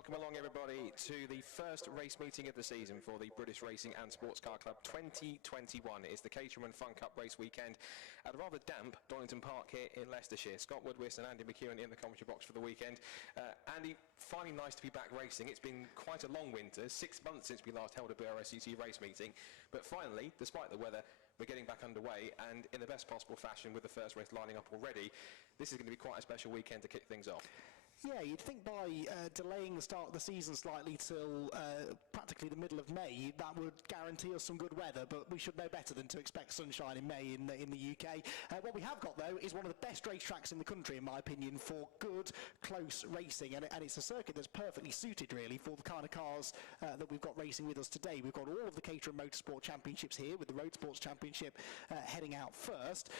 Welcome along everybody to the first race meeting of the season for the British Racing and Sports Car Club 2021. It's the Caterham and Fun Cup race weekend at a rather damp Donington Park here in Leicestershire. Scott Woodwist and Andy McEwen in the commentary box for the weekend. Andy, finally nice to be back racing. It's been quite a long winter, 6 months since we last held a BRSCC race meeting, but finally, despite the weather, we're getting back underway and in the best possible fashion with the first race lining up already. This is going to be quite a special weekend to kick things off. Yeah, you'd think by delaying the start of the season slightly till practically the middle of May, that would guarantee us some good weather, but we should know better than to expect sunshine in May in the UK. What we have got, though, is one of the best racetracks in the country, in my opinion, for good, close racing, and it's a circuit that's perfectly suited, really, for the kind of cars that we've got racing with us today. We've got all of the Caterham Motorsport Championships here, with the Road Sports Championship heading out first.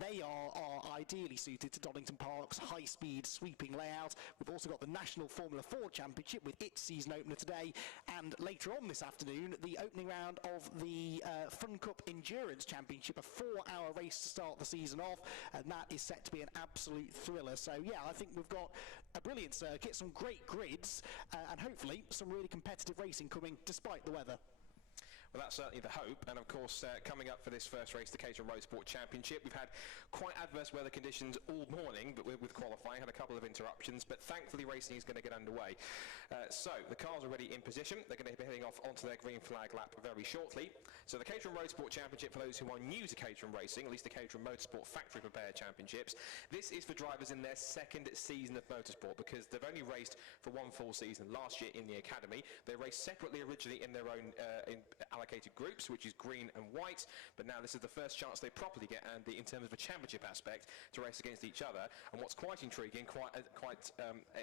They are ideally suited to Donington Park's high-speed, sweeping layout. We've also got the National Formula 4 Championship with its season opener today, and later on this afternoon, the opening round of the Fun Cup Endurance Championship, a 4-hour race to start the season off, and that is set to be an absolute thriller. So yeah, I think we've got a brilliant circuit, some great grids, and hopefully some really competitive racing coming despite the weather. Well, that's certainly the hope, and of course, coming up for this first race, the Caterham Road Sport Championship, we've had quite adverse weather conditions all morning, but with qualifying, had a couple of interruptions, but thankfully racing is going to get underway. So, the cars are already in position. They're going to be heading off onto their green flag lap very shortly. So, the Caterham Road Sport Championship, for those who are new to Caterham Racing, at least the Caterham Motorsport Factory Prepared Championships, this is for drivers in their second season of motorsport, because they've only raced for one full season last year in the academy. They raced separately originally in their own allocated groups, which is green and white, but now this is the first chance they properly get, and in terms of a championship aspect, to race against each other. And what's quite intriguing, quite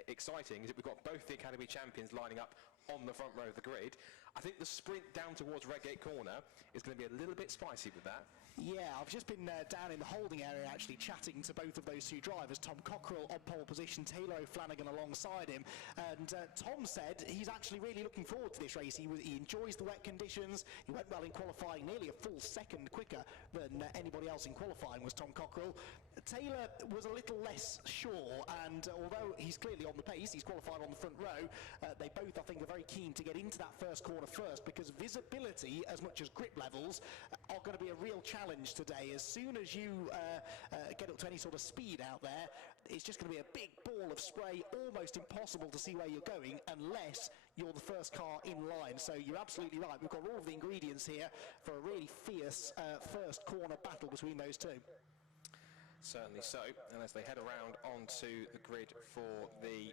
exciting, is that we've got both the academy champions lining up on the front row of the grid. I think the sprint down towards Redgate Corner is going to be a little bit spicy with that. Yeah, I've just been down in the holding area actually chatting to both of those two drivers, Tom Cockrell on pole position, Taylor O'Flanagan alongside him, and Tom said he's actually really looking forward to this race. He enjoys the wet conditions. He went well in qualifying, nearly a full second quicker than anybody else in qualifying was Tom Cockrell. Taylor was a little less sure, and although he's clearly on the pace, he's qualified on the front row, they both, I think, are very keen to get into that first corner first, because visibility as much as grip levels are going to be a real challenge today. As soon as you get up to any sort of speed out there, it's just going to be a big ball of spray, almost impossible to see where you're going unless you're the first car in line. So you're absolutely right, we've got all of the ingredients here for a really fierce first corner battle between those two. Certainly so, and as they head around onto the grid for the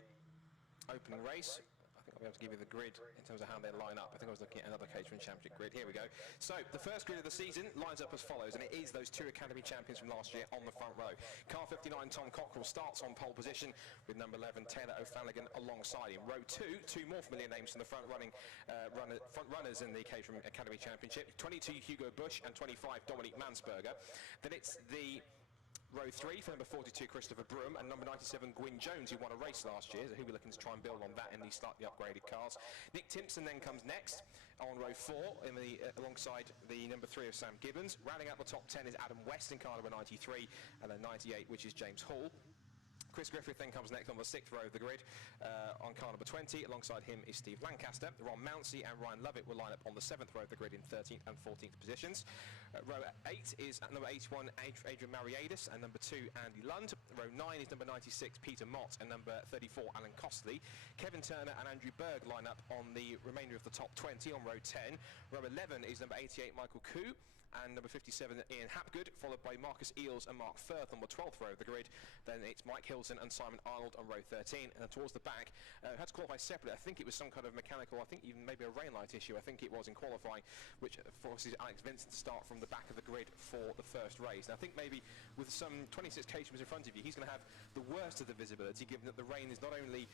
opening race, I think I'll be able to give you the grid in terms of how they line up. I think I was looking at another Caterham Championship grid. Here we go. So the first grid of the season lines up as follows, and it is those two academy champions from last year on the front row. Car 59 Tom Cockrell starts on pole position with number 11 Taylor O'Flanagan alongside him. Row 2, two more familiar names from the front runners in the Caterham Academy Championship, 22 Hugo Bush and 25 Dominic Mansberger. Then it's the Row 3 for number 42 Christopher Broom and number 97 Gwyn Jones, who won a race last year, who we're looking to try and build on that in these slightly upgraded cars. Nick Timpson then comes next on row 4 alongside the number 3 of Sam Gibbons. Rounding out the top 10 is Adam West in car number 93 and then 98, which is James Hall. Chris Griffith then comes next on the 6th row of the grid on car number 20. Alongside him is Steve Lancaster. Ron Mounsey and Ryan Lovett will line up on the 7th row of the grid in 13th and 14th positions. Row 8 is at number 81 Adrian Mariadis and number 2 Andy Lund. Row 9 is number 96 Peter Mott and number 34 Alan Costley. Kevin Turner and Andrew Berg line up on the remainder of the top 20 on row 10. Row 11 is number 88 Michael Koo and number 57 Ian Hapgood, followed by Marcus Eales and Mark Firth on the 12th row of the grid. Then it's Mike Hilton and Simon Arnold on row 13, and then towards the back, had to qualify separately. I think it was some kind of mechanical, I think even maybe a rain light issue, I think it was in qualifying, which forces Alex Vincent to start from the back of the grid for the first race. And I think maybe with some 26 cations in front of you, he's going to have the worst of the visibility, given that the rain is not only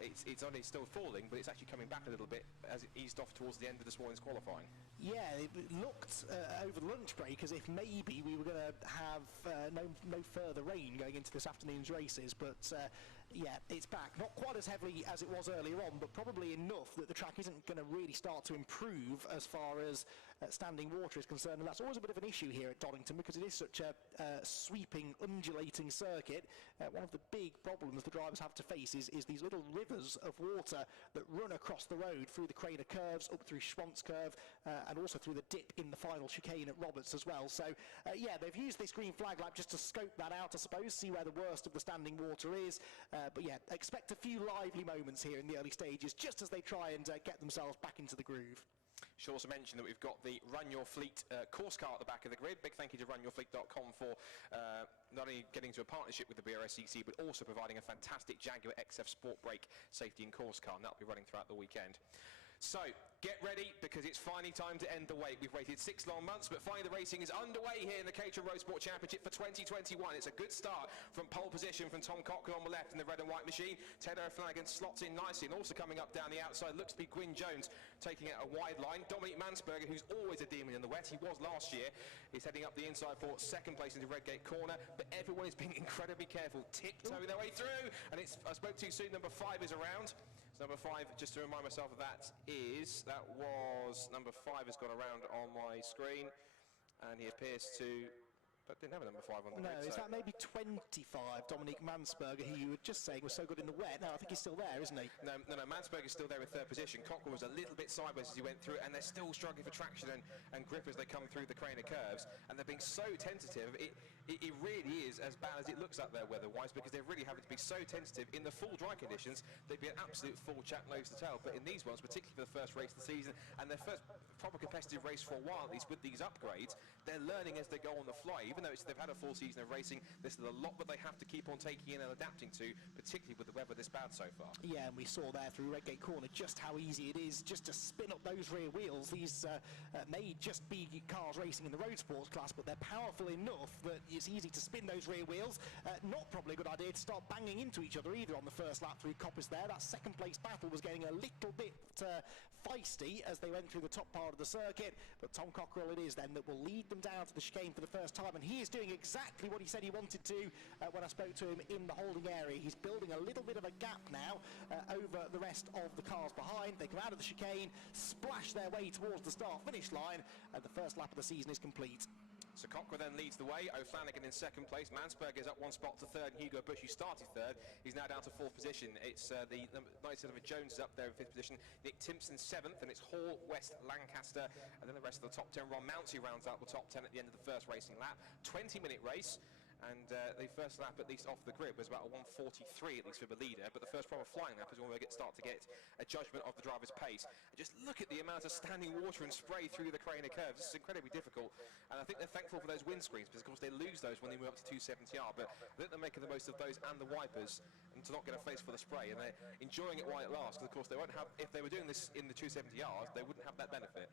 it's only still falling, but it's actually coming back a little bit as it eased off towards the end of this morning's qualifying. Yeah, it looked over the lunch break as if maybe we were going to have no further rain going into this afternoon's races, but yeah, it's back. Not quite as heavily as it was earlier on, but probably enough that the track isn't going to really start to improve as far as standing water is concerned, and that's always a bit of an issue here at Donington because it is such a sweeping, undulating circuit. One of the big problems the drivers have to face is these little rivers of water that run across the road through the Craner curves, up through Schwantz curve, and also through the dip in the final chicane at Roberts as well. So yeah, they've used this green flag lap just to scope that out, I suppose, see where the worst of the standing water is. But yeah, expect a few lively moments here in the early stages, just as they try and get themselves back into the groove. Should also mention that we've got the Run Your Fleet course car at the back of the grid. Big thank you to runyourfleet.com for not only getting to a partnership with the BRSCC, but also providing a fantastic Jaguar XF Sport Brake safety and course car, and that'll be running throughout the weekend. So, get ready, because it's finally time to end the wait. We've waited 6 long months, but finally the racing is underway here in the Caterham Road Sport Championship for 2021. It's a good start from pole position from Tom Cochrane on the left in the red and white machine. Ted O'Flanagan slots in nicely, and also coming up down the outside looks to be Gwyn Jones taking it a wide line. Dominic Mansberger, who's always a demon in the wet, he was last year, is heading up the inside for second place into Redgate Corner, but everyone is being incredibly careful, tiptoeing their way through, and it's, I spoke too soon, number 5 is around. So number 5, just to remind myself of that, was number 5 has gone around on my screen, and he appears to, but didn't have a number 5 on the grid. No, is that maybe 25, Dominic Mansberger, who you were just saying was so good in the wet? No, I think he's still there, isn't he? No, Mansberger's still there in 3rd position. Cochrane was a little bit sideways as he went through, and they're still struggling for traction and grip as they come through the Craner curves, and they're being so tentative. It really is as bad as it looks up there weather-wise, because they're really having to be so tentative. In the full dry conditions, they'd be an absolute full chat nose to tail, but in these ones, particularly for the first race of the season, and their first proper competitive race for a while, at least with these upgrades, they're learning as they go on the fly. Even though they've had a full season of racing, there's still a lot that they have to keep on taking in and adapting to, particularly with the weather this bad so far. Yeah, and we saw there through Redgate Corner just how easy it is just to spin up those rear wheels. These may just be cars racing in the road sports class, but they're powerful enough that it's easy to spin those rear wheels. Not probably a good idea to start banging into each other either on the first lap through Coppice there. That second place battle was getting a little bit feisty as they went through the top part of the circuit, but Tom Cockrell it is then that will lead them down to the chicane for the first time, and he is doing exactly what he said he wanted to when I spoke to him in the holding area. He's building a little bit of a gap now over the rest of the cars behind. They come out of the chicane, splash their way towards the start-finish line, and the first lap of the season is complete. So Cochrane then leads the way. O'Flanagan in 2nd place. Mansberger is up 1 spot to 3rd, and Hugo Bush, who started 3rd, he's now down to 4th position. It's the 97 Jones is up there in 5th position. Nick Timpson 7th, and it's Hall, West, Lancaster, and then the rest of the top 10. Ron Mounsey rounds out the top 10 at the end of the first racing lap. 20-minute race. And the first lap, at least off the grid, was about a 1:43 at least for the leader, but the first proper flying lap is when we start to get a judgment of the driver's pace. And just look at the amount of standing water and spray through the Craner curves. This is incredibly difficult, and I think they're thankful for those windscreens, because of course they lose those when they move up to 270R, but I think they're making the most of those and the wipers, and to not get a face full of spray, and they're enjoying it while it lasts, because of course they won't have, if they were doing this in the 270Rs, they wouldn't have that benefit.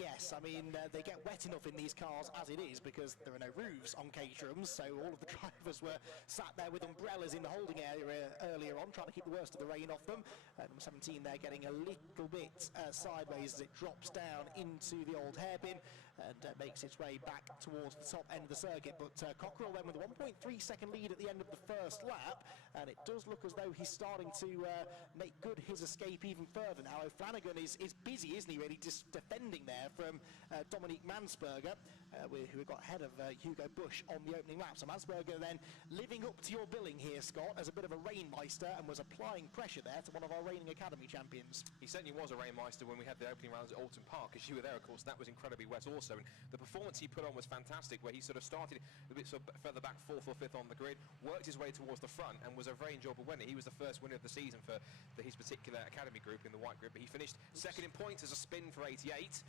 Yes, I mean, they get wet enough in these cars as it is, because there are no roofs on Caterhams, so all of the drivers were sat there with umbrellas in the holding area earlier on, trying to keep the worst of the rain off them. Number 17 there getting a little bit sideways as it drops down into the old hairpin. and makes its way back towards the top end of the circuit. But Cockrell then with a 1.3 second lead at the end of the first lap, and it does look as though he's starting to make good his escape even further now. O'Flanagan is busy, isn't he, really, just defending there from Dominique Mansberger, who got ahead of Hugo Bush on the opening lap. So Mansberger then living up to your billing here, Scott, as a bit of a rainmeister, and was applying pressure there to one of our reigning Academy champions. He certainly was a rainmeister when we had the opening rounds at Alton Park, as you were there, of course. That was incredibly wet also, and the performance he put on was fantastic, where he sort of started a bit sort of further back, 4th or 5th on the grid, worked his way towards the front, and was a very enjoyable winner. He was the first winner of the season for his particular Academy group in the white group, but he finished second in points as a spin for 88.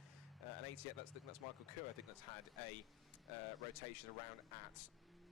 And 88, that's Michael Kerr, I think, that's had a rotation around at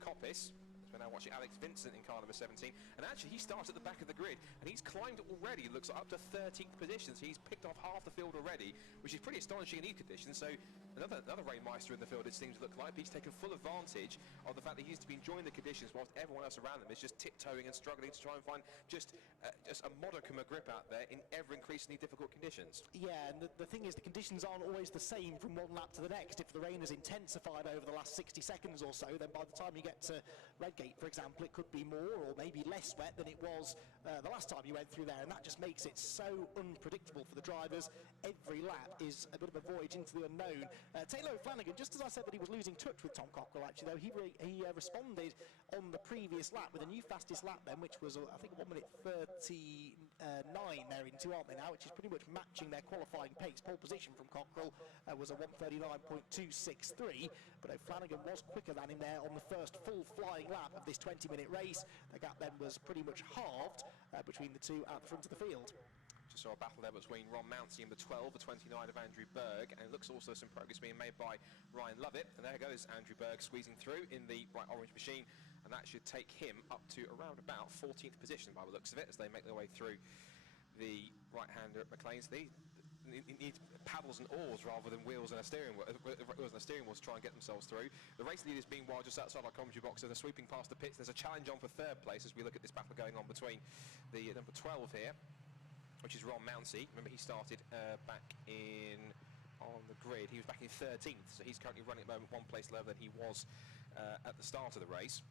Coppice. We're now watching Alex Vincent in car number 17, and actually he starts at the back of the grid, and he's climbed already, looks like up to 13th position, so he's picked off half the field already, which is pretty astonishing in these conditions. So another rainmeister in the field, it seems to look like, but he's taken full advantage of the fact that he used to be enjoying the conditions whilst everyone else around them is just tiptoeing and struggling to try and find just a modicum of grip out there in ever increasingly difficult conditions. Yeah, and the thing is, the conditions aren't always the same from one lap to the next. If the rain has intensified over the last 60 seconds or so, then by the time you get to Redgate, for example, it could be more or maybe less wet than it was the last time you went through there, and that just makes it so unpredictable for the drivers. Every lap is a bit of a voyage into the unknown. Taylor O'Flanagan, just as I said that he was losing touch with Tom Cockrell, actually, though, he responded on the previous lap with a new fastest lap then, which was, I think, 1 minute 39 they're into, aren't they now, which is pretty much matching their qualifying pace. Pole position from Cockrell was a 1:39.263, but O'Flanagan was quicker than him there on the first full flying lap of this 20-minute race. The gap then was pretty much halved between the two at the front of the field. Just saw a battle there between Ron Mouncey and the 12, the 29 of Andrew Berg, and it looks also some progress being made by Ryan Lovett, and there goes Andrew Berg squeezing through in the bright orange machine, and that should take him up to around about 14th position by the looks of it as they make their way through the right-hander at McLean's. He needs paddles and oars rather than wheels and a steering wheel to try and get themselves through. The race leaders, meanwhile, just outside our commentary box, they're sweeping past the pits. There's a challenge on for 3rd place as we look at this battle going on between the number 12 here, which is Ron Mouncey. Remember, he started back on the grid. He was back in 13th, so he's currently running at the moment 1 place lower than he was at the start of the race.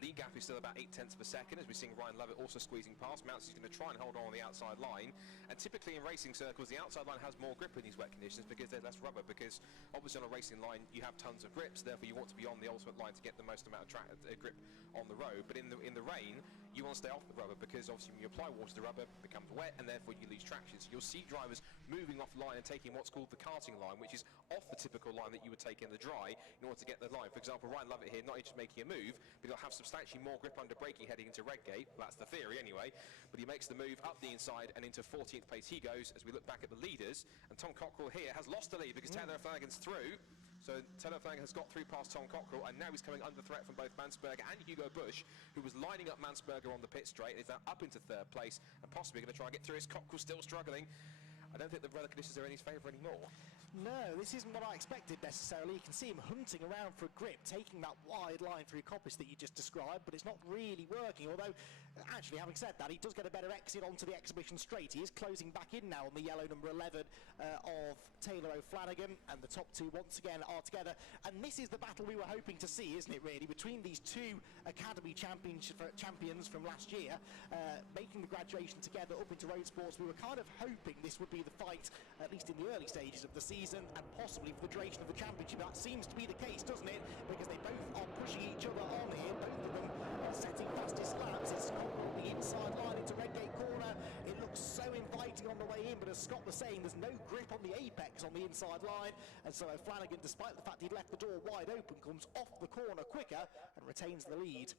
Lead gap is still about 0.8 of a second as we're seeing Ryan Lovett also squeezing past. Mouncey's going to try and hold on the outside line, and typically in racing circles the outside line has more grip in these wet conditions because there's less rubber, because obviously on a racing line you have tons of grips, therefore you want to be on the ultimate line to get the most amount of grip on the road. But in the rain you want to stay off the rubber, because obviously when you apply water to the rubber it becomes wet and therefore you lose traction. So you'll see drivers moving off line and taking what's called the karting line, which is off the typical line that you would take in the dry in order to get the line. For example, Ryan Lovett here, not just making a move, but he'll have substantially more grip under braking heading into Redgate. Well, that's the theory anyway, but he makes the move up the inside and into 14th place he goes as we look back at the leaders. And Tom Cockrell here has lost the lead because Taylor O'Flanagan's through. So Taylor O'Flanagan has got through past Tom Cockrell, and now he's coming under threat from both Mansberger and Hugo Bush, who was lining up Mansberger on the pit straight and is now up into 3rd place and possibly going to try and get through. His Cockrell still struggling. I don't think the weather conditions are in his favour anymore. No, this isn't what I expected necessarily. You can see him hunting around for a grip, taking that wide line through Coppice that you just described, but it's not really working. Although, actually, having said that, he does get a better exit onto the exhibition straight. He is closing back in now on the yellow number 11 of Taylor O'Flanagan, and the top two once again are together. And this is the battle we were hoping to see, isn't it, really, between these two Academy champions from last year, making the graduation together up into road sports. We were kind of hoping this would be the fight, at least in the early stages of the season, and possibly for the duration of the championship. That seems to be the case, doesn't it? Because they both are pushing each other on here, both of them setting fastest laps. It's Scott on the inside line into Redgate corner. It looks so inviting on the way in, but as Scott was saying, there's no grip on the apex on the inside line, and so O'Flanagan, despite the fact he'd left the door wide open, comes off the corner quicker and retains the lead.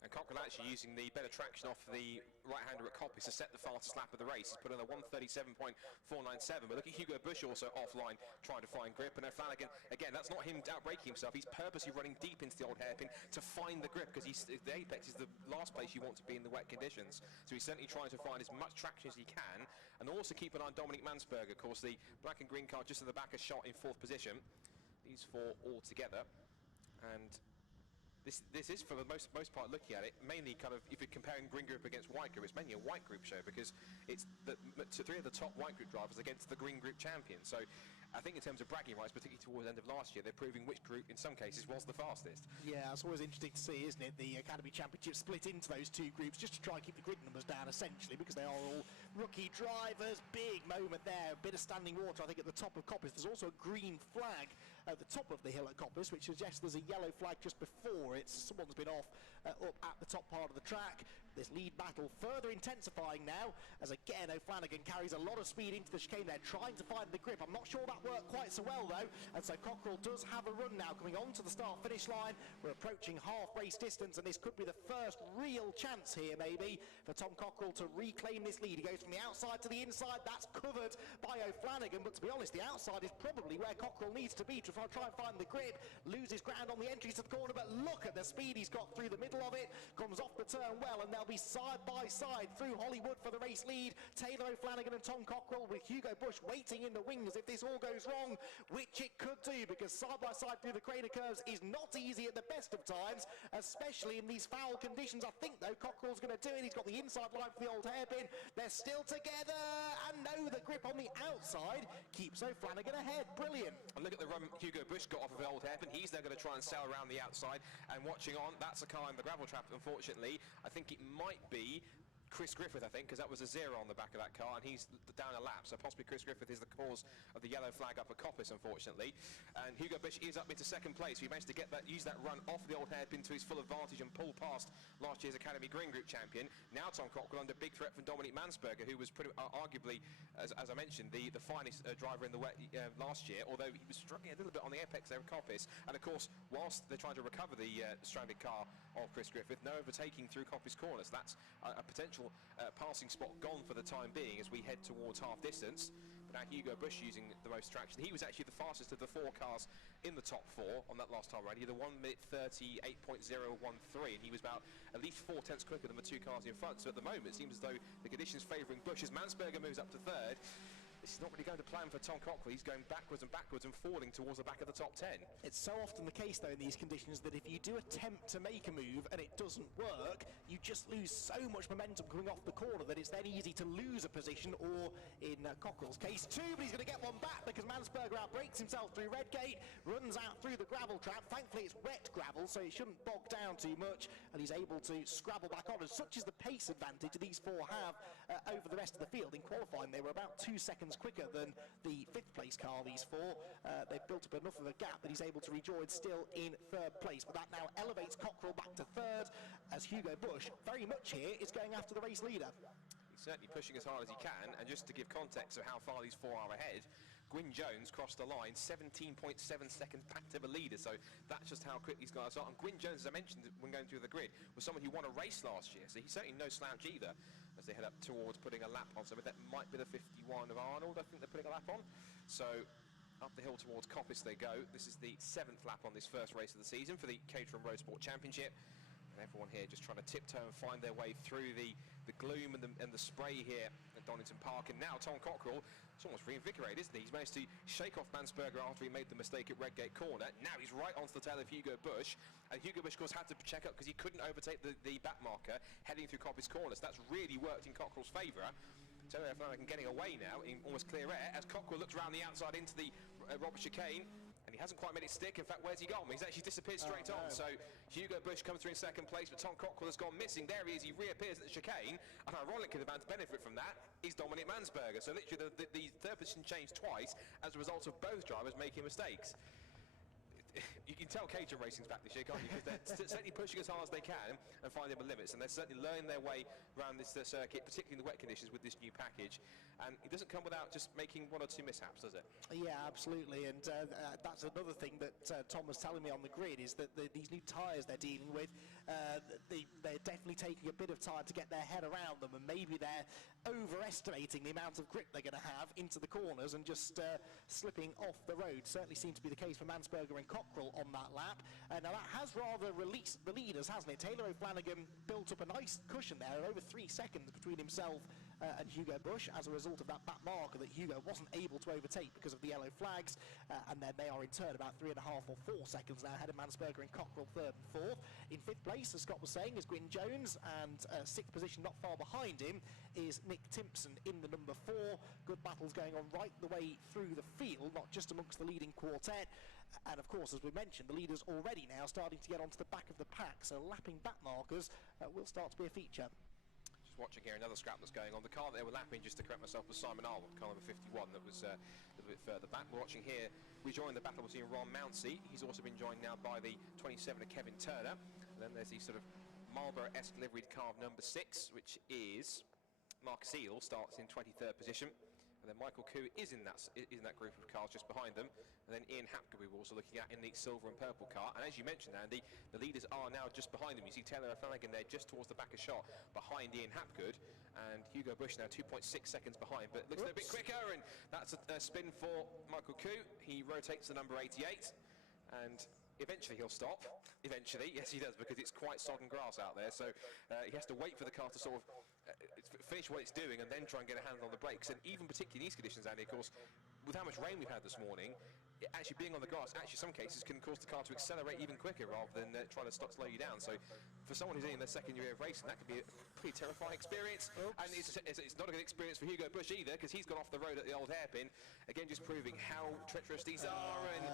And Cockrell actually using the better traction off the right-hander at Coppice to set the fastest lap of the race. He's put in a 1:37.497, but look at Hugo Bush also offline trying to find grip, and O'Flanagan, again, that's not him out-braking himself. He's purposely running deep into the old hairpin to find the grip, because the apex is the last place you want to be in the wet conditions. So he's certainly trying to find as much traction as he can, and also keep an eye on Dominique Mansberger. Of course, the black and green car just at the back is shot in 4th position. These four all together, and this is, for the most part, looking at it, mainly kind of, if you're comparing green group against white group, it's mainly a white group show, because it's three of the top white group drivers against the green group champion. So I think in terms of bragging rights, particularly towards the end of last year, they're proving which group, in some cases, was the fastest. Yeah, it's always interesting to see, isn't it? The Academy Championship split into those two groups just to try and keep the grid numbers down, essentially, because they are all rookie drivers. Big moment there, a bit of standing water, I think, at the top of Coppice. There's also a green flag at the top of the hill at Coppice, which suggests there's a yellow flag just before it. Someone's been off up at the top part of the track. This lead battle further intensifying now, as again O'Flanagan carries a lot of speed into the chicane there, trying to find the grip. I'm not sure that worked quite so well though, and so Cockrell does have a run now coming on to the start-finish line. We're approaching half race distance, and this could be the first real chance here maybe for Tom Cockrell to reclaim this lead. He goes from the outside to the inside, that's covered by O'Flanagan, but to be honest, the outside is probably where Cockrell needs to be to try and find the grip. Loses ground on the entry to the corner, but look at the speed he's got through the middle of it. Comes off the turn well, and they'll be side by side through Hollywood for the race lead. Taylor O'Flanagan and Tom Cockrell, with Hugo Bush waiting in the wings if this all goes wrong, which it could do, because side by side through the crater curves is not easy at the best of times, especially in these foul conditions. I think though Cockrell's going to do it. He's got the inside line for the old hairpin. They're still together, and no, the grip on the outside keeps O'Flanagan ahead. Brilliant. And look at the run Hugo Bush got off of the old hairpin. He's now going to try and sail around the outside, and watching on, that's a car in the gravel trap, unfortunately. I think it might be Chris Griffith, I think, because that was a 0 on the back of that car, and he's down a lap, so possibly Chris Griffith is the cause of the yellow flag up at Coppice, unfortunately. And Hugo Bush is up into second place. He managed to use that run off the old hairpin to his full advantage and pull past last year's Academy Green Group champion. Now Tom Cockrell under big threat from Dominic Mansberger, who was pretty arguably, as I mentioned, the finest driver in the wet last year, although he was struggling a little bit on the apex there at Coppice. And of course, whilst they're trying to recover the stranded car of Chris Griffith, no overtaking through Coppice corners. That's a potential passing spot gone for the time being as we head towards half distance. But now Hugo Bush using the most traction. He was actually the fastest of the 4 cars in the top 4 on that last time round. He had a 1 minute 38.013, and he was about at least 4 tenths quicker than the 2 cars in front. So at the moment it seems as though the conditions favouring Bush. As Mansberger moves up to 3rd, this is not really going to plan for Tom Cockrell. He's going backwards and backwards and falling towards the back of the top 10. It's so often the case, though, in these conditions that if you do attempt to make a move and it doesn't work, you just lose so much momentum coming off the corner that it's then easy to lose a position, or in Cockrell's case, 2, but he's going to get one back because Mansberger outbreaks himself through Redgate, runs out through the gravel trap. Thankfully, it's wet gravel, so it shouldn't bog down too much, and he's able to scrabble back on. And such is the pace advantage these 4 have over the rest of the field. In qualifying, they were about 2 seconds quicker than the 5th place car, these 4. They've built up enough of a gap that he's able to rejoin still in 3rd place. But that now elevates Cockrell back to 3rd, as Hugo Bush very much here is going after the race leader. He's certainly pushing as hard as he can, and just to give context of how far these 4 are ahead, Gwyn Jones crossed the line 17.7 seconds back to the leader, so that's just how quick these guys are. And Gwyn Jones, as I mentioned when going through the grid, was someone who won a race last year, so he's certainly no slouch either as they head up towards putting a lap on. So that might be the 51 of Arnold, I think they're putting a lap on. So up the hill towards Coppice they go. This is the 7th lap on this first race of the season for the Caterham Road Sport Championship. And everyone here just trying to tiptoe and find their way through the gloom and the spray here at Donington Park. And now Tom Cockrell, it's almost reinvigorated, isn't he? He's managed to shake off Mansberger after he made the mistake at Redgate Corner. Now he's right onto the tail of Hugo Bush. And Hugo Bush, of course, had to check up because he couldn't overtake the back marker heading through Coppice Corners. That's really worked in Cockrell's favour. So O'Flanagan getting away now in almost clear air as Cockrell looks around the outside into the Robert chicane. And he hasn't quite made it stick. In fact, where's he gone? He's actually disappeared straight on. So Hugo Bush comes through in 2nd place, but Tom Cockrell has gone missing. There he is. He reappears at the chicane. And ironically, the man to benefit from that is Dominic Mansberger. So literally, the 3rd position changed twice as a result of both drivers making mistakes. You can tell Caterham Racing's back this year, can't you? Because they're certainly pushing as hard as they can and finding the limits, and they're certainly learning their way around this circuit, particularly in the wet conditions with this new package. And it doesn't come without just making 1 or 2 mishaps, does it? Yeah, absolutely. And that's another thing that Tom was telling me on the grid, is that these new tyres they're dealing with, they're definitely taking a bit of time to get their head around them, and maybe they're overestimating the amount of grip they're going to have into the corners and just slipping off the road. Certainly seemed to be the case for Mansberger and Cockrell on that lap. Now that has rather released the leaders, hasn't it? Taylor O'Flanagan built up a nice cushion there of over 3 seconds between himself and Hugo Bush as a result of that back marker that Hugo wasn't able to overtake because of the yellow flags, and then they are in turn about 3.5 or 4 seconds now ahead of Mansberger and Cockrell third and fourth. In fifth place, as Scott was saying, is Gwyn Jones, and sixth position not far behind him is Nick Timpson in the number 4. Good battles going on right the way through the field, not just amongst the leading quartet. And of course, as we mentioned, the leaders already now starting to get onto the back of the pack, so lapping back markers will start to be a feature. Just watching here another scrap that's going on. The car that they were lapping, just to correct myself, was Simon Arnold, car number 51, that was a little bit further back. We're watching here, we joined the battle between Ron Mounsey. He's also been joined now by the 27 of Kevin Turner. And then there's the sort of Marlborough-esque liveried car of number 6, which is Marcus Eel, starts in 23rd position. And then Michael Koo is in that group of cars just behind them. And then Ian Hapgood we were also looking at in the silver and purple car. And as you mentioned, Andy, the leaders are now just behind them. You see Taylor O'Flanagan there just towards the back of shot behind Ian Hapgood. And Hugo Bush now 2.6 seconds behind, but looks a bit quicker. And that's a spin for Michael Koo. He rotates the number 88. And eventually he'll stop. Eventually, yes he does, because it's quite sodden grass out there. So he has to wait for the car to sort of finish what it's doing and then try and get a handle on the brakes. And even particularly in these conditions, Andy, of course, with how much rain we've had this morning, actually being on the grass, actually some cases can cause the car to accelerate even quicker rather than trying to slow you down. So for someone who's in their second year of racing, that could be a pretty terrifying experience. And it's not a good experience for Hugo Bush either, because he's gone off the road at the old hairpin, again just proving how treacherous these are. And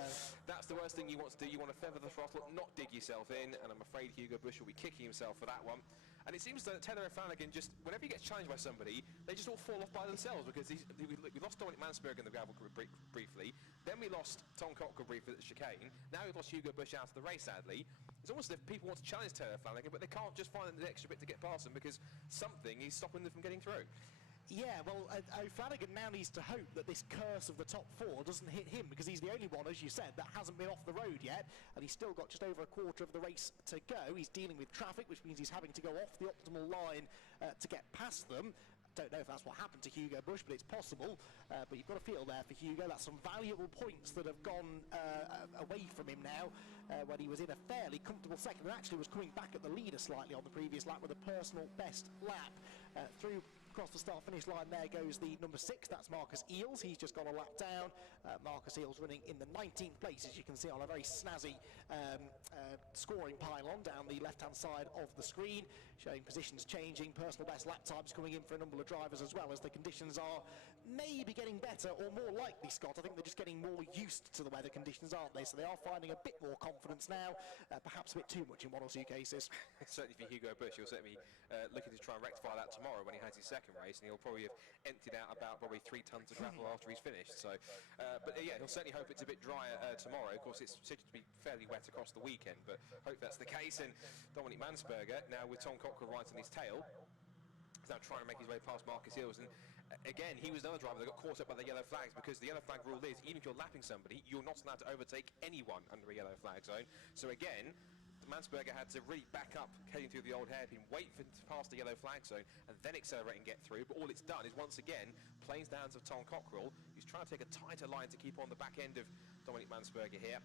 that's the worst thing you want to do. You want to feather the throttle, not dig yourself in, and I'm afraid Hugo Bush will be kicking himself for that one. And it seems that Taylor O'Flanagan, just whenever he gets challenged by somebody, they just all fall off by themselves, because we lost Dominic Mansberger in the gravel group briefly, then we lost Tom Cockrell briefly at the chicane, now we've lost Hugo Bush out of the race, sadly. It's almost as if people want to challenge Taylor O'Flanagan, but they can't just find the extra bit to get past him, because something is stopping them from getting through. Yeah, well, O'Flanagan now needs to hope that this curse of the top 4 doesn't hit him, because he's the only one, as you said, that hasn't been off the road yet, and he's still got just over a quarter of the race to go. He's dealing with traffic, which means he's having to go off the optimal line to get past them. Don't know if that's what happened to Hugo Bush, but it's possible. But you've got a feel there for Hugo. That's some valuable points that have gone away from him now, when he was in a fairly comfortable second, and actually was coming back at the leader slightly on the previous lap with a personal best lap. Through across the start-finish line there goes the number 6, that's Marcus Eels. He's just got a lap down. Marcus Eels running in the 19th place, as you can see on a very snazzy scoring pylon down the left-hand side of the screen, showing positions changing, personal best lap times coming in for a number of drivers, as well as the conditions are maybe getting better, or more likely, Scott. I think they're just getting more used to the weather conditions, aren't they? So they are finding a bit more confidence now, perhaps a bit too much in one or two cases. Certainly for Hugo Bush, he'll certainly be looking to try and rectify that tomorrow when he has his second race, and he'll probably have emptied out about probably 3 tonnes of gravel after he's finished. So, but yeah, he'll certainly hope it's a bit drier tomorrow. Of course, it's scheduled to be fairly wet across the weekend, but hope that's the case. And Dominic Mansberger, now with Tom Cockrell right on his tail, is now trying to make his way past Marcus Eels. And again, he was another driver that got caught up by the yellow flags, because the yellow flag rule is, even if you're lapping somebody, you're not allowed to overtake anyone under a yellow flag zone. So again, Mansberger had to really back up heading through the old hairpin, wait for past the yellow flag zone, and then accelerate and get through. But all it's done is, once again, plains the hands of Tom Cockrell, who's trying to take a tighter line to keep on the back end of Dominic Mansberger here.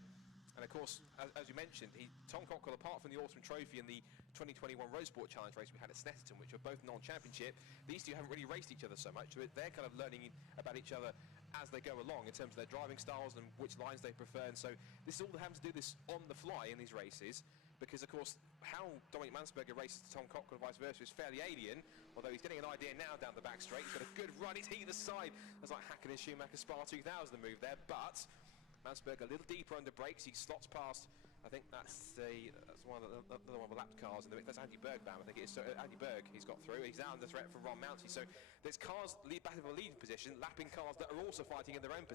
And of course, as you mentioned, Tom Cockrell, apart from the Autumn Trophy and the 2021 Road Sport Challenge race we had at Snetterton, which are both non-championship, these two haven't really raced each other so much. So they're kind of learning about each other as they go along in terms of their driving styles and which lines they prefer. And so this is all having to do this on the fly in these races, because of course how Dominic Mansberger races to Tom Cockrell and vice versa is fairly alien, although he's getting an idea now down the back straight. He's got a good run, he's either side. That's like Hackett and Schumacher Spa 2000 move there, but Mansberger a little deeper under brakes. He slots past, I think that's one of the lapped cars, and that's Andy Bergbaum, I think it is. So Andy Berg, he's got through. He's now under threat from Ron Mounsey. So there's cars back in the leading position, lapping cars that are also fighting in their own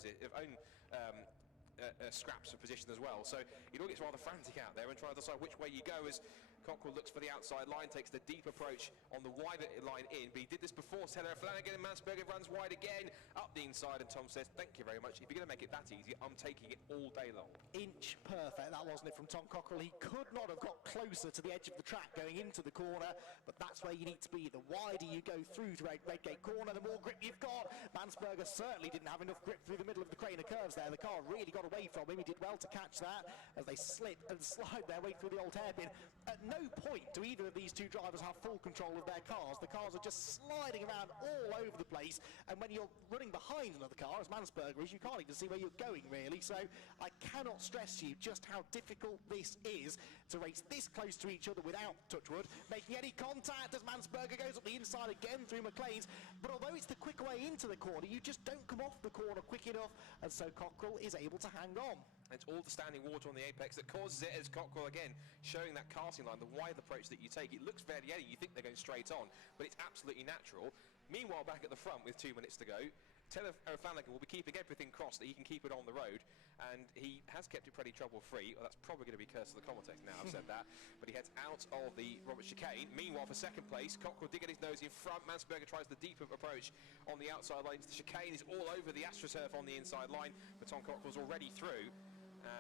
scraps of position as well. So it all gets rather frantic out there and trying to decide which way you go, as Cockrell looks for the outside line, takes the deep approach on the wider line in, but he did this before. Taylor O'Flanagan, and Mansberger runs wide again, up the inside, and Tom says, thank you very much. If you're going to make it that easy, I'm taking it all day long. Inch perfect, that wasn't it, from Tom Cockrell. He could not have got closer to the edge of the track going into the corner, but that's where you need to be. The wider you go through to Redgate Corner, the more grip you've got. Mansberger certainly didn't have enough grip through the middle of the Craner curves there. The car really got away from him. He did well to catch that as they slip and slide their way through the old hairpin. At no point do either of these two drivers have full control of their cars. The cars are just sliding around all over the place, and when you're running behind another car, as Mansberger is, you can't even see where you're going, really. So I cannot stress to you just how difficult this is to race this close to each other without, touchwood, making any contact as Mansberger goes up the inside again through McLean's. But although it's the quick way into the corner, you just don't come off the corner quick enough, and so Cockrell is able to hang on. It's all the standing water on the apex that causes it, as Cockrell again showing that casting line, the wide approach that you take. It looks fairly heady, you think they're going straight on, but it's absolutely natural. Meanwhile, back at the front with 2 minutes to go, Taylor O'Flanagan will be keeping everything crossed that he can keep it on the road, and he has kept it pretty trouble-free. Well, that's probably going to be cursed to the commentator now, I've said that. But he heads out of the Robert chicane. Meanwhile, for second place, Cockrell did get his nose in front. Mansberger tries the deeper approach on the outside line. The chicane is all over the AstroTurf on the inside line, but Tom Cockrell's already through,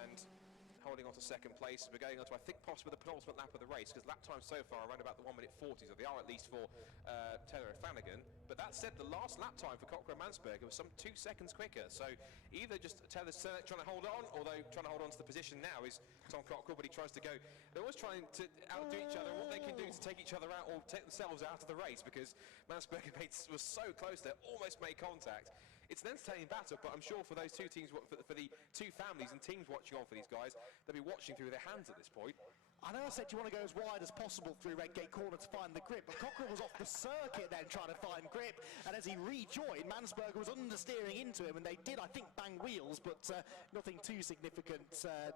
and holding on to second place. We're going on to, I think, possibly the penultimate lap of the race, because lap time so far around about the 1:40, so they are at least for Taylor O'Flanagan. But that said, the last lap time for Cockrell and Mansberger was some 2 seconds quicker. So either just Taylor's trying to hold on, although trying to hold on to the position now is Tom Cockrell, but he tries to go. They're always trying to outdo each other, and what they can do to take each other out or take themselves out of the race, because Mansberger was so close there, almost made contact. It's an entertaining battle, but I'm sure for those two teams, for the two families and teams watching on for these guys, they'll be watching through their hands at this point. I know I said you want to go as wide as possible through Redgate Corner to find the grip, but Cockrell was off the circuit then trying to find grip, and as he rejoined, Mansberger was understeering into him, and they did, I think, bang wheels, but nothing too significant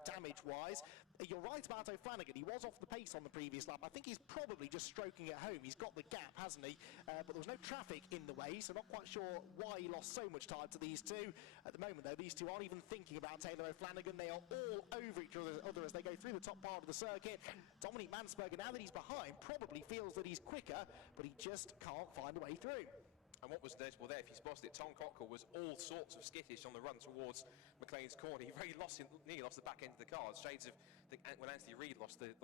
damage-wise. You're right about O'Flanagan. He was off the pace on the previous lap. I think he's probably just stroking it home. He's got the gap, hasn't he? But there was no traffic in the way, so not quite sure why he lost so much time to these two. At the moment, though, these two aren't even thinking about Taylor O'Flanagan. They are all over each other as they go through the top part of the circuit. Dominic Mansberger, now that he's behind, probably feels that he's quicker, but he just can't find a way through. And what was noticeable there, if you spotted it, Tom Cockrell was all sorts of skittish on the run towards McLean's corner. He nearly lost the back end of the car. Shades of when Anthony Reid lost his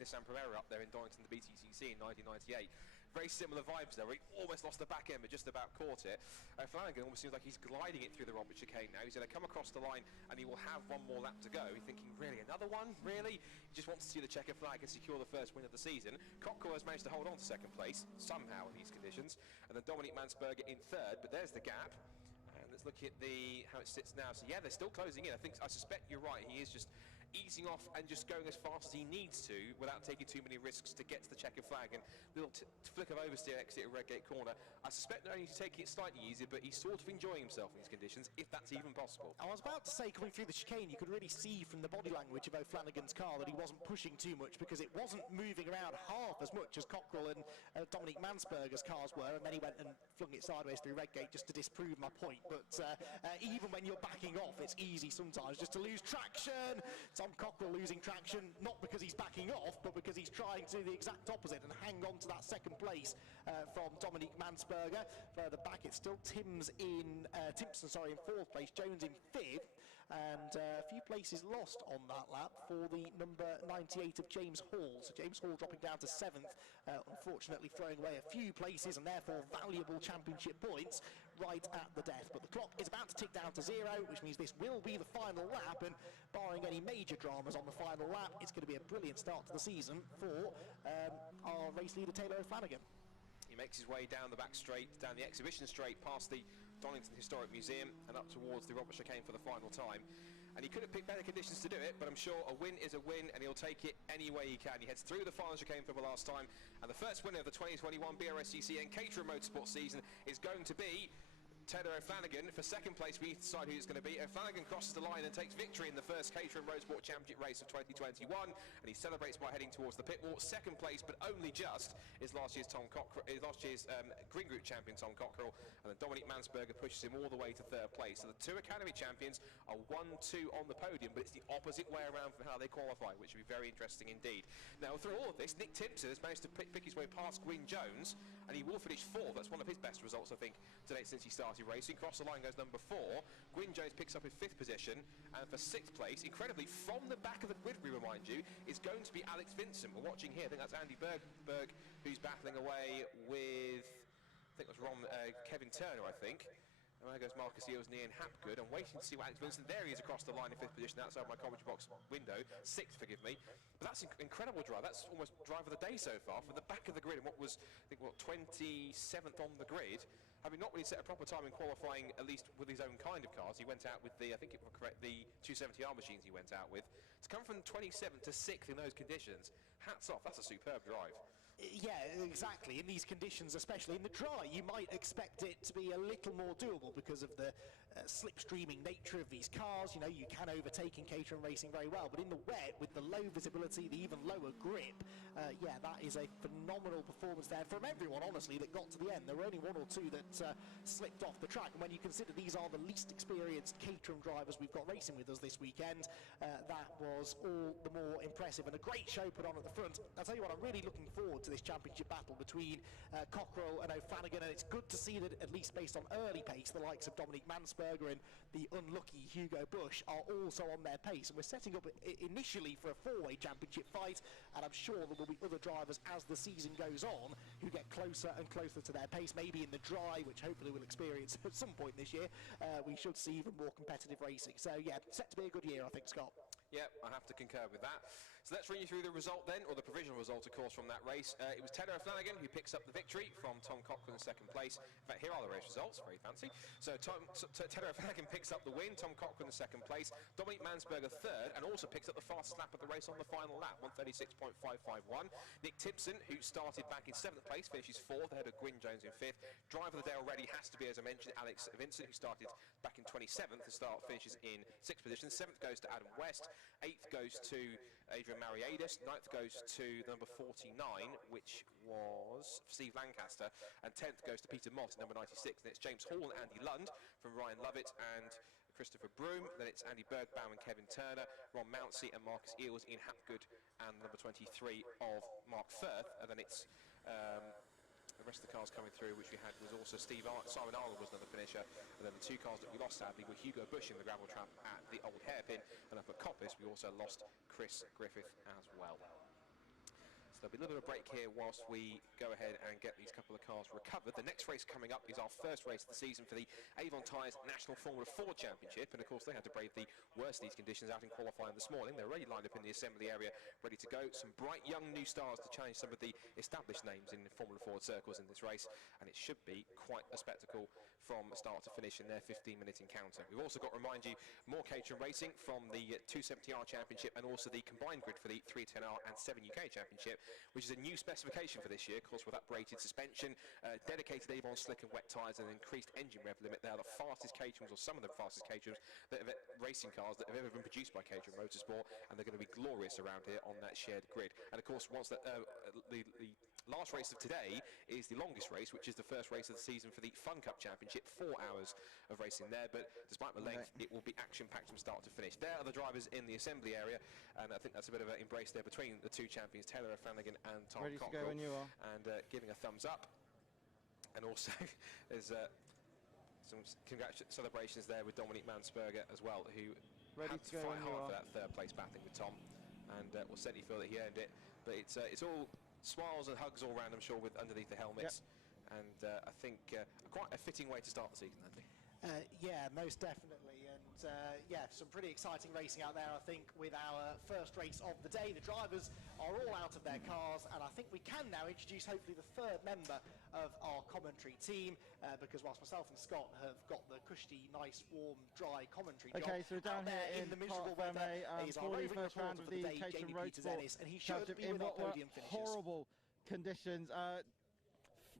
Nissan Primera up there in Donington, the BTCC in 1998. Very similar vibes there, where he almost lost the back end but just about caught it. Flanagan almost seems like he's gliding it through the Robert chicane now. He's going to come across the line and he will have one more lap to go. He's thinking, really, another one? Really? He just wants to see the checker flag and secure the first win of the season. Cockrell has managed to hold on to second place, somehow in these conditions, and then Dominic Mansberger in third, but there's the gap. And let's look at how it sits now. So yeah, they're still closing in. I suspect you're right. He is just easing off and just going as fast as he needs to without taking too many risks to get to the checkered flag, and little flick of oversteer exit at Redgate Corner. I suspect not only he's taking it slightly easier, but he's sort of enjoying himself in these conditions, if that's even possible. I was about to say, coming through the chicane, you could really see from the body language of O'Flanagan's car that he wasn't pushing too much, because it wasn't moving around half as much as Cockrell and Dominic Mansberger's cars were, and then he went and flung it sideways through Redgate just to disprove my point. But even when you're backing off, it's easy sometimes just to lose traction. Tom Cockrell losing traction, not because he's backing off, but because he's trying to do the exact opposite and hang on to that second place from Dominic Mansberger. Further back, it's still Timpson in fourth place, Jones in fifth, and a few places lost on that lap for the number 98 of James Hall. So James Hall dropping down to seventh, unfortunately throwing away a few places and therefore valuable championship points right at the death. But the clock is about to tick down to 0, which means this will be the final lap, and barring any major dramas on the final lap, it's going to be a brilliant start to the season for our race leader Taylor O'Flanagan. He makes his way down the back straight, down the exhibition straight, past the Donington Historic Museum and up towards the Robert chicane for the final time. And he could have picked better conditions to do it, but I'm sure a win is a win, and he'll take it any way he can. He heads through the final chicane for the last time, and the first winner of the 2021 BRSCC and Caterham Motorsport season is going to be Taylor O'Flanagan. For second place, we decide who it's going to be. O'Flanagan crosses the line and takes victory in the first Caterham Motorsport Championship race of 2021, and he celebrates by heading towards the pit wall. Second place, but only just, is last year's Green Group champion Tom Cockrell, and then Dominic Mansberger pushes him all the way to third place. So the two Academy champions are 1-2 on the podium, but it's the opposite way around from how they qualify, which will be very interesting indeed. Now, through all of this, Nick Timpson has managed to pick his way past Gwyn Jones, and he will finish fourth. That's one of his best results, I think, today since he started racing. Cross the line goes number 4. Gwyn Jones picks up his 5th position, and for 6th place, incredibly from the back of the grid, we remind you, is going to be Alex Vincent. We're watching here, I think that's Andy Berg who's battling away with, I think it was Kevin Turner, I think. And there goes Marcus Eels and Ian Hapgood. I'm waiting to see what Alex Vincent. There he is across the line in 5th position outside my commentary box window. 6th, forgive me. But that's an incredible drive. That's almost drive of the day so far from the back of the grid. And what was, I think, 27th on the grid. Having not really set a proper time in qualifying, at least with his own kind of cars. He went out with the, I think it was correct, the 270R machines he went out with. To come from 27th to 6th in those conditions, hats off. That's a superb drive. Yeah, exactly. In these conditions, especially in the dry, you might expect it to be a little more doable because of the slipstreaming nature of these cars. You know, you can overtake in Caterham racing very well, but in the wet, with the low visibility, the even lower grip, yeah, that is a phenomenal performance there from everyone, honestly, that got to the end. There were only one or two that slipped off the track, and when you consider these are the least experienced Caterham drivers we've got racing with us this weekend, that was all the more impressive, and a great show put on at the front. I'll tell you what, I'm really looking forward to this championship battle between Cockerell and O'Flanagan, and it's good to see that, at least based on early pace, the likes of Dominic Mansberger and the unlucky Hugo Bush are also on their pace, and we're setting up initially for a four-way championship fight, and I'm sure there will be other drivers as the season goes on who get closer and closer to their pace. Maybe in the dry, which hopefully we'll experience at some point this year, we should see even more competitive racing. So yeah, set to be a good year, I think, Scott. Yeah, I have to concur with that. So let's run you through the result then, or the provisional result, of course, from that race. It was Taylor O'Flanagan who picks up the victory from Tom Cochrane in 2nd place. In fact, here are the race results, very fancy. So Taylor O'Flanagan picks up the win, Tom Cochrane in 2nd place, Dominic Mansberger 3rd, and also picks up the fastest lap of the race on the final lap, 1:36.551. Nick Timpson, who started back in 7th place, finishes 4th, ahead of Gwyn Jones in 5th. Driver of the day already has to be, as I mentioned, Alex Vincent, who started back in 27th. The start finishes in 6th position. 7th goes to Adam West, 8th goes to Adrian Mariadis, 9th goes to the number 49, which was Steve Lancaster, and 10th goes to Peter Mott, number 96. And it's James Hall and Andy Lund from Ryan Lovett and Christopher Broom. Then it's Andy Bergbaum and Kevin Turner, Ron Mounsey and Marcus Eels, Ian Hapgood and number 23 of Mark Firth. And then it's the rest of the cars coming through, which we had was also Simon Arnold was another finisher, and then the two cars that we lost sadly were Hugo Bush in the gravel trap at the Old Hairpin, and up at Coppice we also lost Chris Griffith as well. So there'll be a little bit of a break here whilst we go ahead and get these couple of cars recovered. The next race coming up is our first race of the season for the Avon Tyres National Formula 4 Championship, and of course they had to brave the worst of these conditions out in qualifying this morning. They're already lined up in the assembly area, ready to go. Some bright young new stars to challenge some of the established names in the Formula 4 circles in this race, and it should be quite a spectacle from start to finish in their 15-minute encounter. We've also got to remind you more Caterham racing from the 270R Championship and also the combined grid for the 310R and 7 UK Championship, which is a new specification for this year, of course, with uprated suspension, dedicated Avon slick and wet tyres and an increased engine rev limit. They are the fastest Caterhams, or some of the fastest Caterhams, racing cars that have ever been produced by Caterham Motorsport, and they're going to be glorious around here on that shared grid. And of course, once that the last race of today is the longest race, which is the first race of the season for the Fun Cup Championship, 4 hours of racing there, but despite the length, it will be action-packed from start to finish. There are the drivers in the assembly area, and I think that's a bit of an embrace there between the two champions, Taylor O'Flanagan and Tom Cockrell. Ready to go when you are. And giving a thumbs up. And also, there's some celebrations there with Dominic Mansberger as well, who had to fight hard for that 3rd place battling with Tom, and will certainly feel that he earned it. But it's all smiles and hugs all round, I'm sure, with underneath the helmets. Yep. And I think quite a fitting way to start the season, I think. Yeah, most definitely, and yeah, some pretty exciting racing out there, I think, with our first race of the day. The drivers are all out of their cars, and I think we can now introduce hopefully the 3rd member of our commentary team, because whilst myself and Scott have got the cushy, nice, warm, dry commentary job, okay, so we're down here in the miserable weather, he's our roving reporter for the day, Jamie Peters-Ennis, and he should be with our podium finishers. Horrible conditions.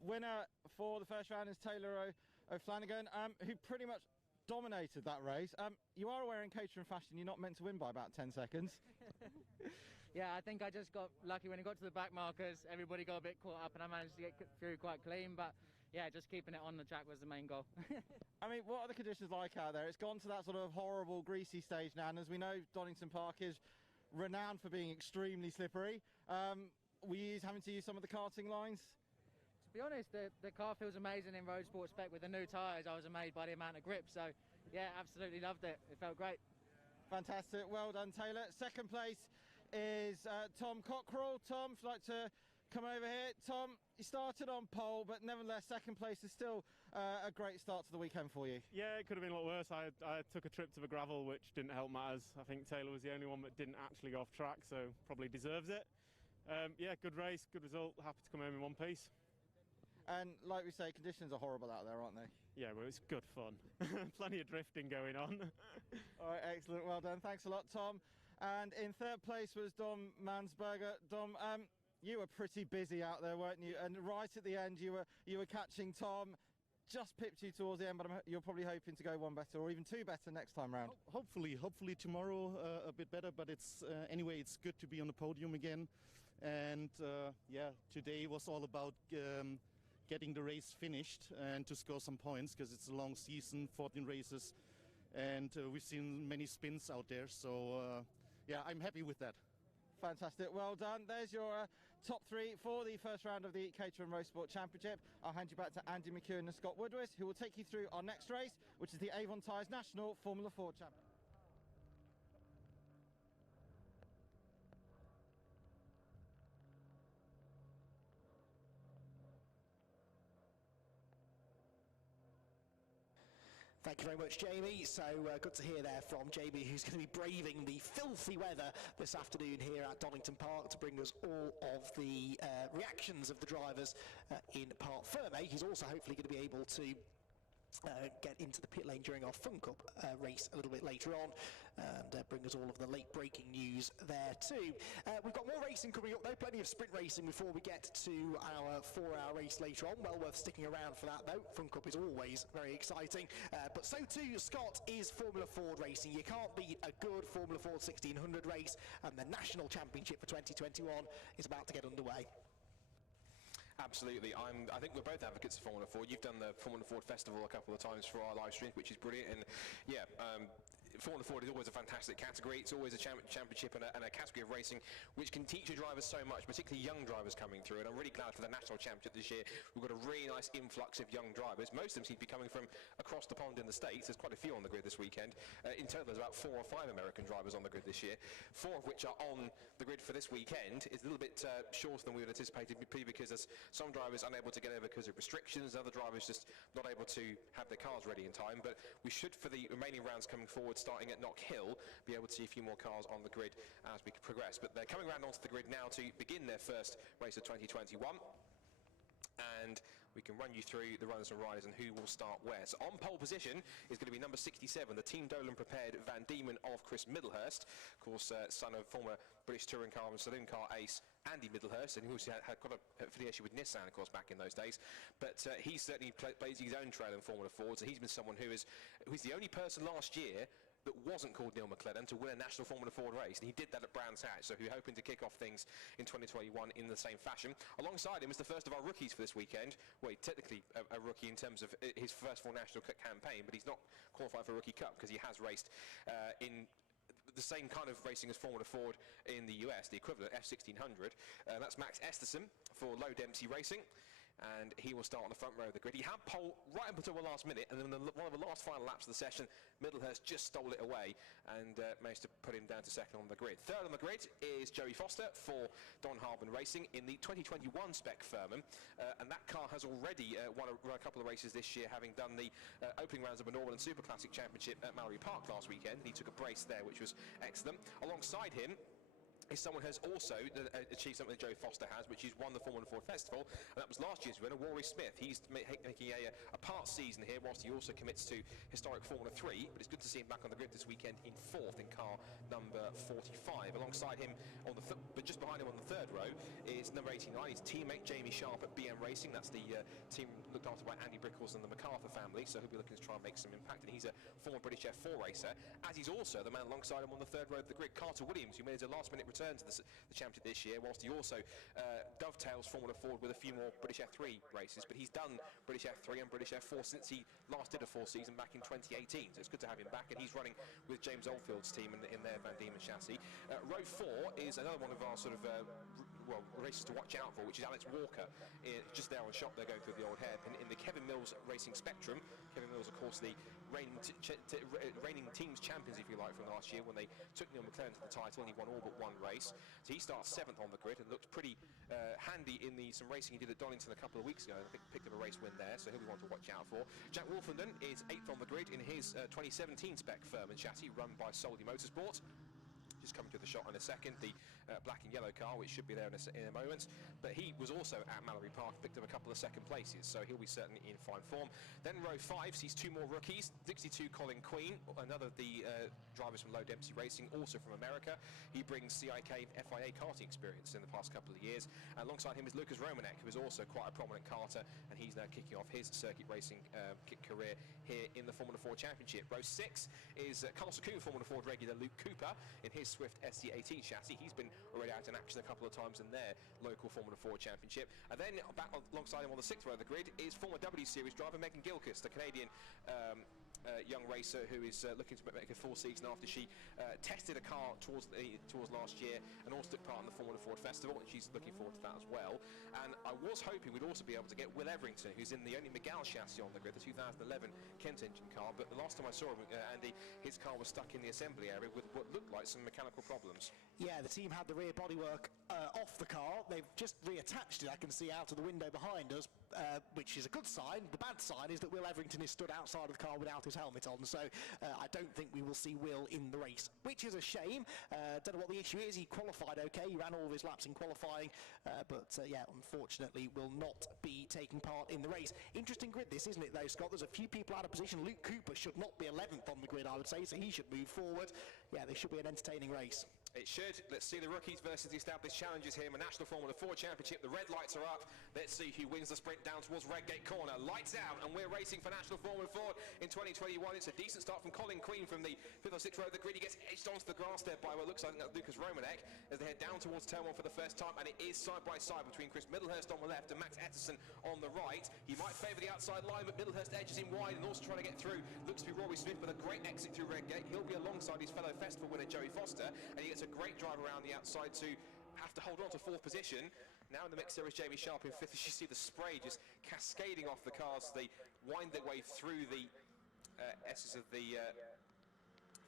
Winner for the first round is Taylor O'Flanagan, who pretty much dominated that race. You are wearing Caterham fashion, you're not meant to win by about 10 seconds. Yeah, I think I just got lucky when it got to the back markers. Everybody got a bit caught up and I managed to get through quite clean, but yeah, just keeping it on the track was the main goal. I mean, what are the conditions like out there? It's gone to that sort of horrible, greasy stage now, and as we know, Donington Park is renowned for being extremely slippery. Were you having to use some of the karting lines? To be honest, the car feels amazing in road sport spec with the new tyres. I was amazed by the amount of grip, so yeah, absolutely loved it. It felt great. Fantastic, well done, Taylor. 2nd place is Tom Cockrell. Tom, if you'd like to come over here. Tom, you started on pole, but nevertheless 2nd place is still a great start to the weekend for you. Yeah, it could have been a lot worse. I took a trip to the gravel, which didn't help matters. I think Taylor was the only one that didn't actually go off track, so probably deserves it. Yeah, good race, good result. Happy to come home in one piece. And like we say, conditions are horrible out there, aren't they? Yeah, well, it's good fun. Plenty of drifting going on. All right, excellent. Well done. Thanks a lot, Tom. And in third place was Dom Mansberger. Dom, you were pretty busy out there, weren't you? And right at the end, you were catching Tom. Just pipped you towards the end, but you're probably hoping to go one better or even two better next time round. Hopefully tomorrow a bit better, but it's anyway, it's good to be on the podium again. And yeah, today was all about getting the race finished and to score some points, because it's a long season, 14 races, and we've seen many spins out there. So yeah, I'm happy with that. Fantastic, well done. There's your top three for the first round of the Caterham Road Sport Championship. I'll hand you back to Andy McEwen and Scott Woodward, who will take you through our next race, which is the Avon Tyres National Formula 4 Championship. Thank you very much, Jamie. So good to hear there from Jamie, who's going to be braving the filthy weather this afternoon here at Donington Park to bring us all of the reactions of the drivers in Parc Ferme. He's also hopefully going to be able to get into the pit lane during our Fun Cup race a little bit later on, and bring us all of the late breaking news there too. We've got more racing coming up though, plenty of sprint racing before we get to our 4-hour race later on. Well worth sticking around for that though. Fun Cup is always very exciting, but so too, Scott, is Formula Ford racing. You can't beat a good Formula Ford 1600 race, and the National Championship for 2021 is about to get underway. Absolutely. I think we're both advocates of Formula Ford. You've done the Formula Ford Festival a couple of times for our live stream, which is brilliant. And yeah, Formula Ford is always a fantastic category. It's always a championship and a category of racing which can teach your drivers so much, particularly young drivers coming through. And I'm really glad for the National Championship this year. We've got a really nice influx of young drivers. Most of them seem to be coming from across the pond in the States. There's quite a few on the grid this weekend. In total, there's about 4 or 5 American drivers on the grid this year, 4 of which are on the grid for this weekend. It's a little bit shorter than we would anticipate because there's some drivers unable to get over because of restrictions, other drivers just not able to have their cars ready in time. But we should, for the remaining rounds coming forward, starting at Knock Hill, be able to see a few more cars on the grid as we progress. But they're coming around onto the grid now to begin their first race of 2021. And we can run you through the runners and riders and who will start where. So on pole position is going to be number 67, the Team Dolan prepared Van Diemen of Chris Middlehurst, of course son of former British touring car and saloon car ace Andy Middlehurst, and he also had got an affiliation with Nissan, of course, back in those days. But he certainly blazed his own trail in Formula Ford, so he's been someone who's the only person last year that wasn't called Neil McLennan to win a national Formula Ford race, and he did that at Brands Hatch, so we're hoping to kick off things in 2021 in the same fashion. Alongside him is the first of our rookies for this weekend. Well, technically a rookie in terms of his first full national campaign, but he's not qualified for a Rookie Cup because he has raced in the same kind of racing as Formula Ford in the US, the equivalent F1600. That's Max Esterson for Low Dempsey Racing, and he will start on the front row of the grid. He had pole right up until the last minute, and then one of the last final laps of the session, Middlehurst just stole it away and managed to put him down to second on the grid. Third on the grid is Joey Foster for Don Harbin Racing in the 2021 spec Furman, and that car has already won a couple of races this year, having done the opening rounds of the Northern Super Classic Championship at Mallory Park last weekend. He took a brace there, which was excellent. Alongside him is someone who has also achieved something that Joe Foster has, which is won the Formula Ford Festival, and that was last year's winner, Rory Smith. He's making a part season here, whilst he also commits to historic Formula 3, but it's good to see him back on the grid this weekend in 4th in car number 45. Alongside him, but just behind him on the 3rd row, is number 89, his teammate Jamie Sharp at BM Racing. That's the team looked after by Andy Brickles and the MacArthur family, so he'll be looking to try and make some impact, and he's a former British F4 racer, as he's also the man alongside him on the 3rd row of the grid, Carter Williams, who made a last-minute return to the championship this year, whilst he also dovetails Formula Ford with a few more British F3 races. But he's done British F3 and British F4 since he last did a full season back in 2018, so it's good to have him back, and he's running with James Oldfield's team in their Van Diemen chassis. Row 4 is another one of our sort of races to watch out for, which is Alex Walker, just there on shop. They're going through the old hairpin in the Kevin Mills Racing Spectrum. Kevin Mills, of course, the reigning teams champions, if you like, from last year when they took Neil McLaren to the title and he won all but one race. So he starts 7th on the grid and looked pretty handy in some racing he did at Donington a couple of weeks ago. I think picked up a race win there, so he'll be one to watch out for. Jack Wolfenden is 8th on the grid in his 2017 spec Furman chassis run by Solly Motorsport. Just coming to the shot in a second, the black and yellow car, which should be there in a moment. But he was also at Mallory Park, picked up a couple of second places, so he'll be certainly in fine form. Then row 5 sees 2 more rookies. 62 Colin Queen, another of the drivers from Low Dempsey Racing, also from America. He brings CIK FIA karting experience in the past couple of years. And alongside him is Lucas Romanek, who is also quite a prominent karter, and he's now kicking off his circuit racing career here in the Formula 4 Championship. Row 6 is Carlos Sakoon Formula Ford regular Luke Cooper in his Swift SC18 chassis. He's been already out in action a couple of times in their local Formula 4 Championship. And then back alongside him on the 6th row of the grid is former W Series driver Megan Gilchrist, the Canadian young racer who is looking to make a full season after she tested a car towards last year and also took part in the Formula Ford Festival, and she's looking forward to that as well. And I was hoping we'd also be able to get Will Everington, who's in the only Miguel chassis on the grid, the 2011 Kent engine car, but the last time I saw him, Andy, his car was stuck in the assembly area with what looked like some mechanical problems. Yeah, the team had the rear bodywork off the car. They've just reattached it, I can see out of the window behind us, which is a good sign. The bad sign is that Will Everington is stood outside of the car without his helmet on, so I don't think we will see Will in the race, which is a shame. Don't know what the issue is. He qualified okay, he ran all of his laps in qualifying, but yeah, unfortunately will not be taking part in the race. Interesting grid this, isn't it though, Scott? There's a few people out of position. Luke Cooper should not be 11th on the grid, I would say, so he should move forward. Yeah, this should be an entertaining race. It should. Let's see the rookies versus the established challengers here in the National Formula 4 Championship. The red lights are up. Let's see who wins the sprint down towards Redgate Corner. Lights out, and we're racing for National Formula 4 in 2021. It's a decent start from Colin Queen from the 5th or 6th row of the grid. He gets edged onto the grass there by what looks like Lucas Romanek as they head down towards turn 1 for the first time, and it is side by side between Chris Middlehurst on the left and Max Etterson on the right. He might favour the outside line, but Middlehurst edges him wide and also trying to get through. Looks to be Rory Smith with a great exit through Redgate. He'll be alongside his fellow festival winner Joey Foster, and he gets a great drive around the outside to have to hold on to 4th position. Now in the mix there is Jamie Sharp in 5th. As you see the spray just cascading off the cars as they wind their way through the S's of the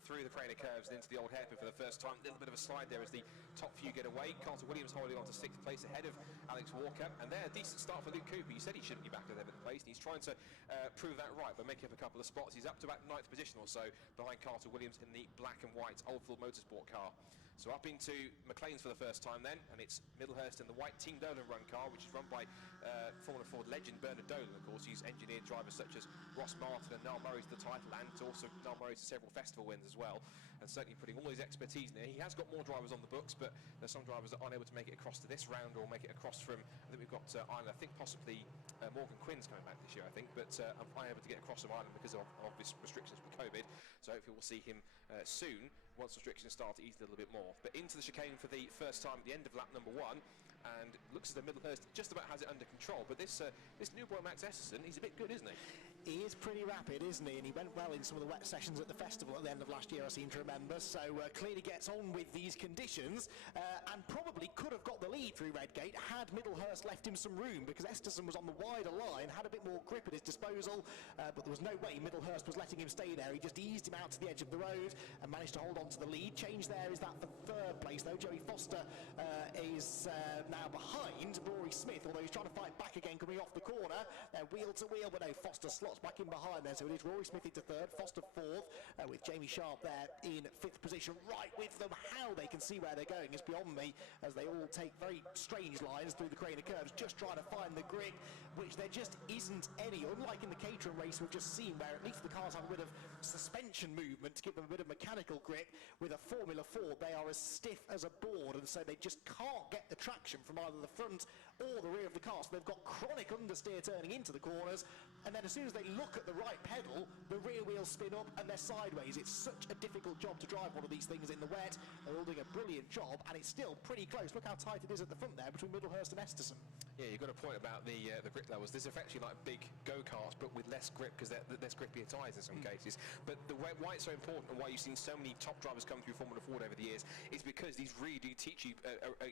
through the Craner curves and into the old hairpin for the first time. A little bit of a slide there as the top few get away. Carter Williams holding on to 6th place ahead of Alex Walker, and there a decent start for Luke Cooper. You said he shouldn't be back at 11th place, and he's trying to prove that right by making up a couple of spots. He's up to about 9th position or so behind Carter Williams in the black and white Oldfield Motorsport car. So up into McLean's for the first time then, and it's Middlehurst in the white Team Dolan run car, which is run by Formula Ford legend Bernard Dolan, of course. He's engineered drivers such as Ross Martin and Niall Murray to the title, and also Niall Murray to several festival wins as well, and certainly putting all his expertise in there. He has got more drivers on the books, but there's some drivers that aren't able to make it across to this round or make it across from, I think we've got Ireland, I think possibly Morgan Quinn's coming back this year, I think, but unable to get across from Ireland because of obvious restrictions with COVID, so hopefully we'll see him soon once restrictions start to ease a little bit more. But into the chicane for the first time at the end of lap number 1, and looks as though Middlehurst just about has it under control, but this new boy Max Etterson, he's a bit good, isn't he? He is pretty rapid, isn't he? And he went well in some of the wet sessions at the festival at the end of last year, I seem to remember. So clearly gets on with these conditions, and probably could have got the lead through Redgate had Middlehurst left him some room, because Esterson was on the wider line, had a bit more grip at his disposal, but there was no way Middlehurst was letting him stay there. He just eased him out to the edge of the road and managed to hold on to the lead. Change there is that for 3rd place, though. Joey Foster is now behind Rory Smith, although he's trying to fight back again coming off the corner. Wheel to wheel, but no, Foster slots back in behind there, so it is Rory Smith into 3rd, Foster 4th, with Jamie Sharp there in 5th position, right with them. How they can see where they're going is beyond me, as they all take very strange lines through the Craner curves, just trying to find the grip, which there just isn't any, unlike in the Caterham race we've just seen, where at least the cars have a bit of suspension movement to give them a bit of mechanical grip. With a Formula 4, they are as stiff as a board, and so they just can't get the traction from either the front or the rear of the car, so they've got chronic understeer turning into the corners, and then as soon as they look at the right pedal, the rear wheels spin up and they're sideways. It's such a difficult job to drive one of these things in the wet. They're all doing a brilliant job, and it's still pretty close. Look how tight it is at the front there between Middlehurst and Esterson. Yeah, you've got a point about the grip levels. This is effectively like big go-karts, but with less grip because they're less grippier tyres in some cases. But the why it's so important and why you've seen so many top drivers come through Formula Ford over the years is because these really do teach you,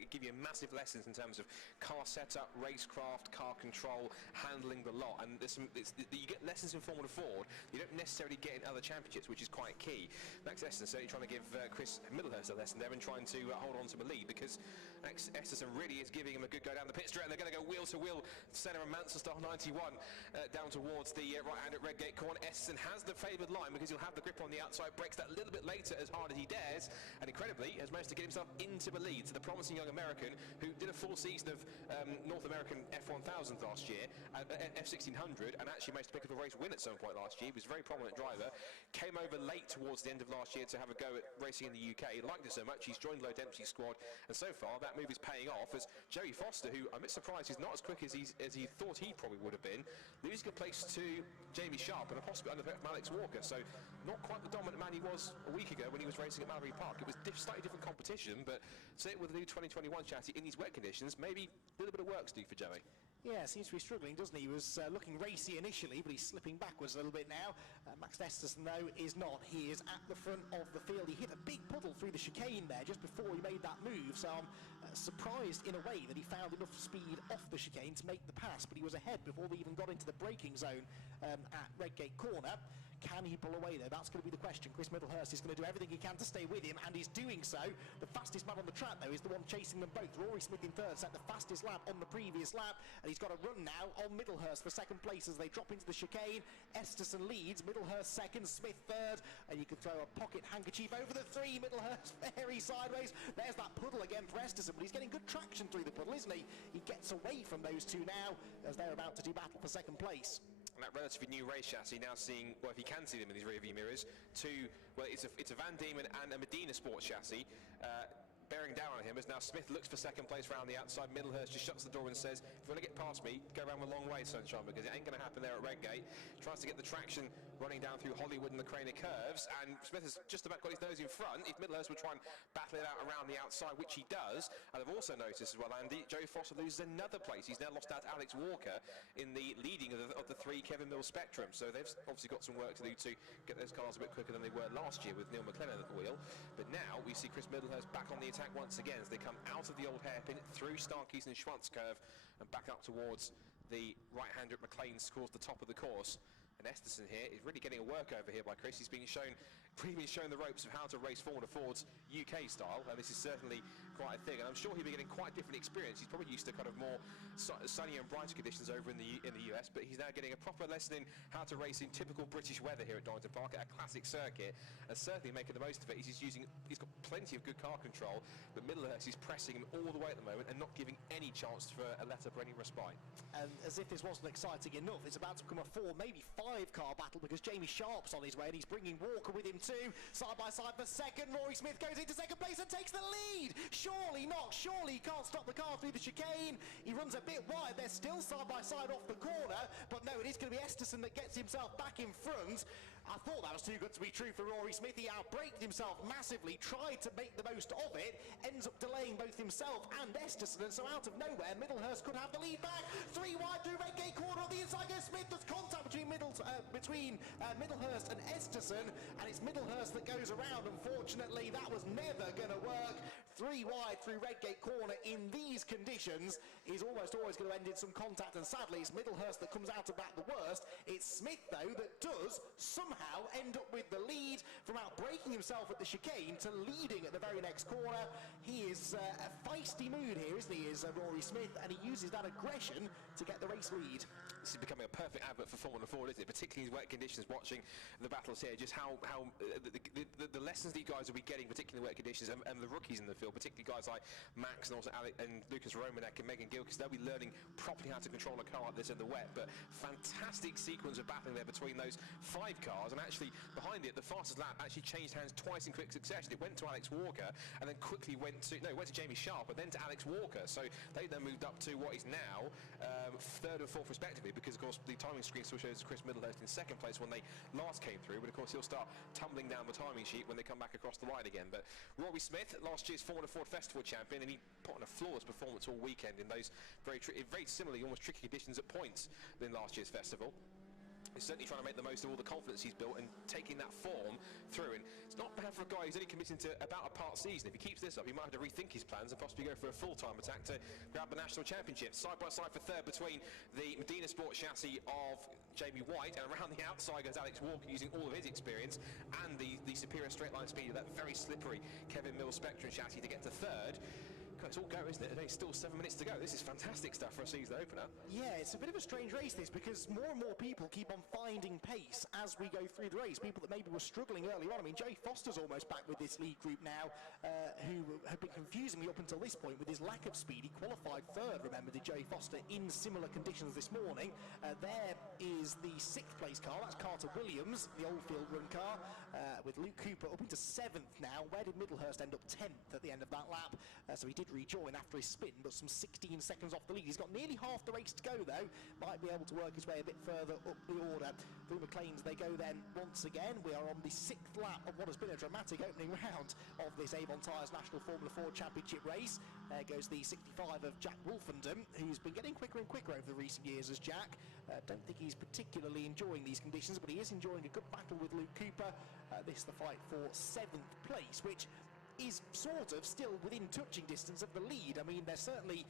give you massive lessons in terms of car setup, racecraft, car control, handling the lot. And you get lessons in Formula Ford you don't necessarily get in other championships, which is quite key. Max Esterson certainly trying to give Chris Middlehurst a lesson there and trying to hold on to the lead, because Max Esterson really is giving him a good go down the pit straight, and they're going to go wheel to wheel. Senna and Mansell start 91 down towards the right hand at Redgate corner. Esterson has the favoured line because he'll have the grip on the outside, breaks that a little bit later as hard as he dares, and incredibly has managed to get himself into the lead. So the promising young American who did a full season of North American F1000 last year, F1600, and actually managed to pick up a race win at some point last year. He was a very prominent driver, came over late towards the end of last year to have a go at racing in the UK. He liked it so much he's joined Low Dempsey's squad, and so far that move is paying off as Joey Foster, who I'm a bit surprised he's not as quick as he thought he probably would have been, losing a place to Jamie Sharp and a possibly under from Alex Walker. So not quite the dominant man he was a week ago when he was racing at Mallory Park. It was slightly different competition, but certainly with the new 2021 chassis in these wet conditions, maybe a little bit of work to do for Joey. Yeah, seems to be struggling, doesn't he? He was looking racy initially, but he's slipping backwards a little bit now. Max Esterson, though, is not. He is at the front of the field. He hit a big puddle through the chicane there just before he made that move, so I'm surprised in a way that he found enough speed off the chicane to make the pass, but he was ahead before we even got into the braking zone at Redgate corner. Can he pull away though? That's going to be the question. Chris Middlehurst is going to do everything he can to stay with him, and he's doing so. The fastest man on the track though is the one chasing them both. Rory Smith in third, set the fastest lap on the previous lap, and he's got a run now on Middlehurst for second place as they drop into the chicane. Esterson leads, Middlehurst second, Smith third, and you can throw a pocket handkerchief over the three. Middlehurst very sideways. There's that puddle again for Esterson, but he's getting good traction through the puddle, isn't he? He gets away from those two now as they're about to do battle for second place. And that relatively new race chassis now seeing, well, if you can see them in these rear view mirrors, well, it's a Van Diemen and a Medina sports chassis. Bearing down on him as now Smith looks for second place round the outside. Middlehurst just shuts the door and says, if you want to get past me, go around the long way, Sunshine, because it ain't going to happen there at Redgate. Tries to get the traction running down through Hollywood and the Craner curves, and Smith has just about got his nose in front. If Middlehurst would try and battle it out around the outside, which he does, and I've also noticed as well, Andy, Joey Foster loses another place. He's now lost out to Alex Walker in the leading of the three Kevin Mills Spectrum, so they've obviously got some work to do to get those cars a bit quicker than they were last year with Neil McLennan at the wheel. But now we see Chris Middlehurst back on the attack once again as they come out of the old hairpin, through Starkeys and Schwantz curve, and back up towards the right-hander at McLean's towards the top of the course. And Esterson here is really getting a work over here by Chris. He's been shown the ropes of how to race Formula Ford's UK style, and this is certainly quite a thing. And I'm sure he'll be getting quite a different experience. He's probably used to kind of more sunny and brighter conditions over in the US, but he's now getting a proper lesson in how to race in typical British weather here at Donington Park at a classic circuit, and certainly making the most of it. He's got plenty of good car control, but Middlehurst is pressing him all the way at the moment and not giving any chance for a let up or any respite. And as if this wasn't exciting enough, it's about to become a 4, maybe 5 car battle, because Jamie Sharp's on his way and he's bringing Walker with him too. Side by side for second. Rory Smith goes into second place and takes the lead. Surely not. Surely he can't stop the car through the chicane. He runs a bit wide. They're still side by side off the corner, but no, it is going to be Esterson that gets himself back in front. I thought that was too good to be true for Rory Smith. He outbraked himself massively, tried to make the most of it, ends up delaying both himself and Esterson, and so out of nowhere, Middlehurst could have the lead back. 3 wide through Redgate corner on the inside goes Smith. There's contact between Middlehurst and Esterson, and it's Middlehurst that goes around. Unfortunately, that was never going to work. 3 wide through Redgate corner in these conditions is almost always going to end in some contact, and sadly it's Middlehurst that comes out of that the worst. It's Smith though that does somehow end up with the lead from outbraking himself at the chicane to leading at the very next corner. He is a feisty mood here, isn't he, is Rory Smith, and he uses that aggression to get the race lead. This is becoming a perfect advert for Formula Ford, isn't it? Particularly in wet conditions, watching the battles here, just how the lessons these guys will be getting, particularly in wet conditions, and the rookies in the field, particularly guys like Max and also Alec and Lucas Romanek and Megan Gilkes. They'll be learning properly how to control a car like this in the wet. But fantastic sequence of battling there between those 5 cars, and actually behind it, the fastest lap actually changed hands twice in quick succession. It went to Alex Walker and then quickly went to Jamie Sharp, but then to Alex Walker. So they then moved up to what is now 3rd and 4th respectively. quickly, because of course the timing screen still shows Chris Middlehurst in second place when they last came through, but of course he'll start tumbling down the timing sheet when they come back across the line again. But Rory Smith, last year's Formula Ford Festival champion, and he put on a flawless performance all weekend in those very similarly, almost tricky conditions at points than last year's festival. He's certainly trying to make the most of all the confidence he's built and taking that form through. And it's not bad for a guy who's only committing to about a part season. If he keeps this up, he might have to rethink his plans and possibly go for a full-time attack to grab the national championship. Side by side for third between the Medina Sport chassis of Jamie White, and around the outside goes Alex Walker using all of his experience and the superior straight line speed of that very slippery Kevin Mills Spectrum chassis to get to third. God, it's all go, isn't it? There's still 7 minutes to go. This is fantastic stuff for a season opener. Yeah, it's a bit of a strange race, this, because more and more people keep on finding pace as we go through the race. People that maybe were struggling earlier on. I mean, Joey Foster's almost back with this lead group now, who had been confusing me up until this point with his lack of speed. He qualified third, remember, did Joey Foster, in similar conditions this morning. There is the 6th place car. That's Carter Williams, the Oldfield Run car, with Luke Cooper up into 7th now. Where did Middlehurst end up? 10th at the end of that lap. So he did rejoin after his spin, but some 16 seconds off the lead. He's got nearly half the race to go though, might be able to work his way a bit further up the order. Through McLean's they go then once again. We are on the 6th lap of what has been a dramatic opening round of this Avon Tyres National Formula Ford Championship race. There goes the 65 of Jack Wolfenden, who's been getting quicker and quicker over the recent years as Jack. Don't think he's particularly enjoying these conditions, but he is enjoying a good battle with Luke Cooper. This is the fight for 7th place, which is sort of still within touching distance of the lead. I mean, they're certainly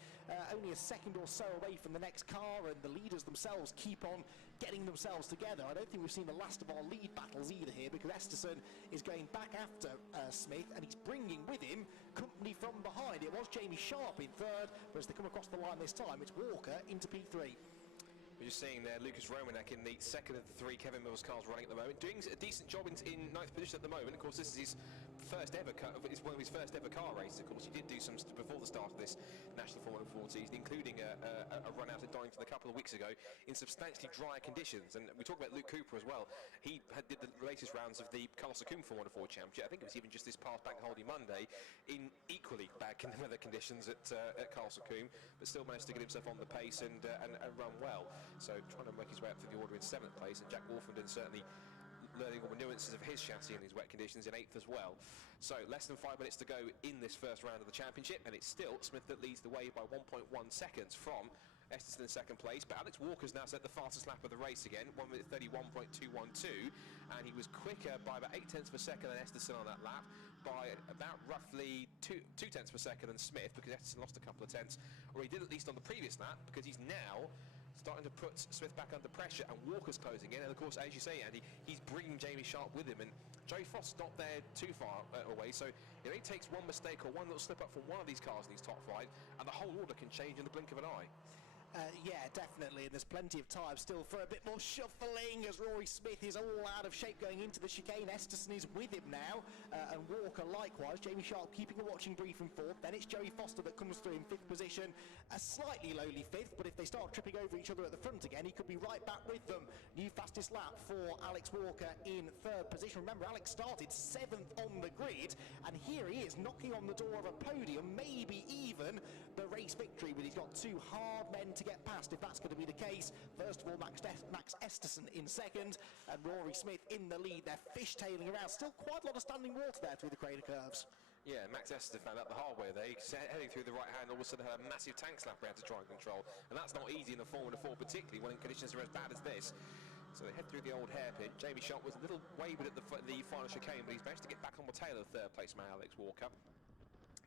only a second or so away from the next car, and the leaders themselves keep on getting themselves together. I don't think we've seen the last of our lead battles either here, because Esterson is going back after Smith, and he's bringing with him company from behind. It was Jamie Sharp in third, but as they come across the line this time, it's Walker into P3. We're just seeing there Lucas Romanek in the second of the 3 Kevin Mills cars running at the moment, doing a decent job in 9th position at the moment. Of course, this is his first ever it's one of his first ever car races. Of course, he did do some before the start of this National Formula Ford season, including a run out at Donington a couple of weeks ago in substantially dry conditions. And we talk about Luke Cooper as well. He did the latest rounds of the Carlos Sakhum Formula Ford Championship. I think it was even just this past Bank Holiday Monday in equally bad weather conditions at Carlos Sakhum, but still managed to get himself on the pace and run well. So trying to make his way up through the order in 7th place, and Jack Wolfenden certainly learning all the nuances of his chassis in these wet conditions in 8th as well. So less than 5 minutes to go in this first round of the championship, and it's still Smith that leads the way by 1.1 seconds from Esterson in 2nd place, but Alex Walker's now set the fastest lap of the race again, 1 minute 31.212, and he was quicker by about 8 tenths per second than Esterson on that lap, by about roughly 2 tenths per second than Smith, because Esterson lost a couple of tenths, or he did at least on the previous lap, because he's now starting to put Smith back under pressure, and Walker's closing in, and of course, as you say, Andy, he's bringing Jamie Sharp with him, and Joey Frost's not there too far away, so it only takes one mistake or one little slip up from one of these cars in these top 5, and the whole order can change in the blink of an eye. Yeah, definitely, and there's plenty of time still for a bit more shuffling as Rory Smith is all out of shape going into the chicane. Esterson is with him now, and Walker likewise. Jamie Sharp keeping a watching brief in 4th. Then it's Joey Foster that comes through in 5th position, a slightly lowly 5th, but if they start tripping over each other at the front again, he could be right back with them. New fastest lap for Alex Walker in 3rd position. Remember, Alex started 7th on the grid, and here he is knocking on the door of a podium, maybe even the race victory, but he's got 2 hard men to get past if that's going to be the case. First of all, Max Esterson in 2nd, and Rory Smith in the lead. They're fishtailing around. Still quite a lot of standing water there through the crater curves. Yeah, Max Esterson found out the hard way there. He's heading through the right hand, all of a sudden had a massive tank slap around to try and control, and that's not easy in the Formula 4, particularly when conditions are as bad as this. So they head through the old hairpin. Jamie Sharp was a little wayward at the final chicane, but he's managed to get back on the tail of 3rd place man Alex Walker.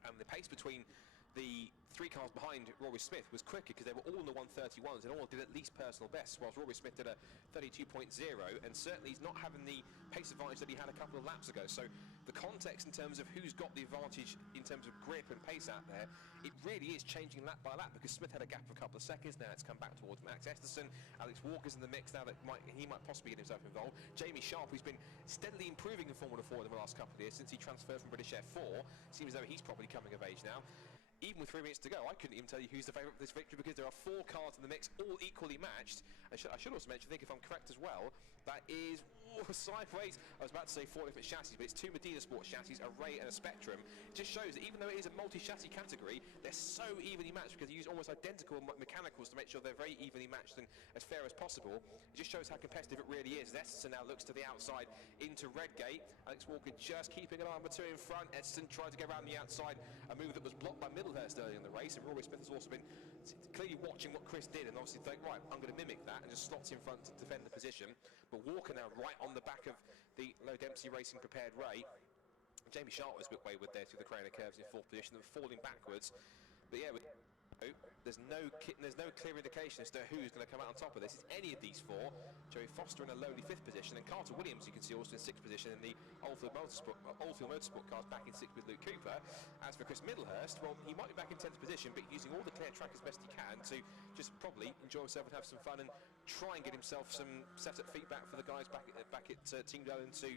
And the pace between the 3 cars behind Rory Smith was quicker, because they were all in the 131s and all did at least personal bests, whilst Rory Smith did a 32.0, and certainly he's not having the pace advantage that he had a couple of laps ago. So the context in terms of who's got the advantage in terms of grip and pace out there, it really is changing lap by lap, because Smith had a gap for a couple of seconds. Now it's come back towards Max Esterson. Alex Walker's in the mix now, that he might possibly get himself involved. Jamie Sharp, who's been steadily improving in Formula 4 in the last couple of years since he transferred from British F4, seems as though he's probably coming of age now. Even with 3 minutes to go, I couldn't even tell you who's the favourite for this victory, because there are 4 cars in the mix, all equally matched. I should also mention, I think if I'm correct as well, that is Oh, sideways. I was about to say 4 different chassis, but it's 2 Medina Sports chassis, a Ray and a Spectrum. It just shows that even though it is a multi-chassis category, they're so evenly matched because they use almost identical mechanicals to make sure they're very evenly matched and as fair as possible. It just shows how competitive it really is. Esterson now looks to the outside into Redgate. Alex Walker just keeping an eye on the 2 in front. Esterson tried to go around the outside, a move that was blocked by Middlehurst earlier in the race, and Rory Smith has also been clearly watching what Chris did and obviously think, right, I'm going to mimic that, and just slots in front to defend the position. But Walker now right on the back of the Low Dempsey Racing prepared Ray. Jamie Sharp was a bit wayward there through the corner curves in 4th position and falling backwards. But yeah, there's no clear indication as to who's going to come out on top of this. It's any of these 4. Joey Foster in a lowly 5th position, and Carter Williams, you can see, also in 6th position in the Oldfield Motorsport cars, back in 6th with Luke Cooper. As for Chris Middlehurst, well, he might be back in 10th position, but using all the clear track as best he can to just probably enjoy himself and have some fun and try and get himself some setup feedback for the guys back at Team Donington to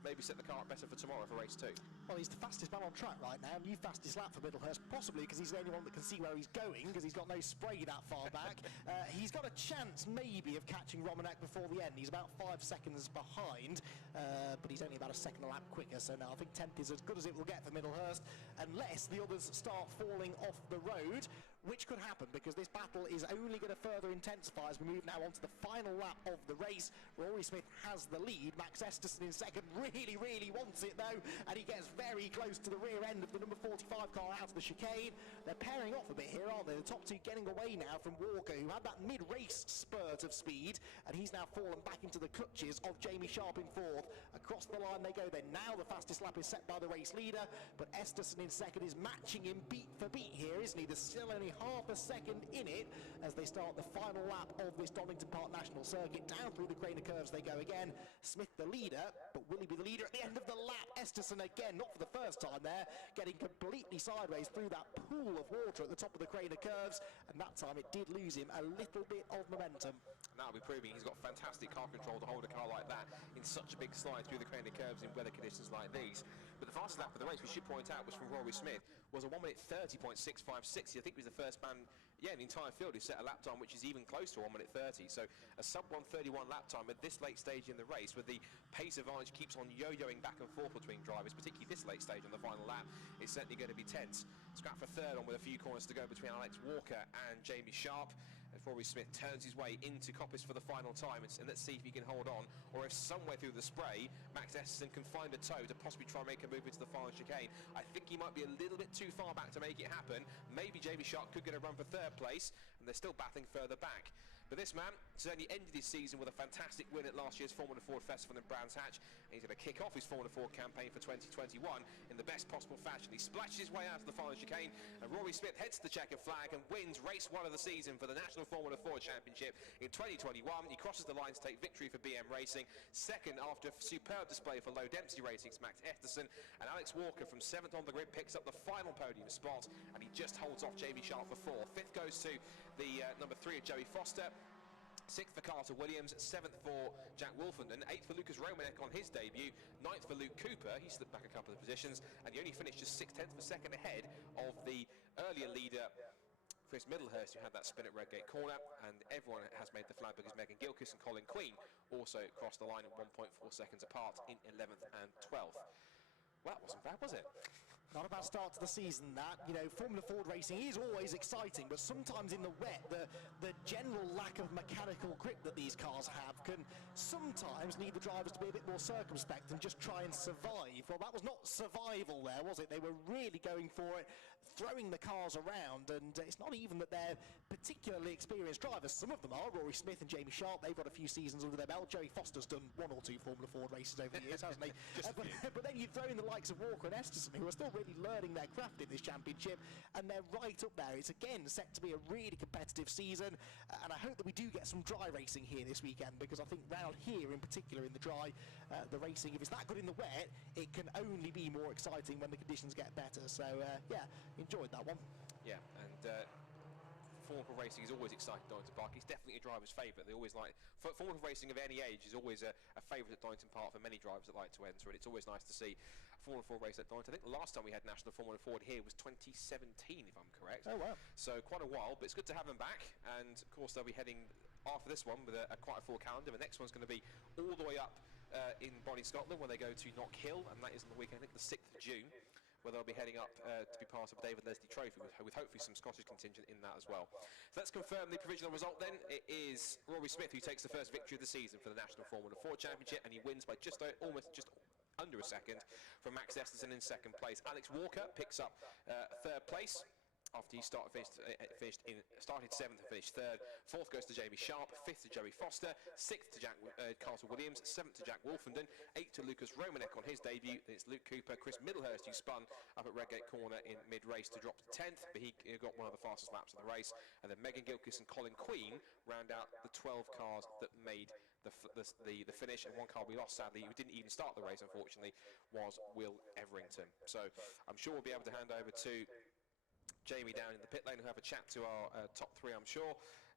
maybe set the car up better for tomorrow for race 2. Well, he's the fastest man on track right now, new fastest lap for Middlehurst, possibly because he's the only one that can see where he's going, because he's got no spray that far back. He's got a chance, maybe, of catching Romanek before the end. He's about 5 seconds behind, but he's only about a second a lap quicker, so now I think 10th is as good as it will get for Middlehurst, unless the others start falling off the road, which could happen, because this battle is only going to further intensify as we move now onto the final lap of the race. Rory Smith has the lead. Max Esterson in second really wants it though, and he gets very close to the rear end of the number 45 car out of the chicane. They're pairing off a bit here, aren't they? The top 2 getting away now from Walker, who had that mid-race spurt of speed, and he's now fallen back into the clutches of Jamie Sharp in 4th. Across the line they go then. Now the fastest lap is set by the race leader, but Esterson in second is matching him beat for beat here, isn't he? There's still only half a second in it as they start the final lap of this Donington Park National Circuit. Down through the Craner curves they go again. Smith the leader, but will he be the leader at the end of the lap? Esterson again, not for the first time there, getting completely sideways through that pool of water at the top of the Craner curves, and that time it did lose him a little bit of momentum. That'll be proving he's got fantastic car control to hold a car like that in such a big slide through the Craner curves in weather conditions like these. But the fastest lap of the race, we should point out, was from Rory Smith, was a 1 minute 30.656. I think he was the first man, in the entire field who set a lap time which is even close to 1 minute 30. So a sub 1:31 lap time at this late stage in the race, where the pace advantage keeps on yo-yoing back and forth between drivers, particularly this late stage on the final lap, is certainly going to be tense. Scrap for third on with a few corners to go between Alex Walker and Jamie Sharp. As Rory Smith turns his way into Coppice for the final time, and let's see if he can hold on, or if somewhere through the spray Max Esterson can find a toe to possibly try and make a move into the final chicane. I think he might be a little bit too far back to make it happen. Maybe Jamie Sharp could get a run for 3rd place, and they're still battling further back. But this man certainly ended his season with a fantastic win at last year's Formula Ford Festival in Brands Hatch, and he's going to kick off his Formula Ford campaign for 2021 in the best possible fashion. He splashes his way out of the final chicane, and Rory Smith heads to the checkered flag and wins race 1 of the season for the National Formula Ford Championship in 2021. He crosses the line to take victory for BM Racing. Second, after a superb display for Low Dempsey Racing's Max Esterson, and Alex Walker from 7th on the grid picks up the final podium spot, and he just holds off Jamie Sharp for 4th. 5th goes to the number 3 of Joey Foster. 6th for Carter Williams, 7th for Jack Wolfenden, 8th for Lucas Romanek on his debut, 9th for Luke Cooper, he slipped back a couple of positions, and he only finished just 6/10 of a second ahead of the earlier leader Chris Middlehurst, who had that spin at Redgate Corner, and everyone has made the flag because Megan Gilchrist and Colin Queen also crossed the line at 1.4 seconds apart in 11th and 12th. Well, that wasn't bad, was it? Not a bad start to the season, that. You know, Formula Ford racing is always exciting, but sometimes in the wet, the general lack of mechanical grip that these cars have can sometimes need the drivers to be a bit more circumspect and just try and survive. Well, that was not survival there, was it? They were really going for it, throwing the cars around, and it's not even that they're particularly experienced drivers. Some of them are. Rory Smith and Jamie Sharp, they've got a few seasons under their belt. Joey Foster's done 1 or 2 Formula Ford races over the years, hasn't he? But then you throw in the likes of Walker and Esterson, who are still really learning their craft in this championship, and they're right up there. It's again set to be a really competitive season, and I hope that we do get some dry racing here this weekend, because I think round here in particular in the dry, the racing, if it's that good in the wet, it can only be more exciting when the conditions get better. So yeah, enjoyed that one. Yeah, and Formula racing is always exciting at Donington Park. It's definitely a driver's favourite. They always like Formula racing of any age is always a favourite at Donington Park for many drivers that like to enter, and it's always nice to see Formula 4 race at Donington. I think the last time we had National Formula Ford here was 2017, if I'm correct. Oh wow! So quite a while, but it's good to have them back. And of course they'll be heading after this one with quite a full calendar. The next one's going to be all the way up in Bonnie, Scotland, where they go to Knock Hill, and that is on the weekend, I think the 6th of June, where they'll be heading up to be part of the David Leslie Trophy, with hopefully some Scottish contingent in that as well. So let's confirm the provisional result then. It is Rory Smith who takes the first victory of the season for the National Formula 4 Championship, and he wins by just under a second from Max Esterson in second place. Alex Walker picks up third place after he started 7th and finished third. Fourth goes to Jamie Sharp, fifth to Joey Foster, sixth to Jack Castle Williams, seventh to Jack Wolfenden, eighth to Lucas Romanek on his debut. Then it's Luke Cooper, Chris Middlehurst, who spun up at Redgate Corner in mid-race to drop to 10th, but he got one of the fastest laps of the race. And then Megan Gilkis and Colin Queen round out the 12 cars that made the finish. And one car we lost, sadly, who didn't even start the race, unfortunately, was Will Everington. So I'm sure we'll be able to hand over to Jamie down in the pit lane and have a chat to our top three, I'm sure.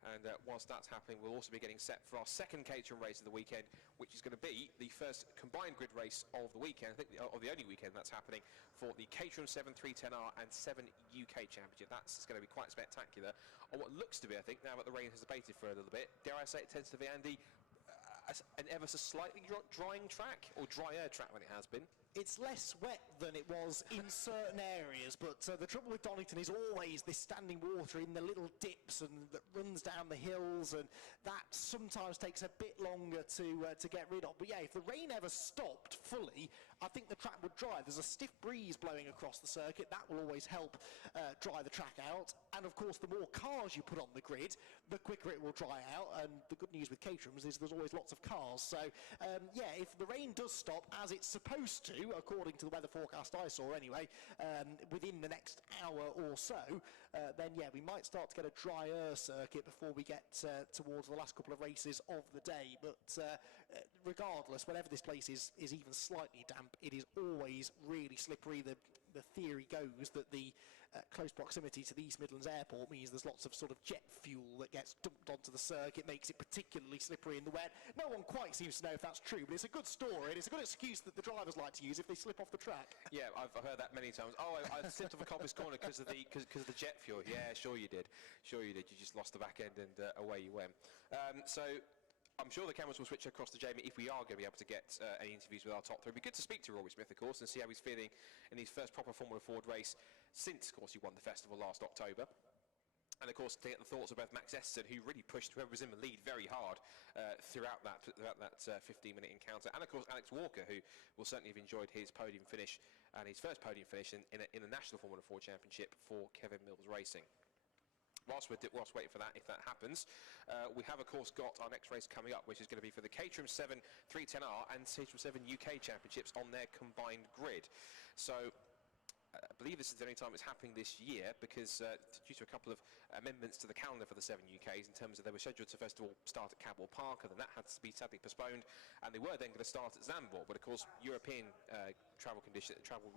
And whilst that's happening, we'll also be getting set for our second Caterham race of the weekend, which is going to be the first combined grid race of the weekend, I think, of the only weekend that's happening, for the Caterham 7 310R and 7 UK Championship. That's going to be quite spectacular on what looks to be, I think, now that the rain has abated for a little bit, dare I say it tends to be, Andy, an ever so slightly drying track, or drier track than it has been. It's less wet than it was in certain areas, but the trouble with Donington is always this standing water in the little dips and that runs down the hills, and that sometimes takes a bit longer to get rid of. But yeah, if the rain ever stopped fully, I think the track would dry. There's a stiff breeze blowing across the circuit. That will always help dry the track out. And of course, the more cars you put on the grid, the quicker it will dry out. And the good news with Caterhams is there's always lots of cars. So yeah, if the rain does stop, as it's supposed to, according to the weather forecast I saw anyway, within the next hour or so, then yeah, we might start to get a drier circuit before we get towards the last couple of races of the day. But regardless, whenever this place is even slightly damp, it is always really slippery. The theory goes that the close proximity to the East Midlands Airport means there's lots of sort of jet fuel that gets dumped onto the circuit, makes it particularly slippery in the wet. No one quite seems to know if that's true, but it's a good story, and it's a good excuse that the drivers like to use if they slip off the track. Yeah, I've heard that many times. Oh, I slipped off a Coppice Corner because of the jet fuel. Yeah, sure you did. Sure you did. You just lost the back end and away you went. So I'm sure the cameras will switch across to Jamie if we are going to be able to get any interviews with our top three. It'd be good to speak to Rory Smith, of course, and see how he's feeling in his first proper Formula Ford race since, of course, he won the festival last October. And of course, to get the thoughts of both Max Esterson, who really pushed whoever was in the lead very hard throughout that 15-minute encounter, and of course Alex Walker, who will certainly have enjoyed his podium finish and his first podium finish in a National Formula 4 Championship for Kevin Mills Racing. Whilst waiting for that, if that happens, we have of course got our next race coming up, which is going to be for the Caterham 7 310R and Caterham 7 UK Championships on their combined grid. So I believe this is the only time it's happening this year, because due to a couple of amendments to the calendar for the 7 UKs, in terms of they were scheduled to first of all start at Cadwell Park, and then that had to be sadly postponed, and they were then going to start at Zandvoort, but of course European travel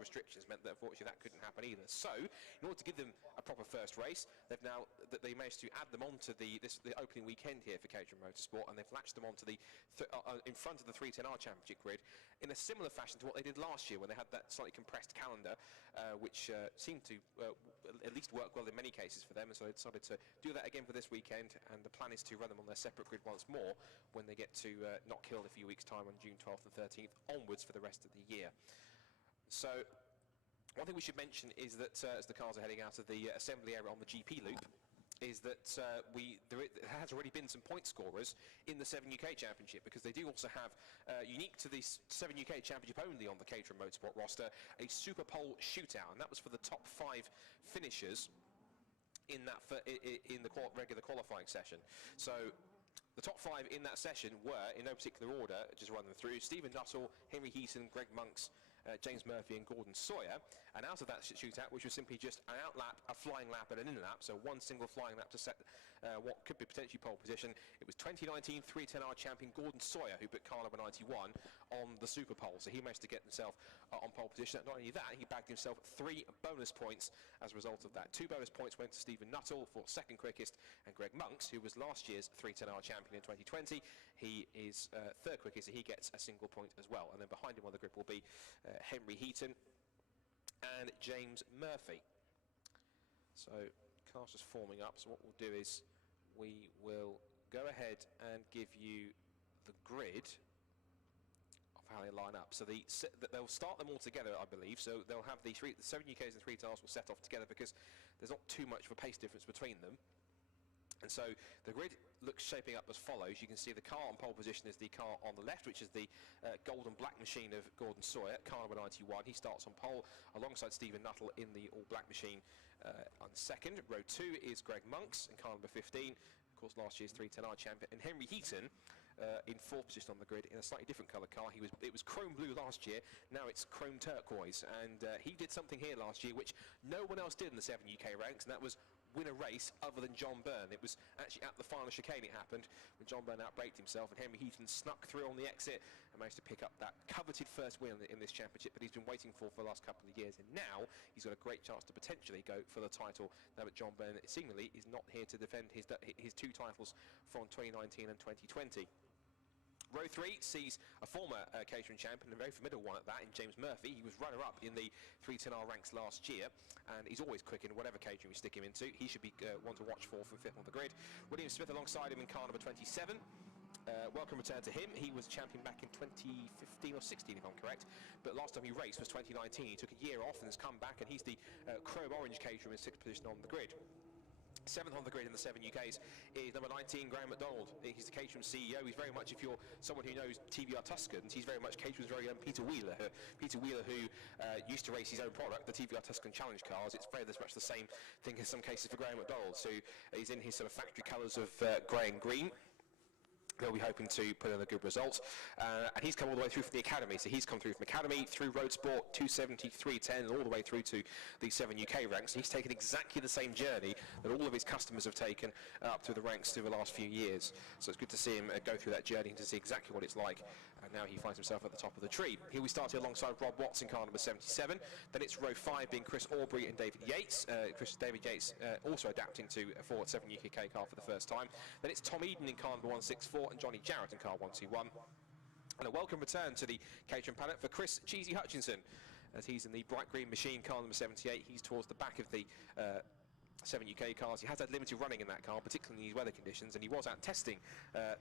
restrictions meant that unfortunately that couldn't happen either. So in order to give them a proper first race, they managed to add them onto the opening weekend here for Caterham Motorsport, and they've latched them onto in front of the 310R Championship grid in a similar fashion to what they did last year when they had that slightly compressed calendar, which seemed to at least work well in many cases for them, and so they decided to do that again for this weekend, and the plan is to run them on their separate grid once more when they get to Knock Hill in a few weeks' time on June 12th and 13th onwards for the rest of the year. So one thing we should mention is that as the cars are heading out of the assembly area on the GP loop, is that there has already been some point scorers in the 7 UK Championship, because they do also have, unique to the 7 UK Championship only on the Caterham Motorsport roster, a Super Pole shootout, and that was for the top 5 finishers in that in the regular qualifying session. So the top 5 in that session were, in no particular order, just run them through: Stephen Nuttall, Henry Heaton, Greg Monks, James Murphy and Gordon Sawyer. And out of that shootout, which was simply just an out lap, a flying lap and an in lap, so one single flying lap to set what could be potentially pole position, it was 2019 310R champion Gordon Sawyer who put car number 91 on the Super Pole, so he managed to get himself on pole position. Not only that, he bagged himself 3 bonus points as a result of that. 2 bonus points went to Stephen Nuttall for second quickest, and Greg Monks, who was last year's 310R champion in 2020, he is third quickest, so he gets a single point as well. And then behind him on the grid will be Henry Heaton and James Murphy. So cars just forming up, so what we'll do is we will go ahead and give you the grid how they line up. So they'll start them all together, I believe. So they'll have the 7 UKs and 3 TRs will set off together because there's not too much of a pace difference between them. And so the grid looks shaping up as follows. You can see the car on pole position is the car on the left, which is the gold and black machine of Gordon Sawyer, car number 91. He starts on pole alongside Stephen Nuttall in the all-black machine on second. Row 2 is Greg Monks in car number 15, of course last year's 310R champion, and Henry Heaton in 4th position on the grid in a slightly different colour car. It was chrome blue last year, now it's chrome turquoise, and he did something here last year which no one else did in the 7 UK ranks, and that was win a race other than John Byrne. It was actually at the final chicane it happened when John Byrne outbraked himself, and Henry Heaton snuck through on the exit and managed to pick up that coveted first win in this championship that he's been waiting for the last couple of years, and now he's got a great chance to potentially go for the title now that John Byrne seemingly is not here to defend his 2 titles from 2019 and 2020. Row 3 sees a former catering champion, a very formidable one at that, in James Murphy. He was runner-up in the 310R ranks last year, and he's always quick in whatever catering we stick him into. He should be one to watch for 5th on the grid. William Smith alongside him in car number 27. Welcome return to him. He was champion back in 2015 or 16, if I'm correct, but last time he raced was 2019. He took a year off and has come back, and he's the chrome orange caterer in 6th position on the grid. 7th on the grid in the 7 UKs is number 19, Graham MacDonald. He's the Caterham CEO. He's very much, if you're someone who knows TVR Tuscans, he's very much Caterham's very own Peter Wheeler. Peter Wheeler, who used to race his own product, the TVR Tuscan Challenge cars. It's very much the same thing in some cases for Graham MacDonald. So he's in his sort of factory colours of grey and green. They'll be hoping to put in a good result, and he's come all the way through from the academy. So he's come through from academy, through road sport, 270, 310, and all the way through to the 7 UK ranks. He's taken exactly the same journey that all of his customers have taken up through the ranks through the last few years. So it's good to see him go through that journey and to see exactly what it's like. And now he finds himself at the top of the tree. Here we started alongside Rob Watts in car number 77. Then it's row 5 being Chris Aubrey and David Yates. David Yates also adapting to a Ford 7 UK car for the first time. Then it's Tom Eden in car number 164 and Johnny Jarrett in car 121. And a welcome return to the Caterham paddock for Chris Cheesy Hutchinson, as he's in the bright green machine car number 78. He's towards the back of the 7 UK cars. He has had limited running in that car, particularly in these weather conditions, and he was out testing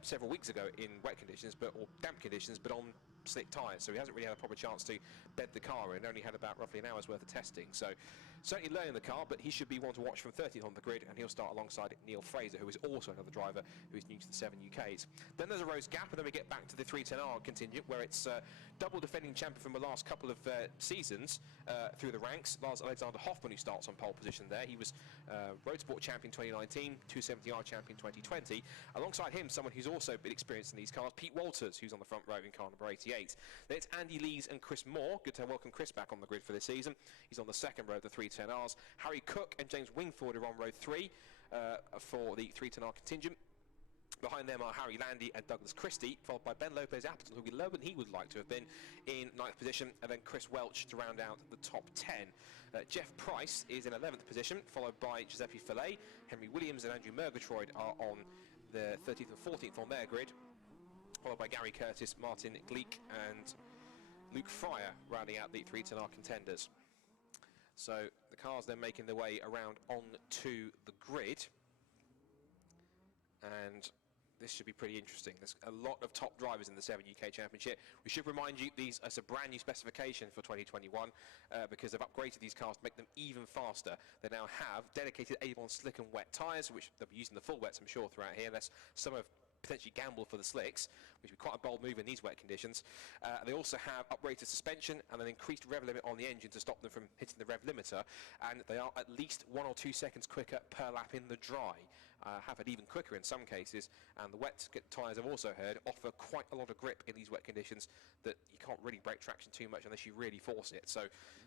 several weeks ago in wet conditions, or damp conditions, but on slick tyres, so he hasn't really had a proper chance to bed the car in. Only had about roughly an hour's worth of testing, so certainly learning the car, but he should be one to watch from 30th on the grid, and he'll start alongside Neil Fraser, who is also another driver who is new to the 7 UKs. Then there's a rows gap, and then we get back to the 310R contingent, where it's double defending champion from the last couple of seasons through the ranks, Lars Alexander Hoffman, who starts on pole position there. He was Road Sport champion 2019, 270R champion 2020. Alongside him, someone who's also been experienced in these cars, Pete Walters, who's on the front row in car number 88. Then it's Andy Lees and Chris Moore. Good to welcome Chris back on the grid for this season. He's on the second row of the 310Rs. Harry Cook and James Wingford are on row 3 for the 310R contingent. Behind them are Harry Landy and Douglas Christie, followed by Ben Lopez Appleton, who will be lower than he would like to have been, in 9th position, and then Chris Welch to round out the top 10. Jeff Price is in 11th position, followed by Giuseppe Fillet. Henry Williams and Andrew Murgatroyd are on the 13th and 14th on their grid, followed by Gary Curtis, Martin Gleek and Luke Fryer rounding out the 310R contenders. So the cars then making their way around onto the grid, and this should be pretty interesting. There's a lot of top drivers in the 7 UK Championship. We should remind you these are a brand new specification for 2021 because they've upgraded these cars to make them even faster. They now have dedicated Avon slick and wet tyres, which they'll be using the full wets, I'm sure, throughout here, unless some have potentially gambled for the slicks, which would be quite a bold move in these wet conditions. They also have upgraded suspension and an increased rev limit on the engine to stop them from hitting the rev limiter, and they are at least 1 or 2 seconds quicker per lap in the dry. Have it even quicker in some cases, and the wet tyres, I've also heard, offer quite a lot of grip in these wet conditions that you can't really break traction too much unless you really force it, so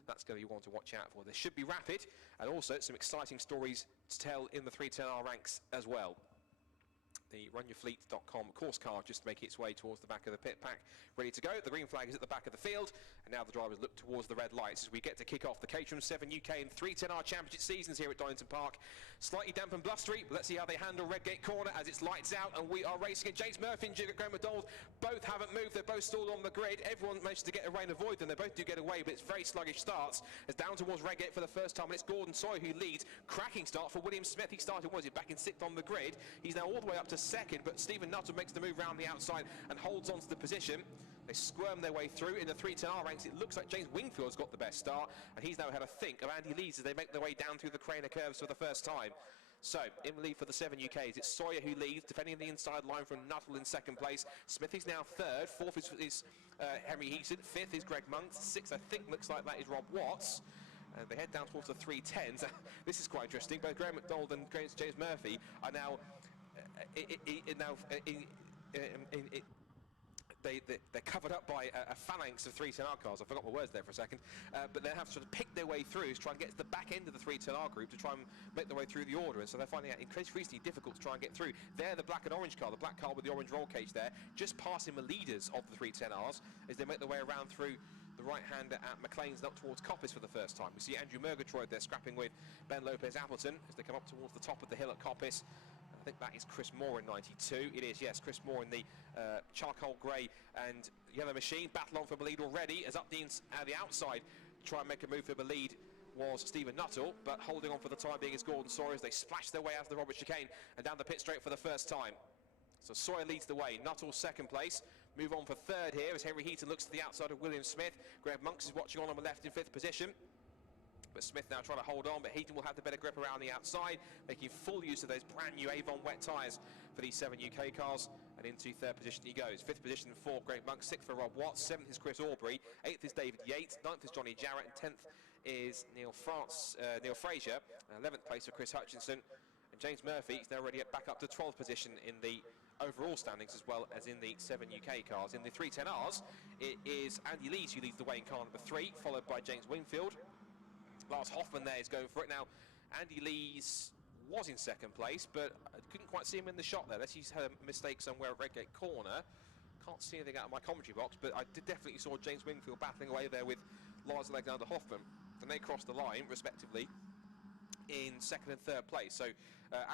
that's going to be one to watch out for. This should be rapid, and also some exciting stories to tell in the 310R ranks as well. The runyourfleet.com course car just making its way towards the back of the pit pack, ready to go. The green flag is at the back of the field, and now the drivers look towards the red lights as we get to kick off the Caterham 7 UK and 310R Championship seasons here at Donington Park. Slightly damp and blustery, but let's see how they handle Redgate Corner as it's lights out, and we are racing. James Murphy and Graham MacDonald both haven't moved. They're both stalled on the grid. Everyone managed to get away and avoid them. They both do get away, but it's very sluggish starts. As down towards Redgate for the first time, and it's Gordon Sawyer who leads. Cracking start for William Smith. He started, was it, back in 6th on the grid. He's now all the way up to 2nd, but Stephen Nuttall makes the move round the outside and holds on to the position. They squirm their way through. In the 310R ranks, it looks like James Wingfield's got the best start, and he's now had a think of Andy Lees as they make their way down through the Craner curves for the first time. So, in the lead for the 7 UKs, it's Sawyer who leads, defending the inside line from Nuttall in second place. Smith is now third. Fourth is Henry Heaton. Fifth is Greg Monks. Sixth, I think, looks like that is Rob Watts. And they head down towards the 310s. This is quite interesting. Both Graham McDonald and James Murphy are now they're covered up by a phalanx of 310R cars. I forgot my words there for a second. But they have to sort of pick their way through to try and get to the back end of the 310R group to try and make their way through the order. And so they're finding it increasingly difficult to try and get through. They're the black and orange car, the black car with the orange roll cage there, just passing the leaders of the 310Rs as they make their way around through the right-hander at McLean's and up towards Coppice for the first time. We see Andrew Murgatroyd there scrapping with Ben Lopez-Appleton as they come up towards the top of the hill at Coppice. I think that is Chris Moore in 92. It is, yes, Chris Moore in the charcoal grey and yellow machine. Battle on for the lead already as up the outside, try and make a move for the lead was Stephen Nuttall, but holding on for the time being is Gordon Sawyer as they splash their way out of the Robert Chicane and down the pit straight for the first time. So Sawyer leads the way, Nuttall second place. Move on for third here as Henry Heaton looks to the outside of William Smith. Graham Monks is watching on the left in fifth position. But Smith now trying to hold on, but Heaton will have the better grip around the outside, making full use of those brand new Avon wet tyres for these 7 UK cars. And into third position he goes. Fifth position for Greg Monks, sixth for Rob Watts, seventh is Chris Aubrey, eighth is David Yates, ninth is Johnny Jarrett, and 10th is Neil Fraser, 11th place for Chris Hutchinson. And James Murphy is now already back up to 12th position in the overall standings as well as in the 7 UK cars. In the 310Rs, it is Andy Lees who leads the way in car number 3, followed by James Wingfield. Lars Hoffman there is going for it. Now, Andy Lees was in second place, but I couldn't quite see him in the shot there, unless he's had a mistake somewhere at Redgate Corner. Can't see anything out of my commentary box, but I definitely saw James Wingfield battling away there with Lars Alexander Hoffman. And they crossed the line, respectively, in second and third place. So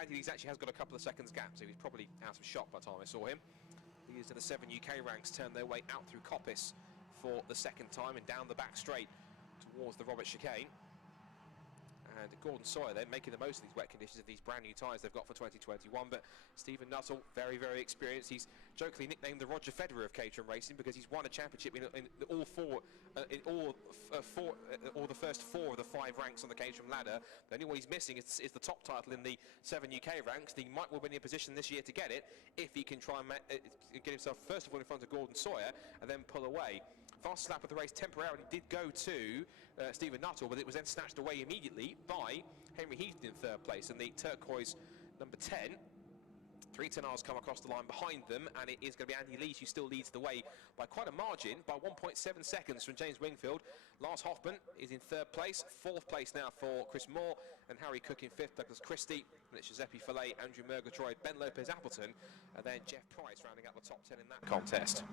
Andy Lees actually has got a couple of seconds gap, so he's probably out of shot by the time I saw him. He is in the 7 UK ranks, turned their way out through Coppice for the second time and down the back straight towards the Robert Chicane. And Gordon Sawyer then making the most of these wet conditions of these brand new tyres they've got for 2021. But Stephen Nuttall, very, very experienced. He's jokingly nicknamed the Roger Federer of Caterham racing because he's won a championship in all the first 4 of the 5 ranks on the Caterham ladder. The only one he's missing is the top title in the 7 UK ranks. He might well be in a position this year to get it if he can try and get himself first of all in front of Gordon Sawyer and then pull away. Fastest lap of the race temporarily did go to Stephen Nuttall, but it was then snatched away immediately by Henry Heaton in third place, and the turquoise number 10. 310Rs come across the line behind them, and it is going to be Andy Lees who still leads the way by quite a margin, by 1.7 seconds from James Wingfield. Lars Hoffman is in third place, fourth place now for Chris Moore, and Harry Cook in fifth, Douglas Christie, and it's Giuseppe Fillet, Andrew Murgatroyd, Ben Lopez-Appleton, and then Jeff Price rounding out the top 10 in that contest.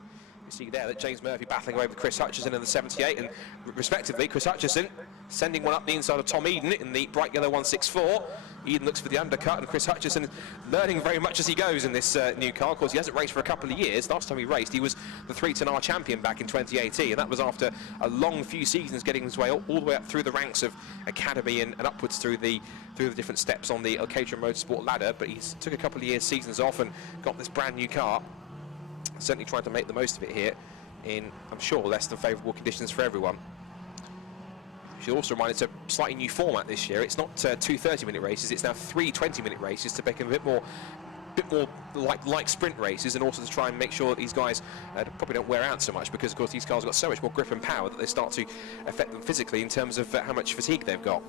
You see there that James Murphy battling away with Chris Hutchison in the 78, and respectively, Chris Hutchison sending one up the inside of Tom Eden in the bright yellow 164. Eden looks for the undercut, and Chris Hutchison learning very much as he goes in this new car. Of course, he hasn't raced for a couple of years. Last time he raced, he was the 310R champion back in 2018, and that was after a long few seasons getting his way all the way up through the ranks of academy and upwards through the different steps on the Caterham Motorsport ladder. But he's took a couple of years, seasons off, and got this brand new car. Certainly trying to make the most of it here in, I'm sure, less than favourable conditions for everyone. We should also remind it's a slightly new format this year. It's not 2 30-minute races, it's now 3 20-minute races to make them a bit more like sprint races, and also to try and make sure that these guys probably don't wear out so much, because of course these cars have got so much more grip and power that they start to affect them physically in terms of how much fatigue they've got.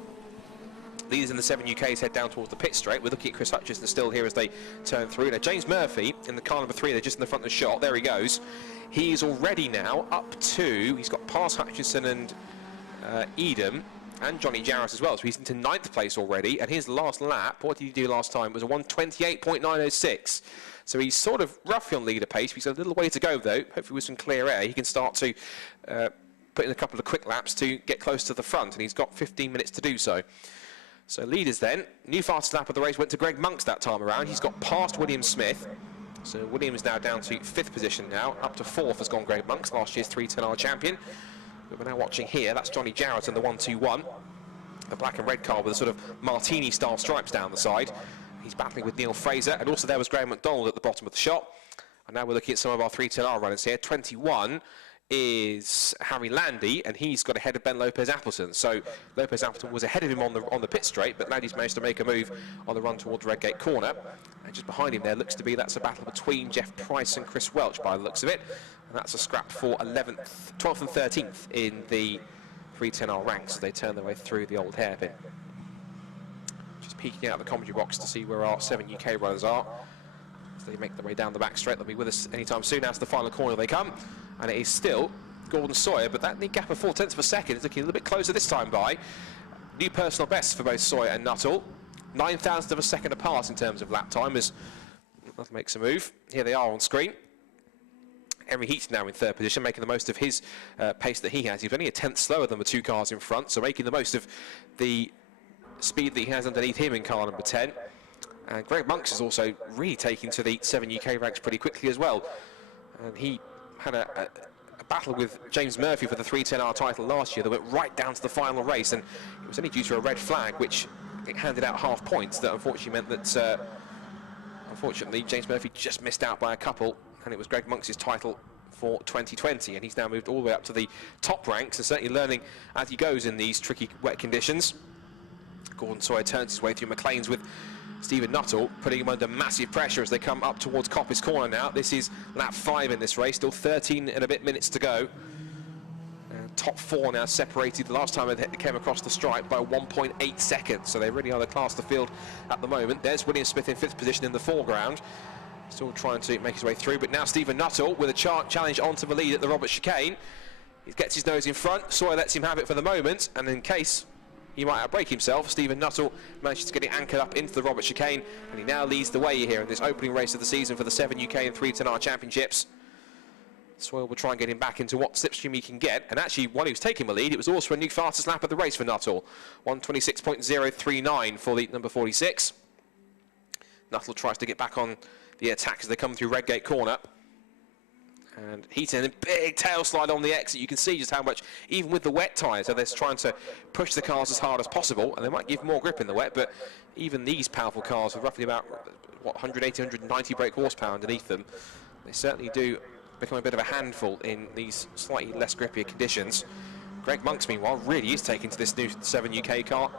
Leaders in the 7 UKs head down towards the pit straight. We're looking at Chris Hutchison still here as they turn through. Now James Murphy in the car number 3, they're just in the front of the shot. There he goes. He is already now up to, he's got past Hutchison and Eden and Johnny Jarrett as well, so he's into 9th place already, and his last lap, what did he do last time, was a 1:28.906, so he's sort of roughly on leader pace. He's got a little way to go though. Hopefully with some clear air he can start to put in a couple of quick laps to get close to the front, and he's got 15 minutes to do so. So leaders then, new fastest lap of the race went to Greg Monks that time around. He's got past William Smith, so Williams now down to 5th position now. Up to 4th has gone Greg Monks, last year's 310R champion. But we're now watching here, that's Johnny Jarrett in the 121. The black and red car with a sort of martini-style stripes down the side. He's battling with Neil Fraser, and also there was Graham McDonald at the bottom of the shot. And now we're looking at some of our 310R runners here. 21 is Harry Landy, and he's got ahead of Ben Lopez-Appleton. So Lopez-Appleton was ahead of him on the pit straight, but Landy's managed to make a move on the run towards Redgate Corner. And just behind him there looks to be that's a battle between Jeff Price and Chris Welch by the looks of it. And that's a scrap for 12th and 13th in the 310R ranks as they turn their way through the old hairpin. Just peeking out of the commentary box to see where our 7 UK runners are. As they make their way down the back straight, they'll be with us anytime soon. As to the final corner they come. And it is still Gordon Sawyer, but that neat gap of 0.4 of a second is looking a little bit closer this time by. New personal best for both Sawyer and Nuttall. 0.09 of a second apart in terms of lap time as Nuttall makes a move. Here they are on screen. Henry Heaton now in third position, making the most of his pace that he has. He's only a tenth slower than the 2 cars in front, so making the most of the speed that he has underneath him in car number 10. And Greg Monks is also really taking to the 7 UK ranks pretty quickly as well. And he had a battle with James Murphy for the 310R title last year that went right down to the final race, and it was only due to a red flag which it handed out half points that unfortunately meant that unfortunately James Murphy just missed out by a couple, and it was Greg Monks' title for 2020, and he's now moved all the way up to the top ranks and certainly learning as he goes in these tricky wet conditions. Gordon Sawyer turns his way through McLean's with Stephen Nuttall, putting him under massive pressure as they come up towards Coppice Corner now. This is lap 5 in this race, still 13 and a bit minutes to go. Top 4 now separated the last time they came across the stripe by 1.8 seconds, so they really are the class of the field at the moment. There's William Smith in 5th position in the foreground, still trying to make his way through, but now Stephen Nuttall with a challenge onto the lead at the Robert Chicane. He gets his nose in front, Sawyer lets him have it for the moment, and in case he might outbreak himself, Stephen Nuttall manages to get it anchored up into the Robert Chicane, and he now leads the way here in this opening race of the season for the 7 UK and 310R championships. Sawyer will try and get him back into what slipstream he can get, and actually while he was taking the lead, it was also a new fastest lap of the race for Nuttall. 1:26.039 for the number 46. Nuttall tries to get back on the attack as they come through Redgate Corner. And Heaton, a big tail slide on the exit. You can see just how much, even with the wet tyres, so they're trying to push the cars as hard as possible, and they might give more grip in the wet, but even these powerful cars with roughly about, what, 180, 190 brake horsepower underneath them, they certainly do become a bit of a handful in these slightly less grippier conditions. Greg Monks, meanwhile, really is taking to this new 7 UK car.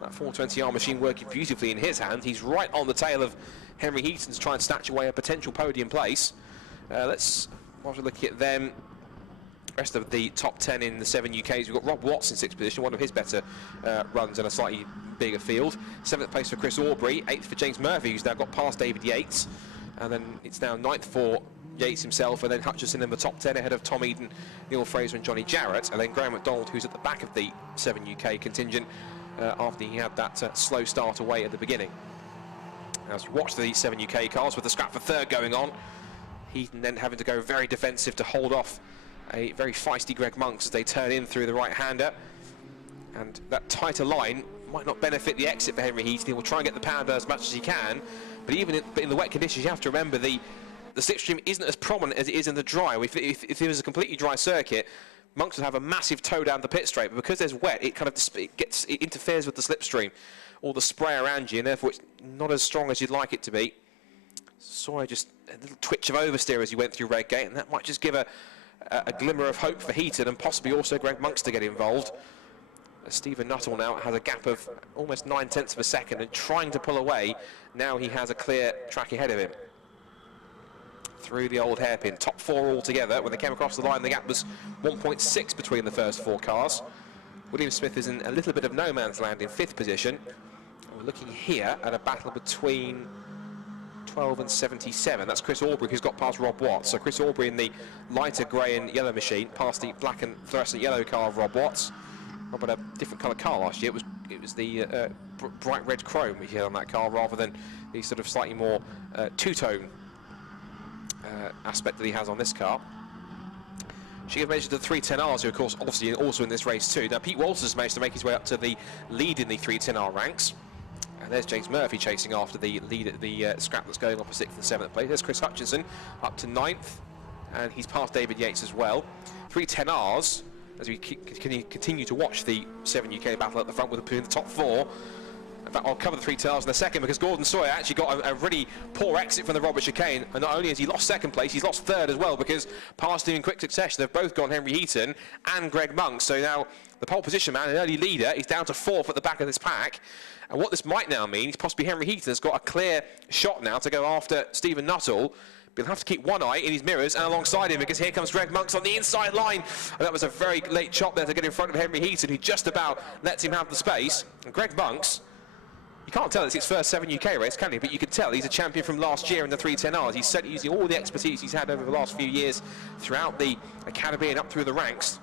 That 420R machine working beautifully in his hand. He's right on the tail of Henry Heaton to try and snatch away a potential podium place. Whilst we're looking at them, rest of the top 10 in the 7 UKs, we've got Rob Watts in 6th position, one of his better runs in a slightly bigger field. 7th place for Chris Aubrey, 8th for James Murphy, who's now got past David Yates, and then it's now 9th for Yates himself, and then Hutchison in the top 10 ahead of Tom Eden, Neil Fraser and Johnny Jarrett, and then Graham McDonald, who's at the back of the 7 UK contingent after he had that slow start away at the beginning. As we watch the 7 UK cars with the scrap for third going on, Heaton then having to go very defensive to hold off a very feisty Greg Monks as they turn in through the right-hander. And that tighter line might not benefit the exit for Henry Heaton. He will try and get the power as much as he can, but even in the wet conditions, you have to remember the slipstream isn't as prominent as it is in the dry. If it was a completely dry circuit, Monks would have a massive toe down the pit straight, but because there's wet, it kind of it interferes with the slipstream or the spray around you, and therefore it's not as strong as you'd like it to be. Sawyer just a little twitch of oversteer as he went through Redgate, and that might just give a glimmer of hope for Heaton and possibly also Greg Monks to get involved. Stephen Nuttall now has a gap of almost 0.9 of a second and trying to pull away. Now he has a clear track ahead of him. Through the old hairpin, top 4 altogether. When they came across the line, the gap was 1.6 between the first 4 cars. William Smith is in a little bit of no man's land in 5th position. We're looking here at a battle between 12 and 77. That's Chris Aubrey, who's got past Rob Watts. So Chris Aubrey in the lighter grey and yellow machine, past the black and fluorescent yellow car of Rob Watts. Rob had a different colour car last year. It was the bright red chrome we had on that car, rather than the sort of slightly more two-tone aspect that he has on this car. She have mentioned the 310Rs, who of course obviously also in this race too. Now Pete Walters has managed to make his way up to the lead in the 310R ranks. And there's James Murphy chasing after the lead at the scrap that's going on for 6th and 7th place. There's Chris Hutchinson up to 9th, and he's past David Yates as well. 310Rs, as we continue to watch the 7 UK battle at the front with between the top 4. And I'll cover the 3 tails in a second, because Gordon Sawyer actually got a really poor exit from the Robert chicane, and not only has he lost second place, he's lost third as well, because past him in quick succession they've both gone Henry Heaton and Greg Monks. So now the pole position man, an early leader, is down to 4th at the back of this pack. And what this might now mean is possibly Henry Heaton has got a clear shot now to go after Stephen Nuttall. But he'll have to keep one eye in his mirrors and alongside him, because here comes Greg Monks on the inside line. And that was a very late chop there to get in front of Henry Heaton, who just about lets him have the space. And Greg Monks, you can't tell it's his first 7 UK race, can you? But you can tell he's a champion from last year in the 310Rs. He's certainly using all the expertise he's had over the last few years throughout the academy and up through the ranks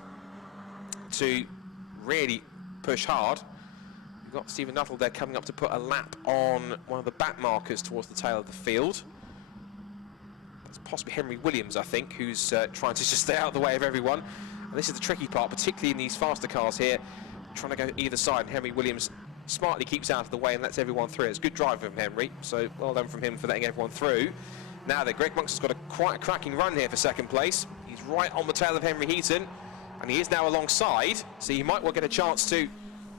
to really push hard. We've got Stephen Nuttall there coming up to put a lap on one of the back markers towards the tail of the field. That's possibly Henry Williams, I think, who's trying to just stay out of the way of everyone. And this is the tricky part, particularly in these faster cars here, trying to go either side. Henry Williams smartly keeps out of the way and lets everyone through. It's a good drive from Henry, so well done from him for letting everyone through. Now that Greg Monks has got quite a cracking run here for second place. He's right on the tail of Henry Heaton, and he is now alongside, so he might well get a chance to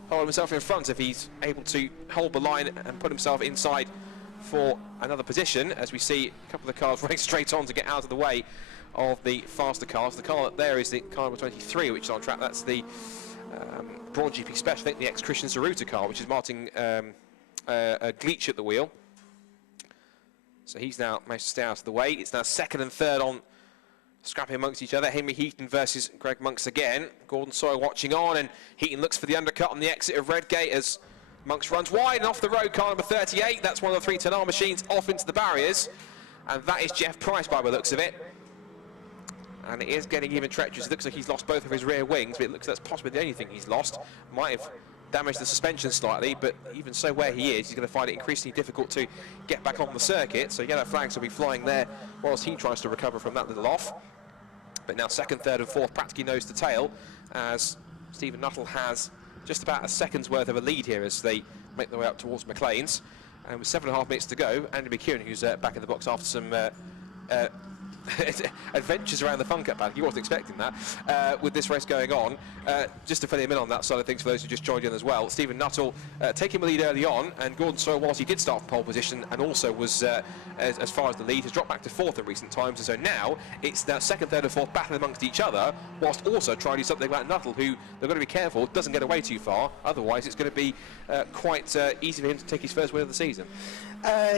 hold himself in front if he's able to hold the line and put himself inside for another position, as we see a couple of cars running straight on to get out of the way of the faster cars. The car up there is the car number 23, which is on track. That's the Broad GP Special, I think the ex-Christian Zaruta car, which is Martin Gleach at the wheel. So he's now managed to stay out of the way. It's now second and third on, scrapping amongst each other. Henry Heaton versus Greg Monks again. Gordon Sawyer watching on, and Heaton looks for the undercut on the exit of Redgate as Monks runs wide and off the road. Car number 38, that's one of the 310R machines, off into the barriers. And that is Jeff Price by the looks of it. And it is getting even treacherous. It looks like he's lost both of his rear wings, but it looks like that's possibly the only thing he's lost. Might have damaged the suspension slightly, but even so, where he is, he's going to find it increasingly difficult to get back on the circuit. So yellow flags will be flying there whilst he tries to recover from that little off. But now second, third and fourth practically nose to tail, as Stephen Nuttall has just about a second's worth of a lead here as they make their way up towards McLean's. And with 7.5 minutes to go, Andy McEwen, who's back in the box after some adventures around the Fun Cup paddock. You wasn't expecting that with this race going on. Just to fill him in on that side of things for those who just joined in as well, Stephen Nuttall taking the lead early on, and Gordon Sawyer, whilst he did start from pole position and also was as far as the lead, has dropped back to fourth in recent times. And so now it's now second, third and fourth battling amongst each other, whilst also trying to do something like Nuttall, who they've got to be careful doesn't get away too far, otherwise it's going to be quite easy for him to take his first win of the season.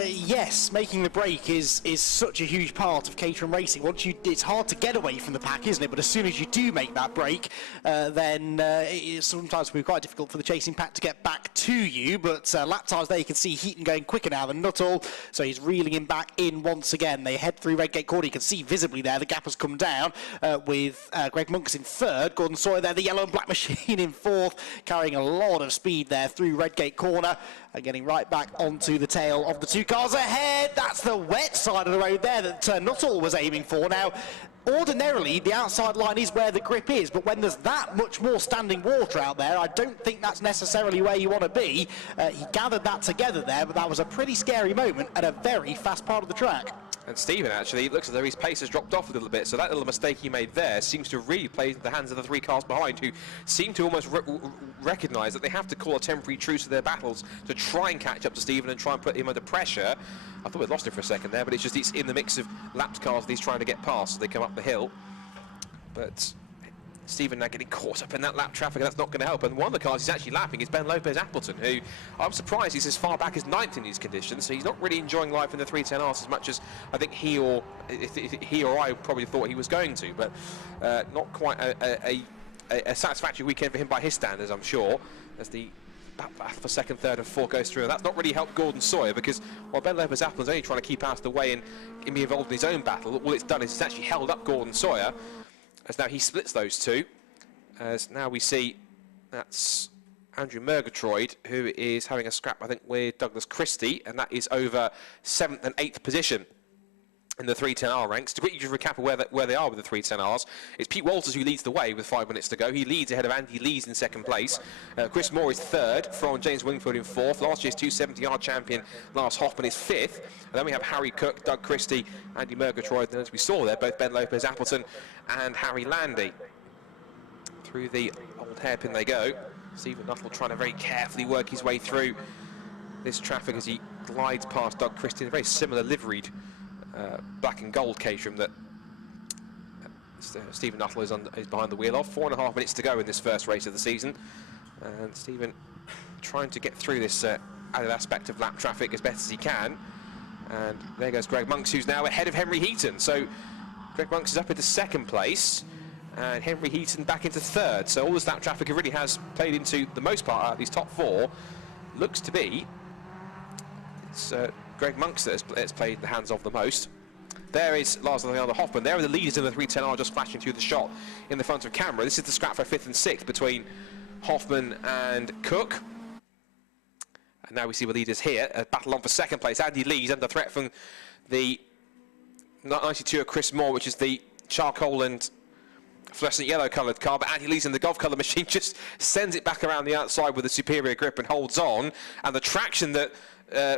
Yes, making the break is such a huge part of Caterham racing. It's hard to get away from the pack, isn't it? But as soon as you do make that break, then it sometimes will be quite difficult for the chasing pack to get back to you. But lap times there, you can see Heaton going quicker now than Nuttall, so he's reeling him back in once again. They head through Redgate Corner. You can see visibly there the gap has come down with Greg Monks in third, Gordon Sawyer there, the yellow and black machine in fourth, carrying a lot of speed there through Redgate Corner and getting right back onto the tail of the two cars ahead. That's the wet side of the road there that Nuttall was aiming for. Now, ordinarily, the outside line is where the grip is, but when there's that much more standing water out there, I don't think that's necessarily where you want to be. He gathered that together there, but that was a pretty scary moment at a very fast part of the track. And Stephen, actually, it looks as though his pace has dropped off a little bit, so that little mistake he made there seems to really play into the hands of the three cars behind, who seem to almost recognise that they have to call a temporary truce to their battles to try and catch up to Stephen and try and put him under pressure. I thought we'd lost him for a second there, but it's just it's in the mix of lapped cars that he's trying to get past as they come up the hill. But Stephen now getting caught up in that lap traffic, and that's not going to help. And one of the cars he's actually lapping is Ben Lopez Appleton, who I'm surprised he's as far back as 9th in these conditions, so he's not really enjoying life in the 310Rs as much as I think he or I probably thought he was going to, but not quite a satisfactory weekend for him by his standards, I'm sure, as the battle for second, third and fourth goes through. And that's not really helped Gordon Sawyer, because while Ben Lopez Appleton's only trying to keep out of the way and be involved in his own battle, all it's done is it's actually held up Gordon Sawyer, as now he splits those two, as now we see that's Andrew Murgatroyd, who is having a scrap, I think, with Douglas Christie, and that is over 7th and 8th position in the 310R ranks. To quickly just recap where they are with the 310Rs, it's Pete Walters who leads the way with 5 minutes to go. He leads ahead of Andy Lees in second place. Chris Moore is third, from James Wingfield in fourth. Last year's 270R champion Lars Hoffman is fifth. And then we have Harry Cook, Doug Christie, Andy Murgatroyd, and as we saw there, both Ben Lopez Appleton and Harry Landy. Through the old hairpin they go. Stephen Nuttall trying to very carefully work his way through this traffic as he glides past Doug Christie, a very similar liveried black and gold Caterham that Stephen Nuttall is behind the wheel of. 4.5 minutes to go in this first race of the season, and Stephen trying to get through this added aspect of lap traffic as best as he can. And there goes Greg Monks, who's now ahead of Henry Heaton. So Greg Monks is up into second place, and Henry Heaton back into third. So all this lap traffic really has played into the most part out of these top four. Looks to be it's Greg Monks that has played the hands of the most. There is Lars Alexander Hoffman. There are the leaders in the 310R just flashing through the shot in the front of camera. This is the scrap for 5th and 6th between Hoffman and Cook. And now we see the leaders here. A battle on for second place. Andy Lee's under threat from the 92 of Chris Moore, which is the charcoal and fluorescent yellow coloured car. But Andy Lee's in the golf colour machine just sends it back around the outside with a superior grip and holds on. And the traction that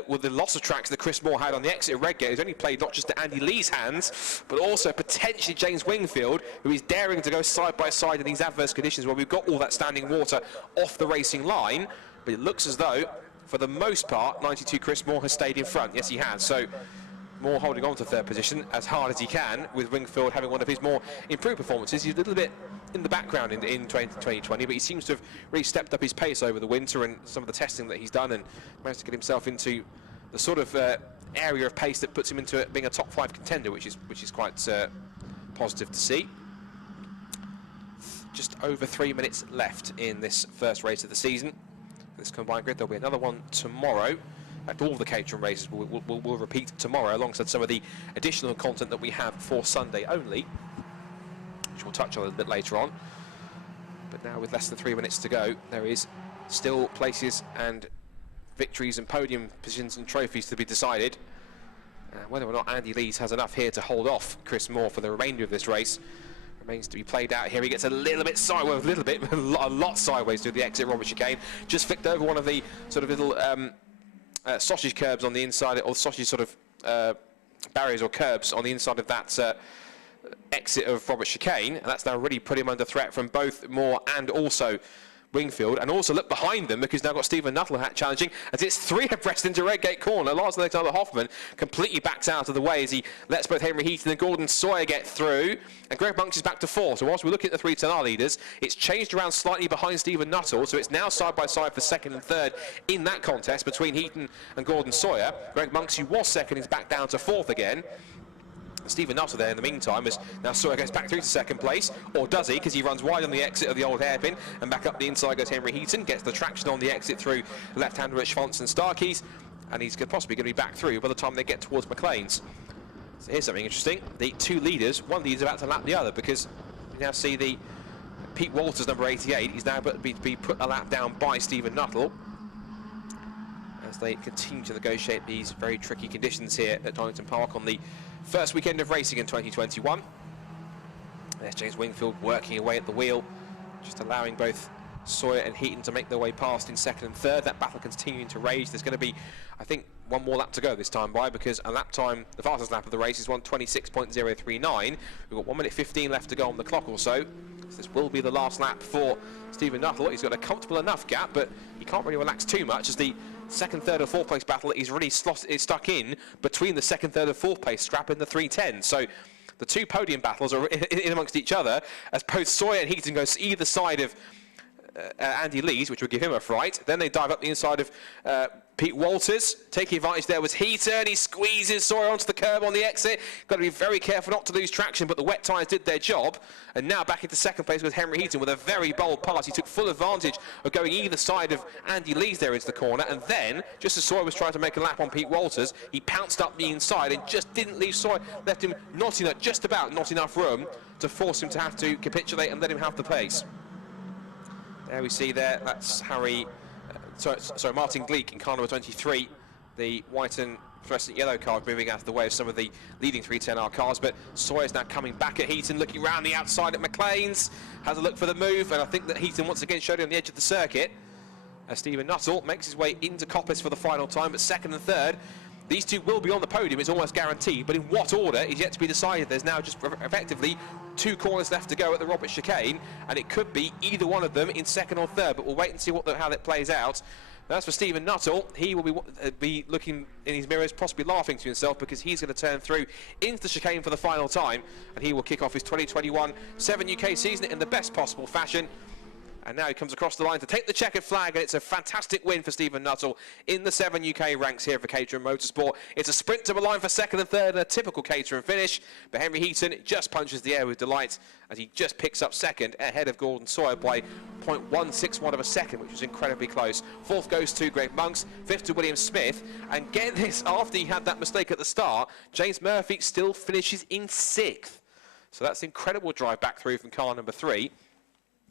with the loss of traction that Chris Moore had on the exit of Redgate has only played not just to Andy Lee's hands, but also potentially James Wingfield, who is daring to go side by side in these adverse conditions where we've got all that standing water off the racing line. But it looks as though, for the most part, 92 Chris Moore has stayed in front. Yes, he has. So Moore holding on to third position as hard as he can, with Wingfield having one of his more improved performances. He's a little bit in the background in 2020, but he seems to have really stepped up his pace over the winter and some of the testing that he's done, and managed to get himself into the sort of area of pace that puts him into being a top 5 contender, which is quite positive to see. Just over 3 minutes left in this first race of the season. This combined grid, there'll be another one tomorrow. In fact, all the Caterham races will repeat tomorrow, alongside some of the additional content that we have for Sunday only, which we'll touch on a little bit later on. But now, with less than 3 minutes to go, there is still places and victories and podium positions and trophies to be decided. Whether or not Andy Lees has enough here to hold off Chris Moore for the remainder of this race remains to be played out. Here he gets a little bit sideways, a lot sideways through the exit. Robert Chicane just flicked over one of the sort of little sausage curbs on the inside, or sausage sort of barriers or curbs on the inside of that exit of Robert Chicane, and that's now really put him under threat from both Moore and also Wingfield. And also look behind them, because now got Stephen Nuttall challenging, as it's 3 abreast into Redgate corner. Lars Alexander Hoffman completely backs out of the way as he lets both Henry Heaton and Gordon Sawyer get through, and Greg Monks is back to 4. So whilst we're looking at the 310R leaders, it's changed around slightly behind Stephen Nuttall, so it's now side by side for 2nd and 3rd in that contest between Heaton and Gordon Sawyer. Greg Monks, who was 2nd, is back down to 4th again. Stephen Nuttall there in the meantime, as now Sawyer goes back through to 2nd place, or does he, because he runs wide on the exit of the old hairpin, and back up the inside goes Henry Heaton, gets the traction on the exit through left-hander at Schwantz and Starkeys, and he's possibly going to be back through by the time they get towards McLean's. So here's something interesting. The two leaders, one leader's about to lap the other, because you now see the Pete Walters, number 88, he's now about to be put a lap down by Stephen Nuttall, as they continue to negotiate these very tricky conditions here at Donington Park on the first weekend of racing in 2021. There's James Wingfield working away at the wheel, just allowing both Sawyer and Heaton to make their way past in 2nd and 3rd. That battle continuing to rage. There's going to be, I think, one more lap to go this time by, because a lap time, the fastest lap of the race is 1:26.039. We've got 1 minute 15 left to go on the clock or so. So this will be the last lap for Stephen Nuttall. He's got a comfortable enough gap, but he can't really relax too much, as the 2nd, 3rd, or 4th place battle is really stuck in between the 2nd, 3rd, and 4th place scrap in the 310. So the two podium battles are in amongst each other, as both Sawyer and Heaton go either side of Andy Lees, which will give him a fright. Then they dive up the inside of Pete Walters. Taking advantage there was Heaton. He squeezes Sawyer onto the curb on the exit. Got to be very careful not to lose traction, but the wet tyres did their job. And now back into 2nd place with Henry Heaton with a very bold pass. He took full advantage of going either side of Andy Lees there into the corner. And then, just as Sawyer was trying to make a lap on Pete Walters, he pounced up the inside and just didn't leave Sawyer. Left him just about not enough room to force him to have to capitulate and let him have the pace. There we see there, that's Martin Gleek in car number 23, the white and fluorescent yellow car moving out of the way of some of the leading 310R cars, but Sawyer's now coming back at Heaton, looking round the outside at McLean's, has a look for the move, and I think that Heaton once again showed it on the edge of the circuit, as Stephen Nuttall makes his way into Coppice for the final time, but 2nd and 3rd, these two will be on the podium, it's almost guaranteed, but in what order is yet to be decided. There's now just effectively 2 corners left to go at the Robert Chicane, and it could be either one of them in 2nd or 3rd, but we'll wait and see how that plays out. As for Stephen Nuttall, he will be looking in his mirrors, possibly laughing to himself, because he's going to turn through into the chicane for the final time, and he will kick off his 2021 7 UK season in the best possible fashion. And now he comes across the line to take the checkered flag, and it's a fantastic win for Stephen Nuttall in the 7 UK ranks here for Caterham Motorsport. It's a sprint to the line for second and third and a typical Caterham finish, but Henry Heaton just punches the air with delight as he just picks up second ahead of Gordon Sawyer by 0.161 of a second, which was incredibly close. Fourth goes to Greg Monks, fifth to William Smith, and get this, after he had that mistake at the start, James Murphy still finishes in sixth. So that's an incredible drive back through from car number 3.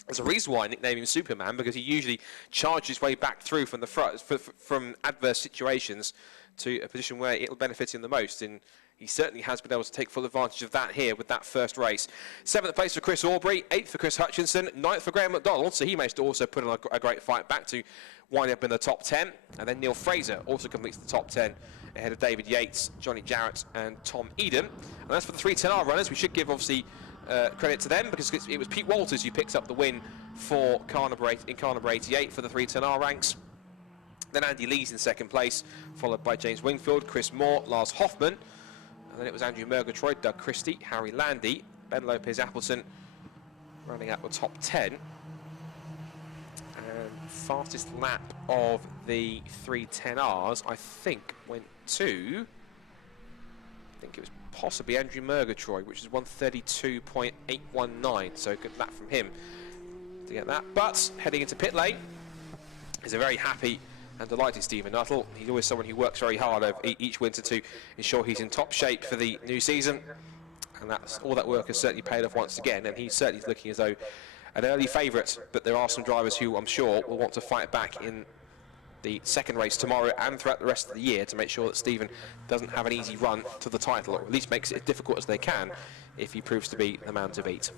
There's a reason why I nicknamed him Superman, because he usually charges his way back through from the front, from adverse situations to a position where it'll benefit him the most, and he certainly has been able to take full advantage of that here with that first race. 7th place for Chris Aubrey, 8th for Chris Hutchinson, 9th for Graham McDonald, so he managed to also put on a great fight back to wind up in the top 10, and then Neil Fraser also completes the top 10 ahead of David Yates, Johnny Jarrett and Tom Eden. And that's for the 310R runners. We should give obviously credit to them, because it was Pete Walters who picks up the win for car number 88 for the 310R ranks. Then Andy Lee's in second place, followed by James Wingfield, Chris Moore, Lars Hoffman, and then it was Andrew Murgatroyd, Doug Christie, Harry Landy, Ben Lopez Appleton running out the top 10. And fastest lap of the 310Rs, I think, went to, I think it was possibly Andrew Murgatroyd, which is 132.819, so good lap from him to get that. But heading into pit lane is a very happy and delighted Stephen Nuttall. He's always someone who works very hard over each winter to ensure he's in top shape for the new season, and that's all that work has certainly paid off once again, and he's certainly looking as though an early favourite, but there are some drivers who I'm sure will want to fight back in the second race tomorrow and throughout the rest of the year to make sure that Stephen doesn't have an easy run to the title, or at least makes it as difficult as they can if he proves to be the man to beat.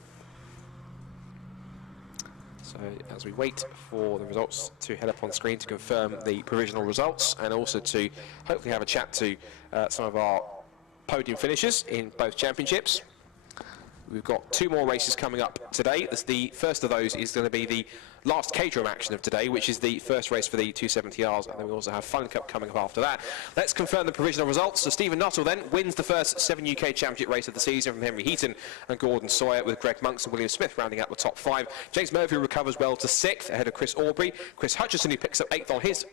So as we wait for the results to head up on screen to confirm the provisional results, and also to hopefully have a chat to some of our podium finishers in both championships. We've got 2 more races coming up today. The first of those is going to be the last Caterham action of today, which is the first race for the 270Rs, and then we also have Fun Cup coming up after that. Let's confirm the provisional results. So Stephen Nuttall then wins the first 7 UK Championship race of the season from Henry Heaton and Gordon Sawyer, with Greg Monks and William Smith rounding out the top 5. James Murphy recovers well to 6th ahead of Chris Aubrey. Chris Hutchinson, who picks up 8th on his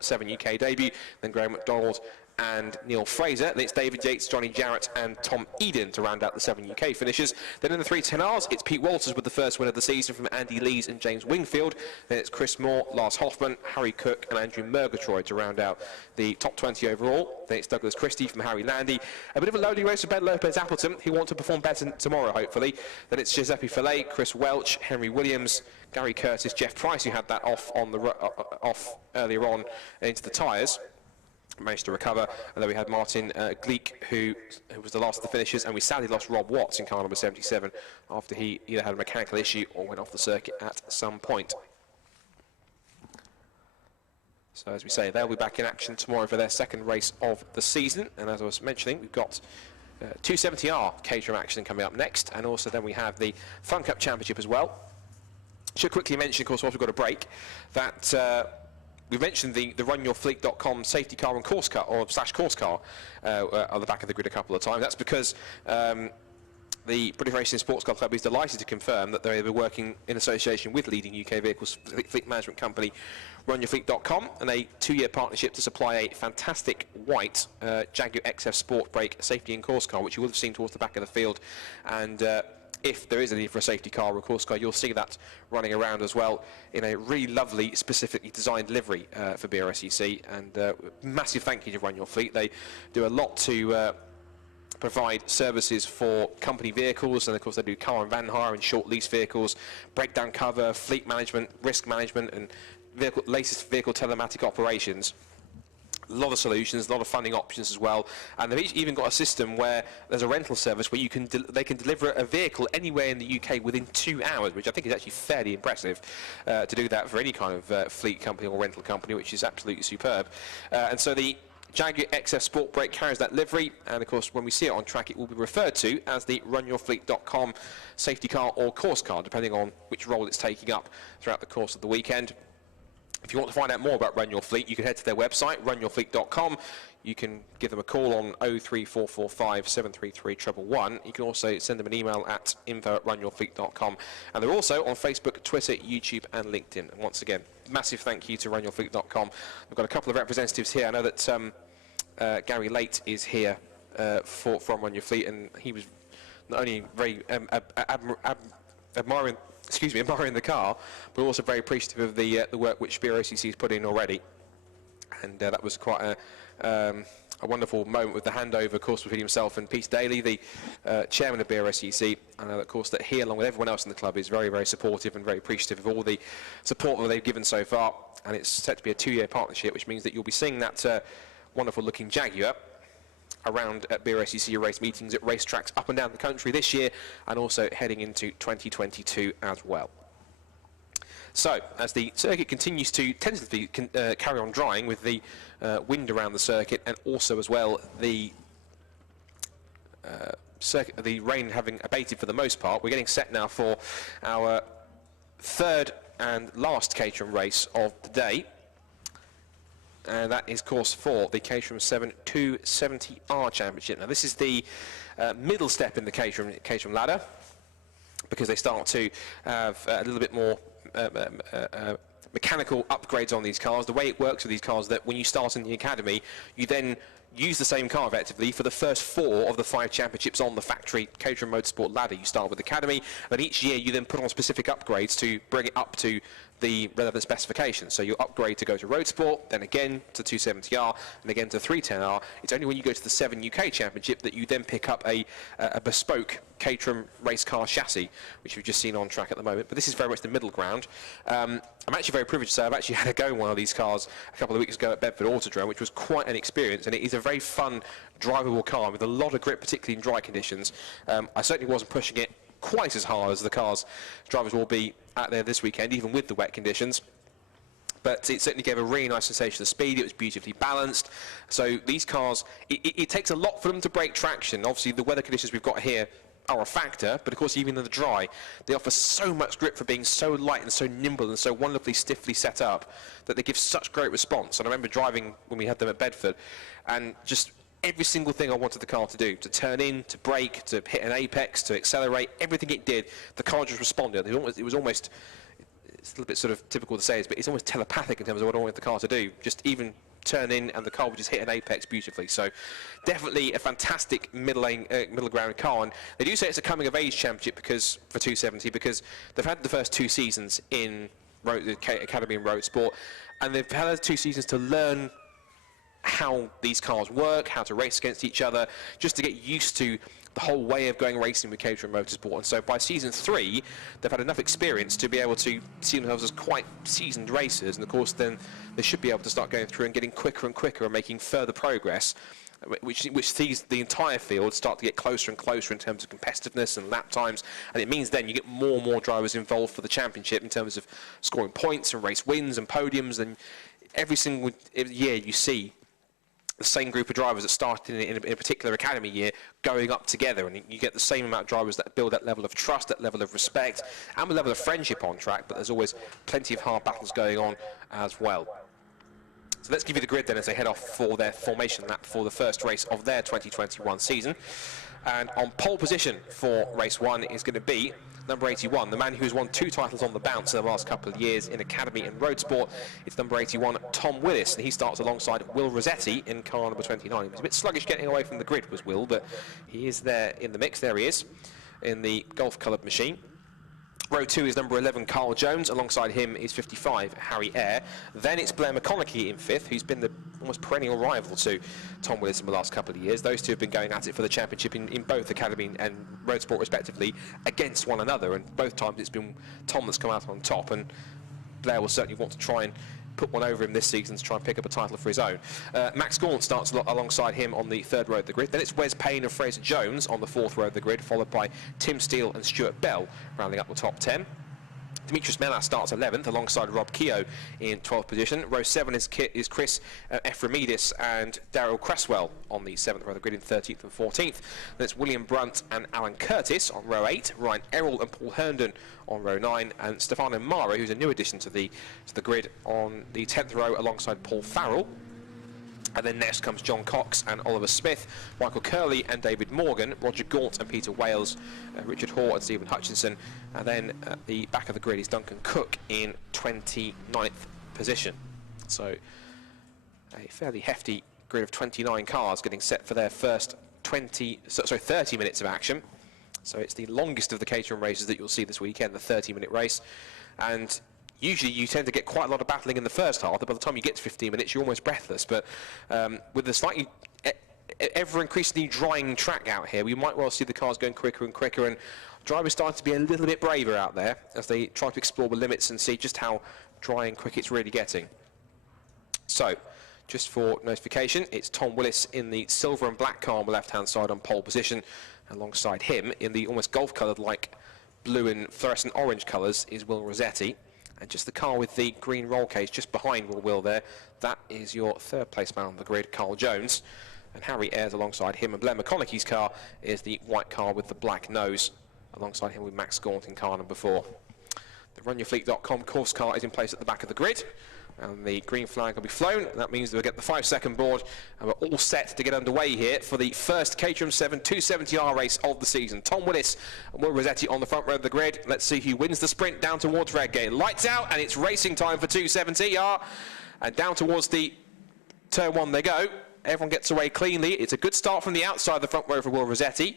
7 UK debut. Then Graham McDonald and Neil Fraser. Then it's David Yates, Johnny Jarrett and Tom Eden to round out the 7 UK finishers. Then in the 310Rs, it's Pete Walters with the first win of the season from Andy Lees and James Wingfield. Then it's Chris Moore, Lars Hoffman, Harry Cook and Andrew Murgatroyd to round out the top 20 overall. Then it's Douglas Christie from Harry Landy. A bit of a lonely race for Ben Lopez Appleton, who want to perform better tomorrow, hopefully. Then it's Giuseppe Fillet, Chris Welch, Henry Williams, Gary Curtis, Jeff Price, who had that off earlier on into the tyres, managed to recover. And then we had Martin Gleek, who was the last of the finishers, and we sadly lost Rob Watts in car number 77 after he either had a mechanical issue or went off the circuit at some point. So as we say, they'll be back in action tomorrow for their second race of the season, and as I was mentioning, we've got 270R Caterham action coming up next, and also then we have the Fun Cup Championship as well. Should quickly mention, of course, whilst we've got a break, that we mentioned the runyourfleet.com safety car and course car, or / course car, on the back of the grid a couple of times. That's because the British Racing Sports Car Club is delighted to confirm that they're working in association with leading UK vehicles fleet management company runyourfleet.com, and a 2-year partnership to supply a fantastic white Jaguar XF Sport Brake safety and course car, which you will have seen towards the back of the field. And if there is a need for a safety car or a course car, you'll see that running around as well in a really lovely, specifically designed livery for BRSCC. And massive thank you to Run Your Fleet. They do a lot to provide services for company vehicles, and of course they do car and van hire and short lease vehicles, breakdown cover, fleet management, risk management, and latest vehicle telematic operations. A lot of solutions, a lot of funding options as well, and they've even got a system where there's a rental service where they can deliver a vehicle anywhere in the UK within 2 hours, which I think is actually fairly impressive to do that for any kind of fleet company or rental company, which is absolutely superb. And so the Jaguar XF Sport Brake carries that livery, and of course when we see it on track it will be referred to as the runyourfleet.com safety car or course car, depending on which role it's taking up throughout the course of the weekend. If you want to find out more about Run Your Fleet, you can head to their website, runyourfleet.com. You can give them a call on 03445 733 111. You can also send them an email at info@runyourfleet.com. And they're also on Facebook, Twitter, YouTube, and LinkedIn. And once again, massive thank you to runyourfleet.com. We've got a couple of representatives here. I know that Gary Late is here from Run Your Fleet, and he was not only very admiring the car, but also very appreciative of the work which BRSCC has put in already. And that was quite a wonderful moment with the handover, of course, between himself and Peter Daly, the chairman of BRSCC. I know, of course, that he, along with everyone else in the club, is very, very supportive and very appreciative of all the support that they've given so far. And it's set to be a 2-year partnership, which means that you'll be seeing that wonderful-looking Jaguar around at BRSCC race meetings at racetracks up and down the country this year, and also heading into 2022 as well. So, as the circuit continues to tentatively carry on drying with the wind around the circuit, and also as well the rain having abated for the most part, we're getting set now for our third and last Caterham race of the day. And that is course 4, the Caterham 7 270R Championship. Now this is the middle step in the Caterham ladder, because they start to have a little bit more mechanical upgrades on these cars. The way it works with these cars is that when you start in the academy, you then use the same car effectively for the first 4 of the 5 championships on the factory Caterham Motorsport ladder. You start with academy, and each year you then put on specific upgrades to bring it up to the relevant specifications. So you upgrade to go to Road Sport, then again to 270R, and again to 310R. It's only when you go to the 7 UK Championship that you then pick up a bespoke Caterham race car chassis, which we've just seen on track at the moment. But this is very much the middle ground. I'm actually very privileged to say I've actually had a go in one of these cars a couple of weeks ago at Bedford Autodrome, which was quite an experience, and it is a very fun, drivable car with a lot of grip, particularly in dry conditions. I certainly wasn't pushing it quite as hard as the cars drivers will be out there this weekend, even with the wet conditions. But it certainly gave a really nice sensation of speed. It was beautifully balanced. So these cars, it takes a lot for them to break traction. Obviously, the weather conditions we've got here are a factor, but of course, even in the dry, they offer so much grip for being so light and so nimble and so wonderfully stiffly set up that they give such great response. And I remember driving when we had them at Bedford, and just every single thing I wanted the car to do, to turn in, to brake, to hit an apex, to accelerate, everything it did, the car just responded. It was almost, it's a little bit sort of typical to say, but it's almost telepathic in terms of what I wanted the car to do. Just even turn in and the car would just hit an apex beautifully. So definitely a fantastic middle ground car. And they do say it's a coming of age championship because for 270, because they've had the first 2 seasons in the Academy and Road Sport, and they've had those 2 seasons to learn how these cars work, how to race against each other, just to get used to the whole way of going racing with Caterham Motorsport. And so by season 3, they've had enough experience to be able to see themselves as quite seasoned racers, and of course then they should be able to start going through and getting quicker and quicker and making further progress, which sees the entire field start to get closer and closer in terms of competitiveness and lap times. And it means then you get more and more drivers involved for the championship in terms of scoring points and race wins and podiums, and every single year you see the same group of drivers that started in a particular academy year going up together, and you get the same amount of drivers that build that level of trust, that level of respect, and a level of friendship on track, but there's always plenty of hard battles going on as well. So let's give you the grid then as they head off for their formation lap for the first race of their 2021 season. And on pole position for race 1 is going to be number 81, the man who's won 2 titles on the bounce in the last couple of years in Academy and Road Sport. It's number 81, Tom Willis, and he starts alongside Will Rossetti in car number 29. He was a bit sluggish getting away from the grid, was Will, but he is there in the mix. There he is, in the golf-coloured machine. Row 2 is number 11, Carl Jones. Alongside him is 55, Harry Eyre. Then it's Blair McConaughey in 5th, who's been the almost perennial rival to Tom Willis in the last couple of years. Those two have been going at it for the championship in both Academy and Road Sport respectively against one another, and both times it's been Tom that's come out on top, and Blair will certainly want to try and put one over him this season to try and pick up a title for his own. Max Gaunt starts alongside him on the 3rd row of the grid. Then it's Wes Payne and Fraser Jones on the 4th row of the grid, followed by Tim Steele and Stuart Bell rounding up the top 10. Demetrius Melas starts 11th alongside Rob Keogh in 12th position. Row 7 is Chris Ephraimidis and Daryl Cresswell on the 7th row of the grid in 13th and 14th. Then it's William Brunt and Alan Curtis on row 8, Ryan Errol and Paul Herndon on row 9, and Stefano Mara, who's a new addition to the grid, on the 10th row alongside Paul Farrell. And then next comes John Cox and Oliver Smith, Michael Curley and David Morgan, Roger Gaunt and Peter Wales, Richard Hoare and Stephen Hutchinson. And then at the back of the grid is Duncan Cook in 29th position. So a fairly hefty grid of 29 cars getting set for their first 30 minutes of action. So it's the longest of the Caterham races that you'll see this weekend, the 30-minute race. And usually you tend to get quite a lot of battling in the first half, but by the time you get to 15 minutes, you're almost breathless. But with the slightly ever-increasingly drying track out here, we might well see the cars going quicker and quicker, and drivers starting to be a little bit braver out there as they try to explore the limits and see just how dry and quick it's really getting. So, just for notification, it's Tom Willis in the silver and black car on the left-hand side on pole position. Alongside him, in the almost golf-coloured like blue and fluorescent orange colours, is Will Rossetti. And just the car with the green roll cage just behind Will there, that is your third place man on the grid, Carl Jones. And Harry Ayres alongside him, and Blair McConaughey's car is the white car with the black nose, alongside him with Max Gaunt in car number 4. The RunYourFleet.com course car is in place at the back of the grid, and the green flag will be flown. That means we'll get the 5-second board, and we're all set to get underway here for the first Caterham 7 270R race of the season. Tom Willis and Will Rossetti on the front row of the grid. Let's see who wins the sprint down towards Redgate. Lights out, and it's racing time for 270R. And down towards the turn 1 they go. Everyone gets away cleanly. It's a good start from the outside of the front row for Will Rossetti.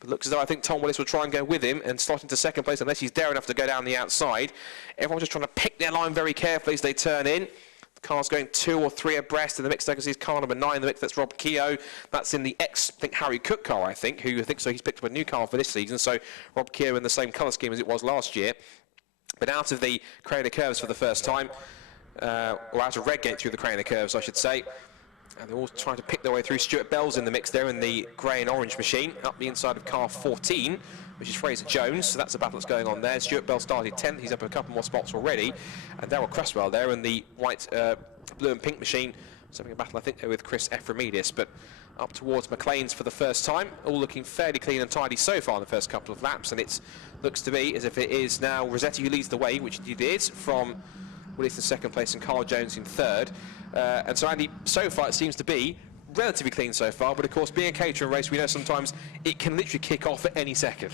But looks as though I think Tom Willis will try and go with him and slot into second place unless he's dare enough to go down the outside. Everyone's just trying to pick their line very carefully as they turn in. The car's going 2 or 3 abreast in the mix. I can see car number 9 in the mix. That's Rob Keogh. That's in the Harry Cook car, I think, who I think so he's picked up a new car for this season. So Rob Keogh in the same colour scheme as it was last year. But out of the Craner Curves for the first time, or out of Redgate through the Craner Curves, I should say. And they're all trying to pick their way through. Stuart Bell's in the mix there in the grey and orange machine, up the inside of car 14, which is Fraser Jones. So that's the battle that's going on there. Stuart Bell started 10th. He's up a couple more spots already. And Daryl Cresswell there in the white, blue and pink machine. He's having a battle, I think, there with Chris Ephraimidis. But up towards McLean's for the first time. All looking fairly clean and tidy so far in the first couple of laps. And it looks to be as if it is now Rossetti who leads the way, which he did, from Willis in second place and Carl Jones in third. And so, Andy, so far it seems to be relatively clean so far, but of course being a Caterham race, we know sometimes it can literally kick off at any second.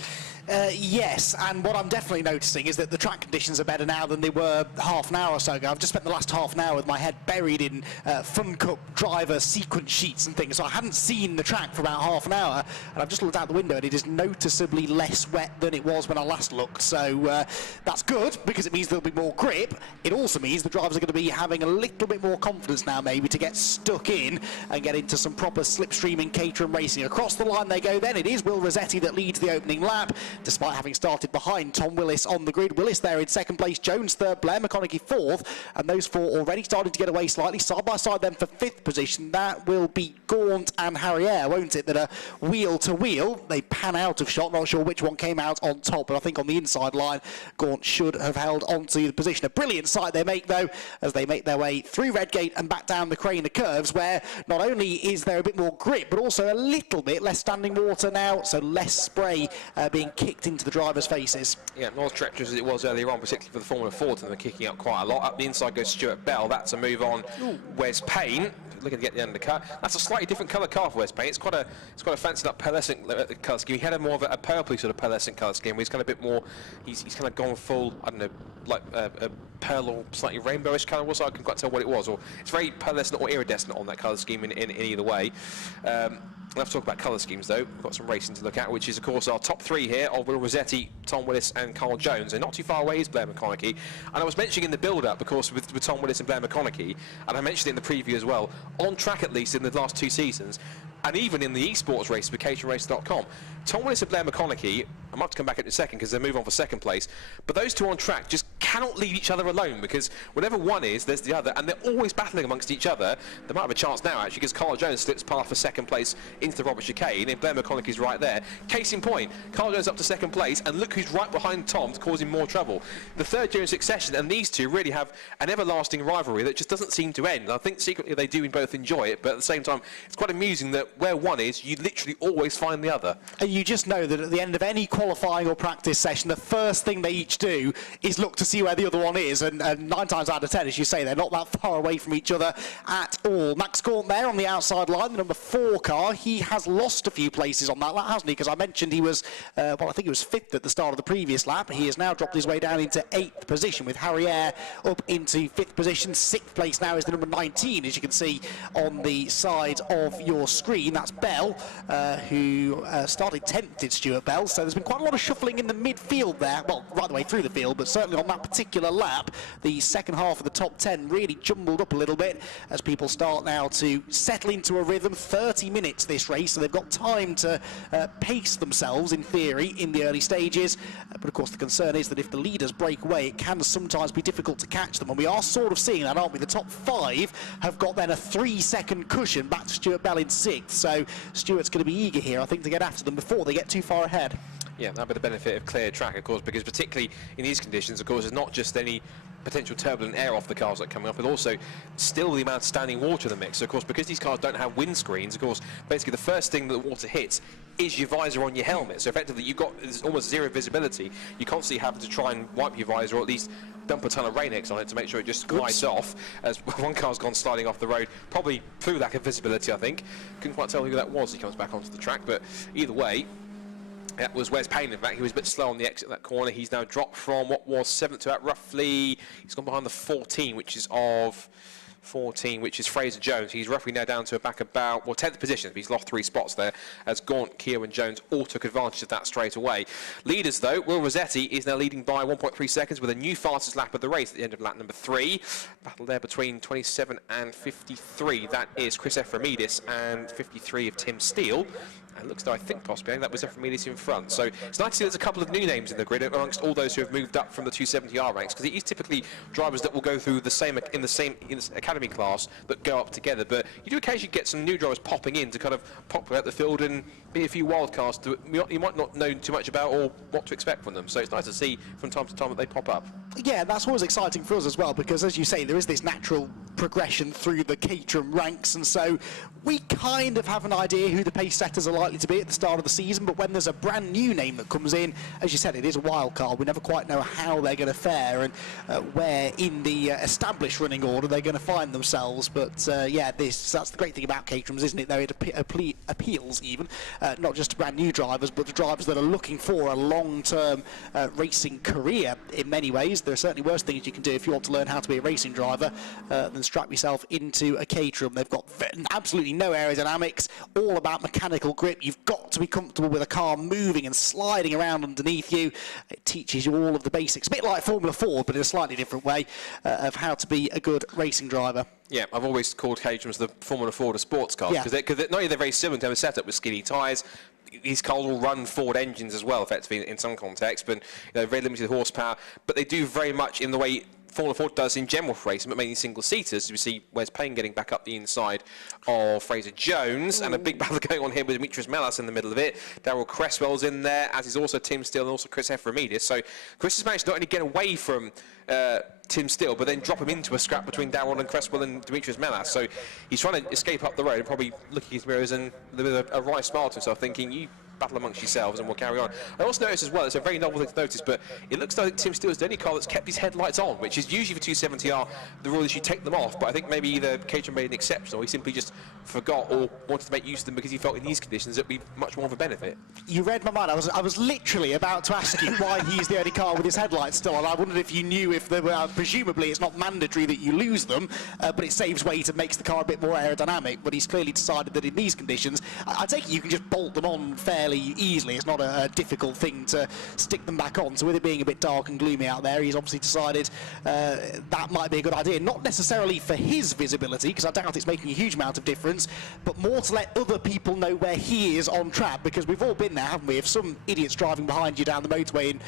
Yes, and what I'm definitely noticing is that the track conditions are better now than they were half an hour or so ago. I've just spent the last half an hour with my head buried in Fun Cup driver sequence sheets and things, so I hadn't seen the track for about half an hour, and I've just looked out the window and it is noticeably less wet than it was when I last looked, so that's good because it means there'll be more grip. It also means the drivers are going to be having a little bit more confidence now maybe to get stuck in and get into some proper slipstreaming Caterham racing. Across the line they go then. It is Will Rossetti that leads the opening lap, despite having started behind Tom Willis on the grid. Willis there in second place, Jones third, Blair McConaughey fourth, and those four already starting to get away slightly. Side by side then for fifth position, that will be Gaunt and Harry Ayres, won't it, that are wheel to wheel. They pan out of shot, not sure which one came out on top, but I think on the inside line, Gaunt should have held onto the position. A brilliant sight they make though, as they make their way through Redgate and back down the Craner Curves, where not only is there a bit more grip, but also a little bit less standing water now, so less spray being kicked into the drivers' faces. Yeah, not as treacherous as it was earlier on, particularly for the Formula Fords, and they're kicking up quite a lot. Up the inside goes Stuart Bell. That's a move on Wes Payne, looking to get the undercut. That's a slightly different colour car for Wes Payne. It's quite a fancied up pearlescent colour scheme. He had a more of a purpley sort of pearlescent colour scheme, where he's kind of a bit more, he's kind of gone full, I don't know, like a pearl or slightly rainbowish colour was. I couldn't quite tell what it was. Or it's very pearlescent or iridescent on that colour scheme in either way. We'll have to talk about colour schemes though. We've got some racing to look at, which is of course our top three here of Will Rossetti, Tom Willis and Carl Jones, and not too far away is Blair McConaughey. And I was mentioning in the build-up, of course, with Tom Willis and Blair McConaughey, and I mentioned it in the preview as well, on track at least in the last 2 seasons, and even in the esports race for CaterhamRace.com, Tom Willis and Blair McConaughey I might have to come back in a second because they move on for second place. But those two on track just cannot leave each other alone, because whenever one is, there's the other, and they're always battling amongst each other. They might have a chance now, actually, because Carl Jones slips past for second place into the Robert chicane, and Blair McConaughey is right there. Case in point, Carl Jones up to second place, and look who's right behind Tom, causing more trouble. The third year in succession, and these two really have an everlasting rivalry that just doesn't seem to end. I think secretly they do both enjoy it, but at the same time, it's quite amusing that where one is, you literally always find the other. And you just know that at the end of any qualifying or practice session, the first thing they each do is look to see where the other one is, and 9 times out of 10, as you say, they're not that far away from each other at all. Max Gaunt there on the outside line, the number 4 car. He has lost a few places on that lap, hasn't he? Because I mentioned he was, well, I think he was 5th at the start of the previous lap. He has now dropped his way down into 8th position, with Harry Air up into 5th position. 6th place now is the number 19, as you can see on the side of your screen. That's Bell, who started 10th, did Stuart Bell. So there's been quite a lot of shuffling in the midfield there. Well, right the way through the field, but certainly on that particular lap, the second half of the top 10 really jumbled up a little bit as people start now to settle into a rhythm. 30 minutes this race, so they've got time to pace themselves, in theory, in the early stages. But of course, the concern is that if the leaders break away, it can sometimes be difficult to catch them. And we are sort of seeing that, aren't we? The top 5 have got then a 3-second cushion back to Stuart Bell in 6th. So Stuart's going to be eager here, I think, to get after them before they get too far ahead. Yeah, that'll be the benefit of clear track, of course, because particularly in these conditions, of course, there's not just any potential turbulent air off the cars that are coming up, but also still the amount of standing water in the mix. So, of course, because these cars don't have windscreens, of course, basically the first thing that the water hits is your visor on your helmet. So effectively, you've got almost zero visibility. You constantly have to try and wipe your visor, or at least dump a ton of Rain-X on it to make sure it just glides off, as one car's gone sliding off the road, probably through lack of visibility, I think. Couldn't quite tell who that was as he comes back onto the track, but either way, that was Wes Payne. In fact, he was a bit slow on the exit of that corner. He's now dropped from what was 7th to about roughly, he's gone behind the 14, which is Fraser Jones. He's roughly now down to back about, well, 10th position. He's lost 3 spots there, as Gaunt, Keogh and Jones all took advantage of that straight away. Leaders, though, Will Rossetti is now leading by 1.3 seconds with a new fastest lap of the race at the end of lap number 3. Battle there between 27 and 53. That is Chris Ephraimidis and 53 of Tim Steele. And it looks though, I think possibly that was Ephraimidis in front. So it's nice to see there's a couple of new names in the grid amongst all those who have moved up from the 270R ranks, because it is typically drivers that will go through the same in the academy class that go up together. But you do occasionally get some new drivers popping in to kind of pop out the field and be a few wildcards that you might not know too much about or what to expect from them. So it's nice to see from time to time that they pop up. Yeah, that's always exciting for us as well, because as you say, there is this natural progression through the Caterham ranks, and so we kind of have an idea who the pace setters are likely to be at the start of the season. But when there's a brand new name that comes in, as you said, it is a wild card. We never quite know how they're going to fare and where in the established running order they're going to find themselves. But yeah, that's the great thing about Caterham's, isn't it, though? It appeals even not just to brand new drivers, but to drivers that are looking for a long-term racing career in many ways. There are certainly worse things you can do if you want to learn how to be a racing driver than strap yourself into a Caterham. They've got absolutely no aerodynamics, all about mechanical grip. You've got to be comfortable with a car moving and sliding around underneath you. It teaches you all of the basics, a bit like Formula Ford, but in a slightly different way, of how to be a good racing driver. Yeah, I've always called Caterham's the Formula Ford of sports cars, because not only they're very similar in terms of setup with skinny tyres. These cars will run Ford engines as well, effectively, in some context, but very limited horsepower. But they do very much in the way Formula Ford does in general racing, but mainly single-seaters. We see Wes Payne getting back up the inside of Fraser Jones, and a big battle going on here with Demetrius Melas in the middle of it. Darrell Cresswell's in there, as is also Tim Steele and also Chris Ephraimidis. So Chris has managed to not only get away from Tim Steele, but then drop him into a scrap between Darrell and Cresswell and Demetrius Melas. So he's trying to escape up the road and probably looking at his mirrors and with a wry smile to himself, thinking, you battle amongst yourselves and we'll carry on. I also noticed as well, it's a very novel thing to notice, but it looks like Tim Steele is the only car that's kept his headlights on, which is usually for 270R, the rule is you take them off, but I think maybe either Caterham made an exception or he simply just forgot or wanted to make use of them because he felt in these conditions it would be much more of a benefit. You read my mind. I was literally about to ask you why he's the only car with his headlights still on. I wondered if you knew if they were, presumably it's not mandatory that you lose them, but it saves weight and makes the car a bit more aerodynamic, but he's clearly decided that in these conditions, I take it you can just bolt them on fairly fairly easily. It's not a difficult thing to stick them back on. So with it being a bit dark and gloomy out there, he's obviously decided that might be a good idea. Not necessarily for his visibility, because I doubt it's making a huge amount of difference, but more to let other people know where he is on track, because we've all been there, haven't we? If some idiot's driving behind you down the motorway in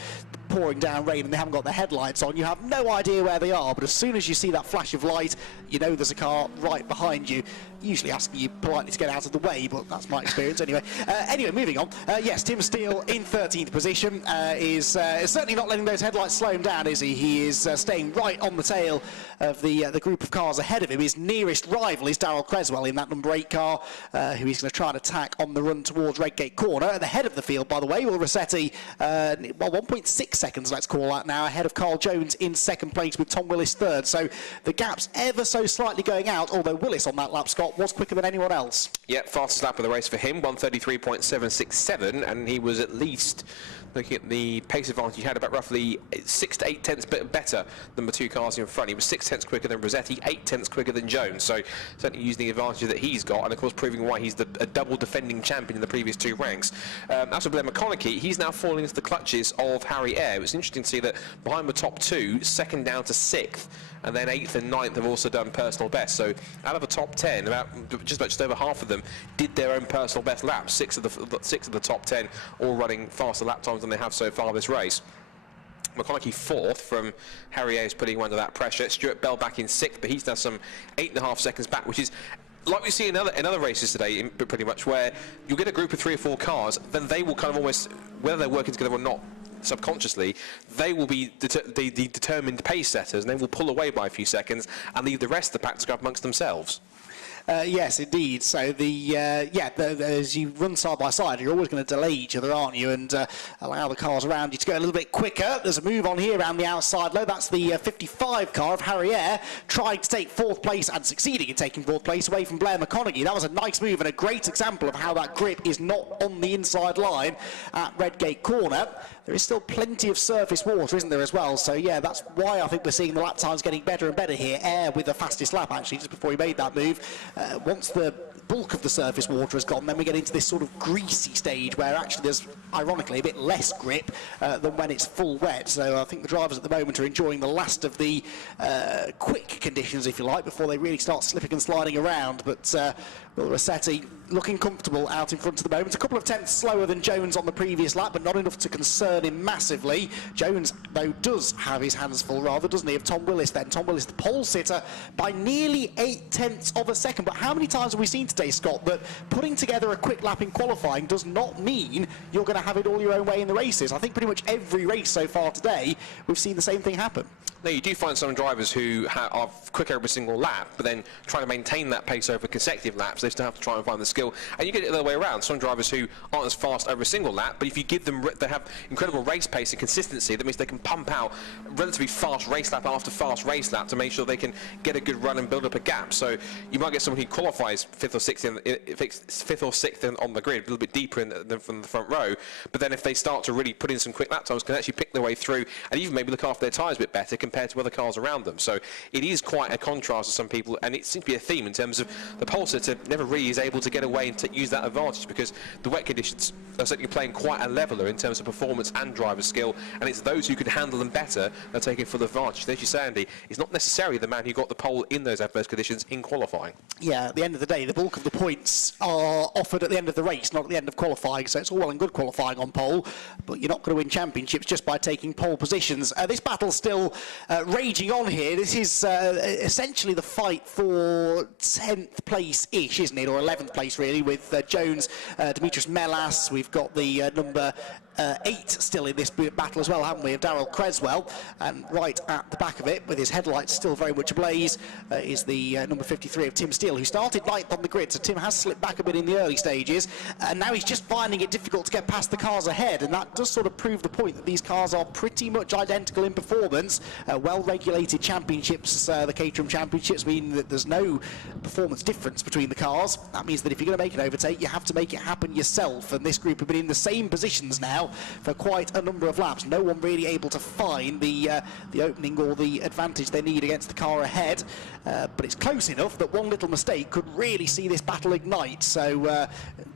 pouring down rain and they haven't got their headlights on, you have no idea where they are, but as soon as you see that flash of light, you know there's a car right behind you, usually asking you politely to get out of the way, but that's my experience anyway. Anyway, moving on. Yes, Tim Steele in 13th position is certainly not letting those headlights slow him down, is he? He is staying right on the tail of the group of cars ahead of him. His nearest rival is Darrell Creswell in that number 8 car, who he's going to try and attack on the run towards Redgate Corner. At the head of the field, by the way, Will Rossetti, well, 1.6 seconds, let's call that now, ahead of Carl Jones in second place with Tom Willis third. So the gap's ever so slightly going out, although Willis on that lap, Scott, was quicker than anyone else. Yeah, fastest lap of the race for him, 1:33.767, and he was at least, looking at the pace advantage, he had about roughly 6 to 8 tenths better than the 2 cars in front. He was 6 tenths quicker than Rossetti, 8 tenths quicker than Jones, so certainly using the advantage that he's got, and of course proving why he's a double defending champion in the previous 2 ranks. As for Blair McConaughey, he's now falling into the clutches of Harry Ayer. It's interesting to see that behind the top 2, second down to 6th, and then 8th and 9th have also done personal best. So out of the top 10, just over half of them did their own personal best laps. 6 of the top 10 all running faster lap times than they have so far this race. McConaughey 4th from Harry Ayers putting him under that pressure. Stuart Bell back in 6th, but he's now some 8.5 seconds back, which is like we see in other races today, pretty much, where you'll get a group of 3 or 4 cars, then they will kind of almost, whether they're working together or not, subconsciously, they will be the determined pace setters, and they will pull away by a few seconds and leave the rest of the pack to go up amongst themselves. Yes, indeed. So as you run side by side, you're always going to delay each other, aren't you, and allow the cars around you to go a little bit quicker. There's a move on here around the outside low. That's the 55 car of Harry Ayer, trying to take 4th place and succeeding in taking 4th place away from Blair McConaughey. That was a nice move and a great example of how that grip is not on the inside line at Redgate Corner. There is still plenty of surface water, isn't there, as well? So, yeah, that's why I think we're seeing the lap times getting better and better here. Ayer with the fastest lap, actually, just before he made that move. Once the bulk of the surface water has gone, then we get into this sort of greasy stage where actually there's, ironically, a bit less grip than when it's full wet. So I think the drivers at the moment are enjoying the last of the quick conditions, if you like, before they really start slipping and sliding around. But Will Rossetti looking comfortable out in front at the moment. A couple of tenths slower than Jones on the previous lap, but not enough to concern him massively. Jones, though, does have his hands full, rather, doesn't he, of Tom Willis then. Tom Willis, the pole sitter, by nearly 8 tenths of a second. But how many times have we seen today, Scott, that putting together a quick lap in qualifying does not mean you're going to have it all your own way in the races? I think pretty much every race so far today, we've seen the same thing happen. No, you do find some drivers who are quicker every single lap, but then trying to maintain that pace over consecutive laps, they still have to try and find the skill. And you get it the other way around. Some drivers who aren't as fast over a single lap, but if you give them, they have incredible race pace and consistency, that means they can pump out relatively fast race lap after fast race lap to make sure they can get a good run and build up a gap. So you might get someone who qualifies 5th or 6th on the grid, a little bit deeper from the front row, but then if they start to really put in some quick lap times, can actually pick their way through and even maybe look after their tyres a bit better compared to other cars around them. So it is quite a contrast to some people, and it seems to be a theme in terms of the pole sitter never really is able to get away and to use that advantage, because the wet conditions are certainly playing quite a leveler in terms of performance and driver skill, and it's those who can handle them better that are taking full advantage. As you say, Andy, it's not necessarily the man who got the pole in those adverse conditions in qualifying. Yeah, at the end of the day, the bulk of the points are offered at the end of the race, not at the end of qualifying, so it's all well and good qualifying on pole, but you're not going to win championships just by taking pole positions. This battle's still raging on here. This is essentially the fight for 10th place-ish, isn't it, or 11th place really, with Jones, Dimitris Melas. We've got the number 8 still in this battle as well, haven't we, of Darrell Creswell, and right at the back of it, with his headlights still very much ablaze, is the number 53 of Tim Steele, who started 9th on the grid, so Tim has slipped back a bit in the early stages, and now he's just finding it difficult to get past the cars ahead, and that does sort of prove the point that these cars are pretty much identical in performance. well-regulated championships, the Caterham Championships, mean that there's no performance difference between the cars. That means that if you're going to make an overtake, you have to make it happen yourself, and this group have been in the same positions now for quite a number of laps. No one really able to find the opening or the advantage they need against the car ahead, but it's close enough that one little mistake could really see this battle ignite. So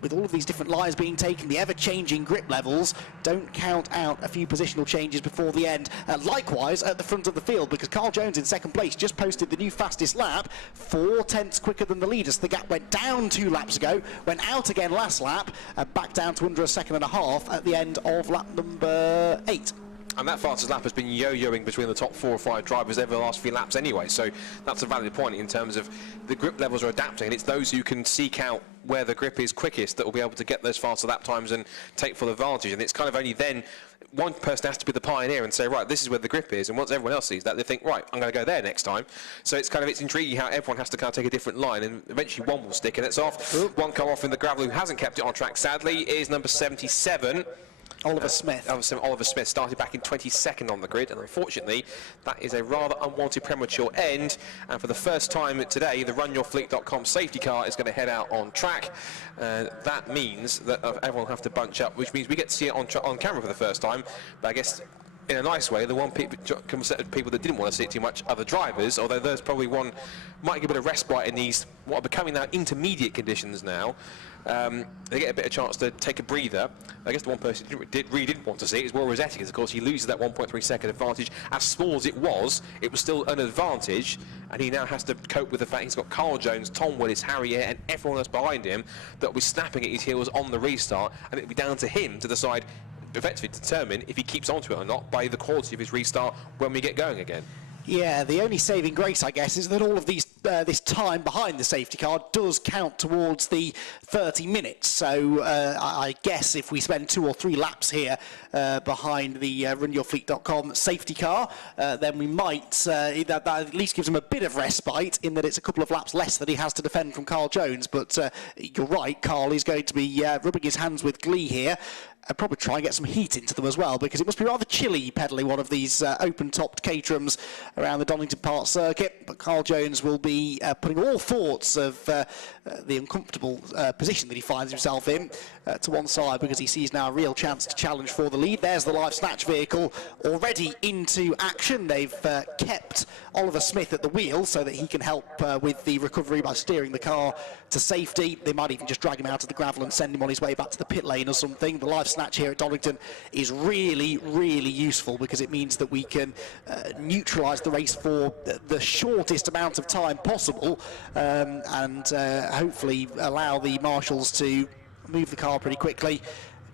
with all of these different lines being taken, the ever-changing grip levels, don't count out a few positional changes before the end. Likewise at the front of the field, because Carl Jones in second place just posted the new fastest lap, 4 tenths quicker than the leaders. The gap went down 2 laps ago, went out again last lap, back down to under a second and a half at the end of lap number 8. And that fastest lap has been yo-yoing between the top 4 or 5 drivers over the last few laps anyway, so that's a valid point in terms of the grip levels are adapting, and it's those who can seek out where the grip is quickest that will be able to get those faster lap times and take full advantage. And it's kind of only then one person has to be the pioneer and say, right, this is where the grip is, and once everyone else sees that, they think, right, I'm going to go there next time. So it's intriguing how everyone has to kind of take a different line, and eventually one will stick, and it's off. One car off in the gravel who hasn't kept it on track, sadly, is number 77. Oliver Smith. Oliver Smith started back in 22nd on the grid, and unfortunately that is a rather unwanted premature end, and for the first time today the runyourfleet.com safety car is going to head out on track. That means that everyone will have to bunch up, which means we get to see it on camera for the first time, but I guess in a nice way, the one set of people that didn't want to see it too much are the drivers, although there's probably one might get a bit of respite in these what are becoming now intermediate conditions now. They get a bit of chance to take a breather. I guess the one person who really didn't want to see it is Will Rossetti, because of course he loses that 1.3 second advantage. As small as it was still an advantage, and he now has to cope with the fact he's got Carl Jones, Tom Willis, Harry Ayer and everyone else behind him that will be snapping at his heels on the restart, and it'll be down to him to decide, effectively determine if he keeps onto it or not by the quality of his restart when we get going again. Yeah, the only saving grace, I guess, is that all of these this time behind the safety car does count towards the 30 minutes. So I guess if we spend 2 or 3 laps here behind the runyourfleet.com safety car, then we might, that at least gives him a bit of respite in that it's a couple of laps less that he has to defend from Carl Jones. But you're right, Carl is going to be rubbing his hands with glee here. I'd probably try and get some heat into them as well, because it must be rather chilly pedalling one of these open-topped Caterhams around the Donington Park circuit. But Carl Jones will be putting all thoughts of the uncomfortable position that he finds himself in to one side, because he sees now a real chance to challenge for the lead. There's the live snatch vehicle already into action. They've kept Oliver Smith at the wheel so that he can help with the recovery by steering the car to safety. They might even just drag him out of the gravel and send him on his way back to the pit lane or something. The live snatch here at Donington is really, really useful, because it means that we can neutralise the race for the shortest amount of time possible, and hopefully allow the marshals to move the car pretty quickly,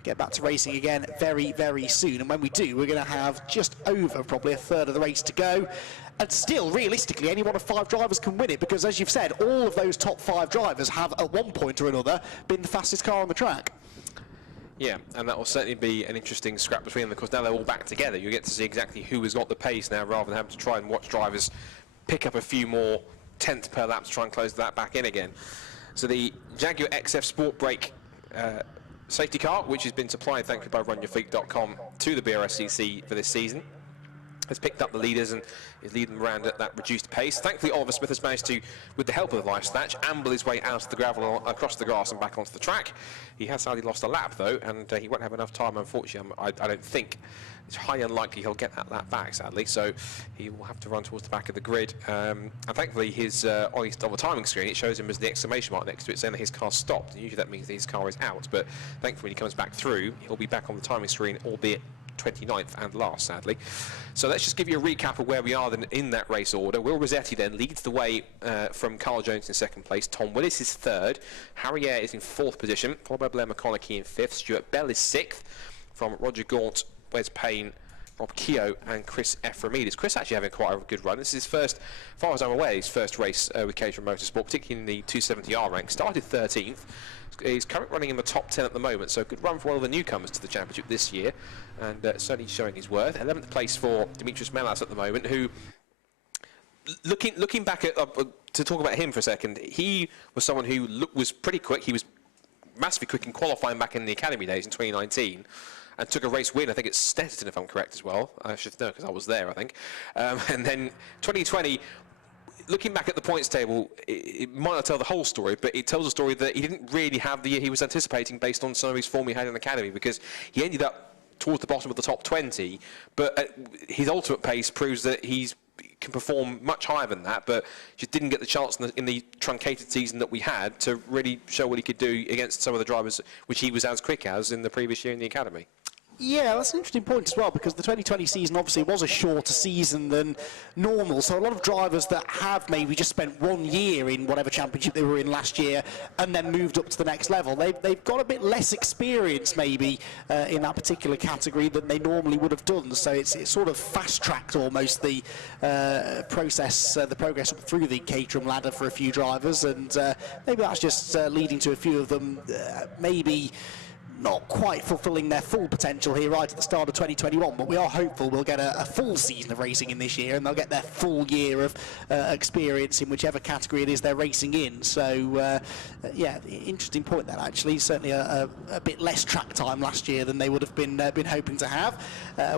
get back to racing again very, very soon. And when we do, we're going to have just over probably a third of the race to go. And still, realistically, any one of 5 drivers can win it, because, as you've said, all of those top 5 drivers have, at one point or another, been the fastest car on the track. Yeah, and that will certainly be an interesting scrap between them, because now they're all back together. You get to see exactly who has got the pace now, rather than having to try and watch drivers pick up a few more tenths per lap to try and close that back in again. So the Jaguar XF Sport Brake safety car, which has been supplied, thank you, by runyourfleet.com to the BRSCC for this season, has picked up the leaders and is leading them around at that reduced pace. Thankfully, Oliver Smith has managed to, with the help of the live snatch, amble his way out of the gravel, across the grass and back onto the track. He has sadly lost a lap, though, and he won't have enough time, unfortunately. I don't think. It's highly unlikely he'll get that lap back, sadly, so he will have to run towards the back of the grid. And thankfully, his on the timing screen, it shows him as the exclamation mark next to it, saying that his car stopped. And usually that means that his car is out, but thankfully when he comes back through, he'll be back on the timing screen, albeit 29th and last, sadly. So let's just give you a recap of where we are then in that race order. Will Rossetti then leads the way from Carl Jones in 2nd place. Tom Willis is 3rd. Harry Ayer is in 4th position, followed by Blair McConaughey in 5th. Stuart Bell is 6th, from Roger Gaunt, Wes Payne, Rob Keogh and Chris Ephraimidis. Chris actually having quite a good run. This is his first, as far as I'm aware, his first race with Caterham Motorsport, particularly in the 270R rank. Started 13th. He's currently running in the top 10 at the moment, so good run for one of the newcomers to the championship this year, and certainly showing his worth. 11th place for Dimitris Melas at the moment, who, looking back at, to talk about him for a second, he was someone who was pretty quick. He was massively quick in qualifying back in the academy days in 2019, and took a race win. I think it's Stetterton, if I'm correct as well. I should know because I was there, I think. And then 2020, looking back at the points table, it might not tell the whole story, but it tells a story that he didn't really have the year he was anticipating based on some of his form he had in the academy, because he ended up towards the bottom of the top 20, but his ultimate pace proves that he can perform much higher than that, but just didn't get the chance in the truncated season that we had to really show what he could do against some of the drivers which he was as quick as in the previous year in the academy. Yeah, that's an interesting point as well, because the 2020 season obviously was a shorter season than normal, so a lot of drivers that have maybe just spent 1 year in whatever championship they were in last year and then moved up to the next level, they've got a bit less experience maybe in that particular category than they normally would have done, so it's sort of fast-tracked almost the progress up through the Caterham ladder for a few drivers, and maybe that's just leading to a few of them maybe not quite fulfilling their full potential here right at the start of 2021, but we are hopeful we'll get a full season of racing in this year, and they'll get their full year of experience in whichever category it is they're racing in. So yeah, interesting point there actually. Certainly a bit less track time last year than they would have been hoping to have.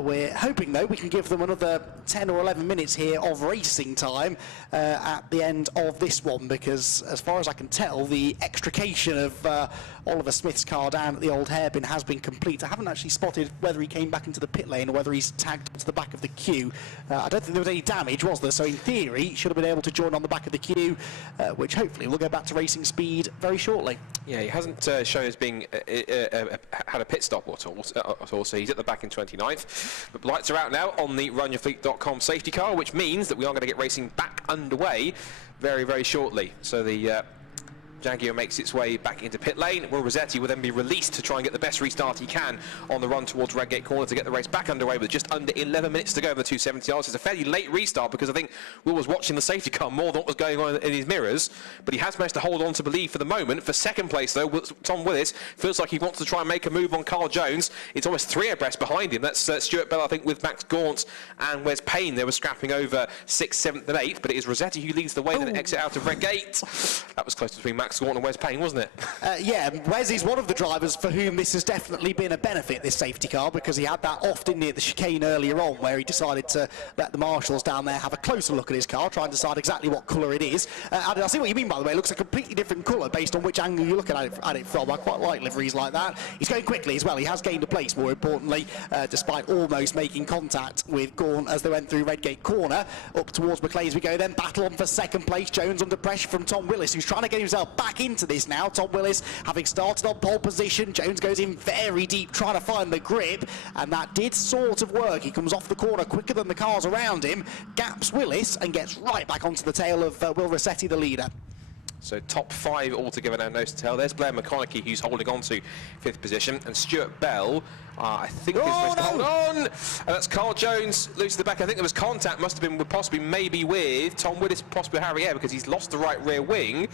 We're hoping though we can give them another 10 or 11 minutes here of racing time at the end of this one, because as far as I can tell, the extrication of Oliver Smith's car down at the old hairpin has been complete. I haven't actually spotted whether he came back into the pit lane or whether he's tagged to the back of the queue. I don't think there was any damage, was there? So in theory, he should have been able to join on the back of the queue, which hopefully will go back to racing speed very shortly. Yeah, he hasn't shown as being had a pit stop at all, so he's at the back in 29th. But lights are out now on the runyourfleet.com safety car, which means that we are going to get racing back underway very, very shortly. So the Jaguar makes its way back into pit lane. Will Rossetti will then be released to try and get the best restart he can on the run towards Redgate Corner to get the race back underway with just under 11 minutes to go in the 270 yards. It's a fairly late restart because I think Will was watching the safety car more than what was going on in his mirrors, but he has managed to hold on to believe for the moment. For second place though, Tom Willis feels like he wants to try and make a move on Carl Jones. It's almost 3 abreast behind him. That's Stuart Bell, I think, with Max Gaunt and Wes Payne. They were scrapping over 6th, 7th and 8th, but it is Rossetti who leads the way then exit out of Redgate. That was close between Max Gaunt and Wes Payne, wasn't it? Yeah, Wes is one of the drivers for whom this has definitely been a benefit, this safety car, because he had that off, didn't he, at the chicane earlier on, where he decided to let the marshals down there have a closer look at his car, try and decide exactly what colour it is. I see what you mean, by the way. It looks a completely different colour based on which angle you're looking at it from. I quite like liveries like that. He's going quickly as well. He has gained a place, more importantly, despite almost making contact with Gaunt as they went through Redgate Corner. Up towards McLean's we go then. Battle on for second place. Jones under pressure from Tom Willis, who's trying to get himself back into this now. Tom Willis having started on pole position. Jones goes in very deep trying to find the grip, and that did sort of work. He comes off the corner quicker than the cars around him, gaps Willis and gets right back onto the tail of Will Rossetti, the leader. So top 5 altogether now, nose to tail. There's Blair McConaughey, who's holding on to 5th position, and Stuart Bell, I think is supposed to hold on. And that's Carl Jones loose to the back. I think there was contact, must have been possibly maybe with Tom Willis, possibly Harry Air, because he's lost the right rear wing.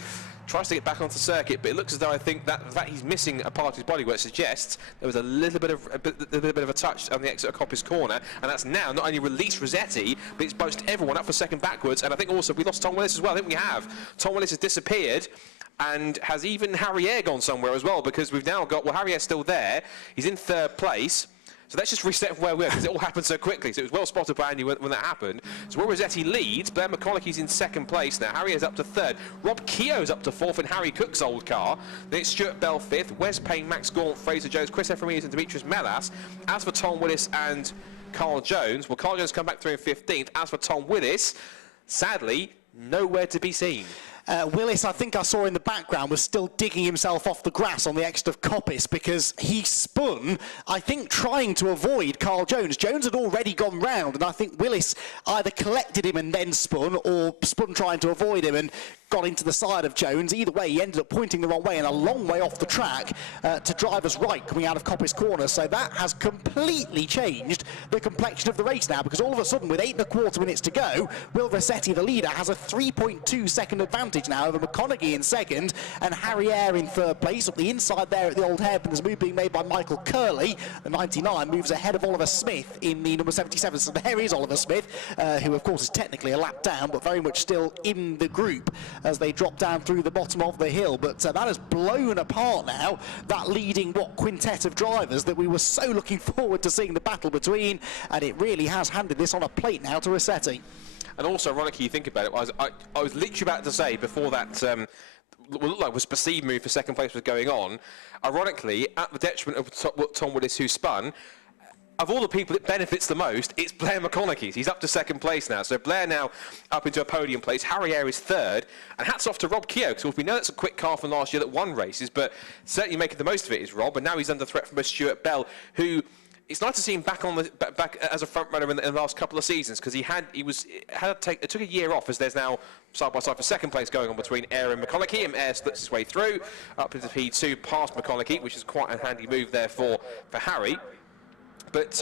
Tries to get back onto the circuit, but it looks as though I think that the fact he's missing a part of his body where it suggests there was a little bit of a touch on the exit of Coppice Corner, and that's now not only released Rossetti, but it's boached everyone up for second backwards. And I think also we lost Tom Willis as well. I think we have. Tom Willis has disappeared, and has even Harry Air gone somewhere as well, because we've now got, well, Harry Air's still there. He's in 3rd place. So let's just reset from where we were, because it all happened so quickly. So it was well spotted by Andy when that happened. So Will Rossetti leads. Blair McConaughey's in 2nd place now. Harry is up to 3rd. Rob Keogh's up to 4th in Harry Cook's old car. Then it's Stuart Bell 5th. Wes Payne, Max Gaunt, Fraser Jones, Chris Efremides and Demetrius Melas. As for Tom Willis and Carl Jones, well, Carl Jones come back through in 15th. As for Tom Willis, sadly, nowhere to be seen. Willis, I think I saw in the background, was still digging himself off the grass on the exit of Coppice, because he spun, I think, trying to avoid Carl Jones. Jones had already gone round, and I think Willis either collected him and then spun, or spun trying to avoid him and got into the side of Jones. Either way, he ended up pointing the wrong way and a long way off the track to driver's right coming out of Coppice Corner. So that has completely changed the complexion of the race now, because all of a sudden, with 8 1/4 minutes to go, Will Rossetti, the leader, has a 3.2 second advantage now over McConaughey in 2nd and Harry Air in 3rd place. Up the inside there at the old hairpin, there's a move being made by Michael Curley. The 99 moves ahead of Oliver Smith in the number 77. So there is Oliver Smith, who of course is technically a lap down, but very much still in the group. as they drop down through the bottom of the hill. But that has blown apart now, that leading quintet of drivers that we were so looking forward to seeing the battle between, and it really has handed this on a plate now to Rossetti. And also, ironically, you think about it, I was literally about to say before that what looked like was perceived move for second place was going on, ironically, at the detriment of Tom Willis, who spun, of all the people it benefits the most, it's Blair McConaughey's. He's up to second place now. So Blair now up into a podium place. Harry Air is third. And hats off to Rob Keogh, because we know it's a quick car from last year that won races, but certainly making the most of it is Rob. And now he's under threat from a Stuart Bell, who... It's nice to see him back as a front runner in the last couple of seasons, because it took a year off, as there's now side by side for second place going on between Air and McConaughey, and Air splits his way through up into P2 past McConaughey, which is quite a handy move there for Harry. But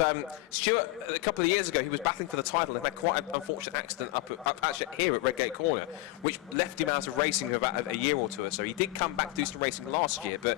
Stuart, a couple of years ago, he was battling for the title and had quite an unfortunate accident up actually here at Redgate Corner, which left him out of racing for about a year or two or so. He did come back to do some racing last year, but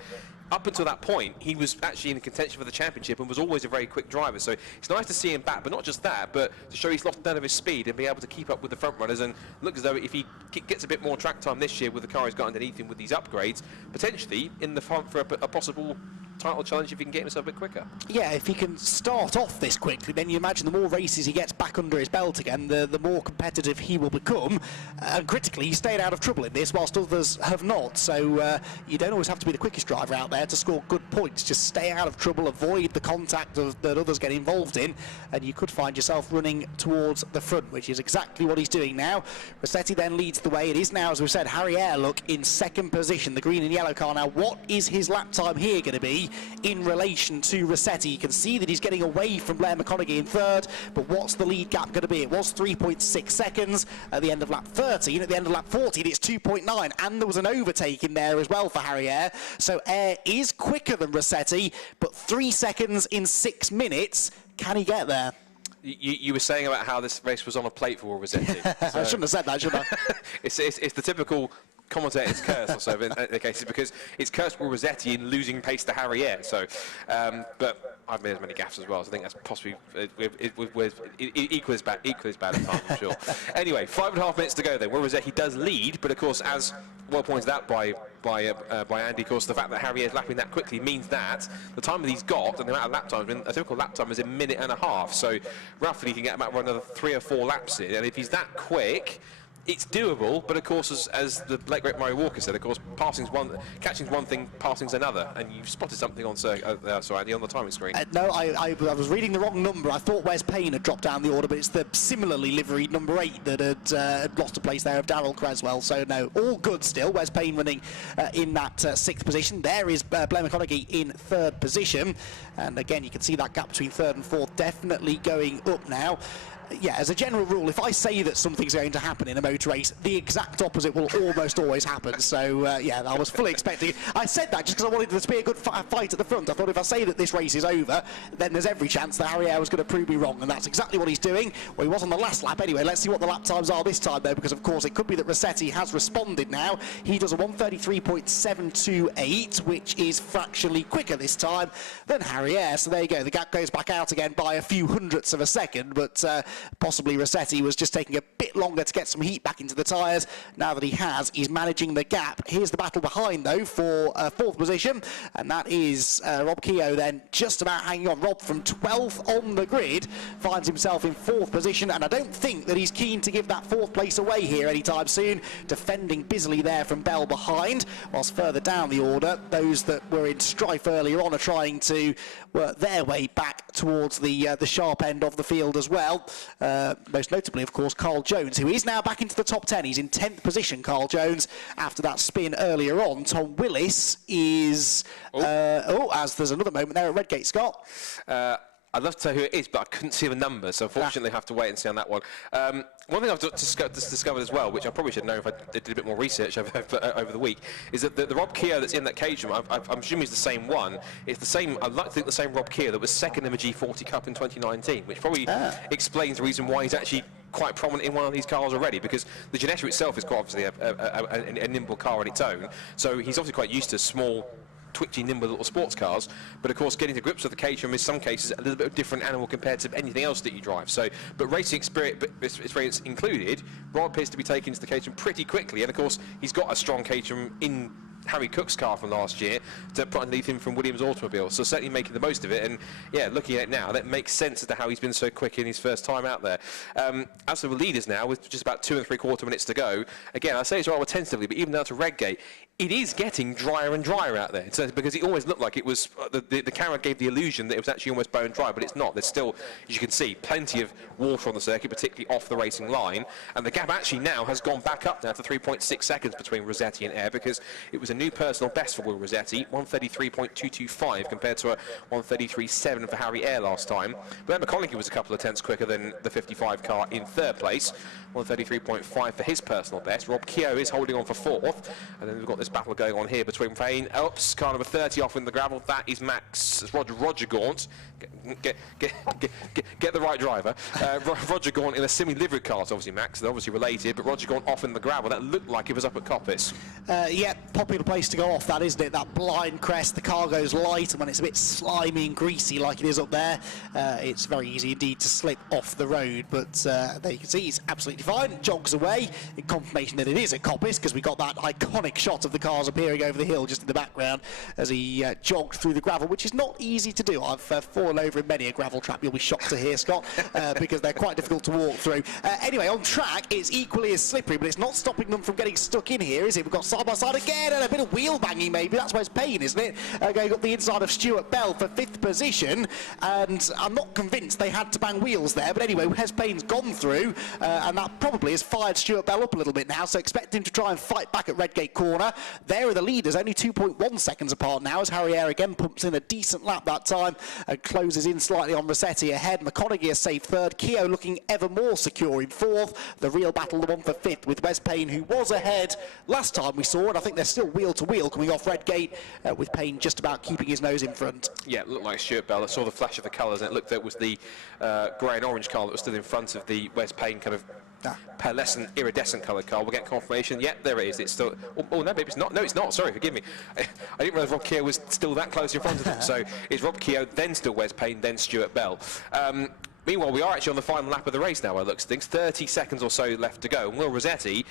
up until that point, he was actually in contention for the championship and was always a very quick driver. So it's nice to see him back, but not just that, but to show he's lost none of his speed and be able to keep up with the front runners, and look as though if he gets a bit more track time this year with the car he's got underneath him with these upgrades, potentially in the front for a possible title challenge if he can get himself a bit quicker. Yeah, if he can start off this quickly, then you imagine the more races he gets back under his belt again, the more competitive he will become. And critically, he stayed out of trouble in this, whilst others have not. So you don't always have to be the quickest driver out there to score good points. Just stay out of trouble, avoid the contact that others get involved in, and you could find yourself running towards the front, which is exactly what he's doing now. Rossetti then leads the way. It is now, as we've said, Harry Air, look, in second position, the green and yellow car. Now, what is his lap time here going to be in relation to Rossetti? You can see that he's getting away from Blair McConaughey in third, but what's the lead gap going to be? It was 3.6 seconds at the end of lap 13. At the end of lap 14, it's 2.9, and there was an overtake in there as well for Harry Air. So Air is quicker than Rossetti, but 3 seconds in 6 minutes. Can he get there? You were saying about how this race was on a plate for Rossetti. So I shouldn't have said that, should I? it's the typical commentator's curse or so in the cases, because it's cursed for Rossetti in losing pace to Harry Air. So, but I've made as many gaffes as well, so I think that's possibly equally as bad at times, I'm sure. Anyway, 5.5 minutes to go then. Well, Rossetti does lead, but of course, as well pointed out by Andy, of course, the fact that Harry is lapping that quickly means that the time that he's got and the amount of lap time, a typical lap time is a minute and a half. So roughly, he can get about another 3 or 4 laps in, and if he's that quick, it's doable. But of course, as the late great Murray Walker said, of course, catching's one thing, passing's another. And you've spotted something on Andy, on the timing screen. No, I was reading the wrong number. I thought Wes Payne had dropped down the order, but it's the similarly liveried number 8 that had lost a place there of Darryl Creswell. So no, all good still. Wes Payne running in that 6th position. There is Blair McConaughey in 3rd position, and again you can see that gap between 3rd and 4th definitely going up now. Yeah, as a general rule, if I say that something's going to happen in a motor race, the exact opposite will almost always happen. So, yeah, I was fully expecting it. I said that just because I wanted there to be a good fight at the front. I thought if I say that this race is over, then there's every chance that Harry Air was going to prove me wrong, and that's exactly what he's doing. Well, he was on the last lap anyway. Let's see what the lap times are this time, though, because, of course, it could be that Rossetti has responded now. He does a 1:33.728, which is fractionally quicker this time than Harry Air. So there you go. The gap goes back out again by a few hundredths of a second, but possibly Rossetti was just taking a bit longer to get some heat back into the tyres. Now that he has, he's managing the gap. Here's the battle behind, though, for 4th position, and that is Rob Keogh then just about hanging on. Rob, from 12th on the grid, finds himself in 4th position, and I don't think that he's keen to give that 4th place away here anytime soon. Defending busily there from Bell behind, whilst further down the order, those that were in strife earlier on are trying to work their way back towards the sharp end of the field as well. Most notably, of course, Carl Jones, who is now back into the top 10. He's in 10th position, Carl Jones, after that spin earlier on. Tom Willis is... as there's another moment there at Redgate, Scott. I'd love to tell who it is, but I couldn't see the numbers, so unfortunately I have to wait and see on that one. One thing I've discovered as well, which I probably should know if I did a bit more research over the week, is that the Rob Keogh that's in that cage room, I'm assuming is the same one. It's the same, I'd like to think the same Rob Keogh that was second in the G40 Cup in 2019, which probably explains the reason why he's actually quite prominent in one of these cars already, because the Ginetta itself is quite obviously a nimble car on its own, so he's obviously quite used to small twitchy, nimble little sports cars. But of course, getting to grips with the Caterham is, some cases, a little bit of a different animal compared to anything else that you drive. So, but racing experience included, Rob appears to be taken to the Caterham pretty quickly. And of course, he's got a strong Caterham in Harry Cook's car from last year to put underneath him from Williams Automobile, so certainly making the most of it. And yeah, looking at it now, that makes sense as to how he's been so quick in his first time out there. As for the leaders now, with just about 2 3/4 minutes to go, again, I say it's rather tentatively, but even down to Redgate, it is getting drier and drier out there. So, because it always looked like it was, the camera gave the illusion that it was actually almost bone dry, but it's not. There's still, as you can see, plenty of water on the circuit, particularly off the racing line. And the gap actually now has gone back up now to 3.6 seconds between Rossetti and Air, because it was a new personal best for Will Rossetti, 1:33.225 compared to a 1:33.7 for Harry Air last time. But McConaughey was a couple of tenths quicker than the 55 car in third place, 1:33.5 for his personal best. Rob Keogh is holding on for fourth, and then we've got this battle going on here between Payne. Oops, car number 30 off in the gravel. That is Max. It's Roger Gaunt. Get the right driver. Roger Gaunt in a semi-livery car, it's obviously Max. They're obviously related, but Roger Gaunt off in the gravel. That looked like it was up at Coppice. Yeah, popular place to go off, that, isn't it? That blind crest, the car goes light, and when it's a bit slimy and greasy like it is up there, it's very easy indeed to slip off the road. But there you can see he's absolutely fine, jogs away, in confirmation that it is at Coppice, because we got that iconic shot of the cars appearing over the hill just in the background as he jogged through the gravel, which is not easy to do. I've fallen over in many a gravel trap, you'll be shocked to hear, Scott, because they're quite difficult to walk through. Anyway, on track, it's equally as slippery, but it's not stopping them from getting stuck in here, is it? We've got side by side again, and a bit of wheel banging maybe. That's where it's Payne, isn't it? Going up the inside of Stuart Bell for 5th position, and I'm not convinced they had to bang wheels there, but anyway, Wes Payne's gone through, and that probably has fired Stuart Bell up a little bit now, so expect him to try and fight back at Redgate Corner. There are the leaders, only 2.1 seconds apart now, as Harry Air again pumps in a decent lap that time and closes in slightly on Rossetti ahead. McConaughey a safe third, Keogh looking ever more secure in fourth. The real battle, the one for fifth, with Wes Payne, who was ahead last time we saw it. I think they're still wheel to wheel coming off Redgate, with Payne just about keeping his nose in front. Yeah, it looked like Stuart Bell. I saw the flash of the colours, and it looked like it was the grey and orange car that was still in front of the Wes Payne kind of pearlescent, iridescent coloured car. We'll get confirmation. Yeah, there it is. It's still... Oh, no, maybe it's not. No, it's not. Sorry, forgive me. I didn't realise Rob Keogh was still that close in front of them. So it's Rob Keogh, then still Wes Payne, then Stuart Bell. Meanwhile, we are actually on the final lap of the race now, by the looks of things. 30 seconds or so left to go. And Will Rossetti,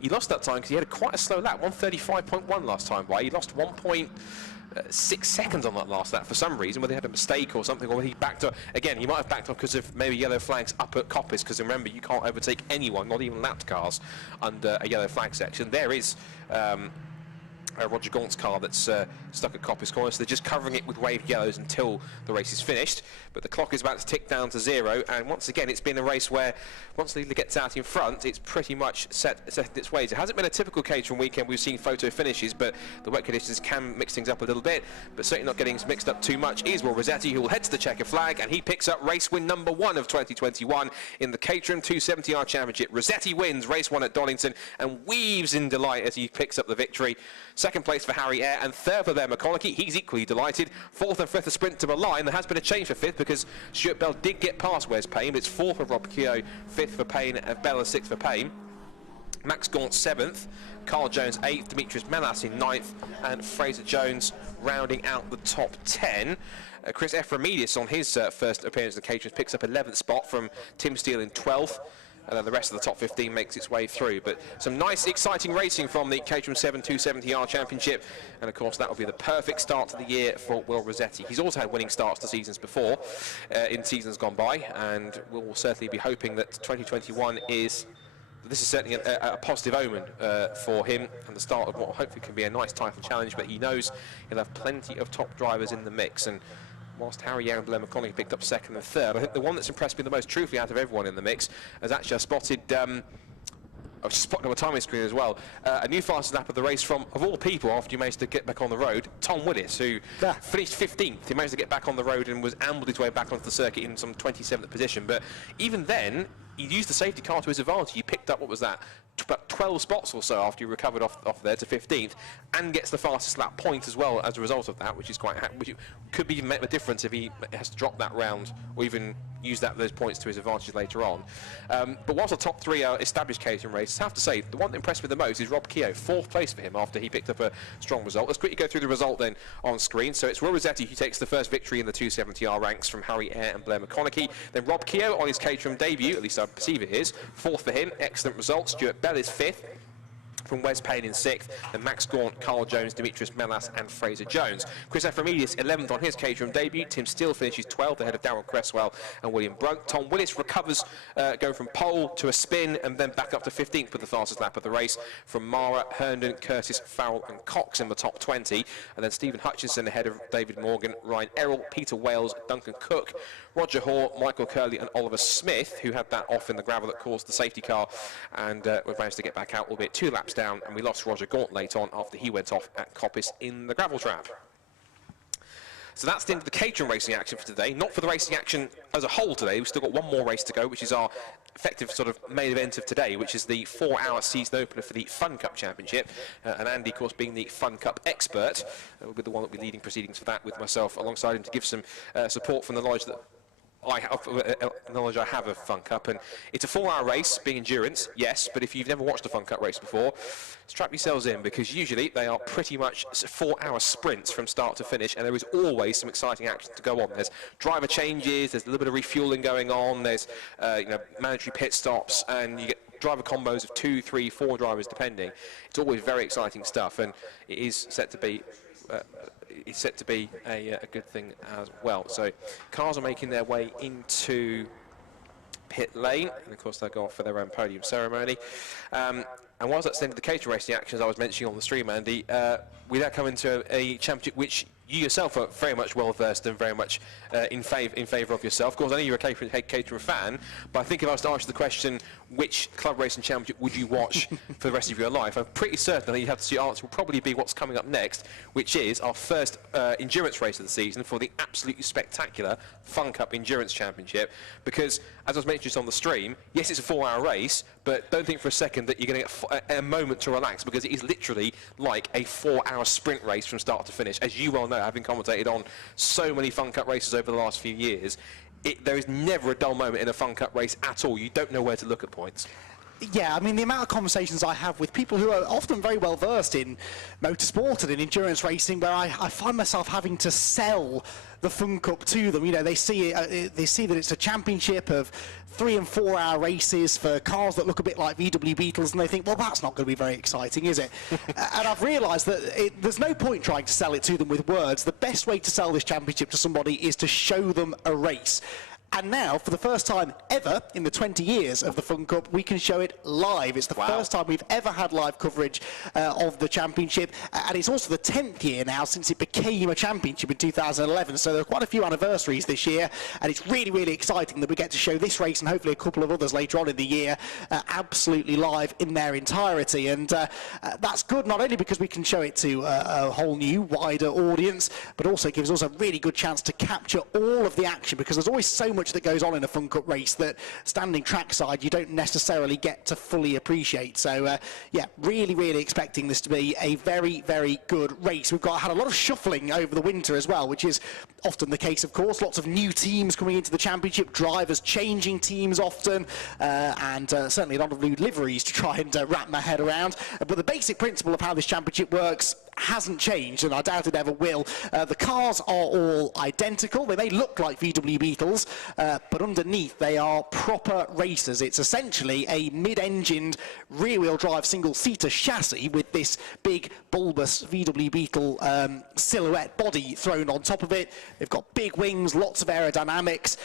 he lost that time because he had quite a slow lap, 1:35.1 last time by. He lost 1.6 seconds on that last lap for some reason, whether he had a mistake or something, or whether he backed up. Again, he might have backed up because of maybe yellow flags up at Coppice, because remember, you can't overtake anyone, not even lapped cars, under a yellow flag section. There is Roger Gaunt's car that's stuck at Coppice Corner, so they're just covering it with waved yellows until the race is finished. But the clock is about to tick down to 0, and once again, it's been a race where once the leader gets out in front, it's pretty much set its ways. It hasn't been a typical Caterham weekend. We've seen photo finishes, but the wet conditions can mix things up a little bit, but certainly not getting mixed up too much is Will Rossetti, who will head to the checker flag, and he picks up race win number 1 of 2021 in the Caterham 270R Championship. Rossetti wins race 1 at Donington and weaves in delight as he picks up the victory. Second place for Harry Air, and third for McConaughey. He's equally delighted. Fourth and fifth a sprint to the line. There has been a change for fifth because Stuart Bell did get past Wes Payne, but it's fourth for Rob Keogh, fifth for Payne, and Bell is sixth for Payne. Max Gaunt 7th, Carl Jones 8th, Demetrius Menas in 9th, and Fraser Jones rounding out the top 10. Chris Ephraimidis on his first appearance in the Caterham picks up 11th spot from Tim Steele in 12th. And then the rest of the top 15 makes its way through. But some nice, exciting racing from the Caterham 7 270R Championship. And of course, that will be the perfect start to the year for Will Rossetti. He's also had winning starts to seasons before, in seasons gone by. And we'll certainly be hoping that 2021 is... This is certainly a positive omen for him, and the start of what hopefully can be a nice title challenge. But he knows he'll have plenty of top drivers in the mix. And whilst Harry Air and Blair McConaughey picked up second and third, I think the one that's impressed me the most, truthfully, out of everyone in the mix, has actually spotted... I've just spotted on a timing screen as well. A new fastest lap of the race from, of all people, after you managed to get back on the road, Tom Willis, who finished 15th. He managed to get back on the road and was ambled his way back onto the circuit in some 27th position. But even then, he used the safety car to his advantage. He picked up, what was that, about 12 spots or so after he recovered off there to 15th, and gets the fastest lap point as well as a result of that, which is which could be even make a difference if he has to drop that round or even use those points to his advantage later on. But whilst the top three are established catering races, I have to say the one that impressed me the most is Rob Keogh, 4th place for him after he picked up a strong result. Let's quickly go through the result then on screen. So it's Will Rossetti who takes the first victory in the 270R ranks from Harry Eyre and Blair McConaughey. Then Rob Keogh on his Caterham debut, at least I perceive it is, 4th for him, excellent result. Stuart Bell is 5th. From Wes Payne in 6th, then Max Gaunt, Carl Jones, Demetrius Melas and Fraser Jones. Chris Ephraimidis 11th on his Caterham debut. Tim Steele finishes 12th ahead of Darren Cresswell and William Brunt. Tom Willis recovers, going from pole to a spin and then back up to 15th with the fastest lap of the race from Mara, Herndon, Curtis, Farrell and Cox in the top 20. And then Stephen Hutchinson ahead of David Morgan, Ryan Errol, Peter Wales, Duncan Cook, Roger Hoare, Michael Curley and Oliver Smith, who had that off in the gravel that caused the safety car, and we managed to get back out, albeit 2 laps down, and we lost Roger Gaunt late on after he went off at Coppice in the gravel trap. So that's the end of the Caterham racing action for today. Not for the racing action as a whole today. We've still got one more race to go, which is our effective sort of main event of today, which is the 4-hour season opener for the Fun Cup Championship. And Andy, of course, being the Fun Cup expert, will be the one that will be leading proceedings for that with myself alongside him to give some support from the knowledge that I have of Fun Cup. And it's a 4-hour race, being endurance, yes, but if you've never watched a Fun Cup race before, strap yourselves in, because usually they are pretty much 4-hour sprints from start to finish, and there is always some exciting action to go on. There's driver changes, there's a little bit of refueling going on, there's mandatory pit stops, and you get driver combos of 2, 3, 4 drivers depending. It's always very exciting stuff, and it is set to be a good thing as well. So cars are making their way into pit lane, and of course they'll go off for their own podium ceremony. And whilst that's the end of the Caterham racing actions I was mentioning on the stream, Andy, we now come into a championship which you yourself are very much well versed and very much in favour of yourself. Of course, I know you're a Caterham fan, but I think if I was to ask you the question, which club racing championship would you watch for the rest of your life, I'm pretty certain that you have to see your answer will probably be what's coming up next, which is our first endurance race of the season for the absolutely spectacular Fun Cup Endurance Championship. Because, as I was mentioning just on the stream, yes, it's a 4-hour race, but don't think for a second that you're going to get a moment to relax, because it is literally like a 4-hour sprint race from start to finish. As you well know, having commentated on so many Fun Cup races over the last few years, there is never a dull moment in a Fun Cup race at all. You don't know where to look at points. Yeah, I mean, the amount of conversations I have with people who are often very well versed in motorsport and in endurance racing, where I find myself having to sell the Fun Cup to them. You know, they see that it's a championship of 3- and 4-hour races for cars that look a bit like VW Beetles, and they think, well, that's not going to be very exciting, is it? And I've realised that there's no point trying to sell it to them with words. The best way to sell this championship to somebody is to show them a race. And now, for the first time ever in the 20 years of the Fun Cup, we can show it live. It's the first time we've ever had live coverage of the championship, and it's also the 10th year now since it became a championship in 2011, so there are quite a few anniversaries this year, and it's really, really exciting that we get to show this race and hopefully a couple of others later on in the year absolutely live in their entirety. And that's good, not only because we can show it to a whole new, wider audience, but also gives us a really good chance to capture all of the action, because there's always so much that goes on in a Fun Cup race that standing trackside you don't necessarily get to fully appreciate. So yeah, really, really expecting this to be a very, very good race. We've had a lot of shuffling over the winter as well, which is often the case, of course. Lots of new teams coming into the championship, drivers changing teams often, and certainly a lot of new liveries to try and wrap my head around. But the basic principle of how this championship works hasn't changed, and I doubt it ever will. The cars are all identical. They may look like VW Beetles, but underneath they are proper racers. It's essentially a mid-engined rear-wheel drive single-seater chassis with this big bulbous VW Beetle silhouette body thrown on top of it. They've got big wings, lots of aerodynamics,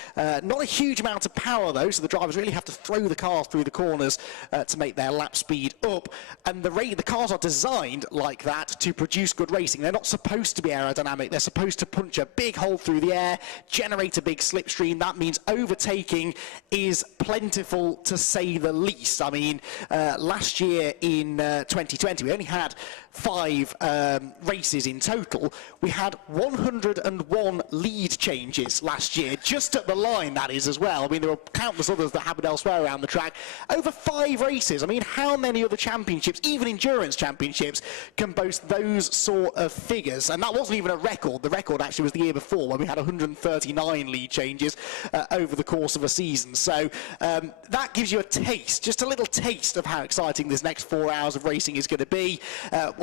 not a huge amount of power though, so the drivers really have to throw the cars through the corners to make their lap speed up. And the cars are designed like that to produce good racing. They're not supposed to be aerodynamic. They're supposed to punch a big hole through the air, generate a big slipstream. That means overtaking is plentiful, to say the least. I mean, last year in 2020, we only had 5 races in total. We had 101 lead changes last year, just at the line, that is, as well. I mean, there were countless others that happened elsewhere around the track. Over 5 races. I mean, how many other championships, even endurance championships, can boast those sort of figures? And that wasn't even a record. The record actually was the year before, when we had 139 lead changes over the course of a season. So that gives you a taste, just a little taste of how exciting this next 4 hours of racing is going to be.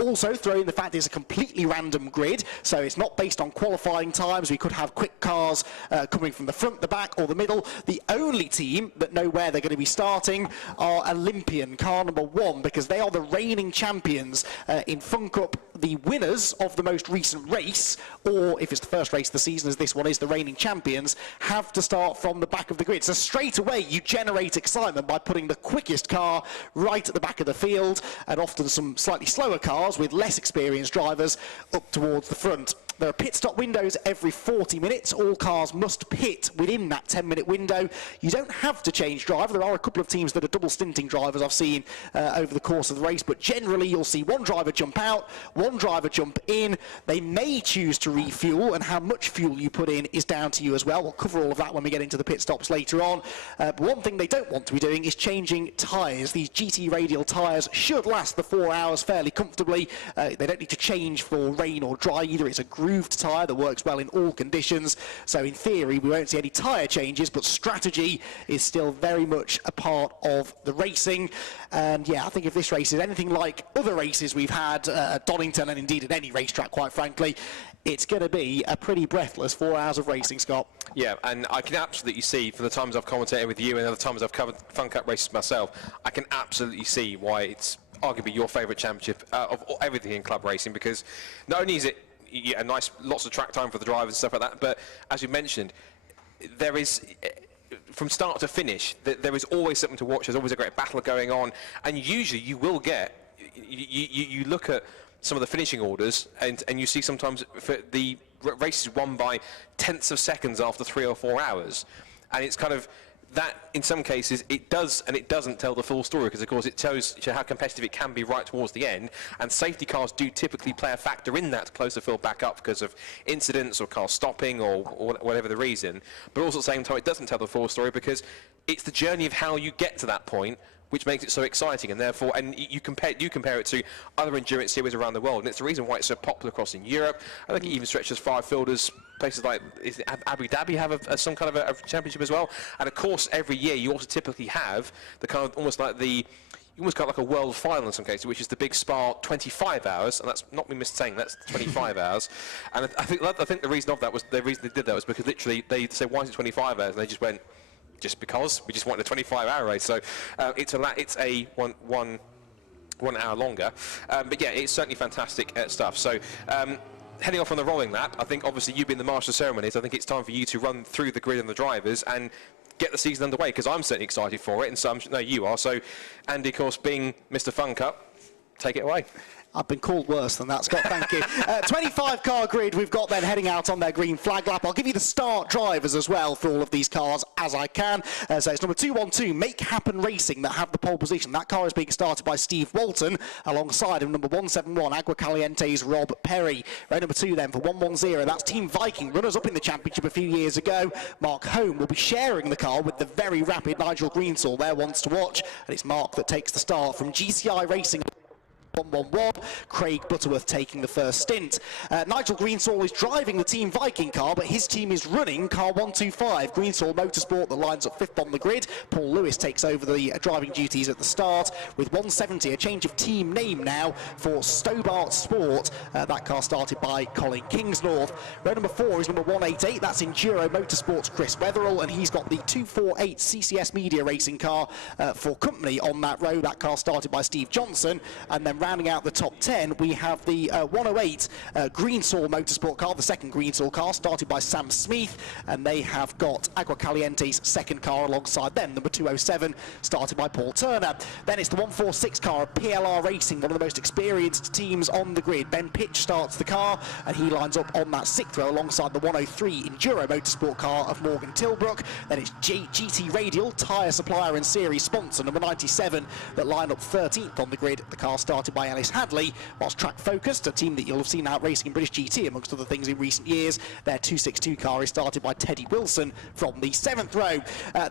Also, throw in the fact it's a completely random grid, so it's not based on qualifying times. We could have quick cars coming from the front, the back, or the middle. The only team that know where they're going to be starting are Olympian, car number 1, because they are the reigning champions in Fun Cup, the winners of the most recent race, or if it's the first race of the season, as this one is, the reigning champions, have to start from the back of the grid. So straight away, you generate excitement by putting the quickest car right at the back of the field, and often some slightly slower cars with less experienced drivers up towards the front. There are pit stop windows every 40 minutes. All cars must pit within that 10-minute window. You don't have to change driver. There are a couple of teams that are double stinting drivers I've seen over the course of the race, but generally you'll see one driver jump out, one driver jump in. They may choose to refuel, and how much fuel you put in is down to you as well. We'll cover all of that when we get into the pit stops later on. But one thing they don't want to be doing is changing tyres. These GT radial tyres should last the 4 hours fairly comfortably. They don't need to change for rain or dry either. It's a grooved tyre that works well in all conditions. So in theory, we won't see any tyre changes, but strategy is still very much a part of the racing. And yeah, I think if this race is anything like other races we've had at Donington, and indeed at any racetrack, quite frankly, it's going to be a pretty breathless 4 hours of racing, Scott. Yeah, and I can absolutely see, for the times I've commentated with you and other times I've covered Fun Cup races myself, I can absolutely see why it's arguably your favourite championship of everything in club racing, because not only is it nice, lots of track time for the drivers and stuff like that, but as you mentioned, there is, from start to finish, there is always something to watch. There's always a great battle going on, and usually you will get, you look at some of the finishing orders, and you see sometimes for the races won by tenths of seconds after 3 or 4 hours, and it's kind of that, in some cases, it does and it doesn't tell the full story, because of course it shows how competitive it can be right towards the end, and safety cars do typically play a factor in that to close the field back up because of incidents or cars stopping or whatever the reason. But also at the same time, it doesn't tell the full story, because it's the journey of how you get to that point which makes it so exciting, and therefore, and you compare it to other endurance series around the world, and it's the reason why it's so popular across in Europe. I think it even stretches far afield as places like Abu Dhabi have some kind of a championship as well. And of course, every year you also typically have the kind of almost got like a world final in some cases, which is the big Spa 25 hours, and that's not me saying that's 25 hours. And I think the reason they did that was because literally they said, why is it 25 hours? And they just went, just because we just want a 25-hour race. So it's a one hour longer. But yeah, it's certainly fantastic stuff. So heading off on the rolling lap, I think obviously you being the master of ceremonies, I think it's time for you to run through the grid and the drivers and get the season underway, because I'm certainly excited for it, and so I know you are. So Andy, of course, being Mr. Fun Cup, take it away. I've been called worse than that, Scott, thank you. 25-car grid we've got then heading out on their green flag lap. I'll give you the start drivers as well for all of these cars as I can. So it's number 212, Make Happen Racing, that have the pole position. That car is being started by Steve Walton alongside him, number 171, Agua Caliente's Rob Perry. Row number 2 then for 110, that's Team Viking, runners up in the championship a few years ago. Mark Home will be sharing the car with the very rapid Nigel Greensall there once to watch, and it's Mark that takes the start from GCI Racing. 111, Craig Butterworth taking the first stint. Nigel Greensall is driving the Team Viking car, but his team is running car 125, Greensall Motorsport, that lines up 5th on the grid. Paul Lewis takes over the driving duties at the start with 170, a change of team name now for Stobart Sport. That car started by Colin Kingsnorth. Row number 4 is number 188, that's Enduro Motorsports Chris Wetherall, and he's got the 248 CCS Media Racing car for company on that row. That car started by Steve Johnson, and then rounding out the top 10, we have the 108 Greensaw Motorsport car, the second Greensaw car, started by Sam Smith, and they have got Agua Caliente's second car alongside them, number 207, started by Paul Turner. Then it's the 146 car of PLR Racing, one of the most experienced teams on the grid. Ben Pitch starts the car, and he lines up on that 6th row alongside the 103 Enduro Motorsport car of Morgan Tilbrook. Then it's GT Radial, tyre supplier and series sponsor, number 97, that line up 13th on the grid. The car started by Ellis Hadley, whilst Track Focused, a team that you'll have seen out racing in British GT amongst other things in recent years, their 262 car is started by Teddy Wilson from the 7th row.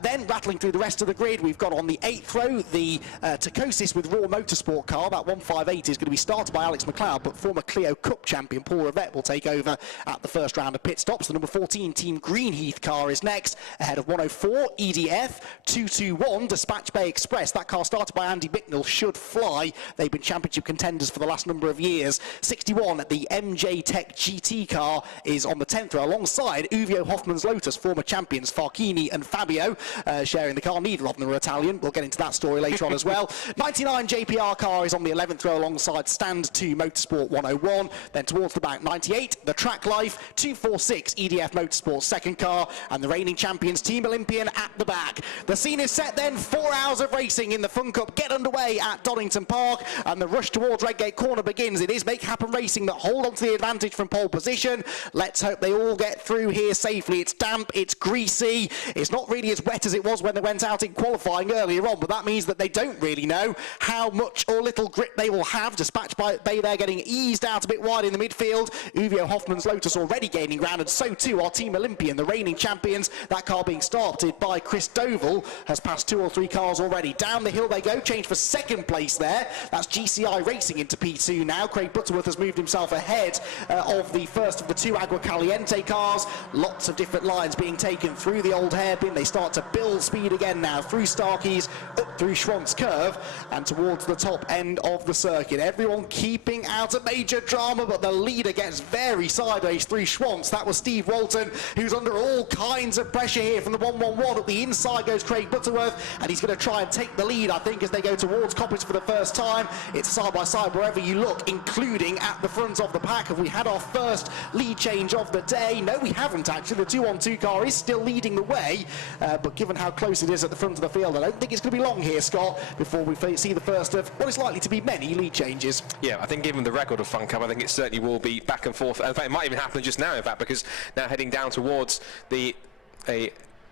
Then rattling through the rest of the grid, we've got on the 8th row the Tacosis with Raw Motorsport car. That 158 is going to be started by Alex McLeod, but former Clio Cup champion Paul Rivette will take over at the first round of pit stops. The number 14 Team Greenheath car is next, ahead of 104 EDF, 221 Dispatch Bay Express. That car started by Andy Bicknell should fly. They've been championship contenders for the last number of years. 61, the MJ Tech GT car is on the 10th row alongside Uvio Hoffman's Lotus, former champions Farchini and Fabio, sharing the car. Neither of them are Italian. We'll get into that story later on as well. 99 JPR car is on the 11th row alongside Stand 2 Motorsport 101. Then towards the back, 98, the Track Life, 246 EDF Motorsport second car, and the reigning champions Team Olympian at the back. The scene is set then, 4 hours of racing in the Fun Cup get underway at Donington Park, and the rush towards Redgate Corner begins. It is Make Happen Racing that hold on to the advantage from pole position. Let's hope they all get through here safely. It's damp, it's greasy, it's not really as wet as it was when they went out in qualifying earlier on, but that means that they don't really know how much or little grip they will have. Dispatch Bay there getting eased out a bit wide in the midfield. Uvio Hoffman's Lotus already gaining ground, and so too our Team Olympian, the reigning champions. That car being started by Chris Doval has passed 2 or 3 cars already. Down the hill they go, change for second place there. That's GCI Racing into P2 now. Craig Butterworth has moved himself ahead of the first of the 2 Agua Caliente cars. Lots of different lines being taken through the old hairpin. They start to build speed again now through Starkeys, up through Schwantz Curve, and towards the top end of the circuit. Everyone keeping out of major drama, but the leader gets very sideways through Schwantz. That was Steve Walton, who's under all kinds of pressure here from the 111. At the inside goes Craig Butterworth, and he's going to try and take the lead, I think, as they go towards Coppage for the first time. It's side by side wherever you look, including at the front of the pack. Have we had our first lead change of the day? No, we haven't actually. The 212 car is still leading the way, but given how close it is at the front of the field, I don't think it's going to be long here, Scott, before we see the first of what is likely to be many lead changes. Yeah, I think given the record of Fun Cup, I think it certainly will be back and forth. In fact, it might even happen just now, in fact, because now heading down towards the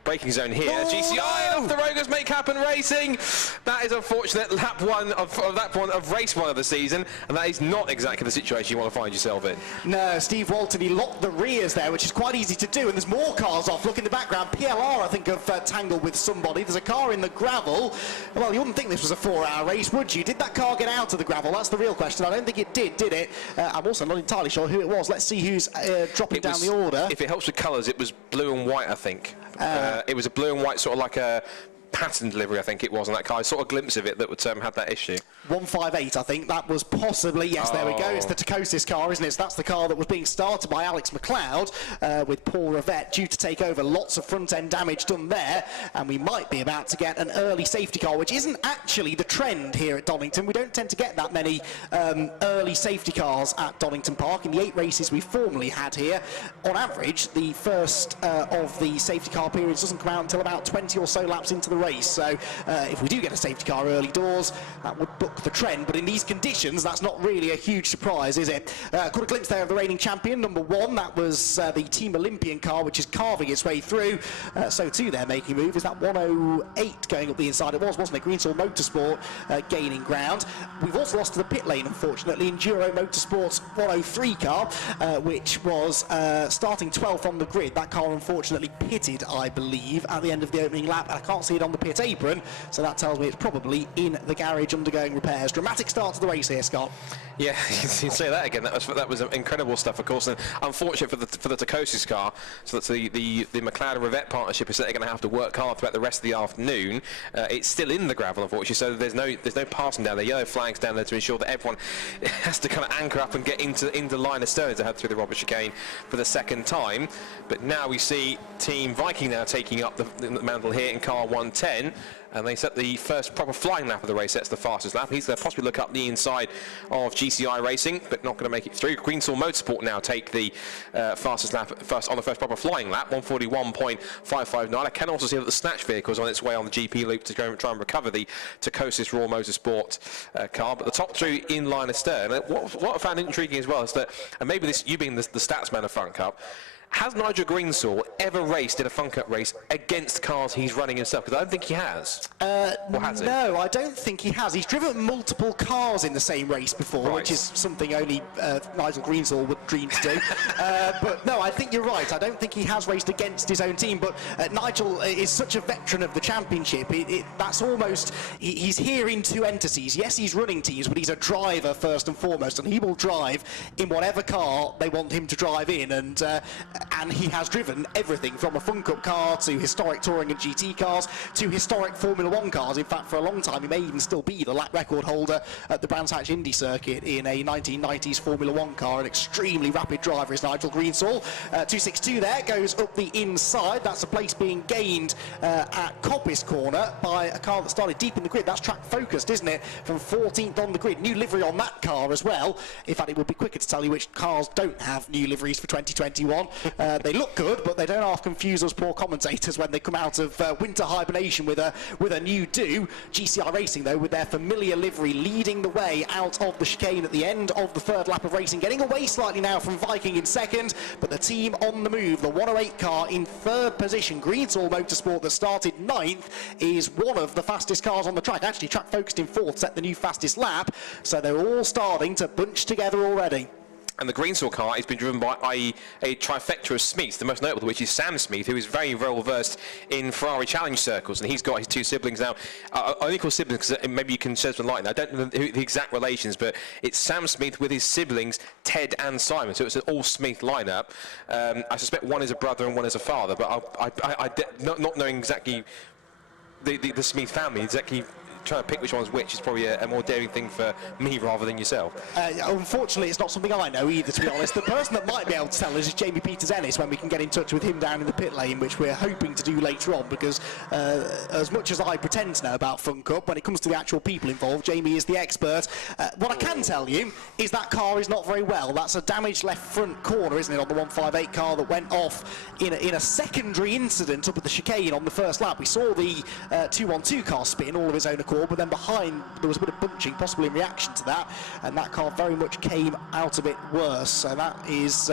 braking zone here. Oh, GCI no! off the Rogers Make Happen Racing. That is unfortunate. Lap 1 of race 1 of the season, and that is not exactly the situation you want to find yourself in. No, Steve Walton, he locked the rears there, which is quite easy to do, and there's more cars off. Look in the background, PLR, I think, have tangled with somebody. There's a car in the gravel. Well, you wouldn't think this was a 4-hour race, would you? Did that car get out of the gravel? That's the real question. I don't think it did it? I'm also not entirely sure who it was. Let's see who's dropping down the order. If it helps with colours, it was blue and white, I think. It was a blue and white, sort of like a pattern delivery, I think it was, on that car. I saw a glimpse of it that would had that issue. 158, I think that was possibly, yes, there we go. It's the Tacosis car, isn't it? So that's the car that was being started by Alex McLeod, with Paul Rivette due to take over. Lots of front-end damage done there, and we might be about to get an early safety car, which isn't actually the trend here at Donington. We don't tend to get that many early safety cars at Donington Park. In the 8 races we've formerly had here, on average, the first of the safety car periods doesn't come out until about 20 or so laps into the race. So if we do get a safety car early doors, that would book the trend, but in these conditions that's not really a huge surprise, is it? Caught a glimpse there of the reigning champion, number 1. That was the Team Olympian car, which is carving its way through. So too they're making a move. Is that 108 going up the inside? It was, wasn't it? Greensaw Motorsport gaining ground. We've also lost to the pit lane, unfortunately. Enduro Motorsport's 103 car, which was starting 12th on the grid. That car unfortunately pitted, I believe, at the end of the opening lap. I can't see it on the pit apron, so that tells me it's probably in the garage undergoing repairs. Dramatic start to the race here, Scott. Yeah, you can say that again. That was incredible stuff, of course, and unfortunate for the Tacosis car. So that's the McLeod and Rivette partnership is certainly going to have to work hard throughout the rest of the afternoon. It's still in the gravel, unfortunately, so there's no passing down there. Yellow flags down there to ensure that everyone has to kind of anchor up and get into line of stone to head through the Robert chicane for the second time. But now we see Team Viking now taking up the mantle here in car 110. And they set the first proper flying lap of the race. That's the fastest lap. He's going to possibly look up the inside of GCI Racing, but not going to make it through. Greensall Motorsport now take the fastest lap on the first proper flying lap, 141.559. I can also see that the Snatch vehicle is on its way on the GP loop to go and try and recover the Tacosis Raw Motorsport car. But the top two in line astern. What I found intriguing as well is that, and maybe this, you being the stats man of Fun Cup, has Nigel Greensall ever raced in a Fun Cup race against cars he's running himself? Because I don't think he has. Or has he? No, I don't think he has. He's driven multiple cars in the same race before, Right. which is something only Nigel Greensall would dream to do. But no, I think you're right. I don't think he has raced against his own team. But Nigel is such a veteran of the championship. That's almost, he's here in two entities. Yes, he's running teams, but he's a driver first and foremost, and he will drive in whatever car they want him to drive in. And he has driven everything from a Fun Cup car to historic touring and GT cars to historic Formula One cars. In fact, for a long time, he may even still be the lap record holder at the Brands Hatch Indy circuit in a 1990s Formula One car. An extremely rapid driver is Nigel Greensall. 262 there, goes up the inside. That's a place being gained at Coppice Corner by a car that started deep in the grid. That's track focused, isn't it? From 14th on the grid. New livery on that car as well. In fact, it would be quicker to tell you which cars don't have new liveries for 2021. They look good, but they don't half confuse us poor commentators when they come out of winter hibernation with a new do. GCI Racing, though, with their familiar livery, leading the way out of the chicane at the end of the third lap of racing, getting away slightly now from Viking in second, but the team on the move, the 108 car in third position. Greensall Motorsport, that started ninth, is one of the fastest cars on the track. Actually, track focused in fourth, set the new fastest lap, so they're all starting to bunch together already. And the Greensall car has been driven by a trifecta of Smiths, the most notable of which is Sam Smith, who is very well versed in Ferrari Challenge circles, and he's got his two siblings now. I only call siblings because maybe you can shed some light on that. I don't know the exact relations, but it's Sam Smith with his siblings, Ted and Simon, so it's an all-Smith lineup. I suspect one is a brother and one is a father, but not knowing exactly the Smith family, exactly trying to pick which one's which is probably a more daring thing for me rather than yourself. Unfortunately, it's not something I know either, to be honest. The person that might be able to tell us is Jamie Peters-Ennis, when we can get in touch with him down in the pit lane, which we're hoping to do later on, because as much as I pretend to know about Fun Cup, when it comes to the actual people involved, Jamie is the expert. What I can tell you is that car is not very well. That's a damaged left front corner, isn't it, on the 158 car that went off in a secondary incident up at the chicane on the first lap. We saw the 212 car spin all of his own accord, but then behind there was a bit of bunching, possibly in reaction to that, and that car very much came out of it worse. So that is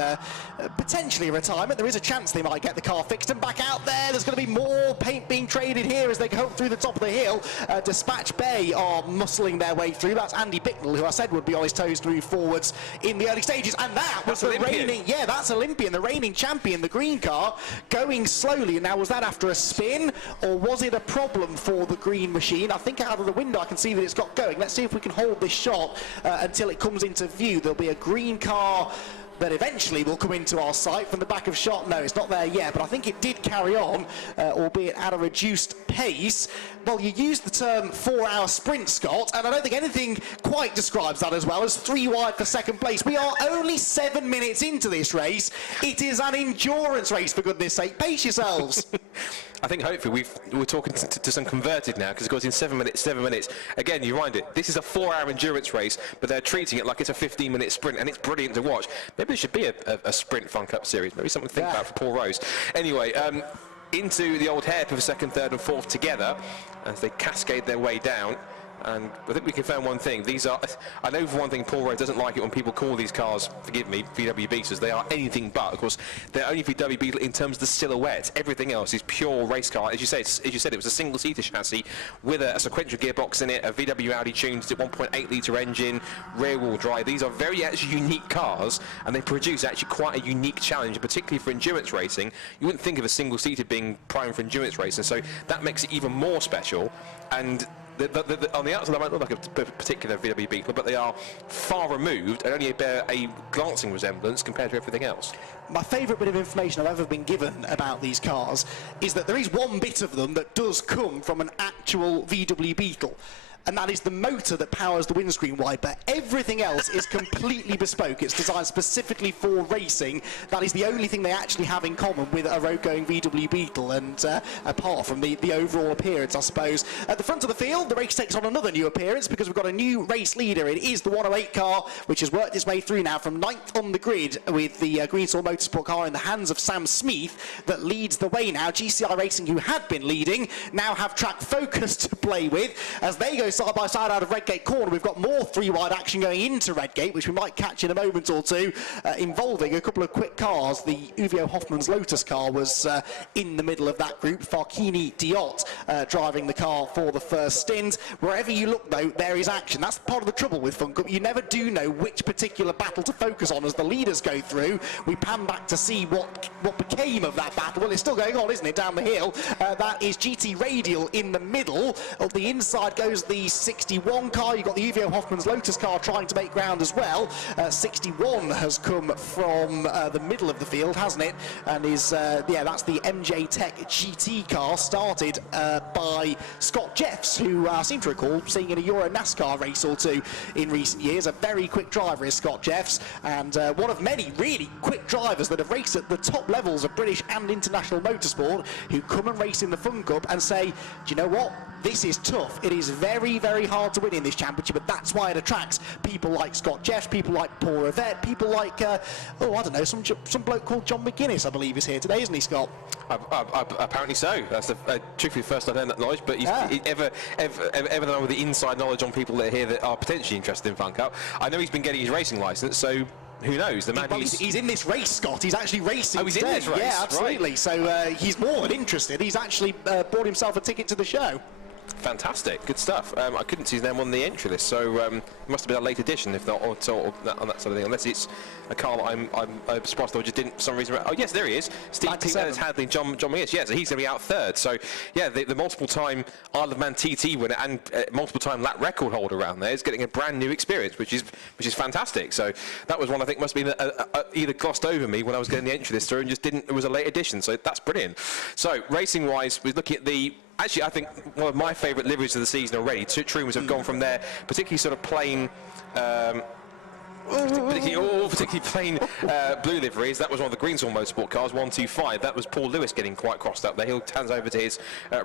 potentially a retirement. There is a chance they might get the car fixed and back out there. There's going to be more paint being traded here as they go through the top of the hill. Dispatch Bay are muscling their way through. That's Andy Bicknell, who I said would be on his toes to move forwards in the early stages, and that was the reigning, that's Olympian, the reigning champion, the green car, going slowly. Now, was that after a spin, or was it a problem for the green machine? I think out of the window I can see that it's got going. Let's see if we can hold this shot until it comes into view. There'll be a green car that eventually will come into our sight from the back of shot. No, it's not there yet, but I think it did carry on, albeit at a reduced pace. Well, you used the term 4-hour sprint, Scott, and I don't think anything quite describes that as well as 3 wide for second place. We are only 7 minutes into this race. It is an endurance race, for goodness sake. Pace yourselves. I think hopefully we're talking to some converted now, because of course in 7 minutes, again, you remind it, this is a 4-hour endurance race, but they're treating it like it's a 15-minute sprint, and it's brilliant to watch. Maybe there should be a sprint Fun Cup series, maybe something to think about for Paul Rose. Anyway, into the old hairpin for second, third and fourth together, as they cascade their way down. And I think we confirm one thing. These are, I know for one thing, Paul Rose doesn't like it when people call these cars, forgive me, VW Beetles. They are anything but. Of course, they're only VW Beetle in terms of the silhouette. Everything else is pure race car. As you said, it was a single-seater chassis with a sequential gearbox in it, a VW Audi tuned to 1.8 litre engine, rear-wheel drive. These are very actually unique cars, and they produce actually quite a unique challenge, particularly for endurance racing. You wouldn't think of a single-seater being primed for endurance racing, so that makes it even more special. And on the outside, they might look like a particular VW Beetle, but they are far removed and only bear a glancing resemblance compared to everything else. My favourite bit of information I've ever been given about these cars is that there is one bit of them that does come from an actual VW Beetle. and that is the motor that powers the windscreen wiper. Everything else is completely bespoke. It's designed specifically for racing. That is the only thing they actually have in common with a road-going VW Beetle, and apart from the overall appearance, I suppose. At the front of the field, the race takes on another new appearance because we've got a new race leader. It is the 108 car, which has worked its way through now from 9th on the grid with the Greensall Motorsport car in the hands of Sam Smith that leads the way now. GCI Racing, who had been leading, now have track focus to play with as they go side by side out of Redgate Corner. We've got more three-wide action going into Redgate, which we might catch in a moment or two, involving a couple of quick cars. The Uvio Hoffman's Lotus car was in the middle of that group. Farkini Diot driving the car for the first stint. Wherever you look, though, there is action. That's part of the trouble with Fun Cup. You never do know which particular battle to focus on as the leaders go through. We pan back to see what became of that battle. Well, it's still going on, isn't it, down the hill? That is GT Radial in the middle. Up the inside goes the 61 car. You've got the Uvio Hoffman's Lotus car trying to make ground as well. 61 has come from the middle of the field, hasn't it? And is, yeah, that's the MJ Tech GT car, started by Scott Jeffs, who I seem to recall seeing in a Euro NASCAR race or two in recent years. A very quick driver is Scott Jeffs, and one of many really quick drivers that have raced at the top levels of British and international motorsport, who come and race in the Fun Cup and say, do you know what? This is tough. It is very, very hard to win in this championship, but that's why it attracts people like Scott Jeffs, people like Paul Rivette, people like, oh, I don't know, some bloke called John McGuinness, I believe, is here today, isn't he, Scott? Apparently so. That's truthfully the first I've learned that knowledge, but he's ever done with the inside knowledge on people that are here that are potentially interested in Fun Cup. I know he's been getting his racing licence, so who knows? The man he's in this race, Scott. He's actually racing. Oh, he's today. In this race? Yeah, absolutely. Right. So he's more than interested. He's actually bought himself a ticket to the show. Fantastic, good stuff. I couldn't see his name on the entry list, so it must have been a late edition, if not, or on that sort of thing. Unless it's a car that I'm surprised I just didn't for some reason. Oh yes, there he is. Steve Ellis handling John McGuinness. Yeah, so he's going to be out third. So yeah, the multiple-time Isle of Man TT winner and multiple-time lap record holder around there is getting a brand new experience, which is fantastic. So that was one I think must have been either glossed over me when I was getting the entry list through and just didn't. It was a late edition, so that's brilliant. So racing-wise, we're looking at the. Actually, I think one of my favourite liveries of the season already. Two Trumas have gone from their particularly sort of plain, particularly plain blue liveries. That was one of the Greensall Motorsport cars, 125. That was Paul Lewis getting quite crossed up there. He'll hands over to his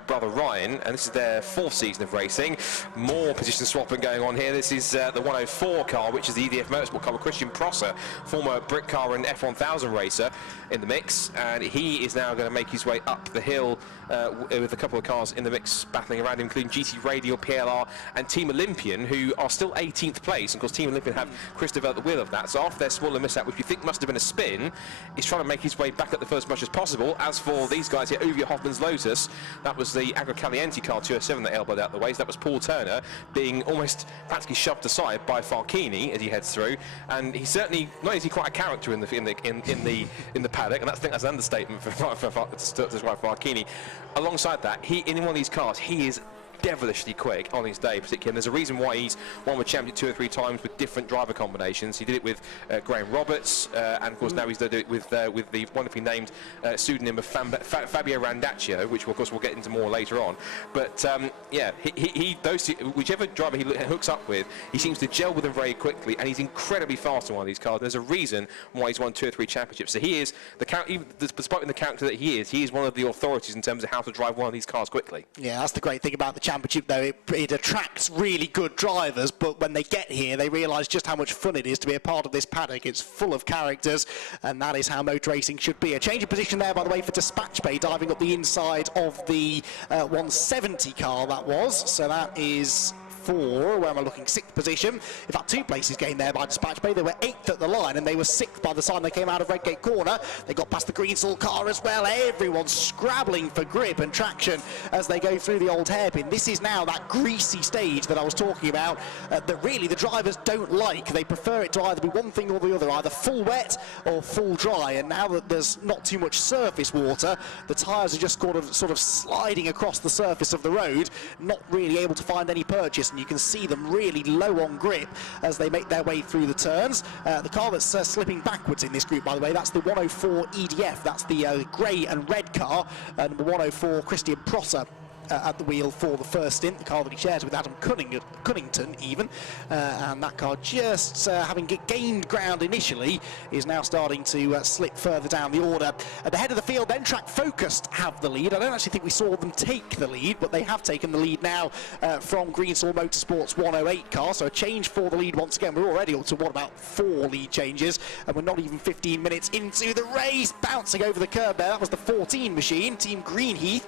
brother Ryan, and this is their 4th season of racing. More position swapping going on here. This is the 104 car, which is the EDF Motorsport car with Christian Prosser, former Brit car and F1000 racer, in the mix, and he is now going to make his way up the hill with a couple of cars in the mix battling around him, including GT Radial, PLR and Team Olympian, who are still 18th place. And of course Team Olympian have Christopher at the wheel of that, so after their smaller mishap, which we think must have been a spin, he's trying to make his way back at the first as much as possible. As for these guys here, Uvio Hoffman's Lotus, that was the Agro Caliente car 207 that elbowed out the way, so that was Paul Turner being almost practically shoved aside by Farkini as he heads through, and he's certainly, not only is he quite a character in the paddock, and I think that's an understatement to describe Farkini. Alongside that, in one of these cars, he is devilishly quick on his day, particularly. And there's a reason why he's won the championship 2 or 3 times with different driver combinations. He did it with Graham Roberts, and of course now he's done it with the wonderfully named pseudonym of Fabio Randaccio, which of course we'll get into more later on. But yeah, whichever driver he hooks up with, he seems to gel with them very quickly, and he's incredibly fast on one of these cars. There's a reason why he's won 2 or 3 championships. So he is despite being the character that he is one of the authorities in terms of how to drive one of these cars quickly. Yeah, that's the great thing about the championship, though. It attracts really good drivers, but when they get here, they realise just how much fun it is to be a part of this paddock. It's full of characters, and that is how motor racing should be. A change of position there, by the way, for Dispatch Bay, diving up the inside of the 170 car, that was. So that is where am I looking? 6th position. In fact, 2 places gained there by Dispatch Bay. They were 8th at the line, and they were 6th by the time they came out of Redgate Corner. They got past the Greensall car as well. Everyone's scrabbling for grip and traction as they go through the old hairpin. This is now that greasy stage that I was talking about that really the drivers don't like. They prefer it to either be one thing or the other, either full wet or full dry. And now that there's not too much surface water, the tyres are just sort of sliding across the surface of the road, not really able to find any purchase. And you can see them really low on grip as they make their way through the turns. The car that's slipping backwards in this group, by the way, that's the 104 EDF. That's the grey and red car, number 104 Christian Prosser. at the wheel for the first stint, the car that he shares with Adam Cunnington even, and that car just having gained ground initially is now starting to slip further down the order. At the head of the field then, Track Focused have the lead. I don't actually think we saw them take the lead, but they have taken the lead now from Greensall Motorsports 108 car, so a change for the lead once again. We're already up to what, about 4 lead changes, and we're not even 15 minutes into the race. Bouncing over the curb there, that was the 14 machine, Team Greenheath.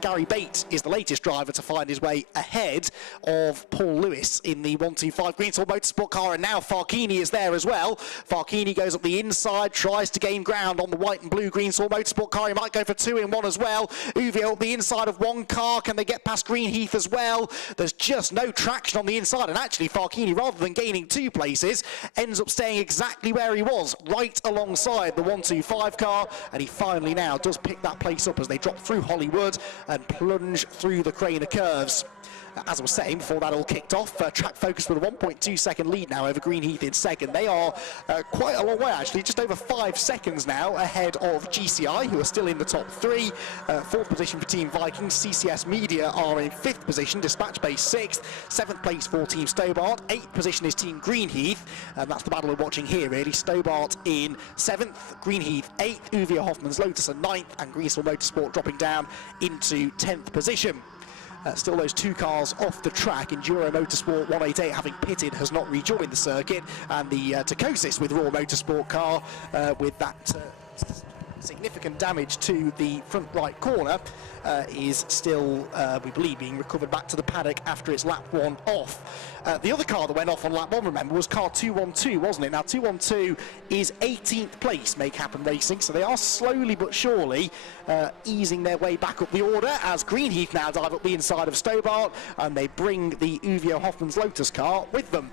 Gary Bate is the latest driver to find his way ahead of Paul Lewis in the 125 Greensall Motorsport car, and now Farkini is there as well. Farkini goes up the inside, tries to gain ground on the white and blue Greensall Motorsport car. He might go for 2 in 1 as well. Uvio up the inside of one car. Can they get past Greenheath as well? There's just no traction on the inside, and actually Farkini, rather than gaining 2 places, ends up staying exactly where he was, right alongside the 125 car, and he finally now does pick that place up as they drop through Hollywood and plunge through the Craner curves. As I was saying before that all kicked off, Track Focus with a 1.2 second lead now over Greenheath in second. They are quite a long way actually, just over 5 seconds now ahead of GCI, who are still in the top 3. 4th position for Team Vikings. CCS Media are in 5th position, Dispatch Base 6th, 7th place for Team Stobart, 8th position is Team Greenheath, and that's the battle we're watching here really. Stobart in 7th, Greenheath 8th, Uvia Hoffman's Lotus are 9th, and Greensall Motorsport dropping down into 10th position. Still those 2 cars off the track. Enduro Motorsport 188, having pitted, has not rejoined the circuit, and the Tacosis with Raw Motorsport car with that significant damage to the front right corner is still, we believe, being recovered back to the paddock after its lap 1 off. The other car that went off on lap 1, remember, was car 212, wasn't it? Now 212 is 18th place, Make Happen Racing, so they are slowly but surely easing their way back up the order as Greenheath now dive up the inside of Stobart, and they bring the Uvio Hoffman's Lotus car with them.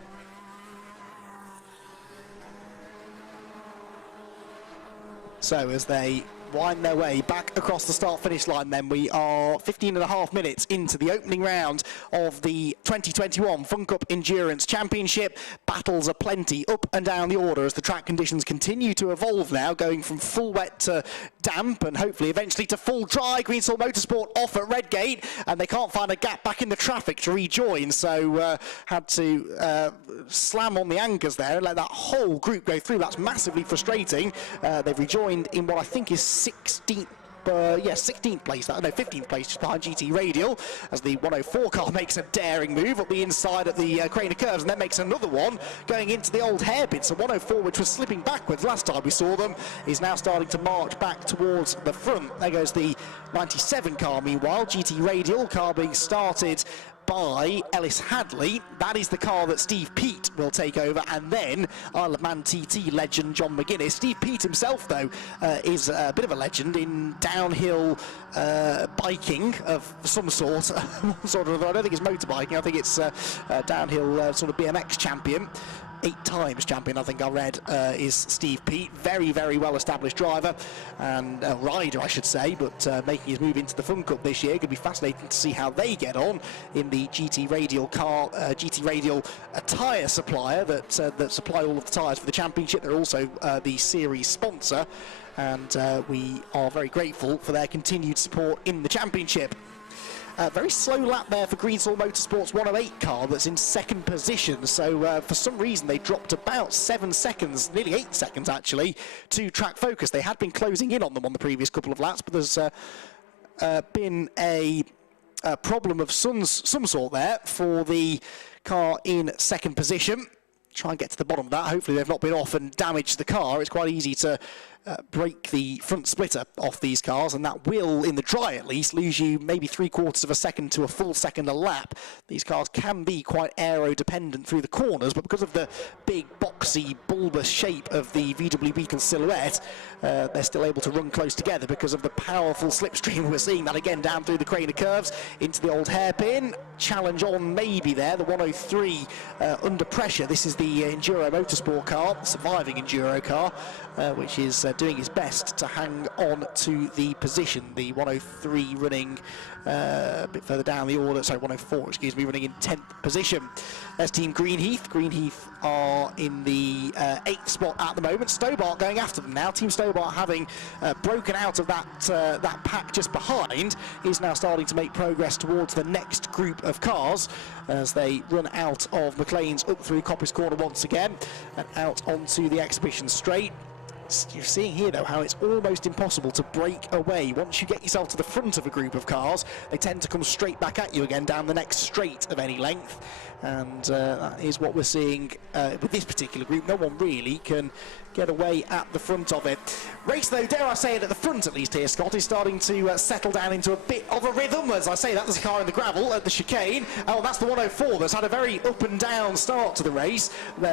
So as they wind their way back across the start-finish line, then we are 15.5 minutes into the opening round of the 2021 Fun Cup Endurance Championship. Battles are plenty up and down the order as the track conditions continue to evolve now, going from full wet to damp and hopefully eventually to full dry. Greensall Motorsport off at Redgate, and they can't find a gap back in the traffic to rejoin, so had to slam on the anchors there and let that whole group go through. That's massively frustrating. They've rejoined in what I think is 16th 16th place, no, 15th place, just behind GT Radial, as the 104 car makes a daring move up the inside of the Craner curves, and then makes another one going into the old hairpin. So 104, which was slipping backwards last time we saw them, is now starting to march back towards the front. There goes the 97 car, meanwhile, GT Radial car being started by Ellis Hadley. That is the car that Steve Peat will take over, and then Isle of Man TT legend John McGuinness. Steve Peat himself, though, is a bit of a legend in downhill biking of some sort. Sort of, I don't think it's motorbiking, I think it's downhill sort of BMX champion. 8 times champion, I think I read, is Steve Peat. Very, very well-established driver and rider, I should say, but making his move into the Fun Cup this year. Going to be fascinating to see how they get on in the GT Radial car, GT Radial, a tyre supplier that supply all of the tyres for the championship. They're also the series sponsor, and we are very grateful for their continued support in the championship. Very slow lap there for Greensall Motorsports 108 car that's in 2nd position, so for some reason they dropped about 7 seconds, nearly 8 seconds actually, to Track Focus. They had been closing in on them on the previous couple of laps, but there's been a problem of some sort there for the car in 2nd position. Try and get to the bottom of that. Hopefully they've not been off and damaged the car. It's quite easy to break the front splitter off these cars, and that will, in the dry at least, lose you maybe 3/4 of a second to a full second a lap. These cars can be quite aero dependent through the corners, but because of the big boxy bulbous shape of the VW Beetle silhouette, they're still able to run close together because of the powerful slipstream. We're seeing that again down through the Craner curves into the old hairpin. Challenge on maybe there, the 103 under pressure. This is the Enduro Motorsport car, surviving Enduro car, which is doing his best to hang on to the position. The 103 running a bit further down the order, sorry, 104, excuse me, running in 10th position. There's Team Greenheath. Greenheath are in the 8th spot at the moment. Stobart going after them now. Team Stobart, having broken out of that pack just behind, is now starting to make progress towards the next group of cars as they run out of McLean's up through Coppice Corner once again and out onto the Exhibition Straight. You're seeing here, though, how it's almost impossible to break away. Once you get yourself to the front of a group of cars, they tend to come straight back at you again down the next straight of any length. And that is what we're seeing with this particular group. No one really can get away at the front of it. Race, though, dare I say it, at the front at least here, Scott, is starting to settle down into a bit of a rhythm. As I say that, there's a car in the gravel at the chicane. Oh, that's the 104 that's had a very up and down start to the race,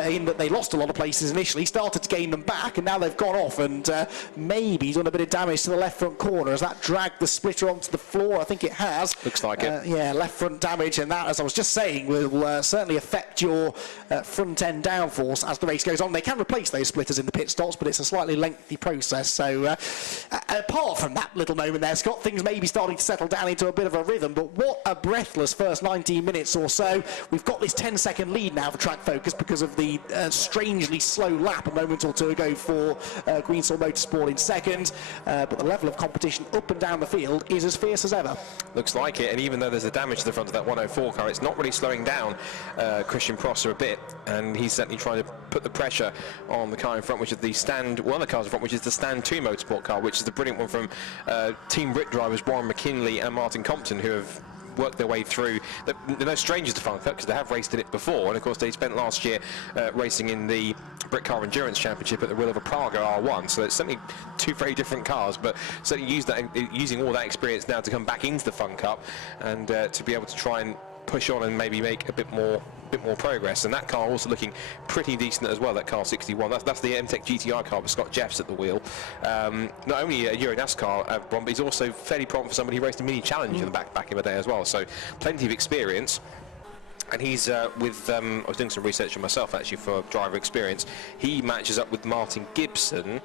in that they lost a lot of places initially, started to gain them back, and now they've gone off and maybe done a bit of damage to the left front corner as that dragged the splitter onto the floor. I think it has. Looks like it. Yeah, left front damage, and that, as I was just saying, will certainly affect your front end downforce as the race goes on. They can replace those splitters in the pit stops, but it's a slightly lengthy process. So apart from that little moment there, Scott, things may be starting to settle down into a bit of a rhythm, but what a breathless first 19 minutes or so. We've got this 10-second lead now for Track Focus because of the strangely slow lap a moment or two ago for Greensall Motorsport in second, but the level of competition up and down the field is as fierce as ever. Looks like it, and even though there's a damage to the front of that 104 car, it's not really slowing down Christian Prosser a bit, and he's certainly trying to put the pressure on the car in front, which is the stand, one of the cars in front, which is the Stand 2 Motorsport car, which is the brilliant one from Team Brit drivers Warren McKinley and Martin Compton, who have worked their way through. They're no strangers to Funk Up because they have raced in it before, and of course they spent last year racing in the Brit Car Endurance Championship at the wheel of a Praga R1, so it's certainly two very different cars, but certainly using all that experience now to come back into the Funk Up and to be able to try and push on and maybe make a bit more progress. And that car also looking pretty decent as well, that car 61. That's the MTech GTI car with Scott Jeffs at the wheel. Not only a Euro NASCAR but he's also fairly prompt for somebody who raced a mini challenge in the back in the day as well, so plenty of experience. And he's with, I was doing some research on myself actually for driver experience. He matches up with Martin Gibson.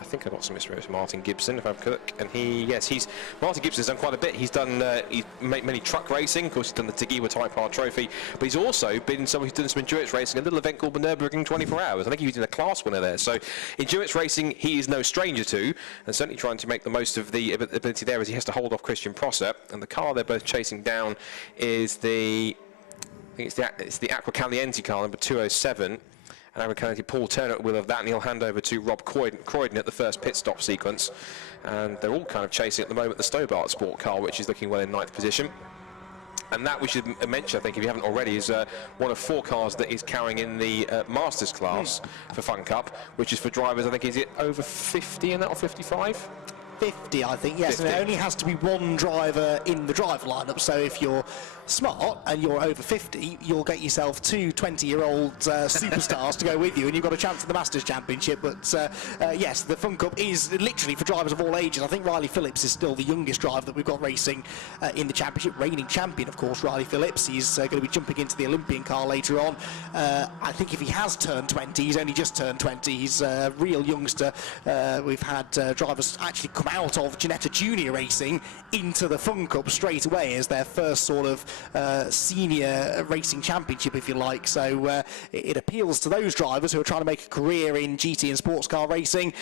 I think I got some experience with Martin Gibson, if I'm correct. And Martin Gibson's done quite a bit. He's done many truck racing. Of course, he's done the Tegiwa Type R Trophy. But he's also been someone who's done some endurance racing, a little event called the Nürburgring 24 Hours. I think he was in a class winner there. So endurance racing, he is no stranger to, and certainly trying to make the most of the ability there as he has to hold off Christian Prosser. And the car they're both chasing down is the Aqua Caliente car, number 207. And Aqua Caliente, Paul Turner at the wheel of that, and he'll hand over to Rob Croydon at the first pit stop sequence. And they're all kind of chasing at the moment the Stobart Sport car, which is looking well in 9th position. And that we should mention, I think, if you haven't already, is one of 4 cars that is carrying in the Masters class for Fun Cup, which is for drivers, I think, is it over 50 in that, or 55? 50, I think, yes, 50. And it only has to be one driver in the driver lineup, so if you're smart and you're over 50, you'll get yourself 2 20-year-old superstars to go with you, and you've got a chance at the Masters Championship. But yes, the Fun Cup is literally for drivers of all ages. I think Riley Phillips is still the youngest driver that we've got racing in the championship, reigning champion, of course, Riley Phillips. He's going to be jumping into the Olympian car later on. I think if he has turned 20, he's only just turned 20. He's a real youngster. We've had drivers actually come out of Ginetta Junior Racing into the Fun Cup straight away as their first sort of senior racing championship, if you like. So it appeals to those drivers who are trying to make a career in GT and sports car racing.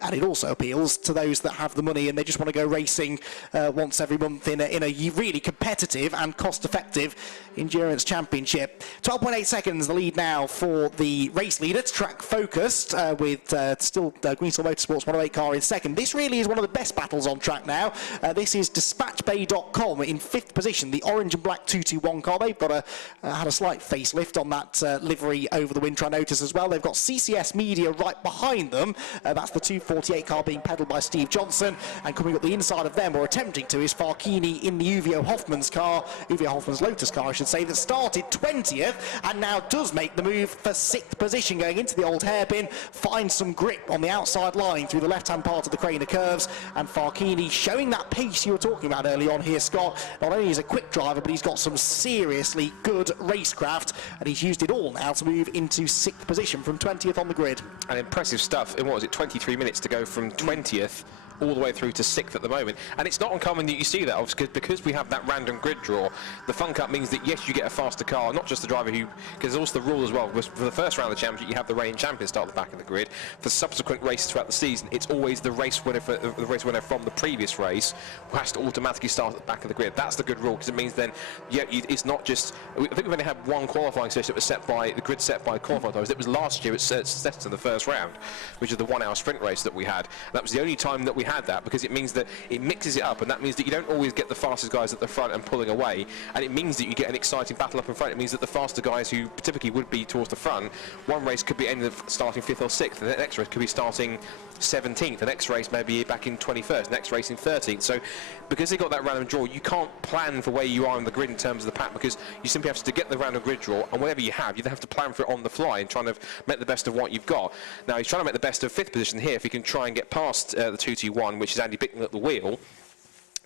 And it also appeals to those that have the money and they just want to go racing once every month in a really competitive and cost-effective endurance championship. 12.8 seconds the lead now for the race leader. It's Track Focused with still Greensall Motorsport's 108 car in second. This really is one of the best battles on track now. This is DispatchBay.com in 5th position, the orange and black 221 car. They've got had a slight facelift on that livery over the winter, I noticed as well. They've got CCS Media right behind them. That's the 248 car being pedalled by Steve Johnson, and coming up the inside of them, or attempting to, is Farkini in the Uvio Hoffman's car, Uvio Hoffman's Lotus car I should say, that started 20th and now does make the move for 6th position, going into the old hairpin, finds some grip on the outside line through the left hand part of the Craner curves, and Farkini showing that pace you were talking about early on here, Scott. Not only is he a quick driver, but he's got some seriously good racecraft, and he's used it all now to move into 6th position from 20th on the grid. And impressive stuff in, what was it, 23 minutes minutes to go from 20th all the way through to 6th at the moment. And it's not uncommon that you see that, obviously, because we have that random grid draw. The Fun Cup means that, yes, you get a faster car, not just the driver who, because there's also the rule as well, for the first round of the championship, you have the reigning champion start at the back of the grid. For subsequent races throughout the season, it's always the race winner from the previous race who has to automatically start at the back of the grid. That's the good rule, because it means then, it's not just, I think we've only had one qualifying session that was set by, the grid set by qualifying drivers. It was last year, it set in the first round, which is the 1 hour sprint race that we had. That was the only time that we had that, because it means that it mixes it up, and that means that you don't always get the fastest guys at the front and pulling away, and it means that you get an exciting battle up in front. It means that the faster guys who typically would be towards the front, one race could be ending starting 5th or 6th, and the next race could be starting 17th, the next race maybe back in 21st, next race in 13th. So because they got that random draw, you can't plan for where you are on the grid in terms of the pack, because you simply have to get the random grid draw, and whatever you have, you then have to plan for it on the fly and trying to make the best of what you've got. Now he's trying to make the best of 5th position here if he can try and get past the 2-2-1, which is Andy Bicknell at the wheel.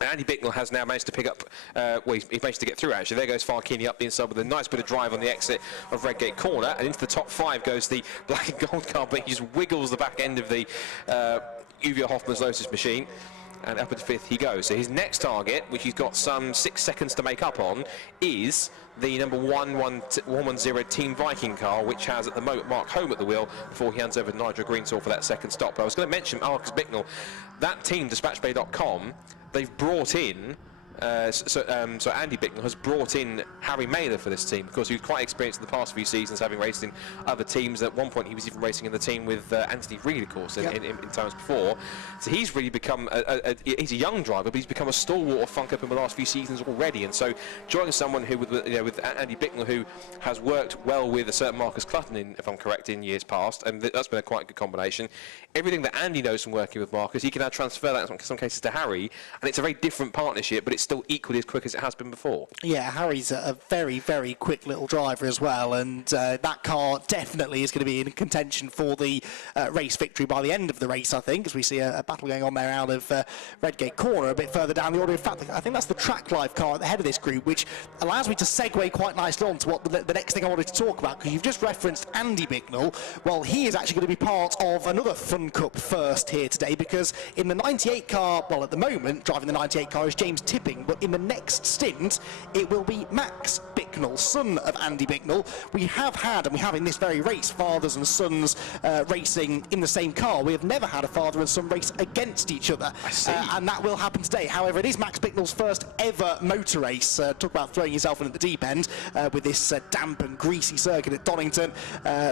And Andy Bicknell has now managed to pick up, he managed to get through actually. There goes Farkini up the inside with a nice bit of drive on the exit of Redgate Corner, and into the top 5 goes the black and gold car, but he just wiggles the back end of the Uvia Hoffman's Lotus machine, and up into 5th he goes. So his next target, which he's got some 6 seconds to make up on, is the number 110 Team Viking car, which has at the moment Mark Home at the wheel before he hands over to Nigel Greensaw for that second stop. But I was going to mention Marcus Bicknell, that team, DispatchBay.com, they've brought in, so Andy Bicknell has brought in Harry Mailer for this team, because he was quite experienced in the past few seasons, having raced in other teams. At one point he was even racing in the team with Anthony Reid, of course, in times before. So he's really become, he's a young driver, but he's become a stalwart of Fun Cup in the last few seasons already. And so joining someone who, with Andy Bicknell, who has worked well with a certain Marcus Clutton, if I'm correct, in years past, and that's been a quite good combination. Everything that Andy knows from working with Marcus, he can now transfer that in some cases to Harry, and it's a very different partnership, but it's still equally as quick as it has been before. Yeah, Harry's a very, very quick little driver as well, and that car definitely is going to be in contention for the race victory by the end of the race, I think, as we see a battle going on there out of Redgate Corner a bit further down the order. In fact, I think that's the Track Life car at the head of this group, which allows me to segue quite nicely on to what the next thing I wanted to talk about, because you've just referenced Andy Bicknell. Well, he is actually going to be part of another Fun Cup first here today, because in the 98 car, well, at the moment, driving the 98 car is James Tipping, but in the next stint, it will be Max Bicknell, son of Andy Bicknell. We have had, and we have in this very race, fathers and sons racing in the same car. We have never had a father and son race against each other, and that will happen today. However, it is Max Bicknell's first ever motor race. Talk about throwing yourself in at the deep end with this damp and greasy circuit at Donington,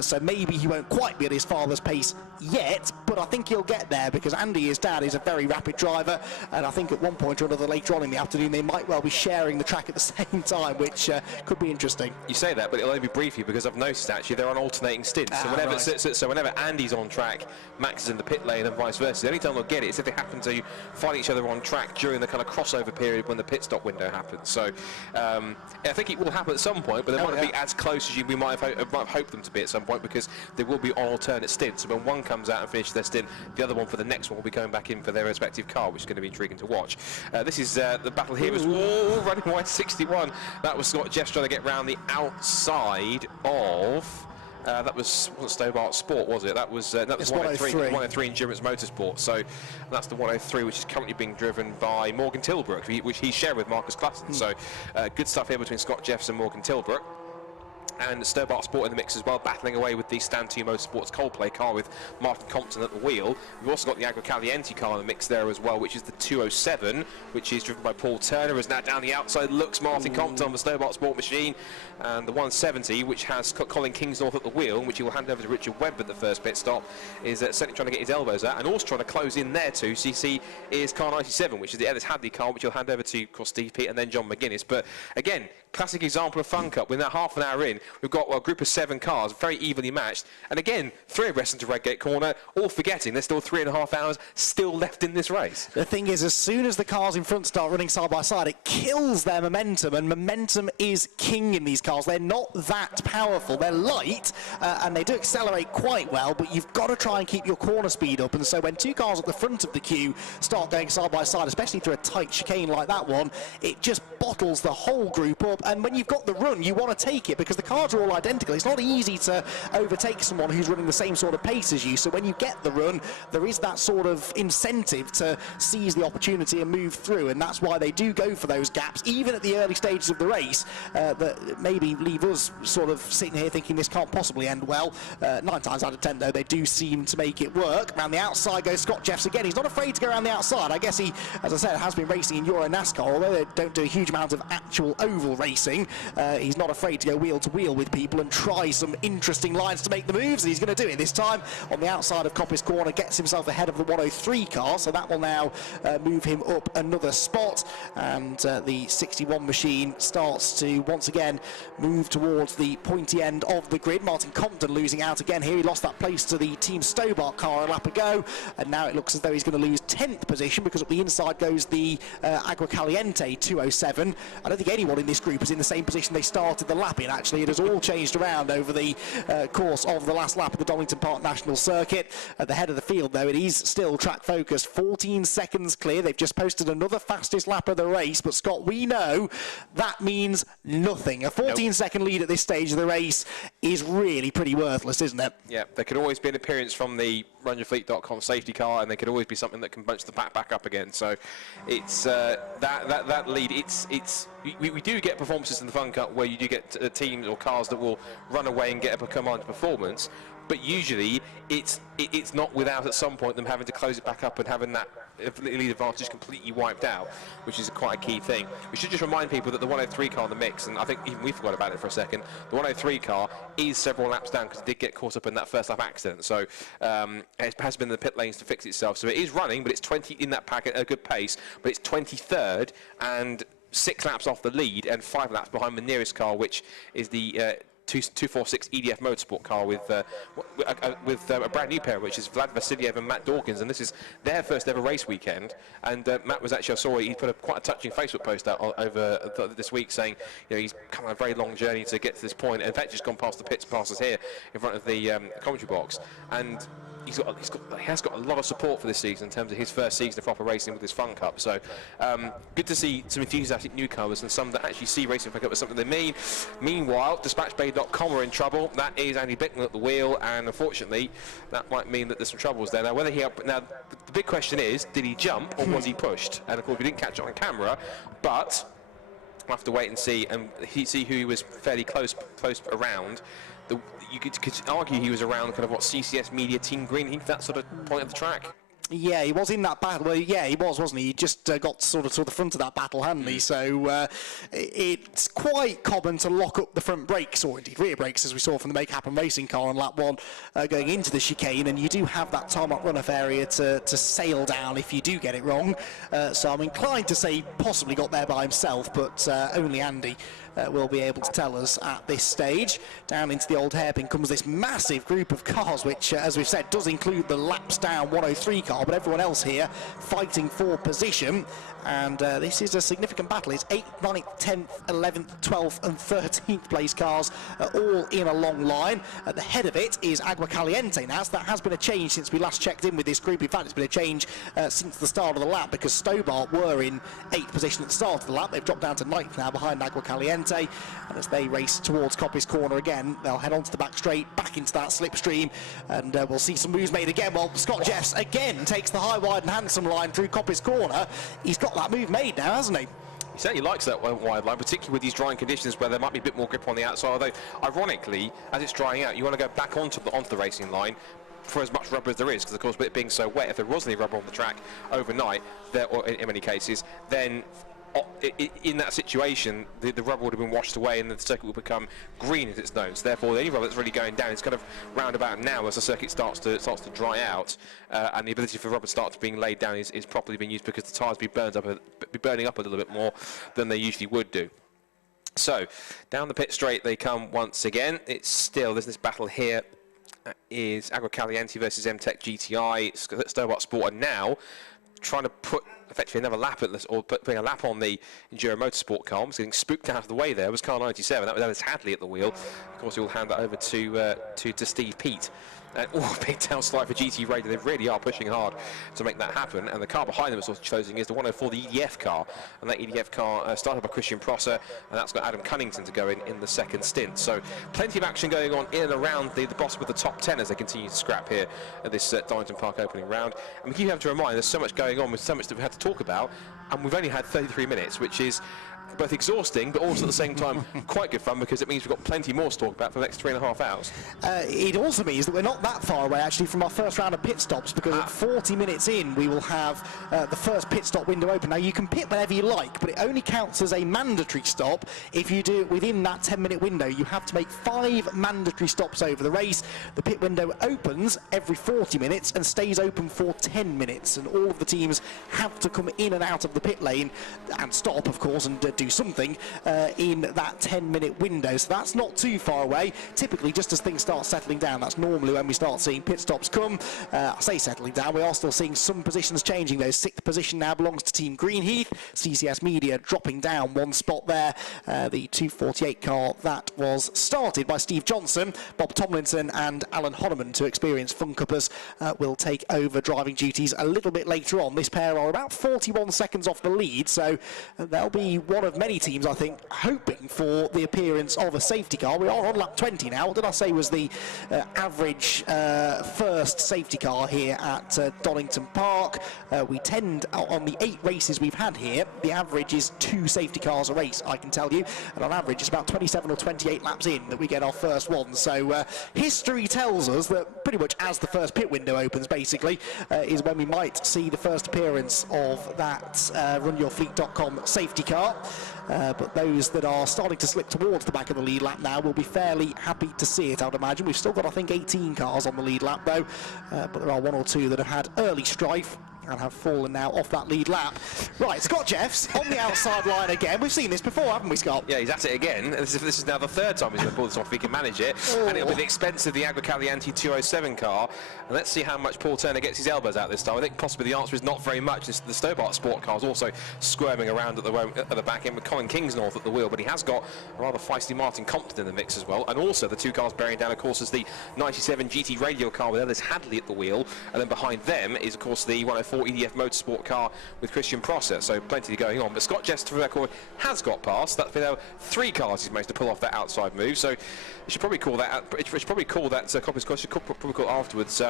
so maybe he won't quite be at his father's pace yet, but I think he'll get there, because Andy, his dad, is a very rapid driver, and I think at one point or another later on in the afternoon they might well be sharing the track at the same time, which could be interesting. You say that, but it'll only be briefly, because I've noticed actually they're on alternating stints. So whenever Andy's on track, Max is in the pit lane, and vice versa. The only time they'll get it is if they happen to find each other on track during the kind of crossover period when the pit stop window happens. So I think it will happen at some point, but they won't be as close as we might have hoped them to be at some point, because they will be on alternate stints. So when one comes out and finishes their stint, the other one for the next one will be going back in for their respective car, which is going to be intriguing to watch. This is the battle here was running wide 61. That was Scott Jeffs trying to get round the outside of. That wasn't Stobart Sport, was it? That was 103 Endurance Motorsport. So that's the 103, which is currently being driven by Morgan Tilbrook, which he shared with Marcus Clutton. So good stuff here between Scott Jeffs and Morgan Tilbrook. And Stobart Sport in the mix as well, battling away with the Stand 2 Motorsports Coldplay car with Martin Compton at the wheel. We've also got the Agro Caliente car in the mix there as well, which is the 207, which is driven by Paul Turner. As now down the outside looks Martin Compton on the Stobart Sport machine. And the 170, which has Colin Kingsnorth at the wheel, which he will hand over to Richard Webb at the first pit stop, is certainly trying to get his elbows out, and also trying to close in there too. So you see is car 97, which is the Ellis Hadley car, which he'll hand over to, of course, Steve Peat and then John McGuinness. But again, classic example of Fun Cup. We're now half an hour in. We've got a group of 7 cars, very evenly matched. And again, 3 abreast into Redgate Corner, all forgetting there's still 3.5 hours still left in this race. The thing is, as soon as the cars in front start running side by side, it kills their momentum, and momentum is king in these cars. They're not that powerful. They're light, and they do accelerate quite well, but you've got to try and keep your corner speed up. And so when 2 cars at the front of the queue start going side by side, especially through a tight chicane like that one, it just bottles the whole group up. And when you've got the run, you want to take it, because the car cars are all identical. It's not easy to overtake someone who's running the same sort of pace as you. So when you get the run, there is that sort of incentive to seize the opportunity and move through, and that's why they do go for those gaps, even at the early stages of the race, that maybe leave us sort of sitting here thinking this can't possibly end well. 9 times out of 10, though, they do seem to make it work. Around the outside goes Scott Jeffs again. He's not afraid to go around the outside. I guess he, as I said, has been racing in Euro NASCAR, although they don't do a huge amount of actual oval racing. He's not afraid to go wheel to wheel with people and try some interesting lines to make the moves, and he's going to do it this time on the outside of Coppice Corner, gets himself ahead of the 103 car, so that will now move him up another spot, and the 61 machine starts to once again move towards the pointy end of the grid. Martin Compton losing out again here. He lost that place to the Team Stobart car a lap ago, and now it looks as though he's going to lose 10th position, because up the inside goes the Agua Caliente 207. I don't think anyone in this group is in the same position they started the lap in. Actually, it has all changed around over the course of the last lap of the Donington Park National Circuit. At the head of the field, though, it is still track focused, 14 seconds clear. They've just posted another fastest lap of the race, but Scott, we know that means nothing. A 14-second lead at this stage of the race is really pretty worthless, isn't it? Yeah, there could always be an appearance from the runyourfleet.com safety car, and there could always be something that can bunch the pack back up again. So it's that lead. We do get performances in the Fun Cup where you do get teams or cars that will run away and get up a command performance, but usually it's not without at some point them having to close it back up and having that lead advantage completely wiped out, which is quite a key thing. We should just remind people that the 103 car in the mix, and I think even we forgot about it for a second, the 103 car is several laps down because it did get caught up in that first lap accident. So it has been in the pit lanes to fix itself. So it is running, but it's 20 in that pack at a good pace, but it's 23rd and 6 laps off the lead and 5 laps behind the nearest car, which is the 246 EDF Motorsport car with a brand new pair, which is Vlad Vasiliev and Matt Dawkins, and this is their first ever race weekend. And Matt was actually, I saw he put quite a touching Facebook post out over this week saying, you know, he's come on a very long journey to get to this point, and in fact just gone past the pits, past us here in front of the commentary box, and he has got a lot of support for this season in terms of his first season of proper racing with this Fun Cup. So good to see some enthusiastic newcomers and some that actually see racing Fun Cup as something they mean. Meanwhile, DispatchBay.com are in trouble. That is Andy Bickman at the wheel, and unfortunately that might mean that there's some troubles there. Now, the big question is, did he jump or was he pushed? And of course we didn't catch it on camera, but we'll have to wait and see who he was fairly close around. You could argue he was around kind of what CCS Media Team Green, that sort of point of the track. Yeah, he was in that battle. Well, yeah, he was, wasn't he? He just got sort of to the front of that battle, hadn't he? So it's quite common to lock up the front brakes, or indeed rear brakes, as we saw from the Make Happen Racing car on lap 1 going into the chicane, and you do have that tarmac runoff area to sail down if you do get it wrong. So I'm inclined to say he possibly got there by himself, but only Andy will be able to tell us at this stage. Down into the old hairpin comes this massive group of cars, which, as we've said, does include the laps down 103 car, but everyone else here fighting for position. And this is a significant battle. It's 8th, 9th, 10th, 11th, 12th and 13th place cars all in a long line. At the head of it is Agua Caliente now, so that has been a change since we last checked in with this group. In fact, it's been a change since the start of the lap, because Stobart were in 8th position at the start of the lap. They've dropped down to 9th now behind Agua Caliente, and as they race towards Coppice Corner again, they'll head onto the back straight, back into that slipstream, and we'll see some moves made again. Well, Scott Jeffs again takes the high, wide and handsome line through Coppice Corner. He's got that move made now, hasn't he? He certainly likes that wide line, particularly with these drying conditions where there might be a bit more grip on the outside. Although, ironically, as it's drying out, you want to go back onto the racing line for as much rubber as there is, because of course with it being so wet, if there was any rubber on the track overnight, or in many cases, then in that situation the rubber would have been washed away and the circuit will become green as it's known. So therefore the only rubber that's really going down is kind of roundabout now as the circuit starts to dry out, and the ability for rubber to start being laid down is properly being used, because the tyres be burning up a little bit more than they usually would do. So down the pit straight they come once again. There's this battle here. Is Agua Caliente versus M-Tech GTI. Stobart Sport are now trying to put effectively another lap at this, or putting a lap on the Enduro Motorsport car. Almost getting spooked out of the way there was car 97. That was Hadley at the wheel. Of course, he will hand that over to Steve Peat And big down slide for GT Radio. They really are pushing hard to make that happen. And the car behind them that's also closing is the 104, the EDF car. And that EDF car started by Christian Prosser, and that's got Adam Cunnington to go in the second stint. So plenty of action going on in and around the bottom of the top 10 as they continue to scrap here at this Donington Park opening round. And we keep having to remind, there's so much going on, with so much that we had to talk about, and we've only had 33 minutes, which is both exhausting but also at the same time quite good fun, because it means we've got plenty more to talk about for the next 3.5 hours. It also means that we're not that far away actually from our first round of pit stops, because at 40 minutes in we will have the first pit stop window open. Now you can pit whenever you like, but it only counts as a mandatory stop if you do it within that 10-minute window. You have to make 5 mandatory stops over the race. The pit window opens every 40 minutes and stays open for 10 minutes, and all of the teams have to come in and out of the pit lane and stop, of course, and do something in that 10-minute window. So that's not too far away. Typically, just as things start settling down, that's normally when we start seeing pit stops come. I say settling down, we are still seeing some positions changing though. 6th position now belongs to Team Greenheath. CCS Media dropping down 1 spot there. The 248 car that was started by Steve Johnson, Bob Tomlinson and Alan Honneman, 2 experienced Fun Cuppers, will take over driving duties a little bit later on. This pair are about 41 seconds off the lead, so they'll be one of many teams, I think, hoping for the appearance of a safety car. We are on lap 20 now. What did I say was the average first safety car here at Donington Park? We tend, on the 8 races we've had here, the average is 2 safety cars a race, I can tell you, and on average it's about 27 or 28 laps in that we get our first one. So history tells us that pretty much as the first pit window opens, basically, is when we might see the first appearance of that runyourfleet.com safety car. But those that are starting to slip towards the back of the lead lap now will be fairly happy to see it, I would imagine. We've still got, I think, 18 cars on the lead lap, though, but there are 1 or 2 that have had early strife and have fallen now off that lead lap. Right, Scott Jeffs on the outside line again. We've seen this before, haven't we, Scott? Yeah, he's at it again. This is now the 3rd time he's going to pull this off if he can manage it. Oh. And it'll be the expense of the Agricalianti 207 car. And let's see how much Paul Turner gets his elbows out this time. I think possibly the answer is not very much. The Stobart Sport car is also squirming around at the back end with Colin Kingsnorth at the wheel, but he has got a rather feisty Martin Compton in the mix as well. And also the 2 cars bearing down, of course, is the 97 GT Radio car with Ellis Hadley at the wheel. And then behind them is, of course, the 104 EDF Motorsport car with Christian Prosser, so plenty going on. But Scott Jeffs, for the record, has got past. That's been 3 cars he's managed to pull off that outside move, so you should probably call that Coppice Cross, should probably call afterwards,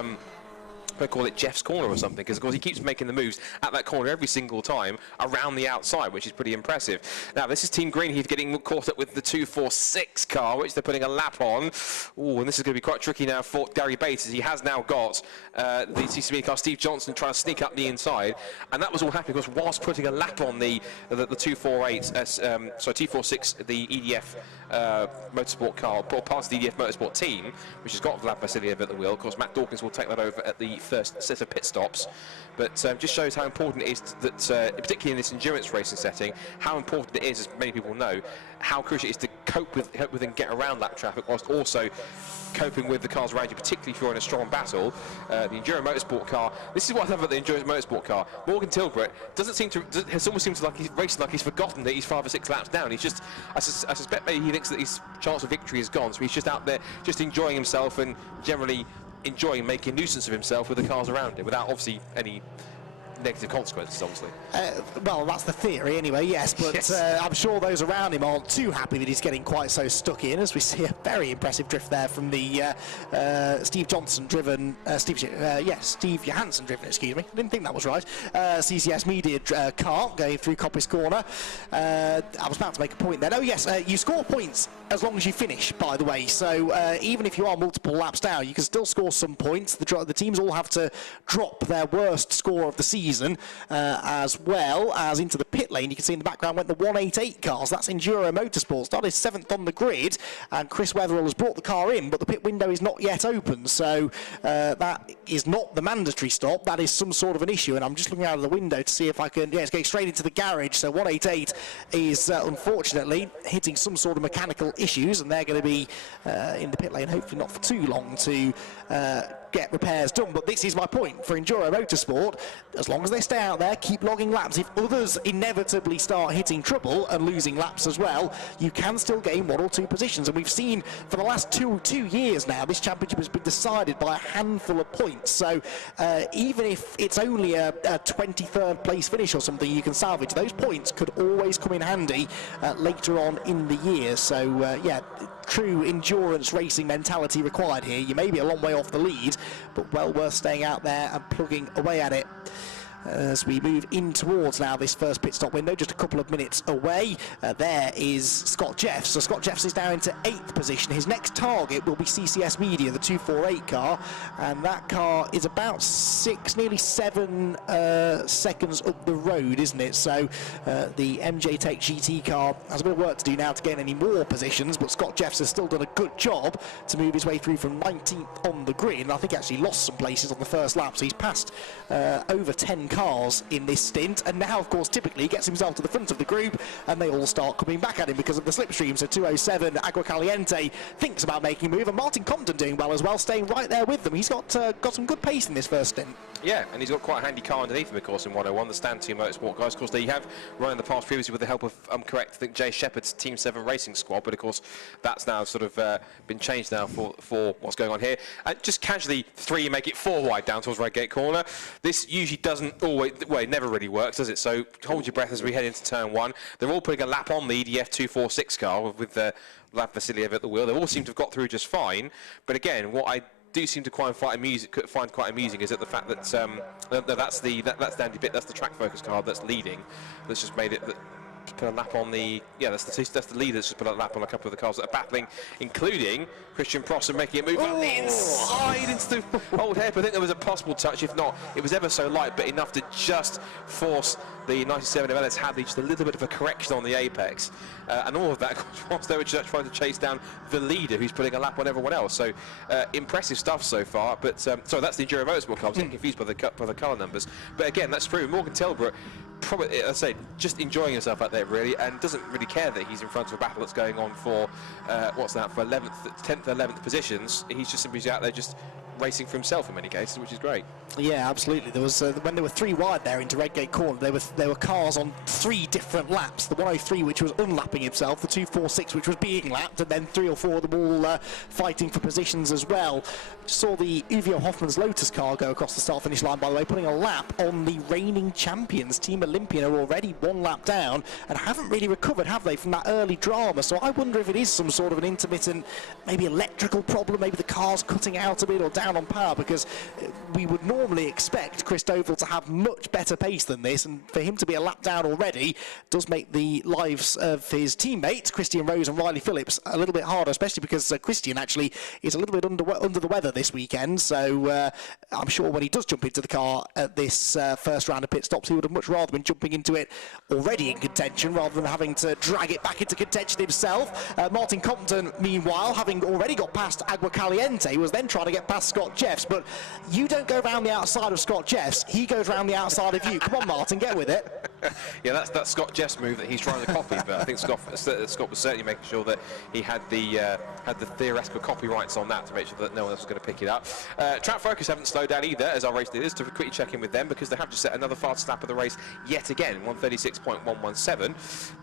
I call it Jeff's corner or something, because of course he keeps making the moves at that corner every single time around the outside, which is pretty impressive. Now this is Team Greenheath getting caught up with the 246 car, which they're putting a lap on. Ooh, and this is going to be quite tricky now for Gary Bates, as he has now got the CCB car, Steve Johnson, trying to sneak up the inside, and that was all happening because whilst putting a lap on the 248, 246, the EDF Motorsport car, past the EDF Motorsport team, which has got Vlad Vasiliev at the wheel. Of course, Matt Dawkins will take that over at the first set of pit stops, but just shows how important it is that, particularly in this endurance racing setting, how important it is, as many people know, how crucial it is to cope with and get around that traffic, whilst also coping with the cars around you, particularly if you're in a strong battle. The Enduro Motorsport car, this is what I love about the Enduro Motorsport car. Morgan Tilbrook has almost seemed like he's racing like he's forgotten that he's 5 or 6 laps down. He's just, I suspect maybe he thinks that his chance of victory is gone, so he's just out there just enjoying himself and generally enjoying making a nuisance of himself with the cars around him, without obviously any negative consequences, obviously. Well, that's the theory anyway, yes, but yes. I'm sure those around him aren't too happy that he's getting quite so stuck in, as we see a very impressive drift there from the Steve Johnson driven, Steve Johansson driven, excuse me, I didn't think that was right, CCS Media car going through Coppice Corner. I was about to make a point then. Oh yes, you score points as long as you finish, by the way, so even if you are multiple laps down, you can still score some points. The teams all have to drop their worst score of the season, as well as into the pit lane. You can see in the background went the 188 cars. That's Enduro Motorsport. Started 7th on the grid, and Chris Wetherill has brought the car in, but the pit window is not yet open, so that is not the mandatory stop. That is some sort of an issue, and I'm just looking out of the window to see if I can, it's going straight into the garage, so 188 is unfortunately hitting some sort of mechanical issues, and they're going to be in the pit lane hopefully not for too long to get repairs done. But this is my point for Enduro Motorsport. As long as they stay out there, keep logging laps. If others inevitably start hitting trouble and losing laps as well, you can still gain 1 or 2 positions. And we've seen for the last two years now, this championship has been decided by a handful of points. So even if it's only a 23rd place finish or something you can salvage, those points could always come in handy later on in the year. So yeah, true endurance racing mentality required here. You may be a long way off the lead, but well worth staying out there and plugging away at it. As we move in towards now this first pit stop window, just a couple of minutes away, there is Scott Jeffs. So Scott Jeffs is now into 8th position. His next target will be CCS Media, the 248 car, and that car is about 6, nearly 7 seconds up the road, isn't it? So the MJ Tech GT car has a bit of work to do now to gain any more positions, but Scott Jeffs has still done a good job to move his way through from 19th on the grid, and I think he actually lost some places on the first lap, so he's passed over 10 cars in this stint, and now of course typically he gets himself to the front of the group and they all start coming back at him because of the slipstream. So 207 Agua Caliente thinks about making a move, and Martin Compton doing well as well, staying right there with them. He's got some good pace in this first stint. Yeah, and he's got quite a handy car underneath him, of course, in 101, the Stand 2 Motorsport guys. Of course, they have run in the past previously with the help of, I'm correct, I think Jay Shepherd's Team 7 Racing Squad, but of course that's now sort of been changed now for what's going on here. And just casually 3 make it 4 wide down towards Redgate Corner. This usually doesn't always, well, it never really works, does it? So hold your breath as we head into turn 1. They're all putting a lap on the EDF 246 car with Vlad Vasiliev at the wheel. They all seem to have got through just fine, but again, what I do seem to find quite amusing is that the fact that that's the Andy Bit, that's the track focus car that's leading, that's just made it put a lap on the that's the leader that's just put a lap on a couple of the cars that are battling, including Christian Prosser making it move up the inside into the old hairpin. I think there was a possible touch, if not, it was ever so light, but enough to just force the 97 of Ellis Hadley just a little bit of a correction on the apex, and all of that whilst they were just trying to chase down the leader who's putting a lap on everyone else. So impressive stuff so far, but sorry, that's the Enduro Motorsport car. I was getting confused by the colour numbers, but again, that's true. Morgan Tilbrook, probably, I say, just enjoying himself out there really, and doesn't really care that he's in front of a battle that's going on for what's that, for 11th, 10th, 11th positions. He's just simply out there just racing for himself in many cases, which is great. Yeah, absolutely. There was when there were 3 wide there into Redgate Corner, there were cars on 3 different laps. The 103, which was unlapping himself, the 246, which was being lapped, and then 3 or 4 of them all fighting for positions as well. Saw the Uvio Hoffman's Lotus car go across the start-finish line, by the way, putting a lap on the reigning champions. Team Olympian are already 1 lap down and haven't really recovered, have they, from that early drama? So I wonder if it is some sort of an intermittent, maybe electrical problem, maybe the car's cutting out a bit or down on power, because we would normally expect Chris Doval to have much better pace than this, and for him to be a lap down already does make the lives of his teammates, Christian Rose and Riley Phillips, a little bit harder, especially because Christian actually is a little bit under the weather this weekend. So I'm sure when he does jump into the car at this first round of pit stops, he would have much rather been jumping into it already in contention rather than having to drag it back into contention himself. Martin Compton, meanwhile, having already got past Agua Caliente, was then trying to get past Scott Jeffs, but you don't go round the outside of Scott Jeffs, he goes round the outside of you. Come on, Martin, get with it. Yeah, that's that Scott Jeffs move that he's trying to copy, but I think Scott was certainly making sure that he had the theoretical copyrights on that to make sure that no one else was going to pick it up. Track Focus haven't slowed down either, as our race leaders, to quickly check in with them, because they have just set another fastest lap of the race yet again, 136.117.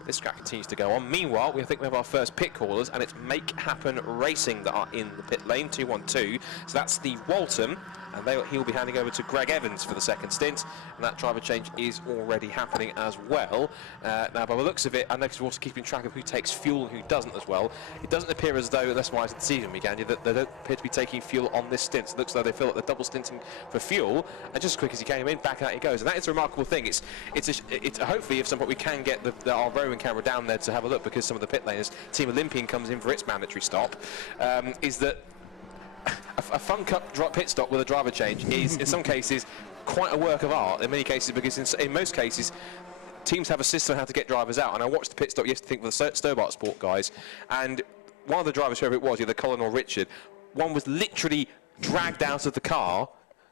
This track continues to go on. Meanwhile, I think we have our first pit callers, and it's Make Happen Racing that are in the pit lane, 212. So that's Steve Walton, and he'll be handing over to Greg Evans for the second stint, and that driver change is already happening as well. Now, by the looks of it, I noticed we're also keeping track of who takes fuel and who doesn't as well. It doesn't appear as though, that's why I see them again, that they don't appear to be taking fuel on this stint. So it looks like they feel like they're double stinting for fuel, and just as quick as he came in, back out he goes. And that is a remarkable thing. It's hopefully, if some point we can get our rowing camera down there to have a look, because some of the pit laners, Team Olympian comes in for its mandatory stop, is that a Fun Cup pit stop with a driver change is, in some cases, quite a work of art. In many cases, because in most cases, teams have a system on how to get drivers out. And I watched the pit stop yesterday with the Stobart Sport guys, and one of the drivers, whoever it was, either Colin or Richard, one was literally dragged out of the car,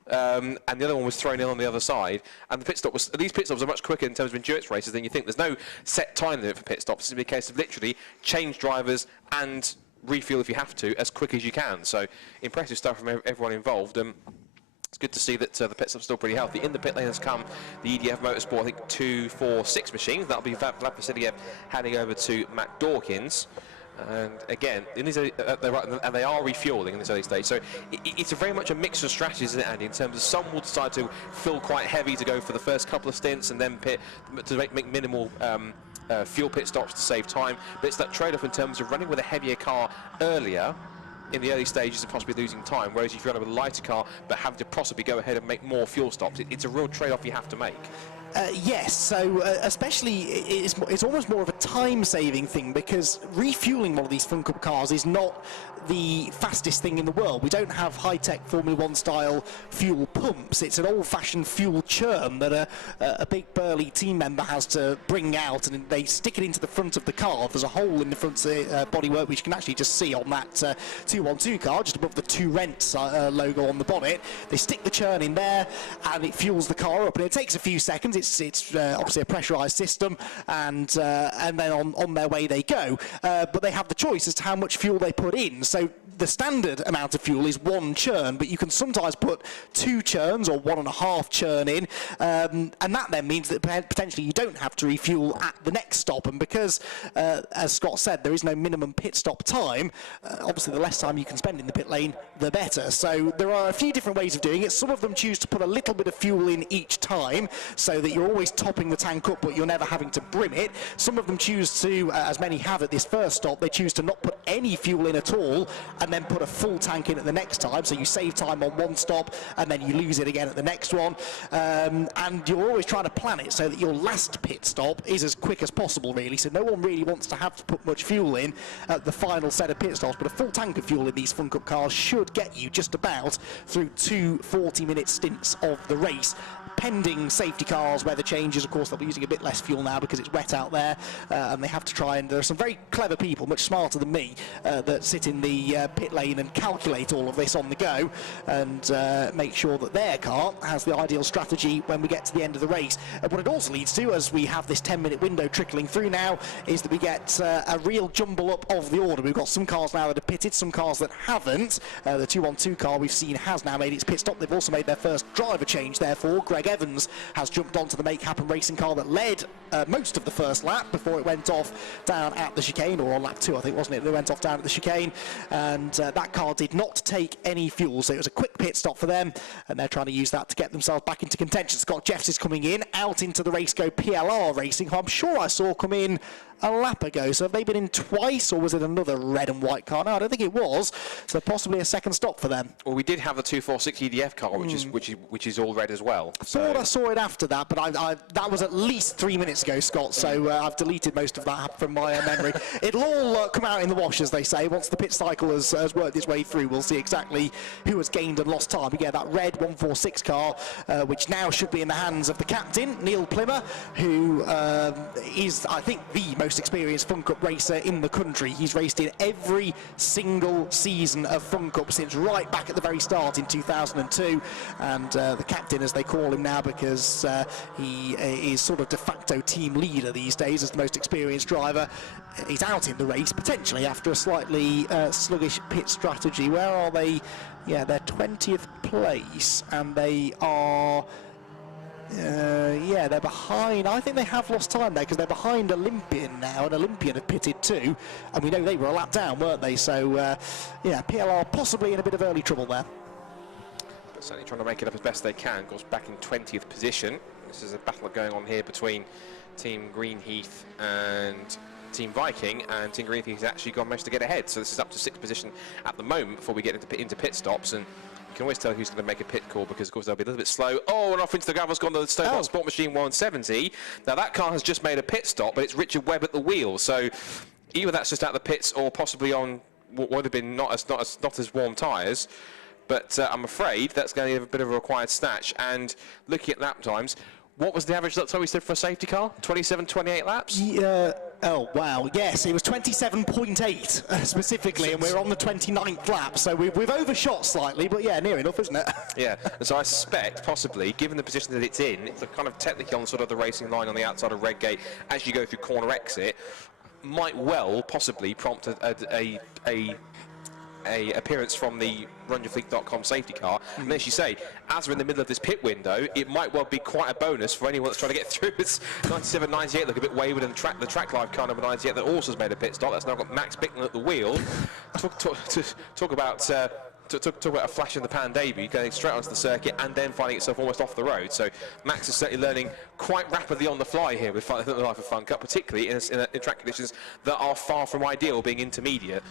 and the other one was thrown in on the other side. And the pit stop these pit stops are much quicker in terms of endurance races than you think. There's no set time limit for pit stops. It's a case of literally change drivers and refuel if you have to as quick as you can. So impressive stuff from everyone involved. It's good to see that the pit stop's still pretty healthy. In the pit lane has come the EDF Motorsport, I think 246 machines. That'll be Vlad Vasiliev handing over to Matt Dawkins. And again, in these, they are refueling in this early stage. So it's very much a mix of strategies, isn't it, Andy? In terms of some will decide to fill quite heavy to go for the first couple of stints and then pit to make minimal fuel pit stops to save time. But it's that trade-off in terms of running with a heavier car earlier in the early stages and possibly losing time, whereas if you're running with a lighter car but having to possibly go ahead and make more fuel stops, it's a real trade-off you have to make. Yes, so especially it's almost more of a time-saving thing, because refueling one of these Fun Cup cars is not the fastest thing in the world. We don't have high-tech Formula 1 style fuel pumps. It's an old-fashioned fuel churn that a big burly team member has to bring out, and they stick it into the front of the car. There's a hole in the front of the bodywork, which you can actually just see on that 212 car, just above the 2 Rents logo on the bonnet. They stick the churn in there, and it fuels the car up, and it takes a few seconds. It's obviously a pressurised system, and then on their way they go. But they have the choice as to how much fuel they put in. So the standard amount of fuel is 1 churn, but you can sometimes put 2 churns or 1.5 churn in, and that then means that potentially you don't have to refuel at the next stop. And because, as Scott said, there is no minimum pit stop time, obviously the less time you can spend in the pit lane, the better. So there are a few different ways of doing it. Some of them choose to put a little bit of fuel in each time, so that you're always topping the tank up, but you're never having to brim it. Some of them choose to, as many have at this first stop, they choose to not put any fuel in at all, and then put a full tank in at the next time, so you save time on one stop and then you lose it again at the next one, and you're always trying to plan it so that your last pit stop is as quick as possible, really. So no one really wants to have to put much fuel in at the final set of pit stops, but a full tank of fuel in these Fun Cup cars should get you just about through 2 40-minute stints of the race. Pending safety cars, weather changes, of course they'll be using a bit less fuel now because it's wet out there, and they have to try, and there are some very clever people, much smarter than me, that sit in the pit lane and calculate all of this on the go, and make sure that their car has the ideal strategy when we get to the end of the race. What it also leads to, as we have this 10-minute window trickling through now, is that we get a real jumble up of the order. We've got some cars now that are pitted, some cars that haven't. The 212 car we've seen has now made its pit stop. They've also made their first driver change, therefore. Greg Evans has jumped onto the Make Happen racing car that led most of the first lap before it went off down at the chicane, or on lap 2 I think, wasn't it? They went off down at the chicane, and that car did not take any fuel, so it was a quick pit stop for them, and they're trying to use that to get themselves back into contention. Scott Jeffs is coming in, out into the race go PLR Racing, who I'm sure I saw come in a lap ago. So have they been in twice, or was it another red and white car? No, I don't think it was. So possibly a second stop for them. Well, we did have the 246 EDF car, which is all red as well. I thought I saw it after that, but that was at least 3 minutes ago, Scott. So I've deleted most of that from my memory. It'll all come out in the wash, as they say. Once the pit cycle has worked its way through, we'll see exactly who has gained and lost time. Yeah, that red 146 car, which now should be in the hands of the captain, Neil Plimmer, who is, I think, the most experienced Fun Cup racer in the country. He's raced in every single season of Fun Cup since right back at the very start in 2002, and the captain, as they call him now, because he is sort of de facto team leader these days as the most experienced driver. He's out in the race potentially after a slightly sluggish pit strategy. Where are they? Yeah, they're 20th place, and they are yeah, they're behind. I think they have lost time there because they're behind Olympian now, and Olympian have pitted too, and we know they were a lap down, weren't they? So yeah, PLR possibly in a bit of early trouble there. But certainly trying to make it up as best they can. Goes back in 20th position. This is a battle going on here between Team Greenheath and Team Viking, and Team Greenheath has actually managed to get ahead. So this is up to 6th position at the moment before we get into pit stops, and you can always tell who's going to make a pit call because, of course, they'll be a little bit slow. Oh, and off into the gravel's gone the Stone Sport Machine 170. Now, that car has just made a pit stop, but it's Richard Webb at the wheel. So either that's just out of the pits or possibly on what would have been not as warm tyres. But I'm afraid that's going to give a bit of a required snatch. And looking at lap times, what was the average lap time we said for a safety car? 27, 28 laps? Yeah. Oh, wow. Yes, it was 27.8 specifically, and we're on the 29th lap. So we've overshot slightly, but yeah, near enough, isn't it? Yeah, and so I suspect, possibly, given the position that it's in, it's kind of technically on sort of the racing line on the outside of Redgate as you go through corner exit. might well possibly prompt a appearance from the RunYourFleet.com safety car. And as you say, as we're in the middle of this pit window, it might well be quite a bonus for anyone that's trying to get through. It's 97, 98 look a bit wayward, and the track live car number 98 that also has made a pit stop. That's now got Max Bicknell at the wheel. Talk about a flash in the pan debut, going straight onto the circuit and then finding itself almost off the road. So Max is certainly learning quite rapidly on the fly here with the Life of Fun Cup, particularly in track conditions that are far from ideal, being intermediate.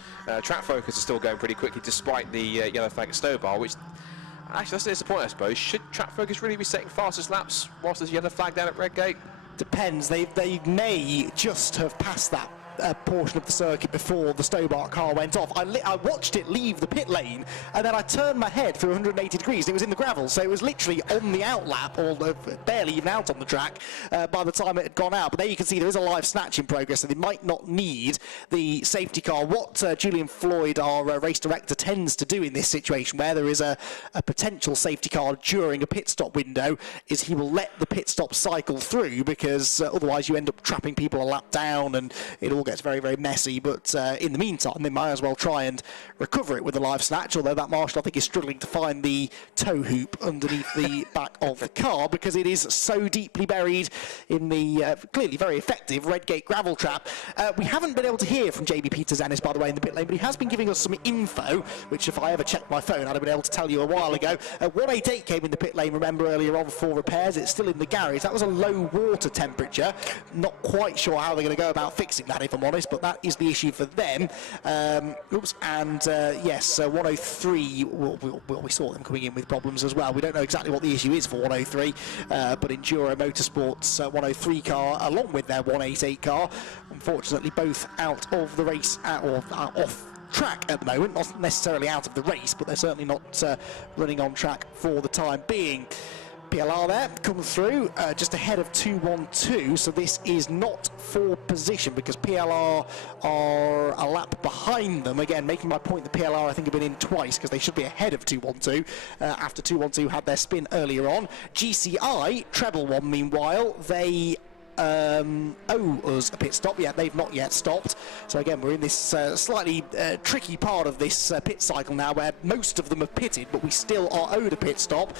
Track focus is still going pretty quickly despite the yellow flag at Stowbar, which actually that's a disappointment, I suppose. Should track focus really be setting fastest laps whilst there's yellow flag down at Redgate? Depends. They may just have passed that portion of the circuit before the Stowbar car went off. I watched it leave the pit lane, and then I turned my head through 180 degrees. It was in the gravel, so it was literally on the outlap, or barely even out on the track by the time it had gone out. But there you can see there is a live snatch in progress, so they might not need the safety car. What Julian Floyd, our race director, tends to do in this situation, where there is a potential safety car during a pit stop window, is he will let the pit stop cycle through, because otherwise you end up trapping people a lap down, and it all gets very, very messy. But in the meantime, they might as well try and recover it with a live snatch, although that marshal, I think, is struggling to find the tow hoop underneath the back of the car, because it is so deeply buried in the clearly very effective Redgate gravel trap. We haven't been able to hear from JB Peters-Ennis, by the way, in the pit lane, but he has been giving us some info, which if I ever checked my phone, I'd have been able to tell you a while ago. 188 came in the pit lane, remember, earlier on for repairs. It's still in the garage. That was a low water temperature. Not quite sure how they're going to go about fixing that, if I'm honest, but that is the issue for them. Yes, 103, we saw them coming in with problems as well. We don't know exactly what the issue is for 103, but Enduro Motorsports 103 car, along with their 188 car, unfortunately both out of the race, or off track at the moment. Not necessarily out of the race, but they're certainly not running on track for the time being. PLR there, come through just ahead of 212, so this is not for position, because PLR are a lap behind them. Again, making my point, the PLR I think have been in twice, because they should be ahead of 212 after 212 had their spin earlier on. GCI, treble one, meanwhile, they owe us a pit stop. Yeah, they've not yet stopped. So again, we're in this slightly tricky part of this pit cycle now, where most of them have pitted, but we still are owed a pit stop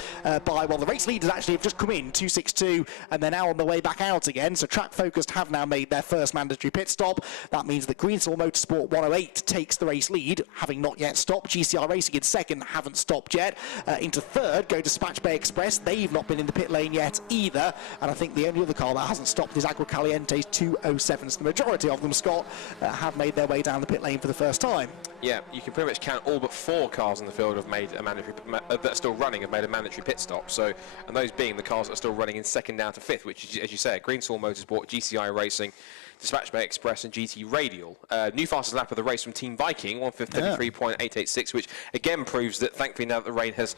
by, well, the race leaders actually have just come in, 262, and they're now on their way back out again. So Track Focused have now made their first mandatory pit stop. That means that Greensall Motorsport 108 takes the race lead, having not yet stopped. GCI Racing in second, haven't stopped yet. Into third go Dispatch Bay Express. They've not been in the pit lane yet either, and I think the only other car that hasn't stopped is Agua Caliente's 207s. The majority of them, Scott, have made their way down the pit lane for the first time. Yeah, you can pretty much count all but 4 cars in the field have made a mandatory that are still running have made a mandatory pit stop. So, and those being the cars that are still running in second down to fifth, which, as you say, Greensall Motorsport, GCI Racing, Dispatch Bay Express, and GT Radial. New fastest lap of the race from Team Viking, 1:53.886, which again proves that, thankfully, now that the rain has,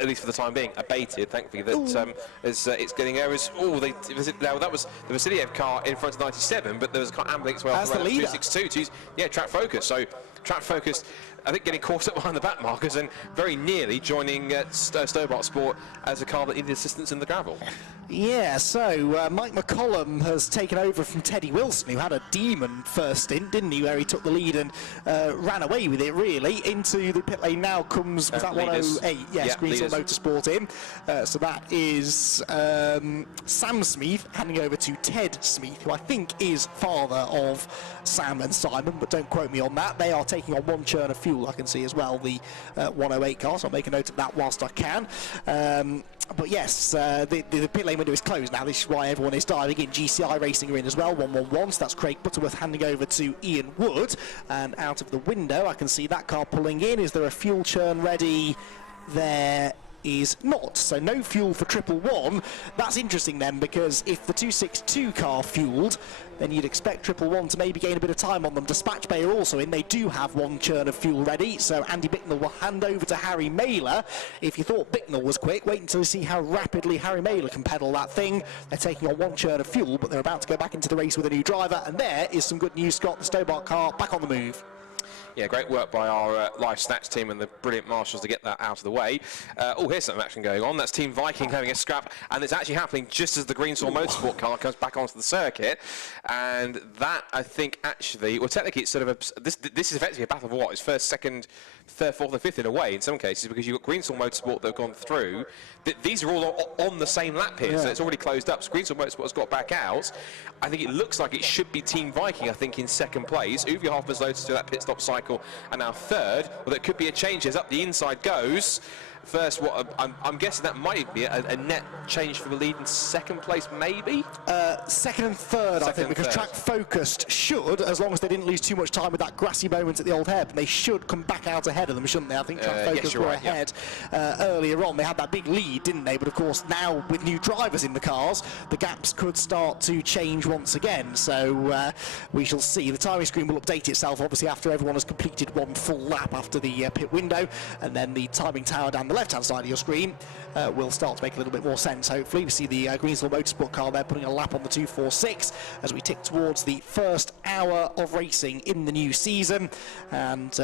at least for the time being, abated, thankfully, that it's getting errors. Now that was the Vasiliev car in front of 97, but there was a car ambling as well. That's the leader. 262. Yeah, Track Focus. So Track Focus, I think, getting caught up behind the back markers and very nearly joining Stobart Sport as a car that needed assistance in the gravel. Yeah, so Mike McCollum has taken over from Teddy Wilson, who had a demon first stint, didn't he, where he took the lead and ran away with it, really. Into the pit lane now comes, was that 108? Yes, yeah, Greensall Motorsport in. So that is Sam Smith handing over to Ted Smith, who I think is father of Sam and Simon, but don't quote me on that. They are taking on one churn of fuel, I can see as well, the 108 car, so I'll make a note of that whilst I can. But yes, the pit lane window is closed now. This is why everyone is diving in. GCI Racing are in as well, 111. So that's Craig Butterworth handing over to Ian Wood. And out of the window, I can see that car pulling in. Is there a fuel churn ready? There is not. So no fuel for 111. That's interesting then, because if the 262 car fueled, then you'd expect 111 to maybe gain a bit of time on them. Dispatch Bay are also in. They do have one churn of fuel ready, so Andy Bicknell will hand over to Harry Mailer. If you thought Bicknell was quick, wait until you see how rapidly Harry Mailer can pedal that thing. They're taking on one churn of fuel, but they're about to go back into the race with a new driver, and there is some good news, Scott. The Stobart car back on the move. Yeah, great work by our live stats team and the brilliant marshals to get that out of the way. Oh, here's some action going on. That's Team Viking having a scrap, and it's actually happening just as the Greenswell Motorsport car comes back onto the circuit. And that, I think, actually, well, technically, it's sort of this is effectively a battle for what? It's first, second, third, fourth, and fifth in a way in some cases, because you've got Greenswell Motorsport that have gone through. These are all on the same lap here, so it's already closed up. So Greenswell Motorsport has got back out. I think it looks like it should be Team Viking, I think, in second place. Uwe Hoffmann's Lotus to that pit stop cycle, and now third. Well, there could be a change as up the inside goes. First, what I'm guessing that might be a net change for the lead in second place, maybe? Second and third, I think, because Track Focused should, as long as they didn't lose too much time with that grassy moment at the Old Hairpin, they should come back out ahead of them, shouldn't they? I think Track Focused were ahead earlier on. They had that big lead, didn't they? But of course, now with new drivers in the cars, the gaps could start to change once again. So we shall see. The timing screen will update itself, obviously, after everyone has completed one full lap after the pit window, and then the timing tower down the left-hand side of your screen will start to make a little bit more sense, hopefully. We see the Greenswell Motorsport car there putting a lap on the 2:46 as we tick towards the first hour of racing in the new season. And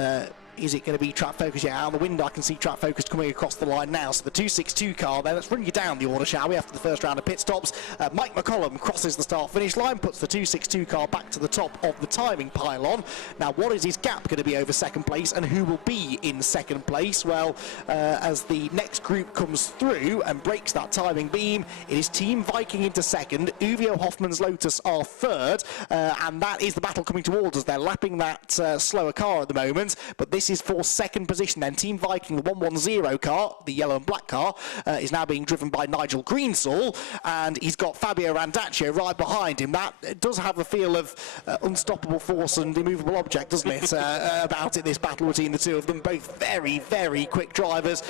is it going to be Track Focus? Yeah, out of the window I can see Track Focus coming across the line now. So the 262 car there, let's run you down the order, shall we, after the first round of pit stops. Mike McCollum crosses the start-finish line, puts the 262 car back to the top of the timing pylon. Now, what is his gap going to be over second place, and who will be in second place? Well, as the next group comes through and breaks that timing beam, it is Team Viking into second, Uwe Hoffmann's Lotus are third, and that is the battle coming towards us. They're lapping that slower car at the moment, but this is for second position then. Team Viking, the 110 car, the yellow and black car, is now being driven by Nigel Greenswell, and he's got Fabio Randaccio right behind him. That does have a feel of unstoppable force and immovable object, doesn't it, about it, this battle between the two of them. Both very, very quick drivers,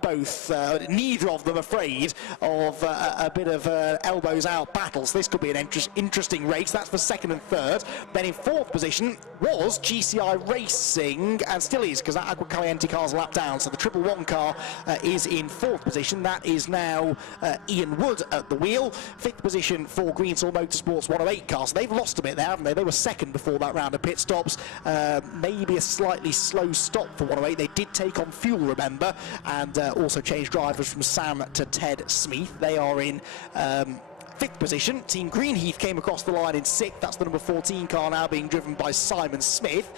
both, neither of them afraid of a bit of elbows out battle. So this could be an interesting race. That's for second and third. Then in fourth position was GCI Racing, and still is, because that Agua Caliente car's lapped down. So the 111 car is in fourth position. That is now Ian Wood at the wheel. Fifth position for Greenswell Motorsports 108 car. So they've lost a bit there, haven't they? They were second before that round of pit stops. Maybe a slightly slow stop for 108. They did take on fuel, remember, and also changed drivers from Sam to Ted Smith. They are in fifth position. Team Greenheath came across the line in sixth. That's the number 14 car now being driven by Simon Smith.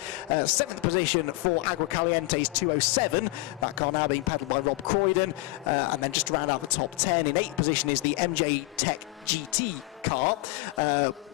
Seventh position for Agua Caliente's 207. That car now being pedalled by Rob Croydon. And then just to round out the top 10, in eighth position is the MJ Tech GT car,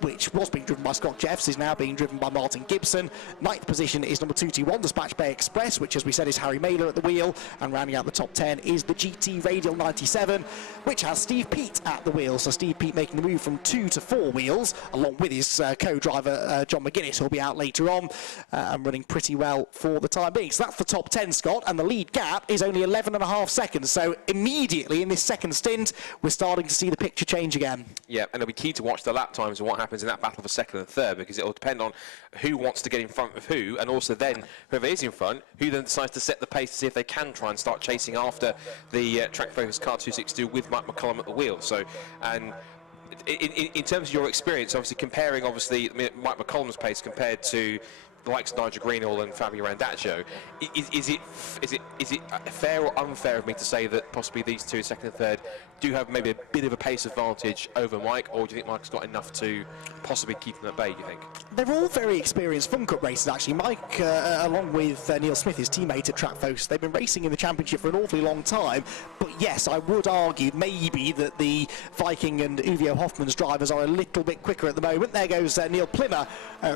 which was being driven by Scott Jeffs, is now being driven by Martin Gibson. Ninth position is number 221, Dispatch Bay Express, which, as we said, is Harry Mailer at the wheel. And rounding out the top 10 is the GT Radial 97, which has Steve Peat at the wheel. So Steve Peat making the move from 2 to 4 wheels, along with his co-driver John McGuinness, who'll be out later on, and running pretty well for the time being. So that's the top 10, Scott, and the lead gap is only 11.5 seconds. So immediately in this second stint, we're starting to see the picture change again. Yeah, and it'll be key to watch the lap times and what happens in that battle for second and third, because it'll depend on who wants to get in front of who, and also then whoever is in front, who then decides to set the pace to see if they can try and start chasing after the Track Focus car 262 with Mike McCollum at the wheel. So, and in terms of your experience, obviously comparing Mike McCollum's pace compared to the likes of Nigel Greenwell and Fabio Randaccio, is it fair or unfair of me to say that possibly these two, second and third, do have maybe a bit of a pace advantage over Mike, or do you think Mike's got enough to possibly keep them at bay, do you think? They're all very experienced Fun Cup racers, actually. Mike, along with Neil Smith, his teammate at Track Focus, they've been racing in the championship for an awfully long time. But yes, I would argue maybe that the Viking and Uwe Hoffmann's drivers are a little bit quicker at the moment. There goes Neil Plimmer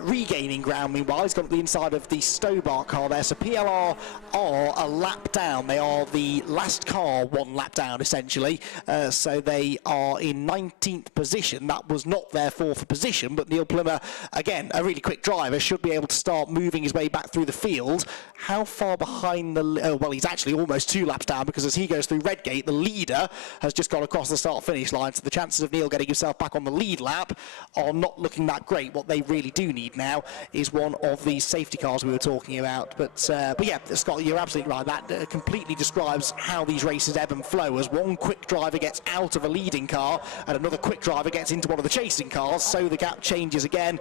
regaining ground. Meanwhile, he's got the inside of the Stobart car there. So PLR are a lap down. They are the last car one lap down, essentially. So they are in 19th position. That was not their fourth position, but Neil Plimmer, again, a really quick driver, should be able to start moving his way back through the field. How far behind the... well, he's actually almost 2 laps down, because as he goes through Redgate, the leader has just gone across the start-finish line, so the chances of Neil getting himself back on the lead lap are not looking that great. What they really do need now is one of these safety cars we were talking about. But yeah, Scott, you're absolutely right. That completely describes how these races ebb and flow, as one quick driver gets out of a leading car and another quick driver gets into one of the chasing cars, so the gap changes again,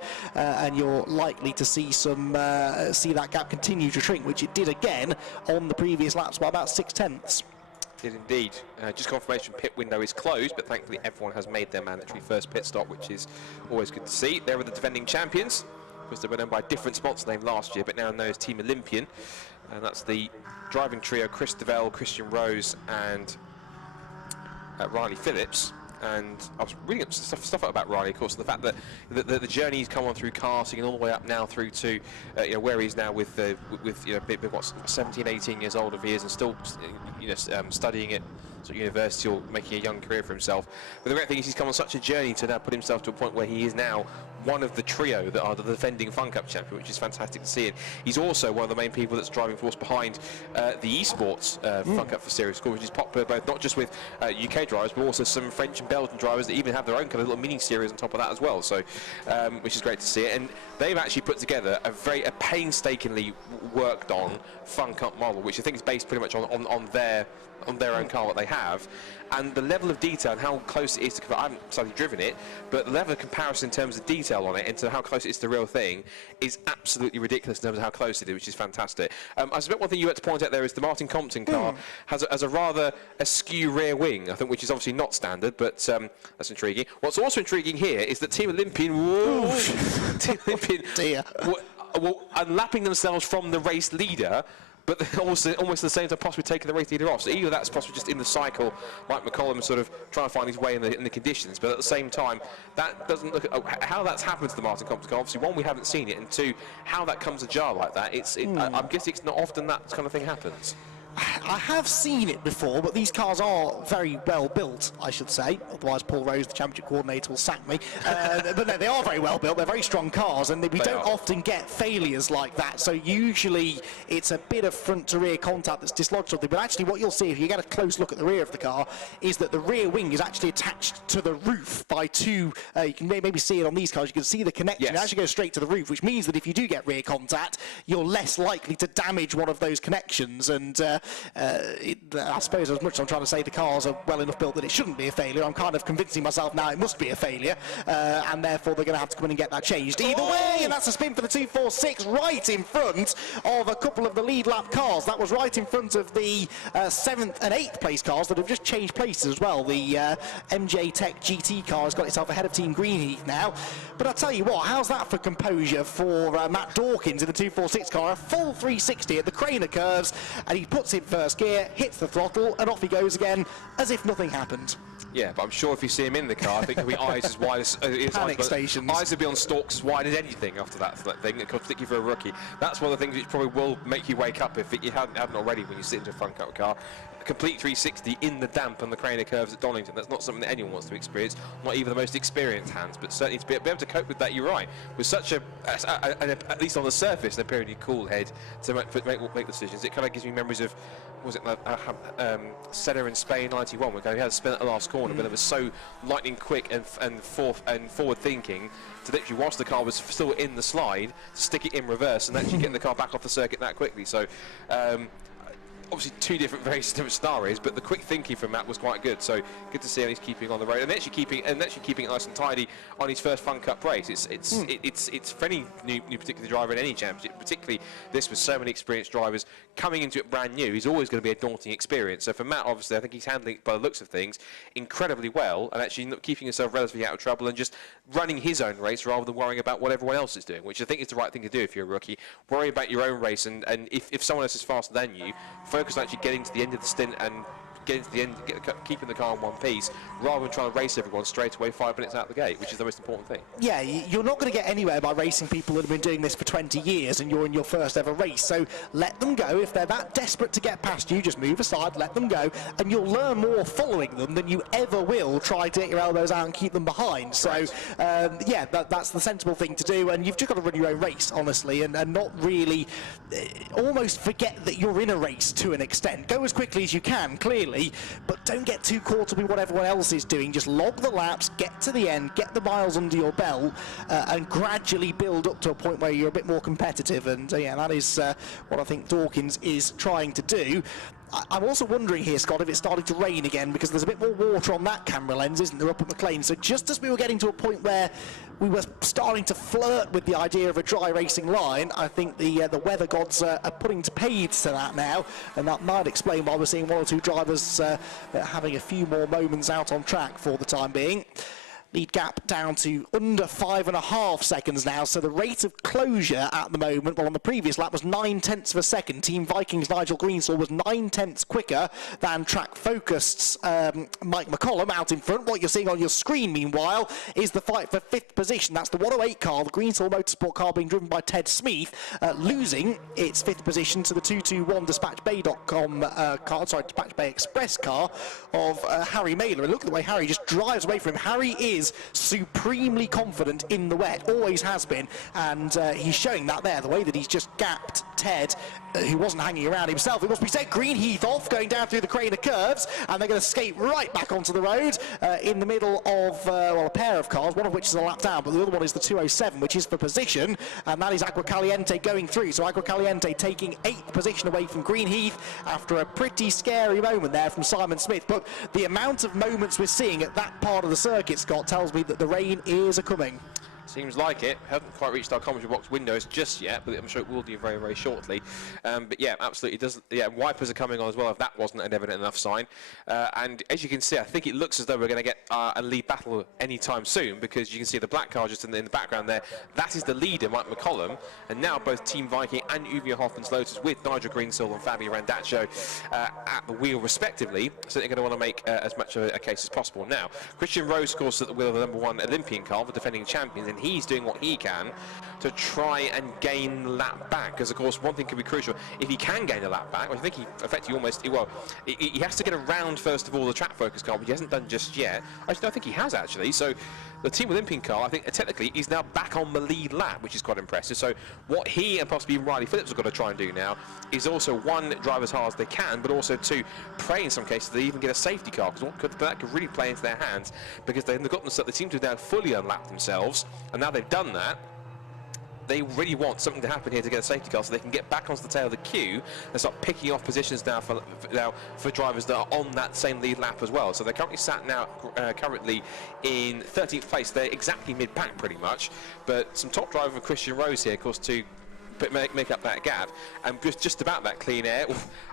and you're likely to see see that gap continue to shrink, which it did again on the previous laps by about 0.6. Did indeed. Just confirmation pit window is closed, but thankfully everyone has made their mandatory first pit stop, which is always good to see. There are the defending champions, because they were known by a different sponsor name last year, but now known as Team Olympian. And that's the driving trio, Chris Devell, Christian Rose, and Riley Phillips. And I was reading up stuff about Riley, of course, and the fact that the journey he's come on through karting and all the way up now through to where he's now with 17, 18 years old if he is, and still studying at sort of university or making a young career for himself. But the great thing is he's come on such a journey to now put himself to a point where he is now one of the trio that are the defending Fun Cup champion, which is fantastic to see. And he's also one of the main people that's driving force behind the esports Fun Cup for Series Score, which is popular both not just with UK drivers, but also some French and Belgian drivers that even have their own kind of little mini series on top of that as well. So, which is great to see. And they've actually put together a painstakingly worked on Fun Cup model, which I think is based pretty much on their own car, what they have, and the level of detail and how close it is to. I haven't sadly driven it, but the level of comparison in terms of detail on it and to how close it is to the real thing is absolutely ridiculous in terms of how close it is, which is fantastic. I suspect one thing you had to point out there is the Martin Compton car has a rather askew rear wing, I think, which is obviously not standard, but that's intriguing. What's also intriguing here is that Team Olympian, Team Olympian were unlapping themselves from the race leader, but almost at the same time possibly taking the race leader off. So either that's possibly just in the cycle, Mike McCollum sort of trying to find his way in the conditions, but at the same time, that doesn't look at how that's happened to the Martin Compton car. Obviously, one, we haven't seen it, and two, how that comes ajar like that. I'm guessing it's not often that kind of thing happens. I have seen it before, but these cars are very well built, I should say. Otherwise, Paul Rose, the championship coordinator, will sack me. But no, they are very well built. They're very strong cars, and we don't often get failures like that. So usually it's a bit of front to rear contact that's dislodged something. But actually, what you'll see if you get a close look at the rear of the car is that the rear wing is actually attached to the roof by two. You can maybe see it on these cars. You can see the connection. It actually goes straight to the roof, which means that if you do get rear contact, you're less likely to damage one of those connections. And I suppose as much as I'm trying to say the cars are well enough built that it shouldn't be a failure, I'm kind of convincing myself now it must be a failure, and therefore they're going to have to come in and get that changed. Either way, and that's a spin for the 246 right in front of a couple of the lead lap cars. That was right in front of the 7th and 8th place cars that have just changed places as well. The MJ Tech GT car has got itself ahead of Team Greenheath now. But I'll tell you what, how's that for composure for Matt Dawkins in the 246 car? A full 360 at the Craner curves, and he puts in first gear, hits the throttle, and off he goes again, as if nothing happened. Yeah, but I'm sure if you see him in the car, I think he'll be eyes as wide as panic stations. Eyes will be on stalks as wide as anything after that thing, particularly for a rookie. That's one of the things which probably will make you wake up if you haven't already when you sit into a Fun Cup car. Complete 360 in the damp on the Craner curves at Donington. That's not something that anyone wants to experience, not even the most experienced hands, but certainly to be able to cope with that, you're right, with such at least on the surface, an apparently cool head to make decisions. It kind of gives me memories of, was it Senna in Spain '91, where he had to spin at the last corner, but it was so lightning quick and forward thinking to literally, whilst the car was still in the slide, stick it in reverse and actually get the car back off the circuit that quickly. So obviously two very different scenarios, but the quick thinking from Matt was quite good. So good to see how he's keeping on the road and actually keeping it nice and tidy on his first Fun Cup race. It's for any new particular driver in any championship, particularly this with so many experienced drivers coming into it brand new. He's always going to be a daunting experience. So for Matt, obviously, I think he's handling it by the looks of things incredibly well, and actually not keeping himself relatively out of trouble and just running his own race rather than worrying about what everyone else is doing, which I think is the right thing to do if you're a rookie. Worry about your own race, and if someone else is faster than you, focus on actually getting to the end of the stint and getting to the end, keeping the car in one piece, rather than trying to race everyone straight away 5 minutes out the gate, which is the most important thing. Yeah, you're not going to get anywhere by racing people that have been doing this for 20 years and you're in your first ever race. So let them go. If they're that desperate to get past you, just move aside, let them go, and you'll learn more following them than you ever will try to get your elbows out and keep them behind. So yeah, that's the sensible thing to do, and you've just got to run your own race, honestly, and not really almost forget that you're in a race to an extent. Go as quickly as you can, clearly, but don't get too caught up in what everyone else is doing. Just log the laps, get to the end, get the miles under your belt, and gradually build up to a point where you're a bit more competitive. And yeah, that is what I think Dawkins is trying to do. I'm also wondering here, Scott, if it's starting to rain again, because there's a bit more water on that camera lens, isn't there, up at McLean? So just as we were getting to a point where we were starting to flirt with the idea of a dry racing line. I think the weather gods are putting spades to that now, and that might explain why we're seeing one or two drivers having a few more moments out on track for the time being. Lead gap down to under 5.5 seconds now, so the rate of closure at the moment, well, on the previous lap was 9/10 of a second. Team Vikings' Nigel Greensall was 9/10 quicker than Track Focused's Mike McCollum out in front. What you're seeing on your screen, meanwhile, is the fight for 5th position. That's the 108 car, the Greensall Motorsport car being driven by Ted Smith, losing its 5th position to the 221 DispatchBay.com car, sorry, Dispatch Bay Express car of Harry Mailer. And look at the way Harry just drives away from him. Harry is supremely confident in the wet, always has been, and he's showing that there, the way that he's just gapped Ted, who wasn't hanging around himself. It must be said, Greenheath off, going down through the crane of curves, and they're going to skate right back onto the road in the middle of, well, a pair of cars, one of which is a lap down, but the other one is the 207, which is for position, and that is Agua Caliente going through. So Agua Caliente taking 8th position away from Greenheath after a pretty scary moment there from Simon Smith. But the amount of moments we're seeing at that part of the circuit, Scott, tells me that the rain is a-coming. Seems like it. Haven't quite reached our commentary box windows just yet, but I'm sure it will do very, very shortly. But yeah, absolutely. It does. Yeah, wipers are coming on as well, if that wasn't an evident enough sign. And as you can see, I think it looks as though we're going to get a lead battle anytime soon, because you can see the black car just in the background there. That is the leader, Mike McCollum. And now both Team Viking and Uvia Hoffman's Lotus, with Nigel Greensall and Fabio Randaccio at the wheel respectively, certainly going to want to make as much of a case as possible. Now, Christian Rose, of course, at the wheel of the #1 Olympian car, the defending champions, and he's doing what he can to try and gain the lap back, because of course one thing can be crucial. If he can gain a lap back, I think he effectively he has to get around first of all the track focus car, which he hasn't done just yet. Actually, I think he has actually. So the Team Olympian car, I think technically, is now back on the lead lap, which is quite impressive. So what he and possibly even Riley Phillips have got to try and do now is also, one, drive as hard as they can, but also two, pray in some cases they even get a safety car, because that could really play into their hands, because they've got themselves, they seem to have now fully unlapped themselves, and now they've done that. They really want something to happen here to get a safety car so they can get back onto the tail of the queue and start picking off positions now for drivers that are on that same lead lap as well. So they're currently sat now currently in 13th place. They're exactly mid-pack pretty much, but some top driver for Christian Rose here, of course, to make up that gap, and just about that clean air.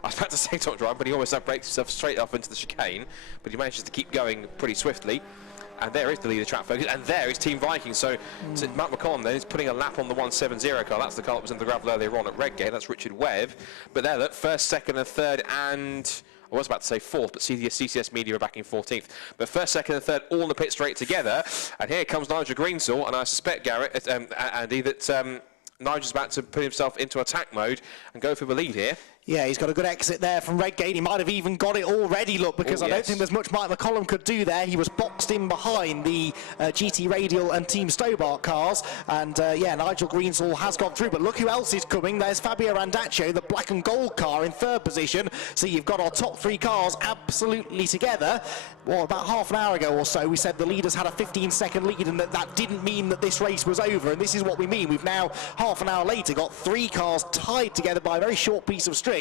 I was about to say top driver, but he almost breaks himself straight off into the chicane, but he manages to keep going pretty swiftly. And there is the leader track focus, and there is Team Viking. So Matt McCollum then is putting a lap on the 170 car. That's the car that was in the gravel earlier on at Redgate. That's Richard Webb. But there, look, first, second, and third, and I was about to say fourth, but CCS Media are back in 14th. But first, second, and third, all in the pit straight together. And here comes Nigel Greensall, and I suspect, Garrett, Andy, that Nigel's about to put himself into attack mode and go for the lead here. Yeah, he's got a good exit there from Redgate. He might have even got it already, look, because I don't think there's much Mike McCollum could do there. He was boxed in behind the GT Radial and Team Stobart cars. And, yeah, Nigel Greensall has gone through. But look who else is coming. There's Fabio Randaccio, the black and gold car, in 3rd position. So you've got our top 3 cars absolutely together. Well, about half an hour ago or so, we said the leaders had a 15-second lead, and that didn't mean that this race was over. And this is what we mean. We've now, half an hour later, got 3 cars tied together by a very short piece of string.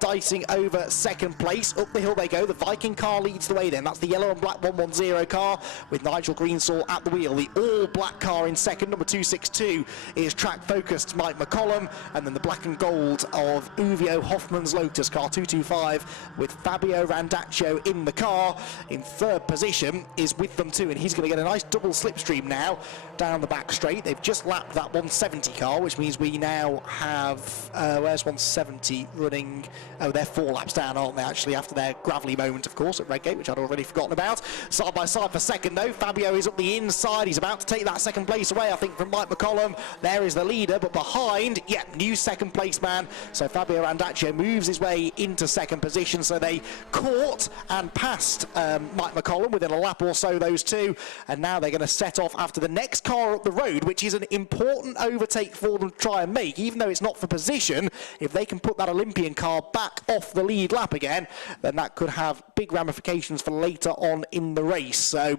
Dicing over 2nd place. Up the hill they go. The Viking car leads the way then. That's the yellow and black 110 car with Nigel Greensall at the wheel. The all-black car in 2nd, number 262, is track-focused Mike McCollum. And then the black and gold of Uvio Hoffman's Lotus car 225 with Fabio Randaccio in the car. In 3rd position is with them too, and he's going to get a nice double slipstream now down the back straight. They've just lapped that 170 car, which means we now have, where's 170 running? Oh, they're 4 laps down, aren't they, actually, after their gravelly moment, of course, at Redgate, which I'd already forgotten about. Side by side for 2nd, though. Fabio is up the inside. He's about to take that 2nd place away, I think, from Mike McCollum. There is the leader, but behind, yeah, new 2nd place man. So Fabio Randaccio moves his way into 2nd position. So they caught and passed Mike McCollum within a lap or so, those two. And now they're going to set off after the next car up the road, which is an important overtake for them to try and make, even though it's not for position. If they can put that Olympian car back off the lead lap again, then that could have big ramifications for later on in the race. So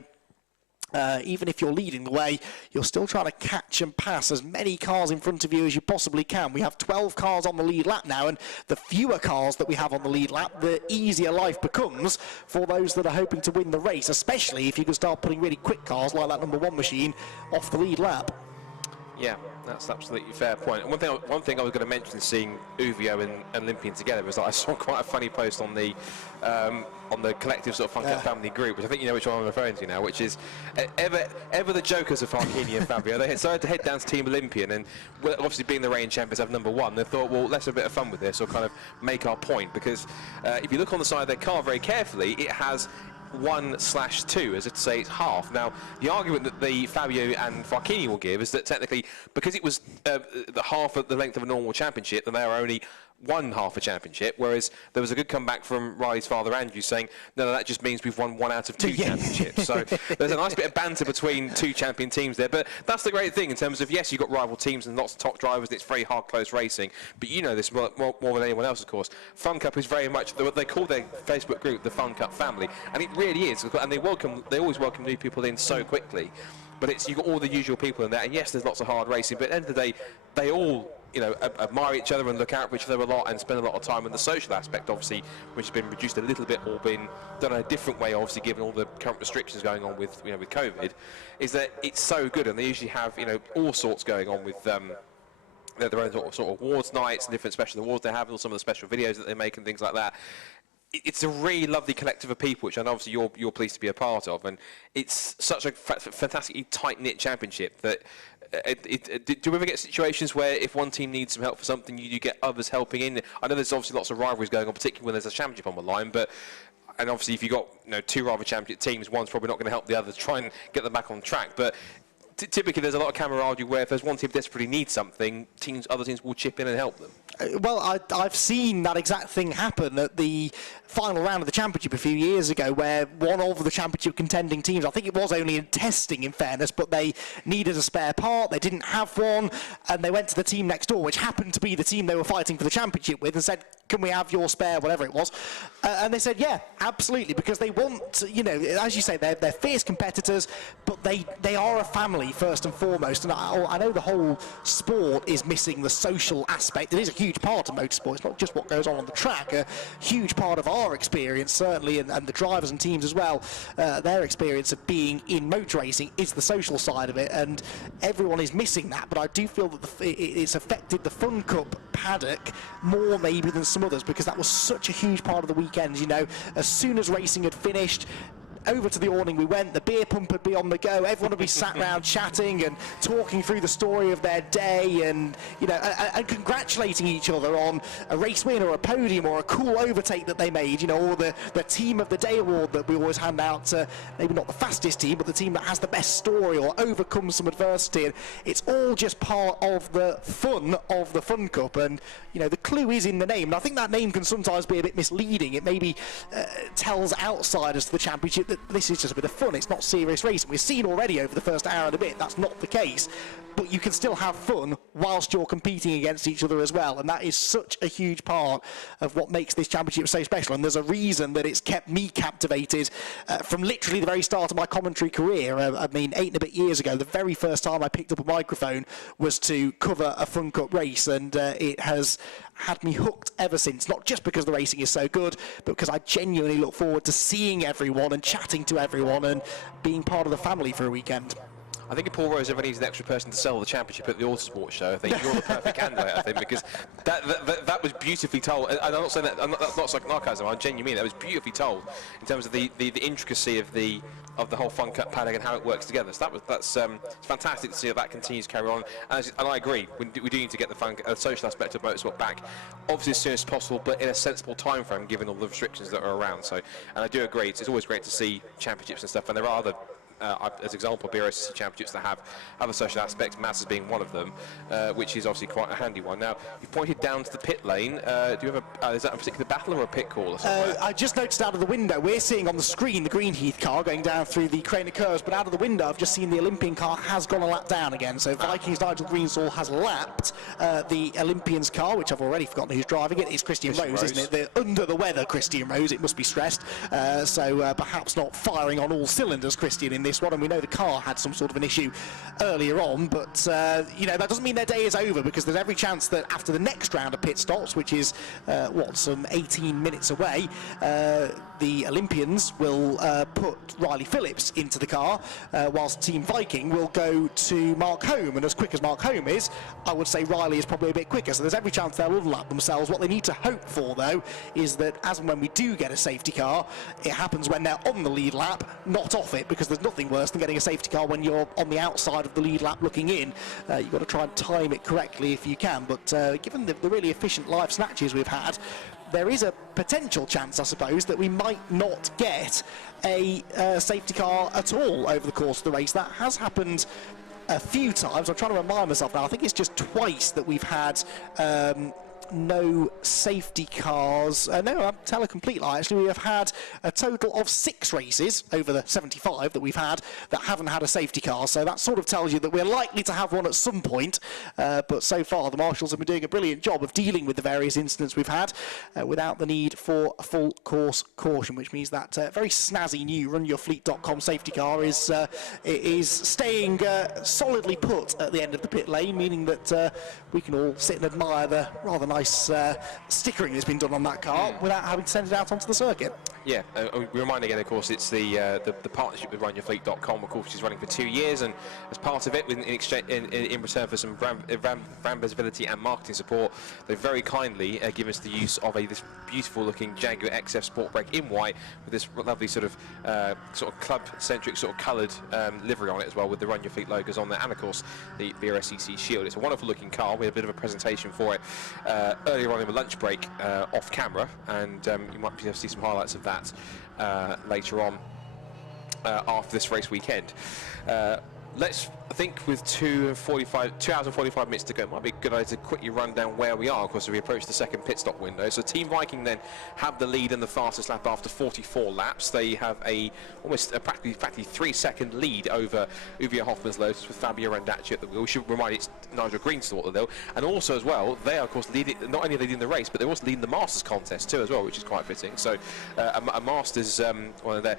Even if you're leading the way, you're still trying to catch and pass as many cars in front of you as you possibly can. We have 12 cars on the lead lap now, and the fewer cars that we have on the lead lap, the easier life becomes for those that are hoping to win the race, especially if you can start putting really quick cars like that number 1 machine off the lead lap. Yeah, that's absolutely a fair point. And one thing I was going to mention, seeing Uvio and Olympian together, was that I saw quite a funny post on the collective sort of Fun Cup family group, which I think you know which one I'm referring to now, which is ever the jokers of Farkini and Fabio. They decided to head down to Team Olympian, and obviously being the reigning champions have number 1, they thought, well, let's have a bit of fun with this, or kind of make our point, because if you look on the side of their car very carefully, it has 1/2, as if to say it's half. Now, the argument that the Fabio and Farkini will give is that technically, because it was the half of the length of a normal championship, then they are only won half a championship, whereas there was a good comeback from Riley's father Andrew saying, no, that just means we've won 1 out of 2 championships. So there's a nice bit of banter between 2 champion teams there, but that's the great thing in terms of, yes, you've got rival teams and lots of top drivers, and it's very hard, close racing, but you know this more than anyone else, of course. Fun Cup is very much what they call their Facebook group the Fun Cup family, and it really is, and they always welcome new people in so quickly, but you've got all the usual people in there, and yes, there's lots of hard racing, but at the end of the day, they all admire each other and look out for each other a lot and spend a lot of time. And the social aspect, obviously, which has been reduced a little bit or been done in a different way, obviously, given all the current restrictions going on with with COVID, is that it's so good. And they usually have all sorts going on with their own sort of awards nights and different special awards they have, and some of the special videos that they make and things like that. It's a really lovely collective of people, which I know obviously you're pleased to be a part of, and it's such a fantastically tight-knit championship that do you ever get situations where if one team needs some help for something, you get others helping in? I know there's obviously lots of rivalries going on, particularly when there's a championship on the line, and obviously if you've got 2 rival championship teams, one's probably not going to help the other try and get them back on track, but typically there's a lot of camaraderie where if there's one team desperately needs something, other teams will chip in and help them. Well, I've seen that exact thing happen at the final round of the championship a few years ago, where one of the championship contending teams, I think it was only in testing in fairness, but they needed a spare part, they didn't have one, and they went to the team next door, which happened to be the team they were fighting for the championship with, and said, can we have your spare, whatever it was, and they said, yeah, absolutely, because they want, as you say, they're fierce competitors, but they are a family first and foremost, and I know the whole sport is missing the social aspect. It is a huge part of motorsport. It's not just what goes on the track. A huge part of our experience, certainly, and the drivers and teams as well, their experience of being in motor racing is the social side of it, and everyone is missing that. But I do feel that it's affected the Fun Cup paddock more maybe than some others, because that was such a huge part of the weekend. As soon as racing had finished, over to the awning we went, the beer pump would be on the go, everyone would be sat around chatting and talking through the story of their day, and and congratulating each other on a race win or a podium or a cool overtake that they made, or the team of the day award that we always hand out to, maybe not the fastest team, but the team that has the best story or overcomes some adversity. And it's all just part of the fun of the Fun Cup, and the clue is in the name, and I think that name can sometimes be a bit misleading. It maybe tells outsiders to the championship that this is just a bit of fun, it's not serious racing. We've seen already over the first hour and a bit that's not the case, but you can still have fun whilst you're competing against each other as well, and that is such a huge part of what makes this championship so special. And there's a reason that it's kept me captivated from literally the very start of my commentary career. 8 and a bit years ago, the very first time I picked up a microphone was to cover a Fun Cup race, and it has had me hooked ever since, not just because the racing is so good, but because I genuinely look forward to seeing everyone and chatting to everyone and being part of the family for a weekend. I think if Paul Rose ever needs an extra person to sell the championship at the Autosport show, I think you're the perfect candidate, I think, because that was beautifully told. And I'm not saying that, that's not sarcasm, I genuinely mean that was beautifully told in terms of the intricacy of the whole Fun Cup paddock and how it works together. So that's it's fantastic to see that continues to carry on. And I agree, we do need to get the social aspect of motorsport back, obviously as soon as possible, but in a sensible time frame, given all the restrictions that are around. So, and I do agree, it's always great to see championships and stuff, and there are other as example, BRSCC championships that have other social aspects, Masters being one of them, which is obviously quite a handy one. Now, you've pointed down to the pit lane. Do you have is that a particular battle or a pit call or something? I just noticed out of the window, we're seeing on the screen the Greenheath car going down through the Crane of Curves, but out of the window I've just seen the Olympian car has gone a lap down again. So Vikings Nigel Greensall has lapped the Olympians car, which I've already forgotten who's driving it. It's Christian Rose, isn't it? The under the weather Christian Rose, it must be stressed. So perhaps not firing on all cylinders, Christian, in this this one, and we know the car had some sort of an issue earlier on, but you know, that doesn't mean their day is over, because there's every chance that after the next round of pit stops, which is some 18 minutes away, the Olympians will put Riley Phillips into the car, whilst Team Viking will go to Mark Home, and as quick as Mark Home is, I would say Riley is probably a bit quicker, so there's every chance they'll overlap themselves. What they need to hope for, though, is that as and when we do get a safety car, it happens when they're on the lead lap, not off it, because there's nothing worse than getting a safety car when you're on the outside of the lead lap looking in. You've got to try and time it correctly if you can, but given the really efficient live snatches we've had, there is a potential chance, I suppose, that we might not get a safety car at all over the course of the race. That has happened a few times. I'm trying to remind myself now. I think it's just twice that we've had no safety cars. No, I'll tell a complete lie. Actually, we have had a total of 6 races over the 75 that we've had that haven't had a safety car. So that sort of tells you that we're likely to have one at some point. But so far, the marshals have been doing a brilliant job of dealing with the various incidents we've had without the need for a full course caution, which means that very snazzy new runyourfleet.com safety car is staying solidly put at the end of the pit lane, meaning that we can all sit and admire the rather nice stickering that's been done on that car without having to send it out onto the circuit. Yeah, we remind again, of course, it's the partnership with runyourfleet.com, of course, which is running for 2 years, and as part of it, in return for some brand visibility and marketing support, they very kindly give us the use of this beautiful-looking Jaguar XF Sport Brake in white with this lovely sort of club-centric sort of coloured livery on it as well, with the Run Your Fleet logos on there, and of course the BRSCC shield. It's a wonderful-looking car. We had a bit of a presentation for it earlier on in the lunch break off camera, and you might be able to see some highlights of that later on after this race weekend. Let's, I think with 2 hours and 45 minutes to go, it might be a good idea to quickly run down where we are, of course, as we approach the second pit stop window. So Team Viking then have the lead in the fastest lap after 44 laps. They have almost a practically 3-second lead over Uvia Hoffman's Lotus with Fabio Randacci at the wheel. We should remind it's Nigel Greenstall at the wheel. And also as well, they are of course leading, not only leading the race, but they're also leading the Masters contest too as well, which is quite fitting. So a Masters one of there.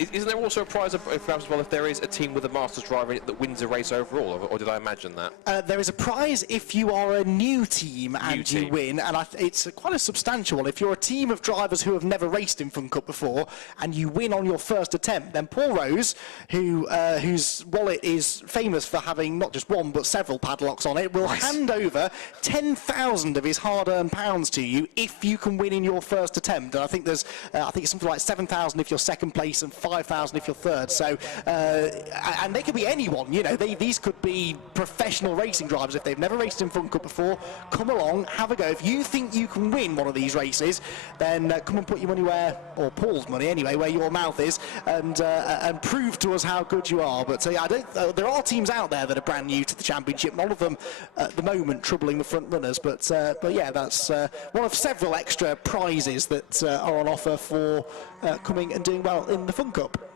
Isn't there also a prize perhaps as well if there is a team with a Masters driver in it that wins a race overall, or did I imagine that? There is a prize if you are a new team and you win, and it's quite a substantial one. If you're a team of drivers who have never raced in Fun Cup before and you win on your first attempt, then Paul Rose, whose wallet is famous for having not just one but several padlocks on it, will hand over 10,000 of his hard-earned pounds to you if you can win in your first attempt. And I think there's it's something like 7,000 if you're second place and 5,000 if you're third. So and they could be anyone, you know. These could be professional racing drivers. If they've never raced in Fun Cup before, come along, have a go. If you think you can win one of these races, then come and put your money where, or Paul's money anyway, where your mouth is, and prove to us how good you are. But there are teams out there that are brand new to the championship. None of them at the moment troubling the front runners. But yeah, that's one of several extra prizes that are on offer for coming and doing well in the Fun Cup.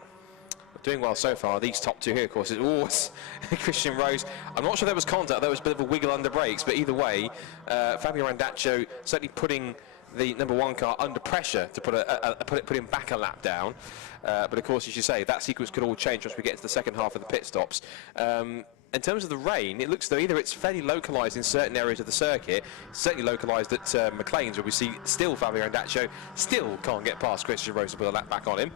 Doing well so far. These top two here, of course, is always Christian Rose. I'm not sure there was contact. There was a bit of a wiggle under brakes, but either way, Fabio Randaccio certainly putting the number 1 car under pressure to put him back a lap down. But of course, as you say, that sequence could all change once we get into the second half of the pit stops. In terms of the rain, it looks though either it's fairly localised in certain areas of the circuit, certainly localised at McLean's, where we see still Fabio Randaccio still can't get past Christian Rose to put a lap back on him.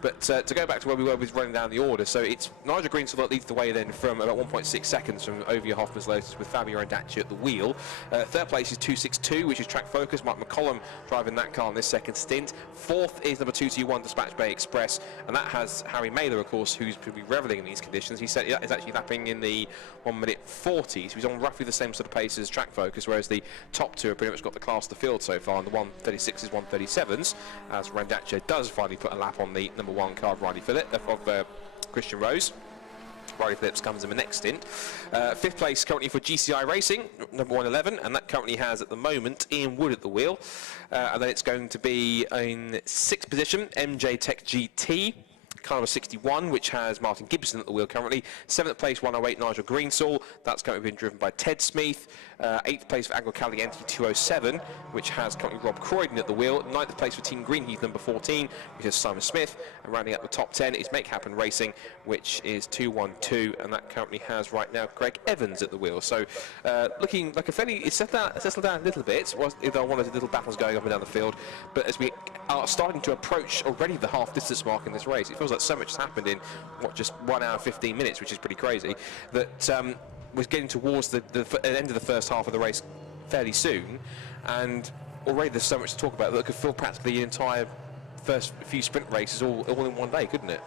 But to go back to where we were with running down the order, so it's Nigel Greenstall that leads the way then from about 1.6 seconds from Ovia Hoffman's Lotus with Fabio Randacci at the wheel. Third place is 262, which is Track Focus. Mike McCollum driving that car in this second stint. Fourth is number 221 Dispatch Bay Express, and that has Harry Mailer, of course, who's going to be revelling in these conditions. He said is actually lapping in the 1:40, so he's on roughly the same sort of pace as Track Focus, whereas the top two have pretty much got the class of the field so far, and the 1:36s, 1:37s, as Randaccio does finally put a lap on the number 1 car of Christian Rose. Riley Phillips comes in the next stint. Fifth place currently for GCI Racing, number 111, and that currently has at the moment Ian Wood at the wheel. And then it's going to be in 6th position, MJ Tech GT. Car 61, which has Martin Gibson at the wheel currently. 7th place, 108, Nigel Greenstall. That's currently been driven by Ted Smith. 8th place for Agua Caliente 207, which has currently Rob Croydon at the wheel. 9th place for Team Greenheath, number 14, which is Simon Smith. And rounding out the top 10 is Make Happen Racing, which is 212, and that currently has right now Greg Evans at the wheel. So looking like a fairly, it's settled down a little bit. There are one of the little battles going up and down the field, but as we are starting to approach already the half distance mark in this race, it feels like so much has happened in just 1 hour 15 minutes, which is pretty crazy, that we're getting towards the end of the first half of the race fairly soon, and already there's so much to talk about that could fill practically the entire first few sprint races all in one day, couldn't it?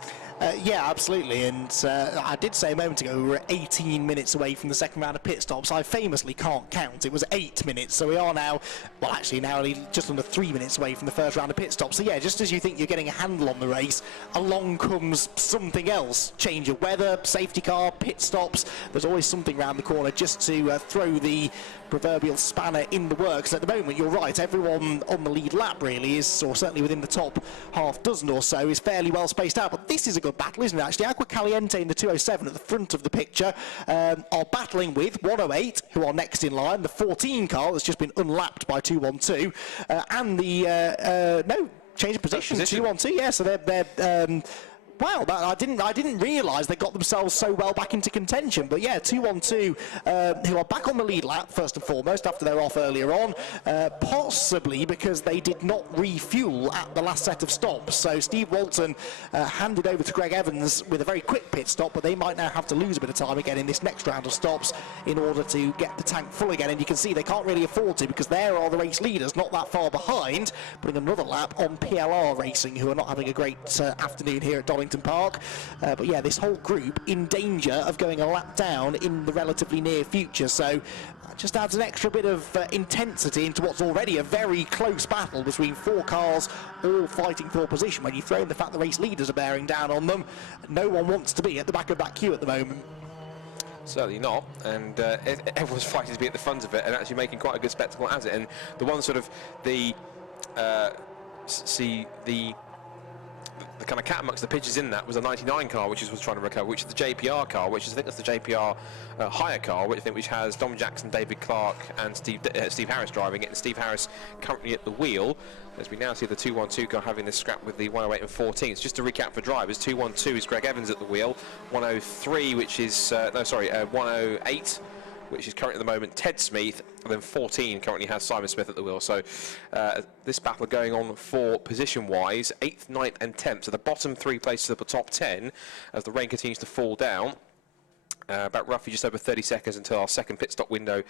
Yeah, absolutely, and I did say a moment ago we were 18 minutes away from the second round of pit stops. I famously can't count. It was 8 minutes, so we are now, well, actually now only just under 3 minutes away from the first round of pit stops. So yeah, just as you think you're getting a handle on the race, along comes something else. Change of weather, safety car, pit stops. There's always something around the corner just to throw the proverbial spanner in the works. At the moment, you're right, everyone on the lead lap really is, or certainly within the top half dozen or so, is fairly well spaced out. But this is a good battle, isn't it, actually? Agua Caliente in the 207 at the front of the picture are battling with 108, who are next in line, the 14 car that's just been unlapped by 212, and the, no, change of position, 212, yeah, so they're wow, I didn't realise they got themselves so well back into contention. But yeah, 212, who are back on the lead lap, first and foremost, after they were off earlier on, possibly because they did not refuel at the last set of stops. So Steve Walton handed over to Greg Evans with a very quick pit stop, but they might now have to lose a bit of time again in this next round of stops in order to get the tank full again. And you can see they can't really afford to, because there are the race leaders not that far behind, putting another lap on PLR Racing, who are not having a great afternoon here at Donington Park. But yeah, this whole group in danger of going a lap down in the relatively near future. So that just adds an extra bit of intensity into what's already a very close battle between 4 cars all fighting for position. When you throw in the fact the race leaders are bearing down on them, no one wants to be at the back of that queue at the moment. Certainly not, and everyone's fighting to be at the front of it and actually making quite a good spectacle as it. And the one sort of the kind of cat amongst the pitches in that was a 99 car, which was trying to recover, which is the JPR car, which is, I think that's the JPR hire car, which has Dom Jackson, David Clark and Steve Harris driving it, and Steve Harris currently at the wheel, as we now see the 212 car having this scrap with the 108 and 14. So just to recap for drivers, 212 is Greg Evans at the wheel, 103 which is 108 which is currently at the moment Ted Smith, and then 14 currently has Simon Smith at the wheel. So this battle going on for position-wise, 8th, 9th and 10th. So the bottom 3 places of the top 10 as the rain continues to fall down. About roughly just over 30 seconds until our second pit stop window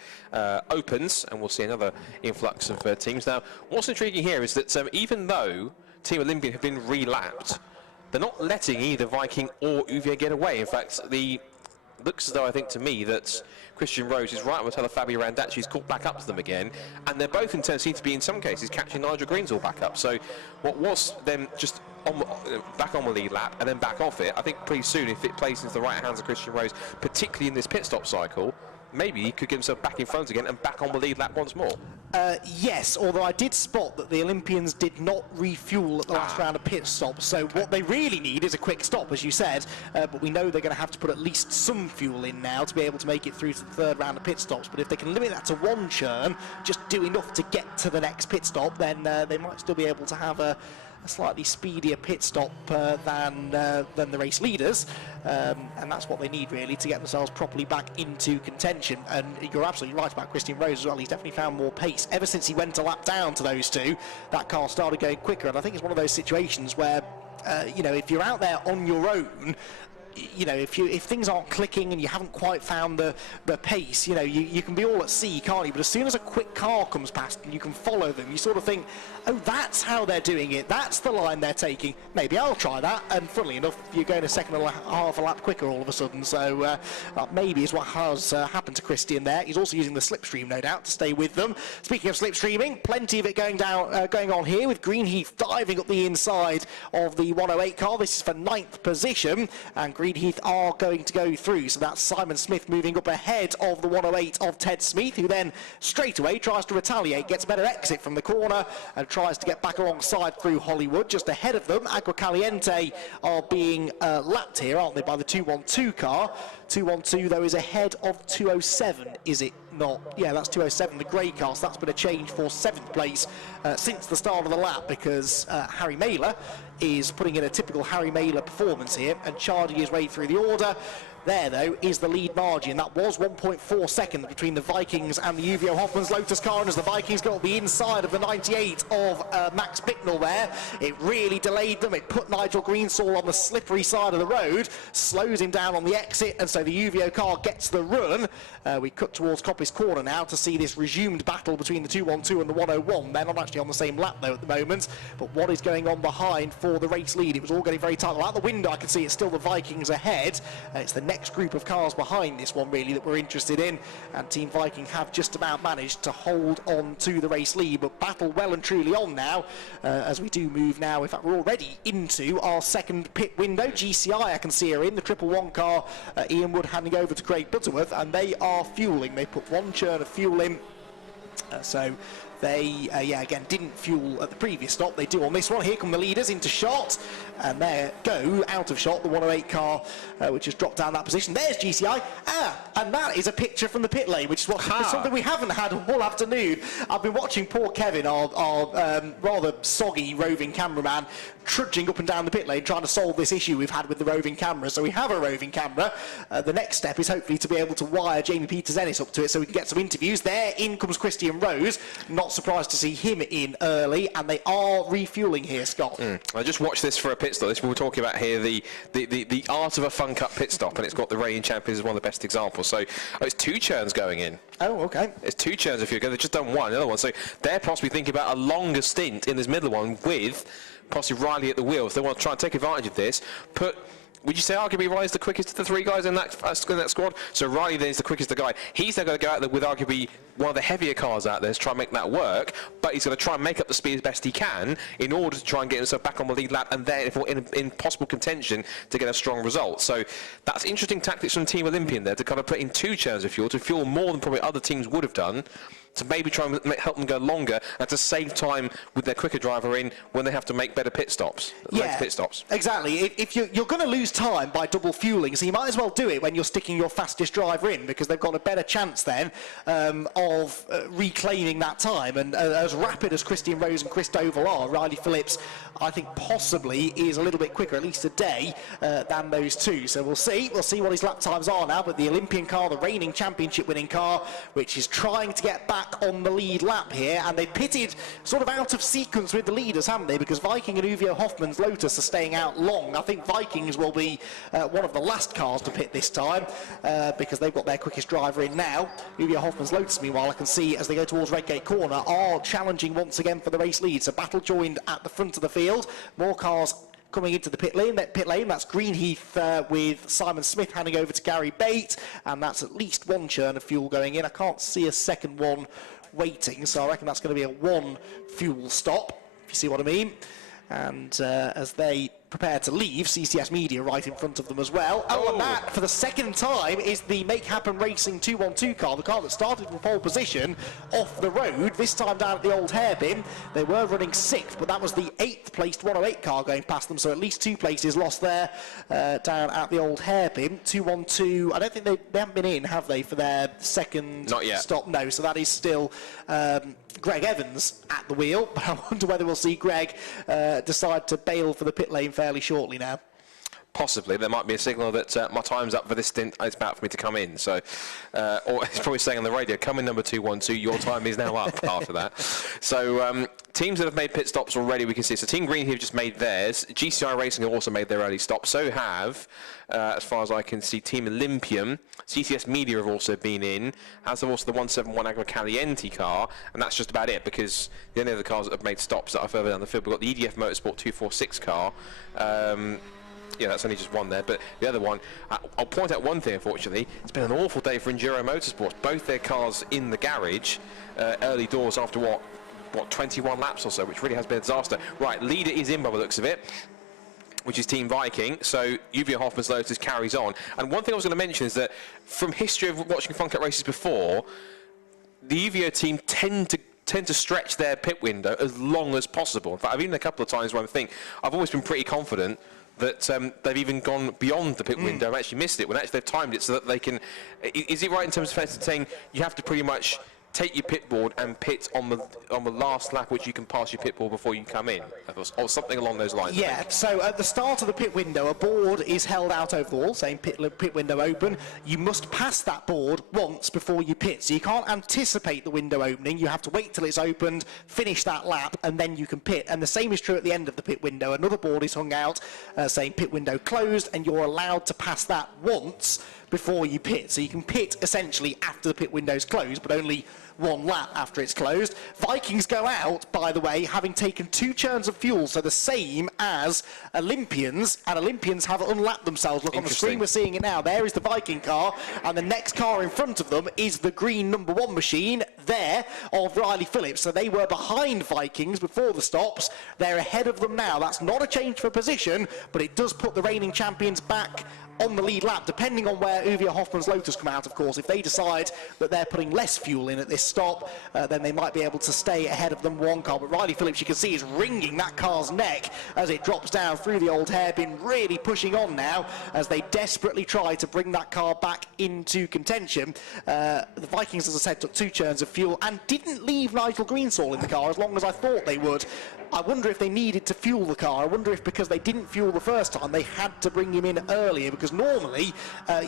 opens, and we'll see another influx of teams. Now, what's intriguing here is that even though Team Olympian have been relapped, they're not letting either Viking or Uvier get away. In fact, looks as though, I think to me, that Christian Rose is right on the tail of Fabio Randacci's caught back up to them again, and they're both in turn seem to be in some cases catching Nigel Green's all back up. So what was them just back on the lead lap and then back off it, I think pretty soon, if it plays into the right hands of Christian Rose, particularly in this pit stop cycle, maybe he could get himself back in front again and back on the lead lap once more. Yes, although I did spot that the Olympians did not refuel at the last round of pit stops, so what they really need is a quick stop, as you said, but we know they're going to have to put at least some fuel in now to be able to make it through to the third round of pit stops. But if they can limit that to 1 churn, just do enough to get to the next pit stop, then they might still be able to have a slightly speedier pit stop than the race leaders, and that's what they need really to get themselves properly back into contention. And you're absolutely right about Christian Rose as well. He's definitely found more pace ever since he went a lap down to those two. That car started going quicker, and I think it's one of those situations where if you're out there on your own, if things aren't clicking and you haven't quite found the pace, you can be all at sea, can't you? But as soon as a quick car comes past and you can follow them, you sort of think, oh, that's how they're doing it, that's the line they're taking, maybe I'll try that. And funnily enough, you're going a second and a half a lap quicker all of a sudden. So that maybe is what has happened to Christian there. He's also using the slipstream, no doubt, to stay with them. Speaking of slipstreaming, plenty of it going on here, with Greenheath diving up the inside of the 108 car. This is for 9th position, and Greenheath are going to go through. So that's Simon Smith moving up ahead of the 108 of Ted Smith, who then straight away tries to retaliate, gets a better exit from the corner and tries to get back alongside through Hollywood. Just ahead of them, Agua Caliente are being lapped here, aren't they, by the 212 car. 212, though, is ahead of 207, is it not? Yeah, that's 207, the grey car. So that's been a change for 7th place since the start of the lap, because Harry Mailer is putting in a typical Harry Mailer performance here and charging his way through the order. There, though, is the lead margin. That was 1.4 seconds between the Vikings and the UVO Hoffman's Lotus car. And as the Vikings got the inside of the 98 of Max Bicknell there, it really delayed them. It put Nigel Greensall on the slippery side of the road, slows him down on the exit, and so the UVO car gets the run. We cut towards Coppice Corner now to see this resumed battle between the 212 and the 101. They're not actually on the same lap, though, at the moment. But what is going on behind for the race lead? It was all getting very tight. Well, out the window, I can see it's still the Vikings ahead. It's the next group of cars behind this one, really, that we're interested in. And Team Viking have just about managed to hold on to the race lead. But battle well and truly on now, as we do move now. In fact, we're already into our second pit window. GCI, I can see, are in the 111 car. Ian Wood handing over to Craig Butterworth, and they are fueling. They put one churn of fuel in, so they again didn't fuel at the previous stop. They do on this one. Here come the leaders into shot, and there go out of shot the 108 car, which has dropped down that position. There's GCI, and that is a picture from the pit lane, which is something we haven't had all afternoon. I've been watching poor Kevin, our rather soggy roving cameraman, trudging up and down the pit lane trying to solve this issue we've had with the roving camera. So we have a roving camera. The next step is hopefully to be able to wire Jamie Peters-Ennis up to it so we can get some interviews. There in comes Christian Rose. Not surprised to see him in early, and they are refueling here, Scott. I just watched this for a pit stop. This we were talking about here, the art of a Fun Cup pit stop, and it's got the reigning champions as one of the best examples. So it's 2 churns going in. Oh, okay. It's 2 churns if you go. They've just done one, another one. So they're possibly thinking about a longer stint in this middle one with possibly Riley at the wheel. If they want to try and take advantage of this, would you say arguably Riley's the quickest of the 3 guys in that squad? So Riley then is the quickest of the guy. He's now going to go out there with arguably one of the heavier cars out there to try and make that work, but he's going to try and make up the speed as best he can in order to try and get himself back on the lead lap, and then if we're in possible contention to get a strong result. So that's interesting tactics from Team Olympian there to kind of put in 2 churns of fuel, to fuel more than probably other teams would have done, to maybe try and help them go longer and to save time with their quicker driver in when they have to make better pit stops. Pit stops. Exactly. If you're going to lose time by double fueling, so you might as well do it when you're sticking your fastest driver in, because they've got a better chance then of reclaiming that time. And as rapid as Christian Rose and Chris Doval are, Riley Phillips, I think possibly is a little bit quicker, at least today, than those 2. So we'll see. We'll see what his lap times are now. But the Olympian car, the reigning championship winning car, which is trying to get back on the lead lap here, and they pitted sort of out of sequence with the leaders, haven't they? Because Viking and UVO Hoffman's Lotus are staying out long. I think Vikings will be one of the last cars to pit this time, because they've got their quickest driver in now. UVO Hoffman's Lotus, meanwhile, I can see as they go towards Redgate Corner, are challenging once again for the race lead. So battle joined at the front of the field. More cars coming into the pit lane. That's Greenheath with Simon Smith handing over to Gary Bate, and that's at least 1 churn of fuel going in. I can't see a second one waiting, so I reckon that's going to be a 1 fuel stop, if you see what I mean. And as they prepare to leave, CCS Media right in front of them as well. Oh, and that, for the second time, is the Make Happen Racing 212 car, the car that started from pole position off the road, this time down at the old hairpin. They were running 6th, but that was the 8th placed 108 car going past them, so at least 2 places lost there down at the old hairpin. 212, I don't think they haven't been in, have they, for their second Not yet. Stop? No, so that is still Greg Evans at the wheel, but I wonder whether we'll see Greg decide to bail for the pit lane fairly shortly now. Possibly. There might be a signal that my time's up for this stint, it's about for me to come in. So, or it's probably saying on the radio, come in number 212, your time is now up after that. So, teams that have made pit stops already, we can see. So Team Green have just made theirs. GCI Racing have also made their early stop. So have, as far as I can see, Team Olympian. CCS Media have also been in, as have also the 171 Agua Caliente car, and that's just about it, because the only other cars that have made stops that are further down the field, we've got the EDF Motorsport 246 car. Yeah, that's only just one there, but the other one, I'll point out one thing, unfortunately. It's been an awful day for Enduro Motorsports. Both their cars in the garage, early doors after what, 21 laps or so, which really has been a disaster. Right, leader is in by the looks of it, which is Team Viking, so UVO Hoffman's Lotus carries on. And one thing I was going to mention is that from history of watching Fun Cup races before, the UVO team tend to stretch their pit window as long as possible. In fact, I've even a couple of times where I think I've always been pretty confident that they've even gone beyond the pit window and actually missed it, when actually they've timed it so that they can... Is it right in terms of saying you have to pretty much take your pit board and pit on the last lap, which you can pass your pit board before you come in, or something along those lines? Yeah, so at the start of the pit window, a board is held out over the wall, saying pit window open. You must pass that board once before you pit, so you can't anticipate the window opening. You have to wait till it's opened, finish that lap, and then you can pit. And the same is true at the end of the pit window. Another board is hung out saying pit window closed, and you're allowed to pass that once before you pit. So you can pit essentially after the pit window's closed, but only one lap after it's closed. Vikings go out, by the way, having taken 2 churns of fuel, so the same as Olympians, and Olympians have unlapped themselves. Look on the screen, we're seeing it now. There is the Viking car, and the next car in front of them is the green number 1 machine there of Riley Phillips. So they were behind Vikings before the stops. They're ahead of them now. That's not a change for position, but it does put the reigning champions back on the lead lap, depending on where Uwe Hoffmann's Lotus come out, of course. If they decide that they're putting less fuel in at this stop, then they might be able to stay ahead of them 1 car. But Riley Phillips, you can see, is wringing that car's neck as it drops down through the old hairpin, really pushing on now as they desperately try to bring that car back into contention. The Vikings, as I said, took 2 churns of fuel and didn't leave Nigel Greensall in the car as long as I thought they would. I wonder if they needed to fuel the car. I wonder if because they didn't fuel the first time, they had to bring him in earlier, because normally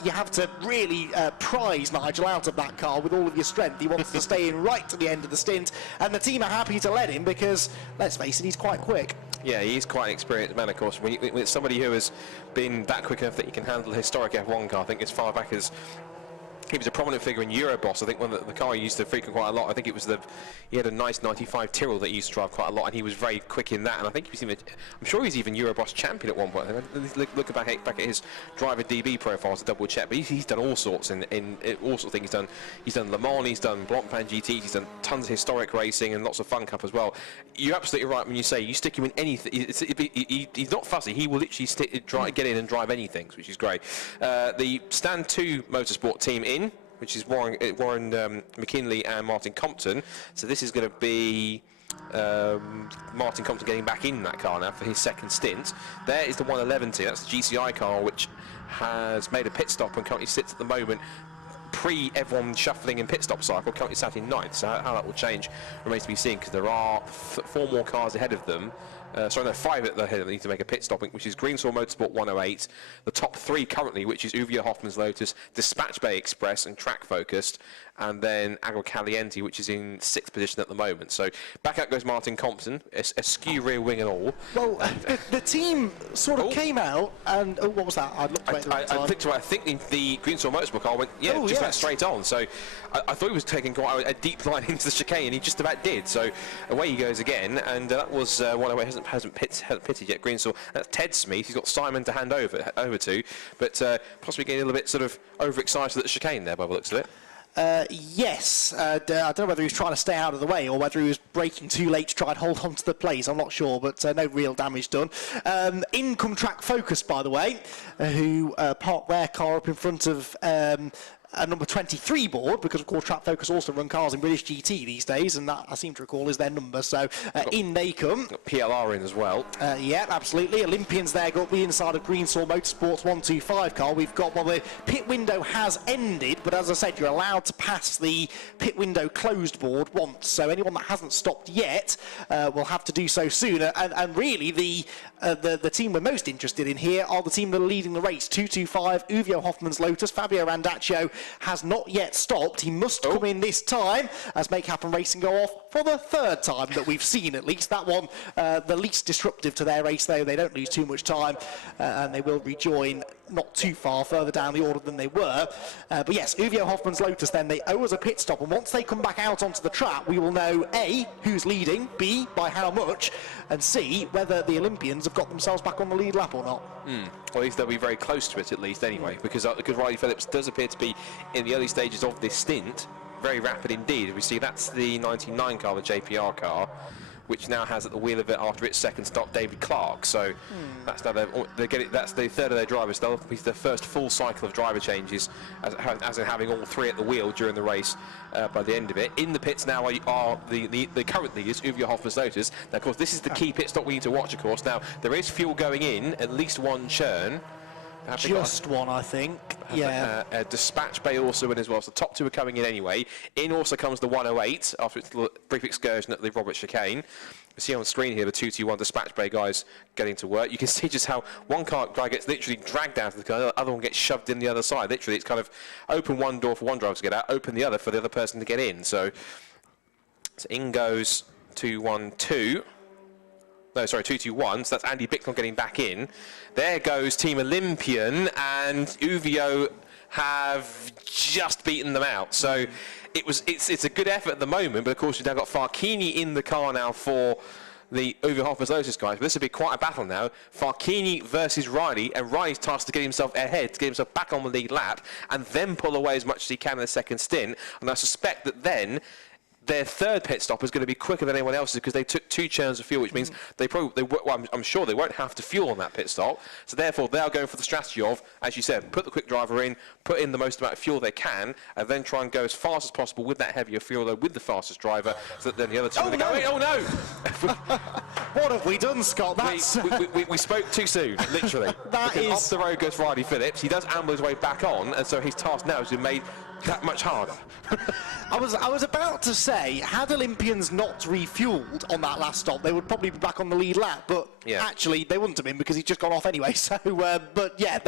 you have to really prize Nigel out of that car with all of your strength. He wants to stay in right to the end of the stint, and the team are happy to let him because, let's face it, he's quite quick. Yeah, he's quite an experienced man, of course. When it's somebody who has been that quick enough that he can handle a historic F1 car, I think as far back as he was a prominent figure in Euroboss. I think when the car he used to frequent quite a lot. I think it was he had a nice 95 Tyrrell that he used to drive quite a lot, and he was very quick in that. And I think he was I'm sure he's even Euroboss champion at one point. Look back at his driver DB profiles to double check. But he's done all sorts in all sorts of things. He's done Le Mans, he's done Blancpain GTs, he's done tons of historic racing and lots of Fun Cup as well. You're absolutely right when you say you stick him in anything. He's not fussy. He will literally get in and drive anything, which is great. The Stand 2 Motorsport team which is Warren McKinley and Martin Compton. So this is going to be Martin Compton getting back in that car now for his second stint. There is the 111 team. That's the GCI car, which has made a pit stop and currently sits at the moment pre-everyone shuffling in pit stop cycle, currently sat in 9th. So how that will change remains to be seen, because there are 4 more cars ahead of them. 5 at the head that need to make a pit stop, which is Greensall Motorsport 108, the top 3 currently, which is Uwe Hoffmann's Lotus, Dispatch Bay Express and Track Focused, and then Agua Caliente, which is in 6th position at the moment. So back out goes Martin Compton, a skew rear wing and all. Well, the team sort of came out and what was that? I looked away at the time. I think the Greensall Motorsport car went went straight on. So I thought he was taking quite a deep line into the chicane, and he just about did. So away he goes again, and that was one away. Hasn't pitted yet. Greensall. That's Ted Smith. He's got Simon to hand over to, but possibly getting a little bit sort of overexcited at the chicane there by the looks of it. Yes, I don't know whether he was trying to stay out of the way or whether he was braking too late to try and hold on to the place. I'm not sure, but no real damage done. In come Track Focus, by the way, who parked their car up in front of a number 23 board, because of course Track Focus also run cars in British GT these days, and that I seem to recall is their number. So in they come. Got PLR in as well. Yeah, absolutely. Olympians there got the inside of Greensall Motorsports 125 car. We've got, well, the pit window has ended, but as I said, you're allowed to pass the pit window closed board once. So anyone that hasn't stopped yet will have to do so soon. And really, the team we're most interested in here are the team that are leading the race. 225, Uwe Hoffmann's Lotus. Fabio Randaccio has not yet stopped. He must come in this time as Make Happen Racing go off for the 3rd time that we've seen, at least. That one, the least disruptive to their race, though. They don't lose too much time, and they will rejoin not too far further down the order than they were. But yes, Uwe Hoffmann's Lotus, then they owe us a pit stop, and once they come back out onto the track, we will know A, who's leading, B, by how much, and C, whether the Olympians have got themselves back on the lead lap or not. Well, at least they'll be very close to it, at least, anyway, because Riley Phillips does appear to be, in the early stages of this stint, very rapid indeed. We see that's the 99 car, the JPR car. which now has at the wheel of it after its second stop David Clark. So that's now they get it. That's the third of their drivers. They'll be their first full cycle of driver changes, as in having all three at the wheel during the race. By the end of it, in the pits now are the current leaders, Uwe Hoffer's-Lotus. Now, of course, this is the key pit stop we need to watch. Of course, now there is fuel going in, at least one churn. Just one, I think. Yeah. Dispatch bay also in as well. So the top two are coming in anyway. In also comes the 108 after its brief excursion at the Robert Chicane. You see on the screen here the 221 dispatch bay guys getting to work. You can see just how one guy gets literally dragged down to the car, the other one gets shoved in the other side. Literally, it's kind of open one door for one driver to get out, open the other for the other person to get in. So in goes 212. No, sorry, 221. So that's Andy Bicknell getting back in. There goes Team Olympian, and Uvio have just beaten them out. So it's a good effort at the moment, but of course you've now got Farchini in the car now for the Uwe Hoffer's-Lotus guys. But this will be quite a battle now. Farchini versus Riley, and Riley's tasked to get himself ahead, to get himself back on the lead lap, and then pull away as much as he can in the second stint. And I suspect that then their third pit stop is going to be quicker than anyone else's because they took 2 churns of fuel, which means I'm sure they won't have to fuel on that pit stop. So therefore, they are going for the strategy of, as you said, put the quick driver in, put in the most amount of fuel they can, and then try and go as fast as possible with that heavier fuel load with the fastest driver, so that then the other two go, wait, oh no! What have we done, Scott? We spoke too soon, literally. Off the road goes Riley Phillips. He does amble his way back on, and so his task now has been made that much harder. I was about to say, had Olympians not refueled on that last stop, they would probably be back on the lead lap, but actually they wouldn't have been because he'd just gone off anyway. So, but yeah,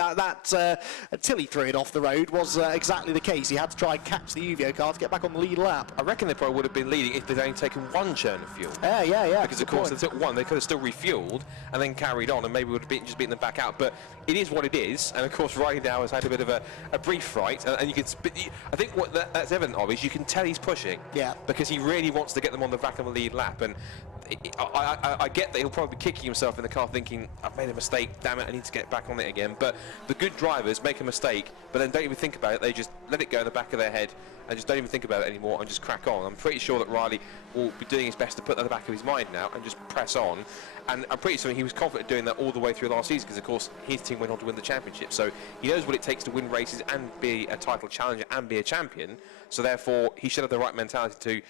until he threw it off the road was exactly the case. He had to try and catch the Uvio car to get back on the lead lap. I reckon they probably would have been leading if they'd only taken 1 churn of fuel. Yeah. Because of course they took 1, they could have still refueled and then carried on, and maybe would have just beaten them back out. But it is what it is, and of course Riley now has had a bit of a brief fright, and you can. I think what that's evident of is you can tell he's pushing. Yeah. Because he really wants to get them on the back of the lead lap, and I get that he'll probably be kicking himself in the car thinking, I've made a mistake, damn it, I need to get back on it again. But the good drivers make a mistake, but then don't even think about it. They just let it go in the back of their head and just don't even think about it anymore and just crack on. I'm pretty sure that Riley will be doing his best to put that in the back of his mind now and just press on. And I'm pretty certain he was confident doing that all the way through last season because, of course, his team went on to win the championship. So he knows what it takes to win races and be a title challenger and be a champion. So therefore, he should have the right mentality to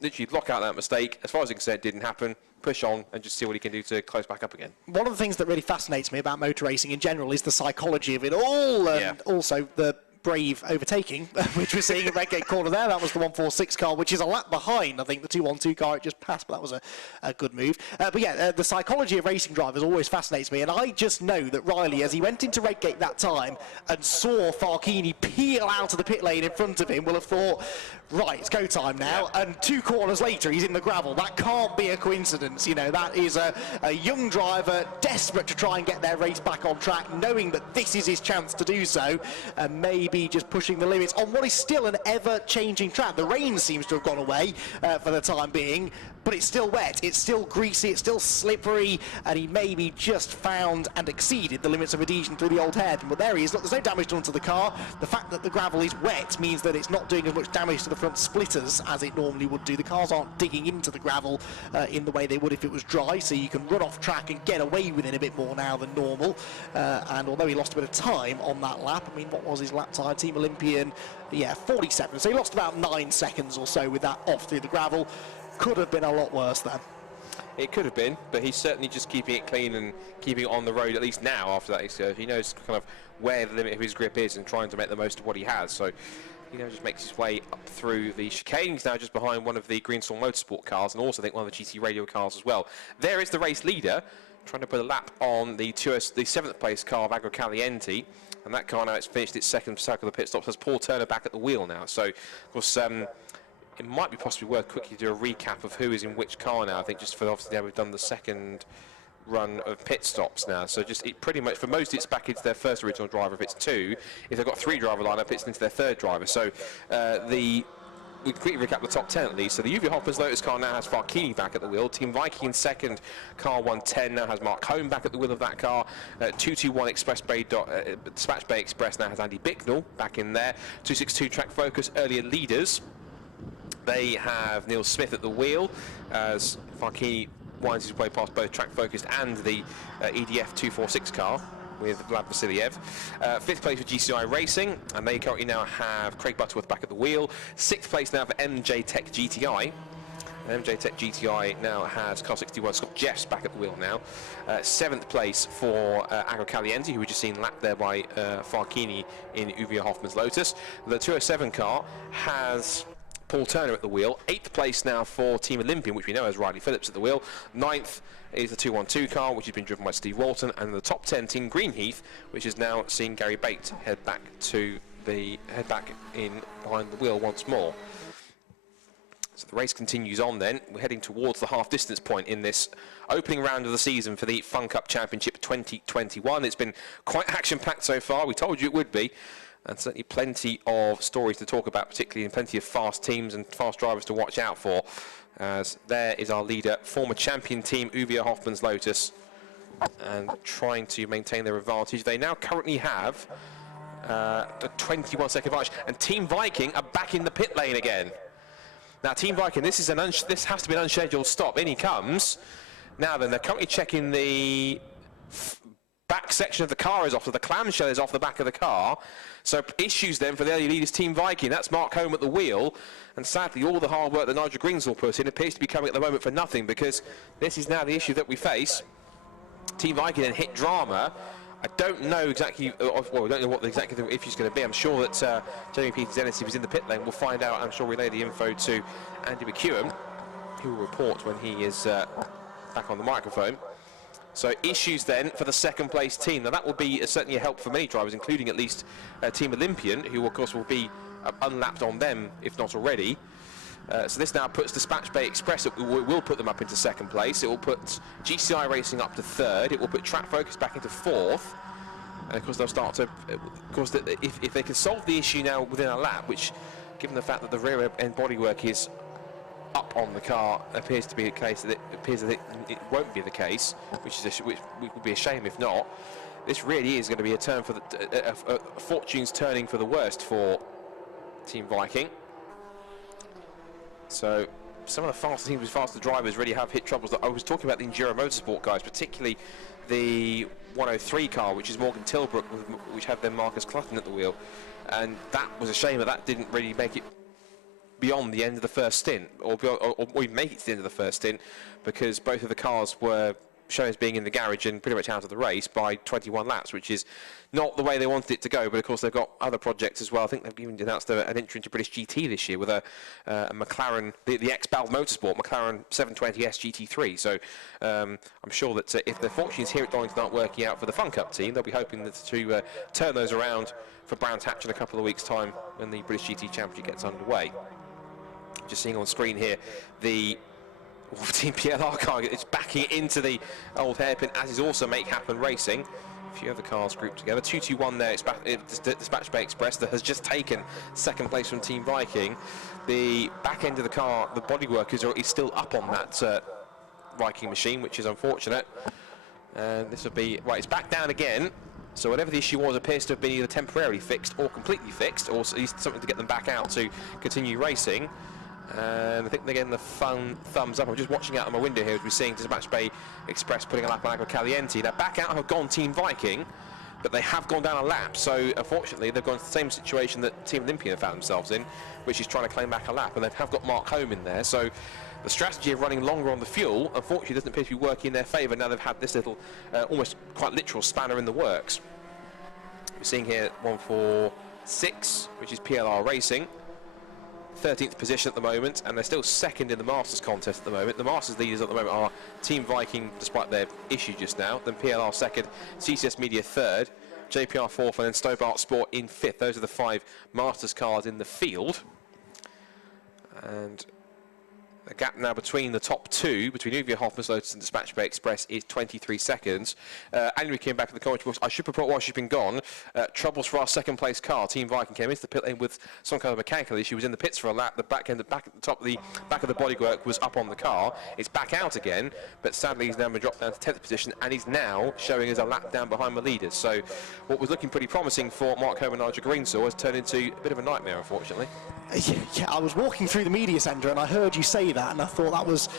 literally lock out that mistake. As far as he can say, it didn't happen. Push on and just see what he can do to close back up again. One of the things that really fascinates me about motor racing in general is the psychology of it all, and also the brave overtaking, which we're seeing at Redgate Corner there. That was the 146 car, which is a lap behind, I think, the 212 car it just passed, but that was a good move. But yeah, the psychology of racing drivers always fascinates me, and I just know that Riley, as he went into Redgate that time and saw Farchini peel out of the pit lane in front of him, will have thought, right, it's go time now, and 2 corners later he's in the gravel. That can't be a coincidence, you know. That is a young driver desperate to try and get their race back on track, knowing that this is his chance to do so, and maybe just pushing the limits on what is still an ever-changing track. The rain seems to have gone away for the time being, but it's still wet, it's still greasy, it's still slippery, and he maybe just found and exceeded the limits of adhesion through the old head. But there he is. Look, there's no damage done to the car. The fact that the gravel is wet means that it's not doing as much damage to the front splitters as it normally would do. The cars aren't digging into the gravel in the way they would if it was dry, so you can run off track and get away with it a bit more now than normal. And although he lost a bit of time on that lap, I mean, what was his lap time? Team Olympian, 47. So he lost about 9 seconds or so with that off through the gravel. Could have been a lot worse then. It could have been, but he's certainly just keeping it clean and keeping it on the road, at least now after that excursion. He knows kind of where the limit of his grip is and trying to make the most of what he has. So he now just makes his way up through the chicane. He's now just behind one of the Greenstorm Motorsport cars, and also I think one of the GT Radio cars as well. There is the race leader trying to put a lap on the 7th place car of Agro Caliente. And that car now, it's finished its second cycle of pit stops. Has Paul Turner back at the wheel now. So, of course, it might be possibly worth quickly do a recap of who is in which car now. I think just for obviously we've done the second run of pit stops now. So just pretty much for most it's back into their first original driver. If it's 2, if they've got 3 driver lineup, it's into their 3rd driver. So we quickly recap the top 10 at least. So the Uwe Hoffer's-Lotus car now has Farchini back at the wheel. Team Viking in 2nd, car 110 now has Mark Home back at the wheel of that car. 221 Dispatch Bay Express now has Andy Bicknell back in there. 262 Track Focus earlier leaders. They have Neil Smith at the wheel as Farchini winds his way past both Track Focused and the EDF 246 car with Vlad Vasiliev. 5th place for GCI Racing, and they currently now have Craig Butterworth back at the wheel. 6th place now for MJ Tech GTI. MJ Tech GTI now has Car 61 Scott Jeffs back at the wheel now. 7th place for Agro Caliente, who we just seen lapped there by Farkini in Uvia Hoffman's Lotus. The 207 car has Paul Turner at the wheel. 8th place now for Team Olympian, which we know has Riley Phillips at the wheel. 9th is the 212 car, which has been driven by Steve Walton, and the top 10 Team Greenheath, which is now seeing Gary Bate head back in behind the wheel once more. So the race continues on then. We're heading towards the half distance point in this opening round of the season for the Fun Cup Championship 2021. It's been quite action-packed so far. We told you it would be. And certainly plenty of stories to talk about, particularly, and plenty of fast teams and fast drivers to watch out for. As there is our leader, former champion team, Uvia Hoffman's Lotus, and trying to maintain their advantage. They now currently have a 21-second advantage, and Team Viking are back in the pit lane again. Now, Team Viking, this has to be an unscheduled stop. In he comes. Now then, they're currently checking the back section of the car is off, so the clamshell is off the back of the car. So issues then for the early leaders, Team Viking. That's Mark Holm at the wheel. And sadly, all the hard work that Nigel Gringsall put in appears to be coming at the moment for nothing, because this is now the issue that we face. Team Viking then hit drama. I don't know exactly, well, I don't know what exactly the issue is going to be. I'm sure that Jamie Peters-Ennis, if he's in the pit lane, will find out. I'm sure relay the info to Andy McEwen, who will report when he is back on the microphone. So issues then for the second place team. Now that will be certainly a help for many drivers, including at least Team Olympian, who of course will be unlapped on them, if not already. So this now puts Dispatch Bay Express, it will put them up into second place. It will put GCI Racing up to third. It will put Track Focus back into fourth. And of course they'll start to, of course, if they can solve the issue now within a lap, which given the fact that the rear end bodywork is up on the car, appears to be the case, that it won't be the case, which would be a shame if not. This really is going to be a turn for the fortunes turning for the worst for Team Viking. So some of the faster teams with faster drivers really have hit troubles. I was talking about the Enduro Motorsport guys, particularly the 103 car, which is Morgan Tilbrook, which had then Marcus Clutton at the wheel, and that was a shame that didn't really make it beyond the end of the first stint, or even make it to the end of the first stint, because both of the cars were shown as being in the garage and pretty much out of the race by 21 laps, which is not the way they wanted it to go. But of course they've got other projects as well. I think they've even announced an entry into British GT this year with a McLaren, the ex-Balve Motorsport McLaren 720S GT3. So I'm sure that if the fortunes here at Donington aren't working out for the Fun Cup team, they'll be hoping to turn those around for Brands Hatch in a couple of weeks' time when the British GT Championship gets underway. Just seeing on screen here the Team PLR car is backing into the old hairpin, as is also Make Happen Racing. A few other cars grouped together. 221 there, Dispatch Bay Express, that has just taken second place from Team Viking. The back end of the car, the bodywork is still up on that Viking machine, which is unfortunate. And this will be, right, it's back down again. So whatever the issue was appears to have been either temporarily fixed or completely fixed, or at least something to get them back out to continue racing. And I think they're getting the fun thumbs up. I'm just watching out of my window here as we're seeing Dispatch Bay Express putting a lap on Agro Caliente. Now back out have gone Team Viking, but they have gone down a lap. So unfortunately they've gone into the same situation that Team Olympian have found themselves in, which is trying to claim back a lap. And they have got Mark Holm in there. So the strategy of running longer on the fuel, unfortunately, doesn't appear to be working in their favour. Now they've had this little, almost quite literal spanner in the works. We're seeing here 146, which is PLR Racing. 13th position at the moment, and they're still second in the Masters contest at the moment. The Masters leaders at the moment are Team Viking, despite their issue just now, then PLR second, CCS Media third, JPR fourth, and then Stobart Sport in fifth. Those are the 5 Masters cars in the field. And the gap now between the top 2, between Uvia Hoffman's Lotus and Dispatch Bay Express, is 23 seconds. Andy came back to the commentary box. I should report while she's been gone, troubles for our second place car. Team Viking came into the pit lane with some kind of mechanical issue. Was in the pits for a lap. The back at the top of the back of the bodywork was up on the car. It's back out again, but sadly he's now been dropped down to 10th position, and he's now showing as a lap down behind the leaders. So what was looking pretty promising for Mark Holm and Nigel Greensaw has turned into a bit of a nightmare, unfortunately. Yeah, I was walking through the media centre and I heard you say that, and I thought that was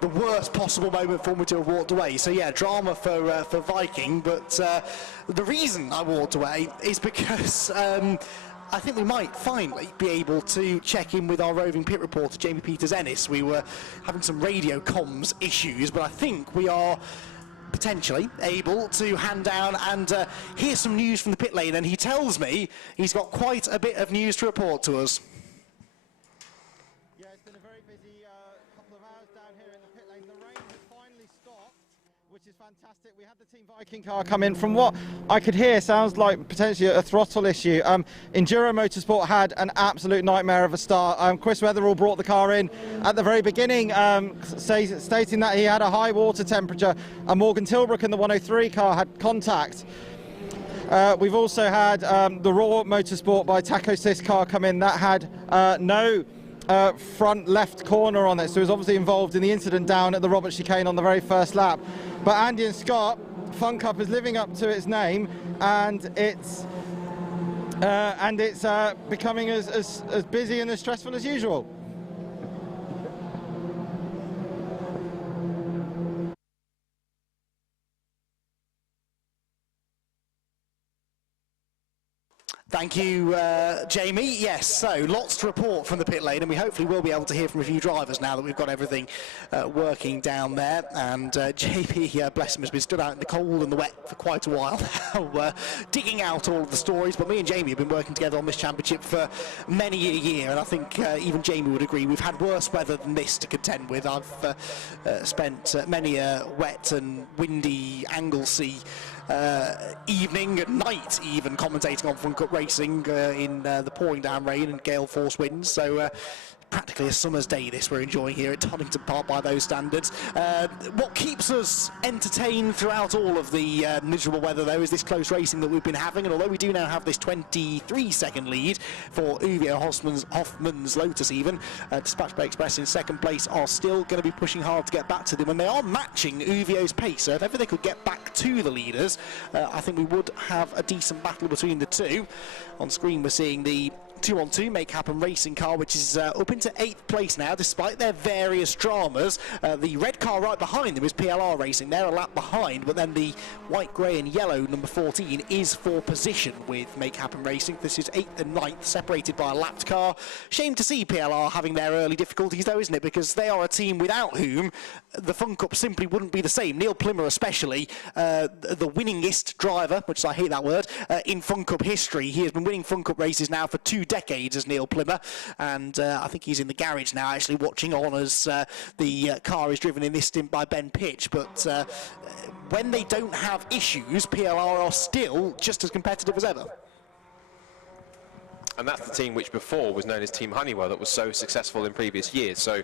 the worst possible moment for me to have walked away. So yeah, drama for Viking, but the reason I walked away is because I think we might finally be able to check in with our roving pit reporter, Jamie Peters-Ennis. We were having some radio comms issues, but I think we are potentially able to hand down and hear some news from the pit lane, and he tells me he's got quite a bit of news to report to us. Yeah, it's been a very busy couple of hours down here in the pit lane. The rain has finally stopped, which is fantastic. We had the Team Viking car come in. From what I could hear, sounds like potentially a throttle issue. Enduro Motorsport had an absolute nightmare of a start. Chris Weatherall brought the car in at the very beginning, stating that he had a high water temperature. Morgan Tilbrook in the 103 car had contact. We've also had the Raw Motorsport by Taco Sis car come in that had no front left corner on it, so he was obviously involved in the incident down at the Robert Chicane on the very first lap. But Andy and Scott, Fun Cup is living up to its name, and it's becoming as busy and as stressful as usual. Thank you, Jamie. Yes, so lots to report from the pit lane, and we hopefully will be able to hear from a few drivers now that we've got everything working down there. And JP, bless him, has been stood out in the cold and the wet for quite a while now, digging out all of the stories. But me and Jamie have been working together on this championship for many a year, and I think even Jamie would agree we've had worse weather than this to contend with. I've spent many a wet and windy Anglesey evening and night even commentating on Fun Cup racing in the pouring down rain and gale force winds, so practically a summer's day this we're enjoying here at Donington Park by those standards. What keeps us entertained throughout all of the miserable weather though is this close racing that we've been having, and although we do now have this 23-second lead for Uvio Hoffman's Lotus even, Dispatch Bay Express in second place are still going to be pushing hard to get back to them, and they are matching Uvio's pace, so if ever they could get back to the leaders, I think we would have a decent battle between the two. On screen we're seeing the 2-on-2 Make Happen racing car, which is up into 8th place now despite their various dramas. The red car right behind them is PLR Racing, they're a lap behind, but then the white, grey and yellow number 14 is for position with Make Happen Racing. This is 8th and 9th, separated by a lapped car. Shame to see PLR having their early difficulties though, isn't it, because they are a team without whom the Fun Cup simply wouldn't be the same. Neil Plimmer especially, the winningest driver, which I hate that word, in Fun Cup history. He has been winning Fun Cup races now for 2 decades as Neil Plimmer, and I think he's in the garage now actually watching on as the car is driven in this stint by Ben Pitch. But when they don't have issues, PLR are still just as competitive as ever. And that's the team which before was known as Team Honeywell that was so successful in previous years. So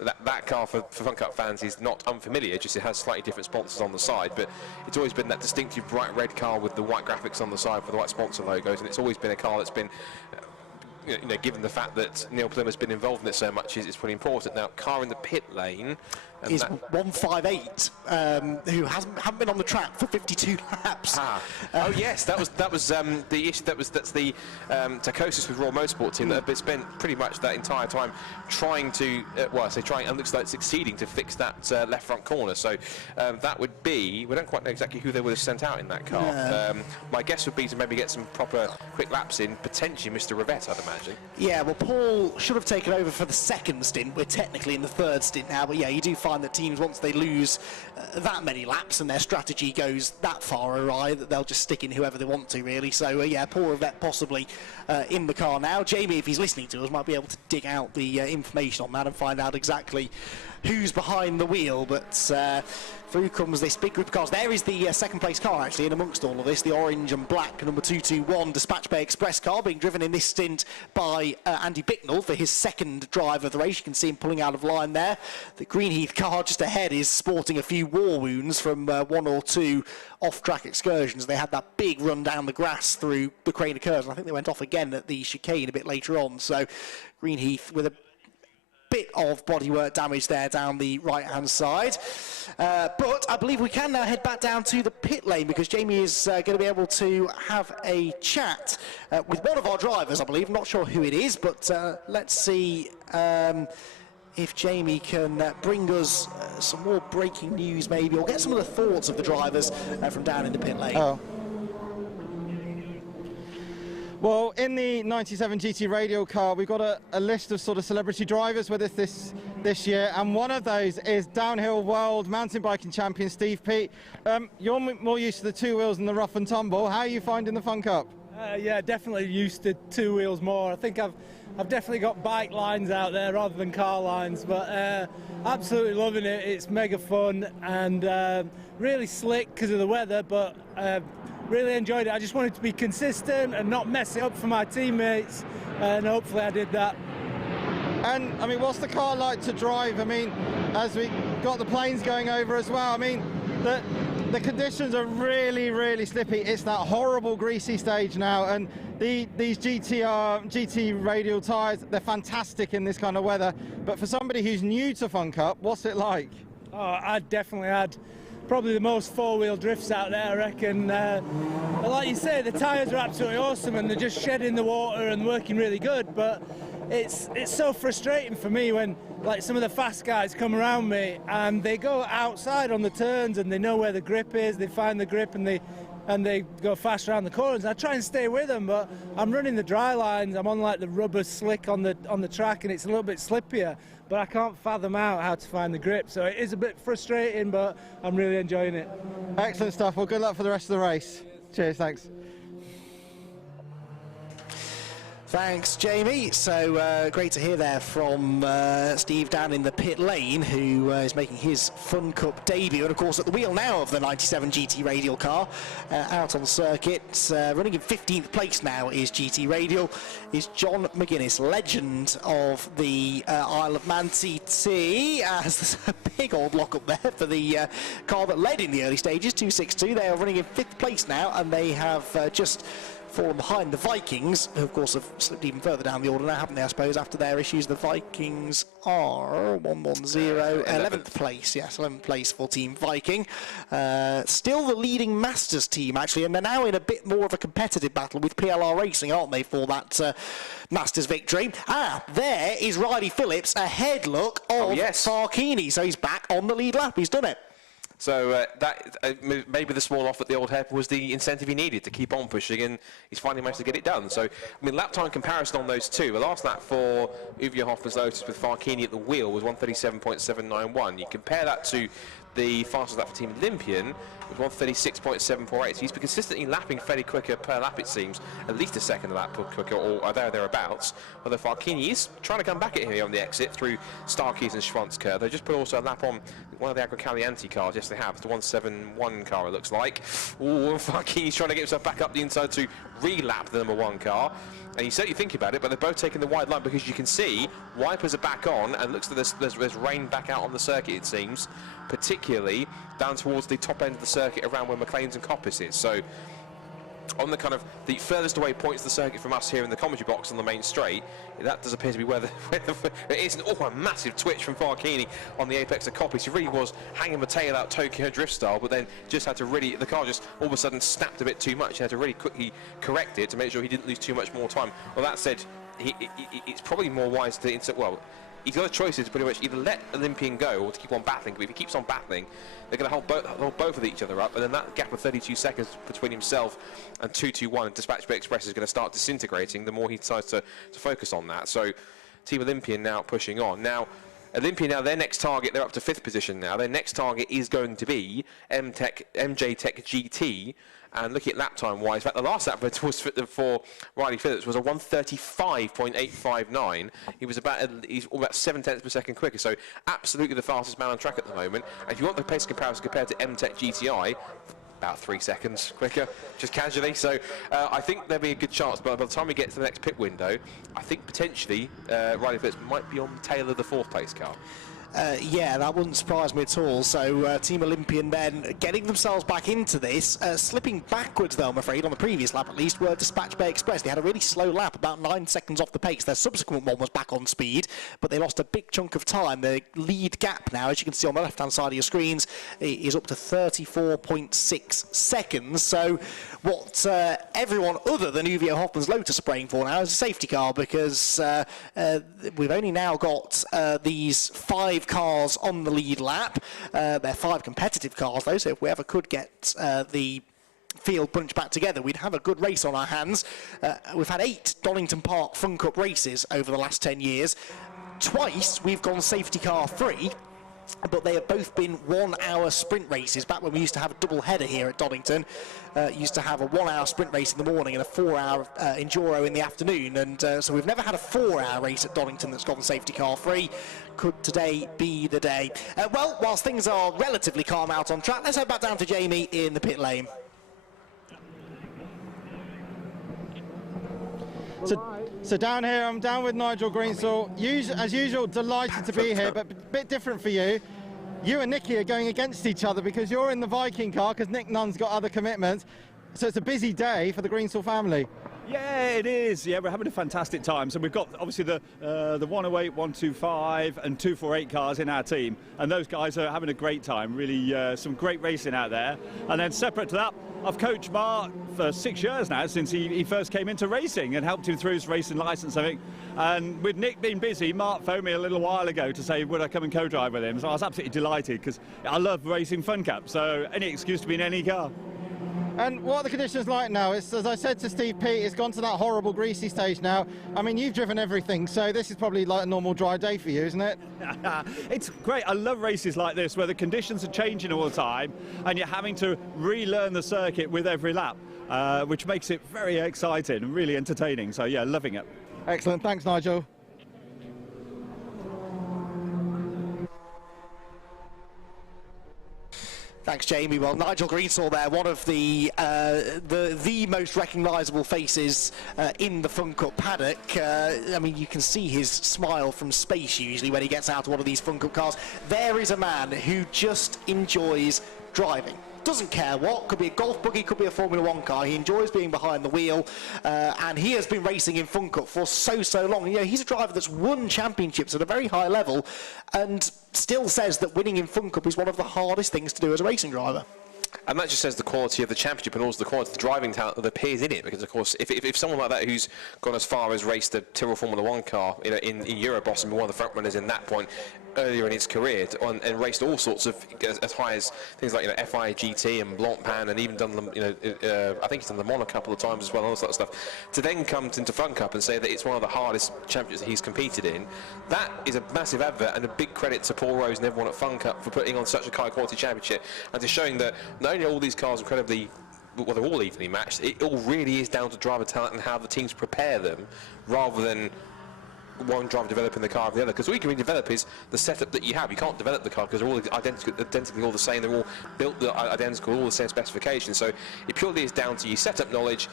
that car for Fun Cup fans is not unfamiliar, just it has slightly different sponsors on the side, but it's always been that distinctive bright red car with the white graphics on the side for the white sponsor logos, and it's always been a car that's been, you know, given the fact that Neil Plimmer has been involved in it so much, it's pretty important. Now, car in the pit lane is 158, who haven't been on the track for 52 laps. Oh yes, that was the issue. That's the Tacosis with Raw Motorsport team that have spent pretty much that entire time trying to, well, I say trying, and looks like succeeding to fix that left front corner. So that would be, we don't quite know exactly who they would have sent out in that car. My guess would be to maybe get some proper quick laps in, potentially Mr. Rivette, I'd imagine. Yeah, well, Paul should have taken over for the second stint. We're technically in the third stint now, but yeah, you do find that teams, once they lose that many laps and their strategy goes that far awry, that they'll just stick in whoever they want to, really. So yeah, Paul Rivette possibly in the car now. Jamie, if he's listening to us, might be able to dig out the information on that and find out exactly who's behind the wheel. But through comes this big group of cars. There is the second place car actually in amongst all of this, the orange and black number 221 Dispatch Bay Express car, being driven in this stint by Andy Bicknell for his second drive of the race. You can see him pulling out of line there. The Greenheath car just ahead is sporting a few war wounds from 1 or 2 off-track excursions. They had that big run down the grass through the Craner curves, and I think they went off again at the chicane a bit later on. So Greenheath with a bit of bodywork damage there down the right-hand side. But I believe we can now head back down to the pit lane, because Jamie is going to be able to have a chat with one of our drivers, I believe. I'm not sure who it is, but let's see if Jamie can bring us some more breaking news maybe, or get some of the thoughts of the drivers from down in the pit lane. Oh. Well, in the 97 GT radial car, we've got a list of sort of celebrity drivers with us this year, and one of those is downhill world mountain biking champion Steve Peat. You're more used to the two wheels and the rough and tumble. How are you finding the Fun Cup? Yeah, definitely used to two wheels more. I think I've definitely got bike lines out there rather than car lines, but absolutely loving it. It's mega fun and really slick because of the weather, but really enjoyed it. I just wanted to be consistent and not mess it up for my teammates, and hopefully I did that. And I mean, what's the car like to drive? I mean, as we got the planes going over as well, I mean, the conditions are really, really slippy. It's that horrible greasy stage now, and these GT radial tyres, they're fantastic in this kind of weather. But for somebody who's new to Fun Cup, what's it like? Oh, I definitely had probably the most four-wheel drifts out there, I reckon. Like you say, the tyres are absolutely awesome and they're just shedding the water and working really good, but it's so frustrating for me when like some of the fast guys come around me and they go outside on the turns and they know where the grip is, they find the grip and they go fast around the corners. I try and stay with them, but I'm running the dry lines, I'm on like the rubber slick on the track and it's a little bit slippier, but I can't fathom out how to find the grip, so it is a bit frustrating, but I'm really enjoying it. Excellent stuff. Well, good luck for the rest of the race. Cheers, thanks. Thanks, Jamie. So great to hear there from Steve down in the pit lane, who is making his Fun Cup debut. And of course, at the wheel now of the 97 GT radial car, out on the circuit, running in 15th place now is GT radial, is John McGuinness, legend of the Isle of Man TT, as there's a big old lock up there for the car that led in the early stages, 262. They are running in 5th place now, and they have just fallen behind the Vikings, who of course have slipped even further down the order now, haven't they, I suppose, after their issues. The Vikings are 110, 11th place, yes, 11th place for Team Viking. Still the leading Masters team, actually, and they're now in a bit more of a competitive battle with PLR Racing, aren't they, for that Masters victory. There is Riley Phillips ahead, look, of Farkini, so he's back on the lead lap, he's done it. So maybe the small off at the Old Hep was the incentive he needed to keep on pushing, and he's finally managed to get it done. So, I mean, lap time comparison on those two. The last lap for Uwe Hoffman's Lotus with Farkini at the wheel was 137.791. You compare that to the fastest lap for Team Olympian, it was 136.748. So he's been consistently lapping fairly quicker per lap, it seems, at least a second a lap quicker, or thereabouts. Although Farkini is trying to come back at here on the exit through Starkeys and Schwanzker. They just put also a lap on one of the Agrocalianti cars. Yes, they have. It's the 171 car, it looks like. Ooh, Farkini's trying to get himself back up the inside to re-lap the number 1 car. And you certainly think about it, but they're both taking the wide line because you can see wipers are back on, and looks like there's rain back out on the circuit, it seems, particularly down towards the top end of the circuit around where McLean's and Coppice is. So on the kind of the furthest away points of the circuit from us here in the commentary box on the main straight, that does appear to be where it isn't. Oh, a massive twitch from Farkini on the apex of Coppice. He really was hanging the tail out Tokyo drift style, but then just had to really, the car just all of a sudden snapped a bit too much. He had to really quickly correct it to make sure he didn't lose too much more time. Well, that said, it's probably more wise to insert, well, he's got a choice to pretty much either let Olympian go or to keep on battling. But if he keeps on battling, they're going to hold both of each other up, and then that gap of 32 seconds between himself and 221 and Dispatch Bay Express is going to start disintegrating the more he decides to focus on that. So Team Olympian now pushing on. Now, Olympian, now their next target, they're up to 5th position now. Their next target is going to be MJ Tech GT. And looking at lap time wise, in fact, the last lap for Riley Phillips was a 135.859. He's about 7 tenths per second quicker, so absolutely the fastest man on track at the moment. And if you want the pace comparison compared to M-Tech GTI, about 3 seconds quicker, just casually. So I think there'll be a good chance, but by the time we get to the next pit window, I think potentially Riley Phillips might be on the tail of the 4th place car. Yeah, that wouldn't surprise me at all. So Team Olympian then getting themselves back into this, slipping backwards though, I'm afraid, on the previous lap at least, were Dispatch Bay Express. They had a really slow lap, about 9 seconds off the pace. Their subsequent one was back on speed, but they lost a big chunk of time. The lead gap now, as you can see on the left-hand side of your screens, is up to 34.6 seconds. So what everyone other than Uvio Hoffman's Lotus are praying for now is a safety car, because we've only now got these 5 cars on the lead lap. They're 5 competitive cars though, so if we ever could get the field bunch back together, we'd have a good race on our hands. We've had 8 Donington Park Fun Cup races over the last 10 years. Twice we've gone safety car free, but they have both been 1-hour sprint races. Back when we used to have a double header here at Donington, used to have a 1-hour sprint race in the morning and a 4-hour enduro in the afternoon, and so we've never had a 4-hour race at Donington that's gone safety car free. Could today be the day? Well, whilst things are relatively calm out on track, let's head back down to Jamie in the pit lane. So down here, I'm down with Nigel Greensall. As usual, delighted to be here, but a bit different for you. You and Nicky are going against each other because you're in the Viking car because Nick Nunn's got other commitments. So it's a busy day for the Greensall family. Yeah, it is. Yeah, we're having a fantastic time. So we've got obviously the 108, 125 and 248 cars in our team, and those guys are having a great time. Really some great racing out there. And then separate to that, I've coached Mark for 6 years now, since he first came into racing, and helped him through his racing licence, I think. And with Nick being busy, Mark phoned me a little while ago to say would I come and co-drive with him. So I was absolutely delighted because I love racing Fun Cup. So any excuse to be in any car. And what are the conditions like now? It's, as I said to Steve Pete, it's gone to that horrible greasy stage now. I mean, you've driven everything, so this is probably like a normal dry day for you, isn't it? It's great. I love races like this where the conditions are changing all the time and you're having to relearn the circuit with every lap, which makes it very exciting and really entertaining. So yeah, loving it. Excellent. Thanks, Nigel. Thanks, Jamie. Well, Nigel Greensall there, one of the most recognisable faces in the Fun Cup paddock. I mean, you can see his smile from space usually when he gets out of one of these Fun Cup cars. There is a man who just enjoys driving. Doesn't care what, could be a golf buggy, could be a Formula 1 car. He enjoys being behind the wheel, and he has been racing in Fun Cup for so long. You know, he's a driver that's won championships at a very high level and still says that winning in Fun Cup is one of the hardest things to do as a racing driver. And that just says the quality of the championship and also the quality of the driving talent that appears in it. Because, of course, if someone like that who's gone as far as raced a Tyrrell Formula 1 car in Eurobos and been one of the front runners in that point earlier in his career and raced all sorts of as high as things like FI GT and Blancpain, and even done them, I think he's done the Mono a couple of times as well, and all that sort of stuff. To then come into Fun Cup and say that it's one of the hardest championships that he's competed in, that is a massive advert and a big credit to Paul Rose and everyone at Fun Cup for putting on such a high quality championship and to showing that not only are all these cars incredibly, well, they're all evenly matched, it all really is down to driver talent and how the teams prepare them rather than one driver developing the car of the other. Because all you can really develop is the setup that you have. You can't develop the car because they're all identically all the same, they're all built identical, all the same specifications. So it purely is down to your setup knowledge,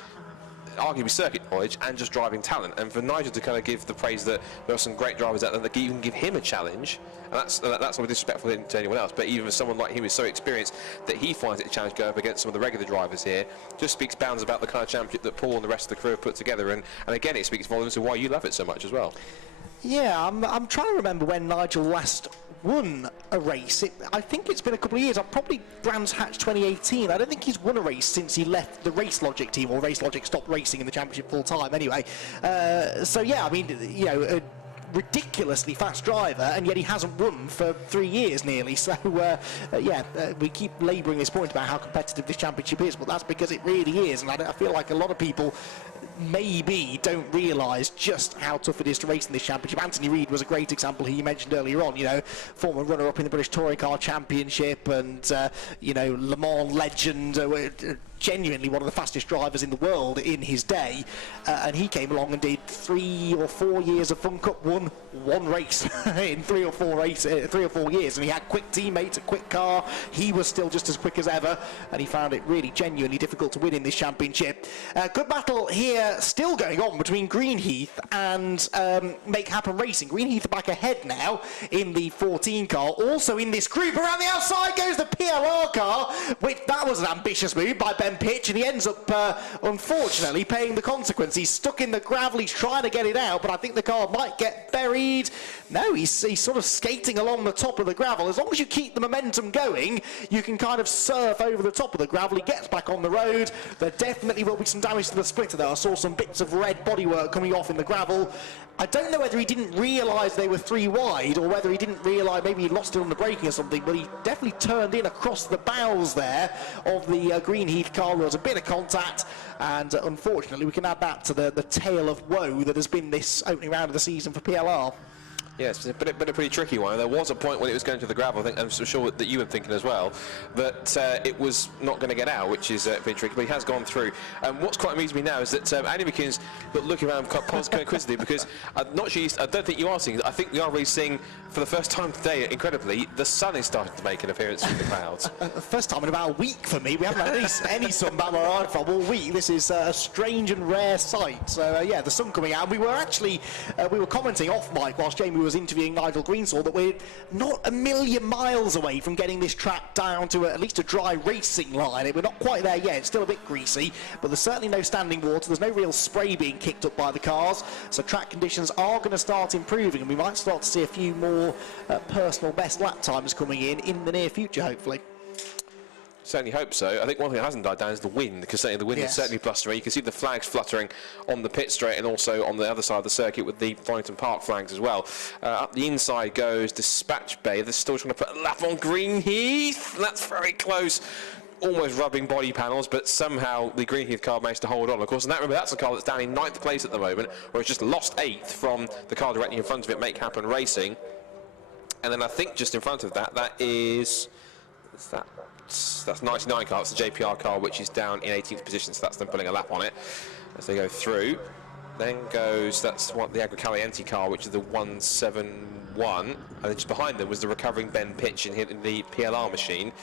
arguably circuit knowledge, and just driving talent. And for Nigel to kind of give the praise that there are some great drivers out there that even give him a challenge, and that's not disrespectful to anyone else, but even for someone like him who's so experienced that he finds it a challenge going up against some of the regular drivers here, just speaks bounds about the kind of championship that Paul and the rest of the crew have put together. And again, it speaks volumes of why you love it so much as well. Yeah, I'm trying to remember when Nigel last won a race. I think it's been a couple of years. Probably Brands Hatch 2018. I don't think he's won a race since he left the Race Logic team, or Race Logic stopped racing in the championship full time anyway. So yeah, I mean, a ridiculously fast driver, and yet he hasn't won for 3 years nearly. So we keep labouring this point about how competitive this championship is, but that's because it really is. And I feel like a lot of people maybe don't realise just how tough it is to race in this championship. Anthony Reid was a great example he mentioned earlier on, former runner-up in the British Touring Car Championship, and Le Mans legend, genuinely one of the fastest drivers in the world in his day, and he came along and did 3 or 4 years of Fun Cup, won one race in 3 or 4 years, and he had quick teammates, a quick car. He was still just as quick as ever, and he found it really genuinely difficult to win in this championship. Good battle here still going on between Greenheath and Make Happen Racing. Greenheath are back ahead now in the 14 car. Also in this group, around the outside goes the PLR car, which that was an ambitious move by Ben Pitch, and he ends up, unfortunately, paying the consequence. He's stuck in the gravel, he's trying to get it out, but I think the car might get buried. No, he's sort of skating along the top of the gravel. As long as you keep the momentum going, you can kind of surf over the top of the gravel. He gets back on the road. There definitely will be some damage to the splitter though. I saw some bits of red bodywork coming off in the gravel. I don't know whether he didn't realise they were 3 wide or whether he didn't realise, maybe he lost it on the braking or something, but he definitely turned in across the bows there of the Greenheath car. There was a bit of contact, and unfortunately we can add that to the tale of woe that has been this opening round of the season for PLR. Yes, but a pretty tricky one. There was a point when it was going to the gravel, I think, I'm sure that you were thinking as well, that it was not going to get out, which is pretty tricky, but he has gone through. What's quite amusing me now is that Andy McKeon's looking around quite inquisitive, because I don't think you are seeing it. I think we are really seeing, for the first time today, incredibly, the sun is starting to make an appearance through the clouds. First time in about a week for me. We haven't had any sun back where I'm from all week. This is a strange and rare sight. So, yeah, the sun coming out. And we were actually, we were commenting off mic whilst Jamie was interviewing Nigel Greensall that we're not a million miles away from getting this track down to at least a dry racing line. We're not quite there yet. It's still a bit greasy, but there's certainly no standing water. There's no real spray being kicked up by the cars. So track conditions are going to start improving, and we might start to see a few more personal best lap times coming in the near future, hopefully. Certainly hope so. I think one thing that hasn't died down is the wind, because certainly the wind is certainly blustering. You can see the flags fluttering on the pit straight and also on the other side of the circuit with the Donington Park flags as well. Up the inside goes Dispatch Bay. They're still trying to put a lap on Greenheath. That's very close. Almost rubbing body panels, but somehow the Greenheath car managed to hold on. Of course, and remember, that's a car that's down in 9th place at the moment, where it's just lost 8th from the car directly in front of it, Make Happen Racing. And then I think just in front of that, that's 99 car, it's the JPR car, which is down in 18th position, so that's them pulling a lap on it as they go through. Then goes, that's what the Agricaliente car, which is the 171, and then just behind them was the recovering Ben Pitch in the PLR machine.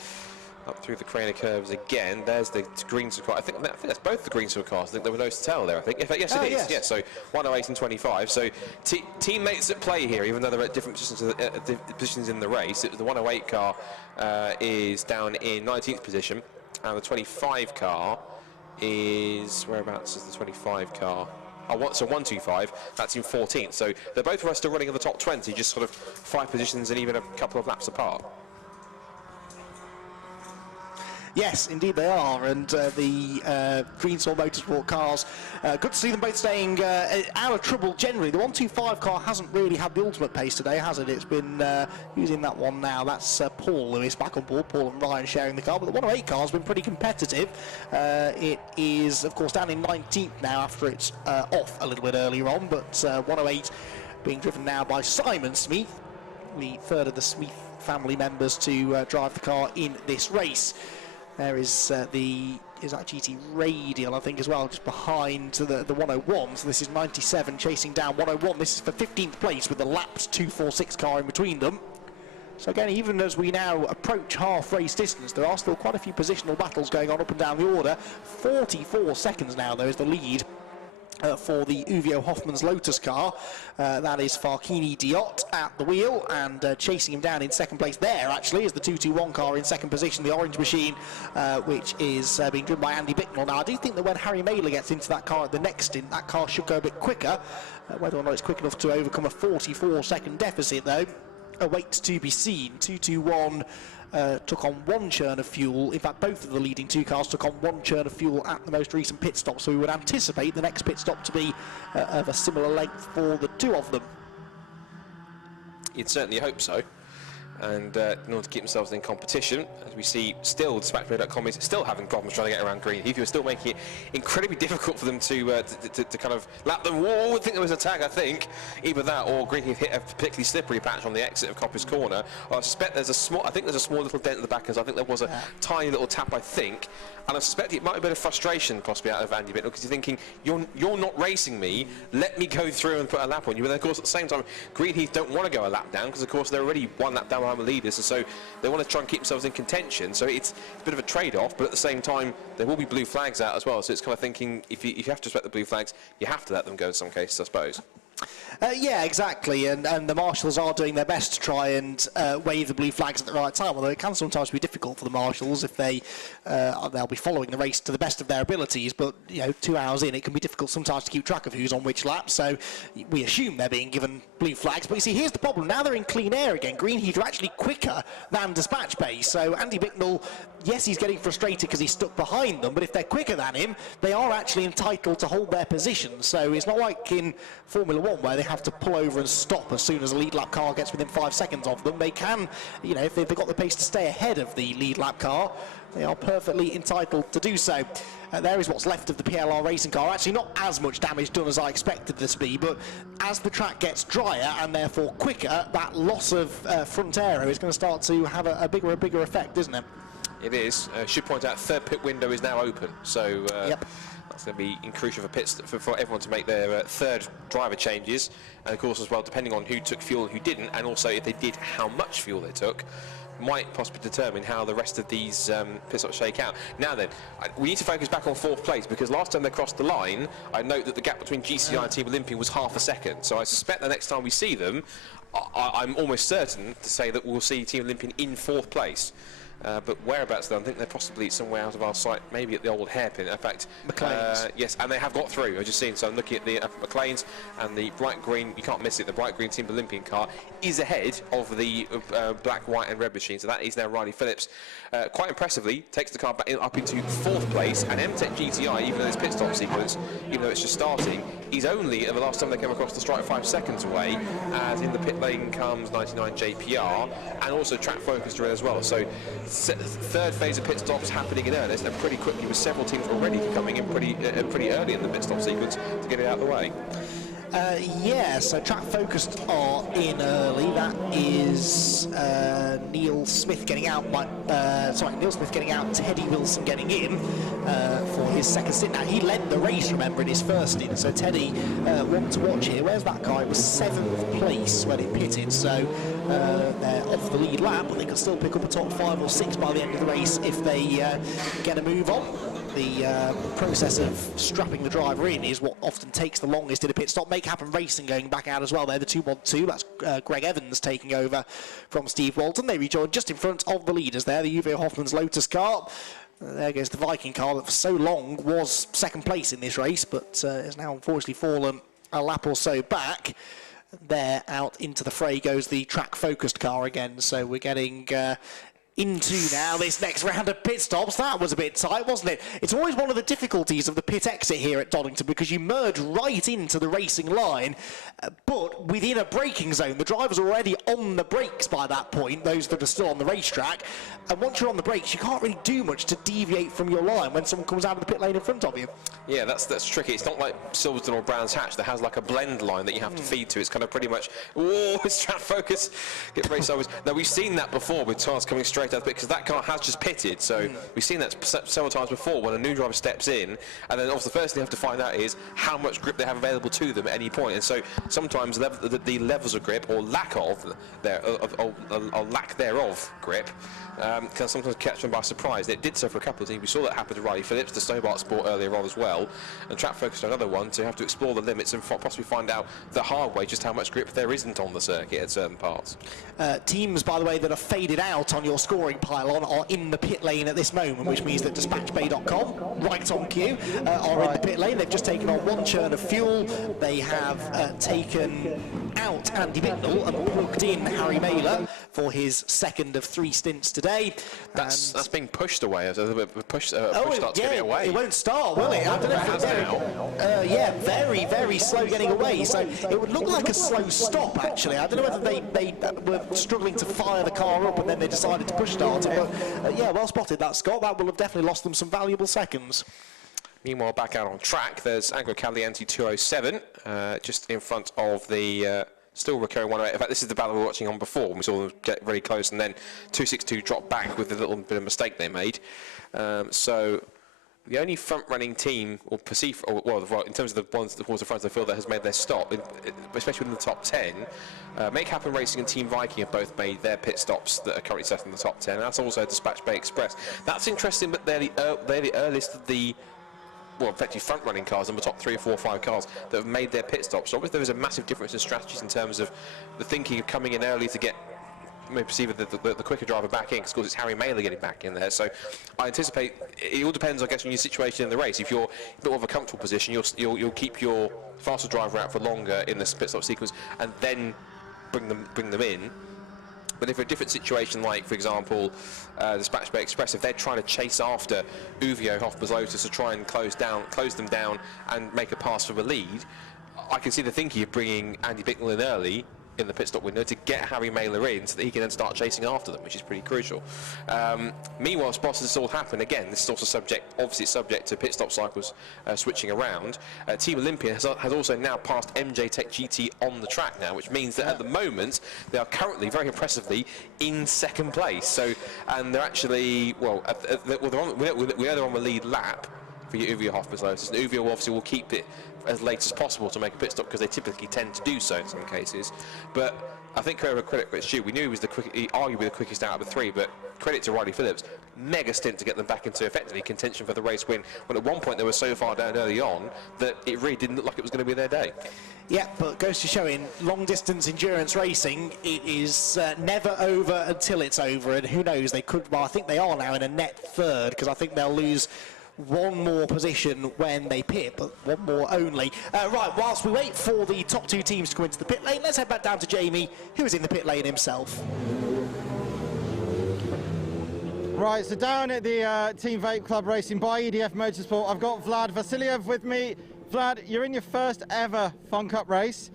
Up through the Craner curves again. There's the Greenswell car. I think that's both the Greenswell cars. I think there were those to tell there. I think. In fact, yes, it is. Yes. So 108 and 25. So teammates at play here, even though they're at different positions in the race. The 108 car is down in 19th position, and the 25 car is whereabouts is the 25 car? Oh, so 125. That's in 14th. So they're both of us still running in the top 20, just sort of 5 positions and even a couple of laps apart. Yes, indeed they are, and the Greenswell Motorsport cars, good to see them both staying out of trouble generally. The 125 car hasn't really had the ultimate pace today, has it? It's been using that one now. That's Paul Lewis back on board, Paul and Ryan sharing the car, but the 108 car has been pretty competitive. It is, of course, down in 19th now after it's off a little bit earlier on, but 108 being driven now by Simon Smith, the third of the Smith family members to drive the car in this race. There is that GT Radial, I think, as well, just behind the 101. So this is 97 chasing down 101. This is for 15th place with the lapped 246 car in between them. So again, even as we now approach half race distance, there are still quite a few positional battles going on up and down the order. 44 seconds now, though, is the lead for the Uvio Hoffman's Lotus car. That is Farkini Diot at the wheel, and chasing him down in second place there actually is the 221 car in second position, the orange machine, which is being driven by Andy Bicknell. Now I do think that when Harry Mailer gets into that car at the next stint, that car should go a bit quicker. Whether or not it's quick enough to overcome a 44 second deficit though awaits to be seen. 221 took on 1 churn of fuel. In fact, both of the leading 2 cars took on 1 churn of fuel at the most recent pit stop, so we would anticipate the next pit stop to be of a similar length for the 2 of them. You'd certainly hope so, and in order to keep themselves in competition, as we see still DispatchBay.com is still having problems trying to get around Greenheath. You're still making it incredibly difficult for them to kind of lap them. Whoa, I think there was a tag, I think. Either that or Greenheath hit a particularly slippery patch on the exit of Coppice Corner. I suspect there's a small little dent in the back, as I think there was a tiny little tap, I think. And I suspect it might be a bit of frustration possibly out of Andy Bicknell, because you're thinking, you're not racing me, let me go through and put a lap on you. But then of course at the same time, Greenheath don't want to go a lap down, because of course they're already 1 lap down behind the leaders, and so they want to try and keep themselves in contention. So it's a bit of a trade-off, but at the same time, there will be blue flags out as well. So it's kind of thinking, if you have to respect the blue flags, you have to let them go in some cases, I suppose. Yeah, exactly, and the marshals are doing their best to try and wave the blue flags at the right time, although it can sometimes be difficult for the marshals if they'll be following the race to the best of their abilities, but 2 hours in, it can be difficult sometimes to keep track of who's on which lap, so we assume they're being given blue flags. But you see, here's the problem, now they're in clean air again. Green Heat are actually quicker than Dispatch Bay, so Andy Bicknell, yes, he's getting frustrated because he's stuck behind them, but if they're quicker than him, they are actually entitled to hold their position. So it's not like in Formula 1 where they have to pull over and stop as soon as a lead lap car gets within 5 seconds of them. They can, if they've got the pace to stay ahead of the lead lap car, they are perfectly entitled to do so. There is what's left of the PLR racing car. Actually, not as much damage done as I expected there to be, but as the track gets drier and therefore quicker, that loss of front aero is going to start to have a bigger effect, isn't it? It is. Should point out, third pit window is now open, so yep. That's going to be crucial for everyone to make their third driver changes, and of course as well, depending on who took fuel and who didn't, and also if they did, how much fuel they took, might possibly determine how the rest of these pit stops shake out. Now then, we need to focus back on 4th place, because last time they crossed the line, I note that the gap between GCI and Team Olympian was half a second, so I suspect the next time we see them, I'm almost certain to say that we'll see Team Olympian in 4th place. But whereabouts though, I think they're possibly somewhere out of our sight, maybe at the old hairpin. In fact, McLean's. yes, and they have got through, I've just seen. So I'm looking at the McLean's, and the bright green, you can't miss it, the bright green Team Olympian car is ahead of the black, white and red machine. So that is now Riley Phillips. Quite impressively, takes the car back up into 4th place, and MTech GTI, even though it's pit stop sequence, even though it's just starting, is only, the last time they came across the stripe, 5 seconds away, as in the pit lane comes 99 JPR, and also track focused as well. So third phase of pit stops happening in earnest, and pretty quickly, with several teams already coming in pretty early in the pit stop sequence to get it out of the way. Yeah, so track focused are in early. That is Neil Smith getting out. Neil Smith getting out. Teddy Wilson getting in for his second stint. Now he led the race, remember, in his first stint. So Teddy, one to watch here. Where's that guy? It was 7th place when it pitted. So they're off the lead lap, but they can still pick up a top 5 or 6 by the end of the race if they get a move on. The process of strapping the driver in is what often takes the longest in a pit stop. Make Happen Racing going back out as well. They're the 2-1-2. That's Greg Evans taking over from Steve Walton. They rejoin just in front of the leaders there, the Uwe Hoffman's Lotus car. There goes the Viking car that for so long was 2nd place in this race, but has now unfortunately fallen a lap or so back. There out into the fray goes the track-focused car again. So we're getting into now this next round of pit stops. That was a bit tight, wasn't it? It's always one of the difficulties of the pit exit here at Donington, because you merge right into the racing line, but within a braking zone. The driver's already on the brakes by that point, those that are still on the racetrack, and once you're on the brakes, you can't really do much to deviate from your line when someone comes out of the pit lane in front of you. Yeah, that's tricky. It's not like Silverstone or Brands Hatch that has like a blend line that you have to feed to. It's kind of pretty much, whoa, it's track focus, get very sideways. Now, we've seen that before with cars coming straight out of the pit, because that car has just pitted, so we've seen that several times before when a new driver steps in, and then obviously the first thing they have to find out is how much grip they have available to them at any point. And so sometimes the levels of grip, or lack thereof grip, can sometimes catch them by surprise. It did so for a couple of teams. We saw that happen to Riley Phillips, the Stobart Sport earlier on as well, and track focused on another one, so you have to explore the limits and possibly find out the hard way just how much grip there isn't on the circuit at certain parts. Teams, by the way, that are faded out on your scoring pylon are in the pit lane at this moment, which means that DispatchBay.com, right on cue, are in the pit lane. They've just taken on 1 churn of fuel. They have taken out Andy Bicknell and plugged in Harry Mailer for his 2nd of 3 stints today. That's being pushed away. There's a bit of a push start to get it away. It won't start, will it? I don't know if it has. Yeah, very, very slow getting away. So it would look like a slow stop, actually. I don't know whether they were struggling to fire the car up and then they decided to push start it. But yeah, well spotted that, Scott. That will have definitely lost them some valuable seconds. Meanwhile, back out on track, there's Anglo Caliente 207, just in front of the still recurring 108. In fact, this is the battle we were watching on before. We saw them get very close, and then 262 dropped back with a little bit of mistake they made. So the only front-running team, or perceived, or, well, in terms of the ones towards the front of the field that has made their stop, especially within the top 10, Make Happen Racing and Team Viking have both made their pit stops that are currently set in the top 10. And that's also Dispatch Bay Express. That's interesting, but they're the earliest of the, well, effectively front-running cars, and the top 3 or 4 or 5 cars that have made their pit stops. So obviously there is a massive difference in strategies in terms of the thinking of coming in early to get maybe perceive the quicker driver back in, because of course it's Harry Mailer getting back in there. So I anticipate it all depends, I guess, on your situation in the race. If you're a bit of a comfortable position, you'll keep your faster driver out for longer in the pit stop sequence and then bring them in. But if a different situation, like for example Dispatch Bay Express, if they're trying to chase after Uvio Hofbers Lotus to try and close them down and make a pass for the lead, I can see the thinking of bringing Andy Bicknell in early in the pit stop window to get Harry Mailer in so that he can then start chasing after them, which is pretty crucial. Meanwhile, whilst this all happened, again, this is also subject to pit stop cycles switching around. Team Olympia has also now passed MJ Tech GT on the track now, which means that at the moment they are currently very impressively in second place. So, and they're actually, well, we know they're on the lead lap for Uvio Hofbers Lotus, and Uvio obviously will keep it as late as possible to make a pit stop because they typically tend to do so in some cases. But I think credit where it's due. We knew he was arguably the quickest out of the 3, but credit to Riley Phillips, mega stint to get them back into effectively contention for the race win, when at one point they were so far down early on that it really didn't look like it was going to be their day. Yeah, but goes to show in long distance endurance racing, it is never over until it's over, and who knows, they could, well, I think they are now in a net third, because I think they'll lose one more position when they pit, but one more only. Right, whilst we wait for the top 2 teams to come into the pit lane, let's head back down to Jamie, who is in the pit lane himself. Right, so down at the Team Vape Club Racing by EDF Motorsport, I've got Vlad Vasiliev with me. Vlad, you're in your first ever Fun Cup race.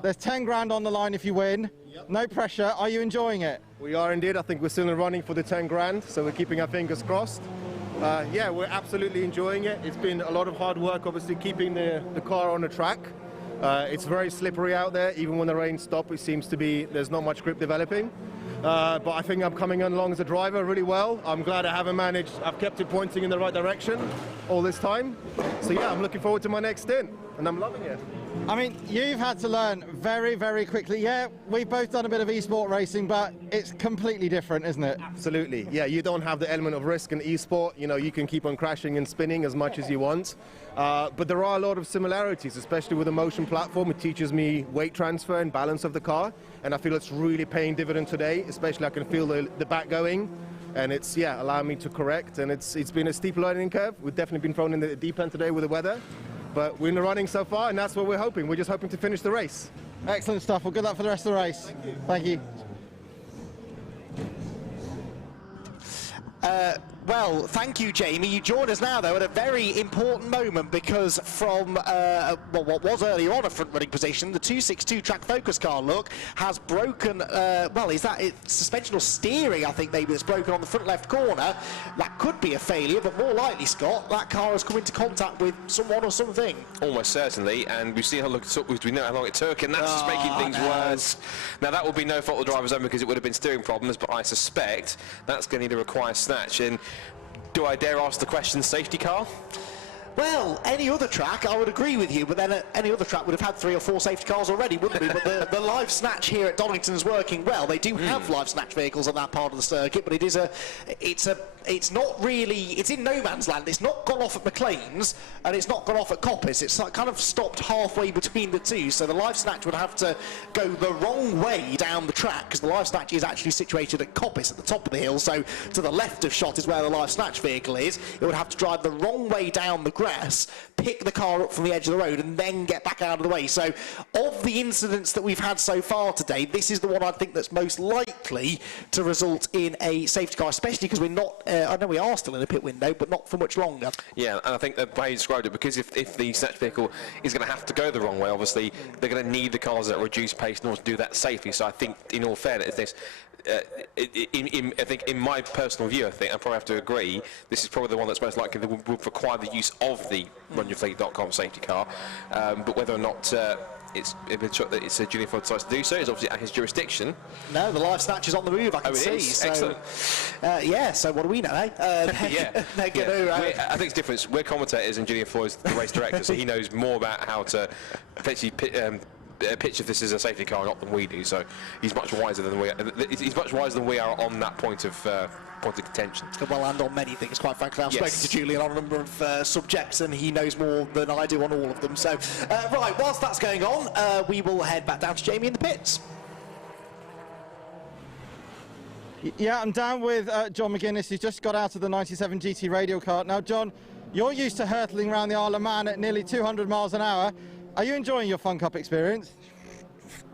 There's 10 grand on the line if you win. Yep. No pressure. Are you enjoying it? We are indeed. I think we're still in running for the 10 grand, so we're keeping our fingers crossed. Yeah, we're absolutely enjoying it. It's been a lot of hard work, obviously, keeping the car on the track. It's very slippery out there. Even when the rain stops, it seems to be there's not much grip developing. But I think I'm coming along as a driver really well. I'm glad I haven't managed. I've kept it pointing in the right direction all this time. So yeah, I'm looking forward to my next stint, and I'm loving it. I mean, you've had to learn very, very quickly. Yeah, we've both done a bit of e-sport racing, but it's completely different, isn't it? Absolutely. Yeah, you don't have the element of risk in e-sport. You know, you can keep on crashing and spinning as much as you want. But there are a lot of similarities, especially with the motion platform. It teaches me weight transfer and balance of the car, and I feel it's really paying dividend today, especially I can feel the back going, and it's, yeah, allowing me to correct, and it's been a steep learning curve. We've definitely been thrown in the deep end today with the weather. But we're in the running so far, and that's what we're hoping. We're just hoping to finish the race. Excellent stuff. Well, good luck for the rest of the race. Thank you. Well, thank you, Jamie. You join us now, though, at a very important moment, because from well, what was earlier on a front-running position, the 262 track focus car look has broken, well, is that it, suspension or steering, I think, maybe, that's broken on the front left corner. That could be a failure, but more likely, Scott, that car has come into contact with someone or something. Almost certainly, and we've seen how long it took, we know how long it took, and that's just making things worse. Now, that will be no fault of the driver's own, because it would have been steering problems, but I suspect that's going to need to require snatch. And do I dare ask the question, safety car? Well, any other track, I would agree with you, but then any other track would have had 3 or 4 safety cars already, wouldn't it? But the live snatch here at Donington is working well. They do have live snatch vehicles on that part of the circuit, but it's not really, it's in no man's land. It's not gone off at McLean's, and it's not gone off at Coppice. It's like kind of stopped halfway between the two, so the live snatch would have to go the wrong way down the track, because the live snatch is actually situated at Coppice at the top of the hill, so to the left of shot is where the live snatch vehicle is. It would have to drive the wrong way down the grass, pick the car up from the edge of the road, and then get back out of the way. So of the incidents that we've had so far today, this is the one I think that's most likely to result in a safety car, especially because we're not, I know we are still in a pit window, but not for much longer. Yeah, and I think the way you described it, because if the snatch vehicle is going to have to go the wrong way, obviously, they're going to need the cars at a reduced pace in order to do that safely. So I think, in all fairness, this, I think in my personal view, I probably have to agree, this is probably the one that's most likely that would require the use of the runyourfleet.com safety car. But whether or not it's a junior Ford decides to do so, it's obviously at his jurisdiction. No, the live snatch is on the move, I can see. So, excellent. Yeah, so what do we know, eh? They're gonna, I think it's different. We're commentators and Junior Floyd's the race director, so he knows more about how to potentially pitch if this is a safety car or not than we do. So he's much wiser than we are. He's much wiser than we are on that point of contention. Well, and on many things, quite frankly. I've spoken to Julian on a number of subjects, and he knows more than I do on all of them. So, right, whilst that's going on, we will head back down to Jamie in the pits. Yeah, I'm down with John McGuinness, who's just got out of the 97 GT radial kart. Now, John, you're used to hurtling around the Isle of Man at nearly 200 miles an hour. Are you enjoying your Fun Cup experience?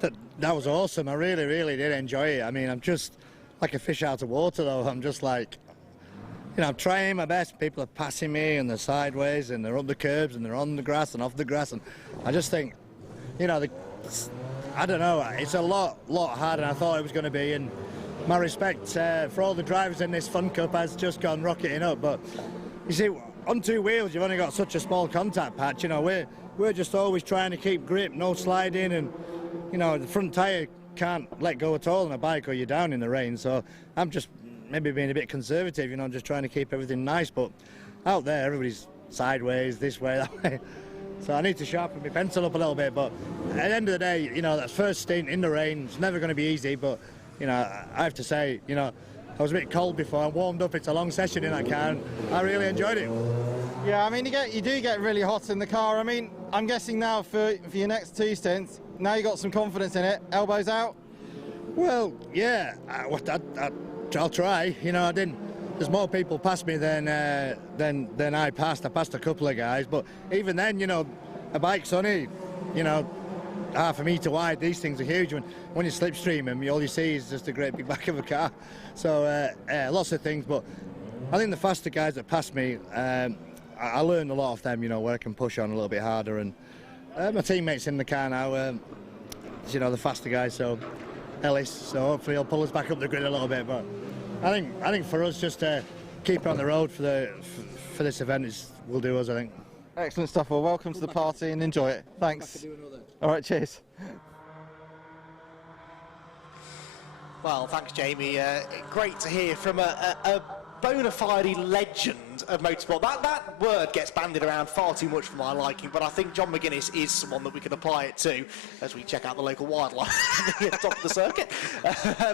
That was awesome. I really, really did enjoy it. I mean, I'm just like a fish out of water, though. I'm just like, I'm trying my best. People are passing me, and they're sideways, and they're up the curbs, and they're on the grass and off the grass. And I just think, I don't know. It's a lot harder than I thought it was going to be. And my respect for all the drivers in this Fun Cup has just gone rocketing up. But you see, on two wheels, you've only got such a small contact patch. We're just always trying to keep grip, no sliding, and the front tyre can't let go at all on a bike or you're down in the rain. So I'm just maybe being a bit conservative, just trying to keep everything nice. But out there, everybody's sideways, this way, that way. So I need to sharpen my pencil up a little bit. But at the end of the day, that first stint in the rain, it's never going to be easy. But I have to say, I was a bit cold before. I warmed up. It's a long session in that car, and I really enjoyed it. Yeah, I mean, you do get really hot in the car. I mean, I'm guessing now for your next two stints, now you got some confidence in it. Elbows out? Well, yeah, I'll try. I didn't. There's more people past me than I passed. I passed a couple of guys, but even then, a bike's only, half a metre wide. These things are huge. When you slipstream them, all you see is just a great big back of a car. So lots of things, but I think the faster guys that passed me, I learned a lot of them, where I can push on a little bit harder. And my teammates in the car now, the faster guys, so Ellis, so hopefully he'll pull us back up the grid a little bit. But I think for us, just to keep on the road for this event will do us, I think. Excellent stuff. Well, welcome to the party and enjoy it. Thanks. All right, cheers. Well, thanks, Jamie. Great to hear from a bona fide legend of motorsport. That word gets bandied around far too much for my liking, but I think John McGuinness is someone that we can apply it to as we check out the local wildlife at the top of the circuit.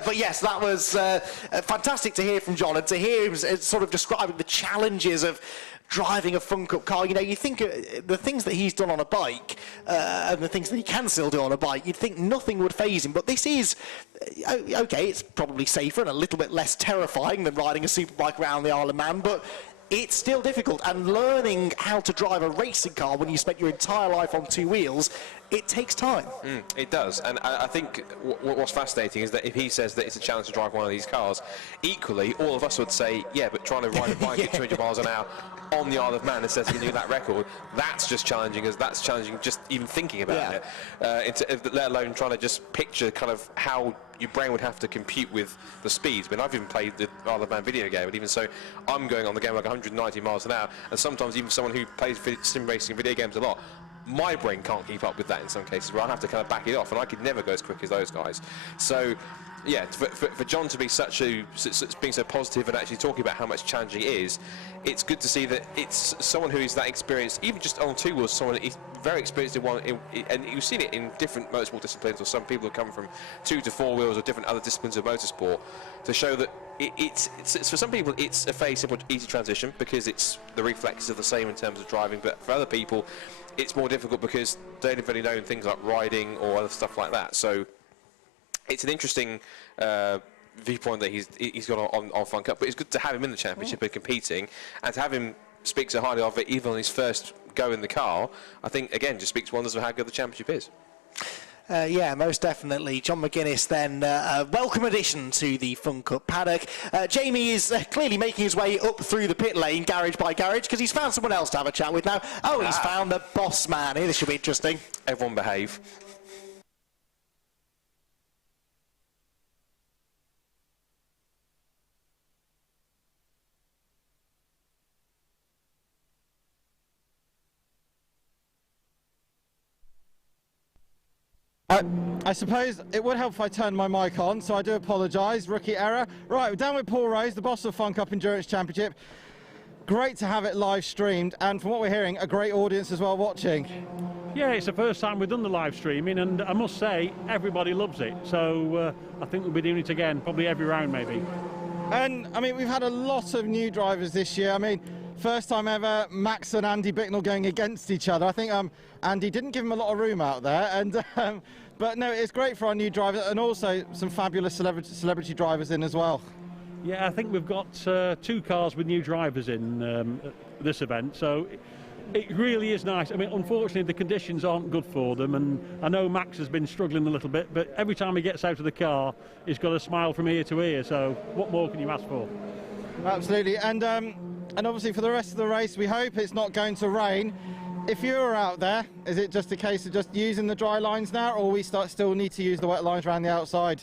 But yes, that was fantastic to hear from John, and to hear him sort of describing the challenges of driving a Fun Cup car. You think the things that he's done on a bike and the things that he can still do on a bike, you'd think nothing would faze him, but this is okay, it's probably safer and a little bit less terrifying than riding a superbike around the Isle of Man, but it's still difficult, and learning how to drive a racing car when you spent your entire life on two wheels, it takes time. It does, and I think what's fascinating is that if he says that it's a challenge to drive one of these cars, equally all of us would say, yeah, but trying to ride a bike at 200 miles an hour on the Isle of Man and says he can do that record, that's just challenging, that's challenging just even thinking about it, let alone trying to just picture kind of how your brain would have to compute with the speeds. I mean, I've even played the Isle of Man video game, and even so, I'm going on the game like 190 miles an hour, and sometimes even someone who plays sim racing video games a lot, my brain can't keep up with that in some cases, where I have to kind of back it off, and I could never go as quick as those guys. So, yeah, for John to be being so positive and actually talking about how much challenging it is, it's good to see that it's someone who is that experienced, even just on two wheels, someone is very experienced in one, and you've seen it in different motorsport disciplines, or some people who come from 2 to 4 wheels or different other disciplines of motorsport, to show that it's for some people it's a fairly simple, easy transition because the reflexes are the same in terms of driving, but for other people it's more difficult because they don't really know things like riding or other stuff like that. So it's an interesting viewpoint that he's got on Fun Cup, but it's good to have him in the championship and competing, and to have him speak so highly of it even on his first go in the car, I think again just speaks wonders of how good the championship is. Yeah, most definitely. John McGuinness then, a welcome addition to the Fun Cup paddock. Jamie is clearly making his way up through the pit lane, garage by garage, because he's found someone else to have a chat with now. Oh, he's found the boss man here. This should be interesting. Everyone behave. I suppose it would help if I turned my mic on, so I do apologise. Rookie error. Right, we're down with Paul Rose, the boss of the Fun Cup Endurance Championship. Great to have it live streamed, and from what we're hearing, a great audience as well watching. Yeah, it's the first time we've done the live streaming, and I must say, everybody loves it. So I think we'll be doing it again, probably every round maybe. And, I mean, we've had a lot of new drivers this year. I mean, first time ever, Max and Andy Bicknell going against each other. I think Andy didn't give him a lot of room out there, and but no, it's great for our new drivers, and also some fabulous celebrity drivers in as well. Yeah, I think we've got 2 cars with new drivers in this event, so it really is nice. I mean, unfortunately, the conditions aren't good for them, and I know Max has been struggling a little bit, but every time he gets out of the car, he's got a smile from ear to ear, so what more can you ask for? Absolutely, and obviously for the rest of the race, we hope it's not going to rain. If you're out there, is it just a case of just using the dry lines now, or we still need to use the wet lines around the outside?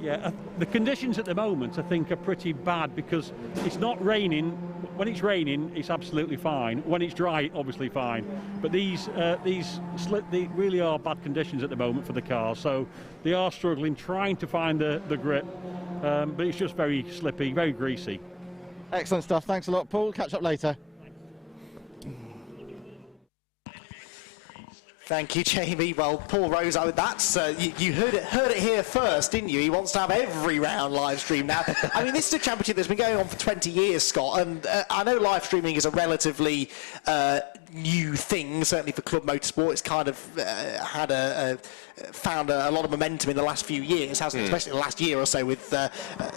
Yeah, the conditions at the moment, I think, are pretty bad because it's not raining. When it's raining, it's absolutely fine. When it's dry, obviously fine. But they really are bad conditions at the moment for the cars, so they are struggling, trying to find the grip, but it's just very slippy, very greasy. Excellent stuff. Thanks a lot, Paul. Catch up later. Thank you, Jamie. Well, Paul Rose, that's you heard it here first, didn't you? He wants to have every round live stream now. I mean, this is a championship that's been going on for 20 years, Scott, and I know live streaming is a relatively new thing, certainly for club motorsport. It's kind of found a lot of momentum in the last few years, hasn't it? Especially the last year or so, with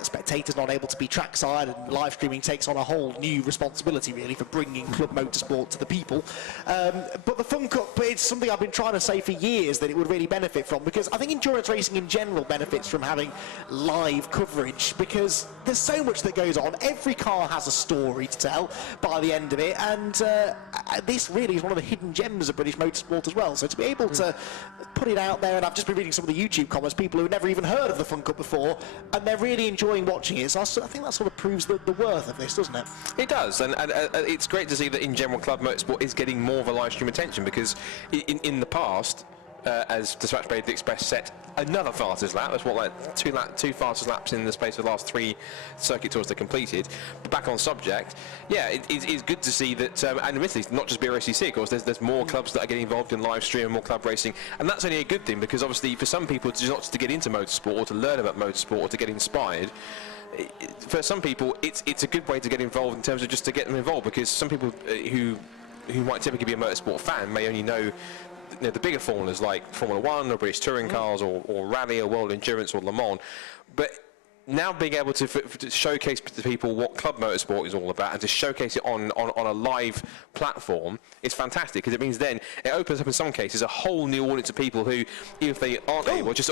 spectators not able to be trackside, and live streaming takes on a whole new responsibility, really, for bringing club motorsport to the people. But the Fun Cup, it's something I've been trying to say for years that it would really benefit from, because I think endurance racing in general benefits from having live coverage, because there's so much that goes on. Every car has a story to tell by the end of it, and this really is one of the hidden gems of British motorsport as well. So to be able to put it out there, and I've just been reading some of the YouTube comments, people who have never even heard of the Fun Cup before, and they're really enjoying watching it. So I think that sort of proves the worth of this, doesn't it? It does, and it's great to see that in general club motorsport is getting more of a live stream attention, because in the past, as Dispatch Bay Express set another fastest lap, that's what, like two fastest laps in the space of the last 3 circuit tours they completed. But back on subject, yeah, it's good to see that, and admittedly, not just BRSCC, of course, there's more clubs that are getting involved in live stream and more club racing, and that's only a good thing, because obviously for some people, not just to get into motorsport or to learn about motorsport or to get inspired, for some people it's a good way to get involved in terms of just to get them involved, because some people who might typically be a motorsport fan may only know the bigger formulas like Formula 1 or British Touring Cars or Rally or World Endurance or Le Mans, but now being able to showcase to people what club motorsport is all about and to showcase it on a live platform is fantastic, because it means then it opens up in some cases a whole new audience of people who, even if they aren't able, just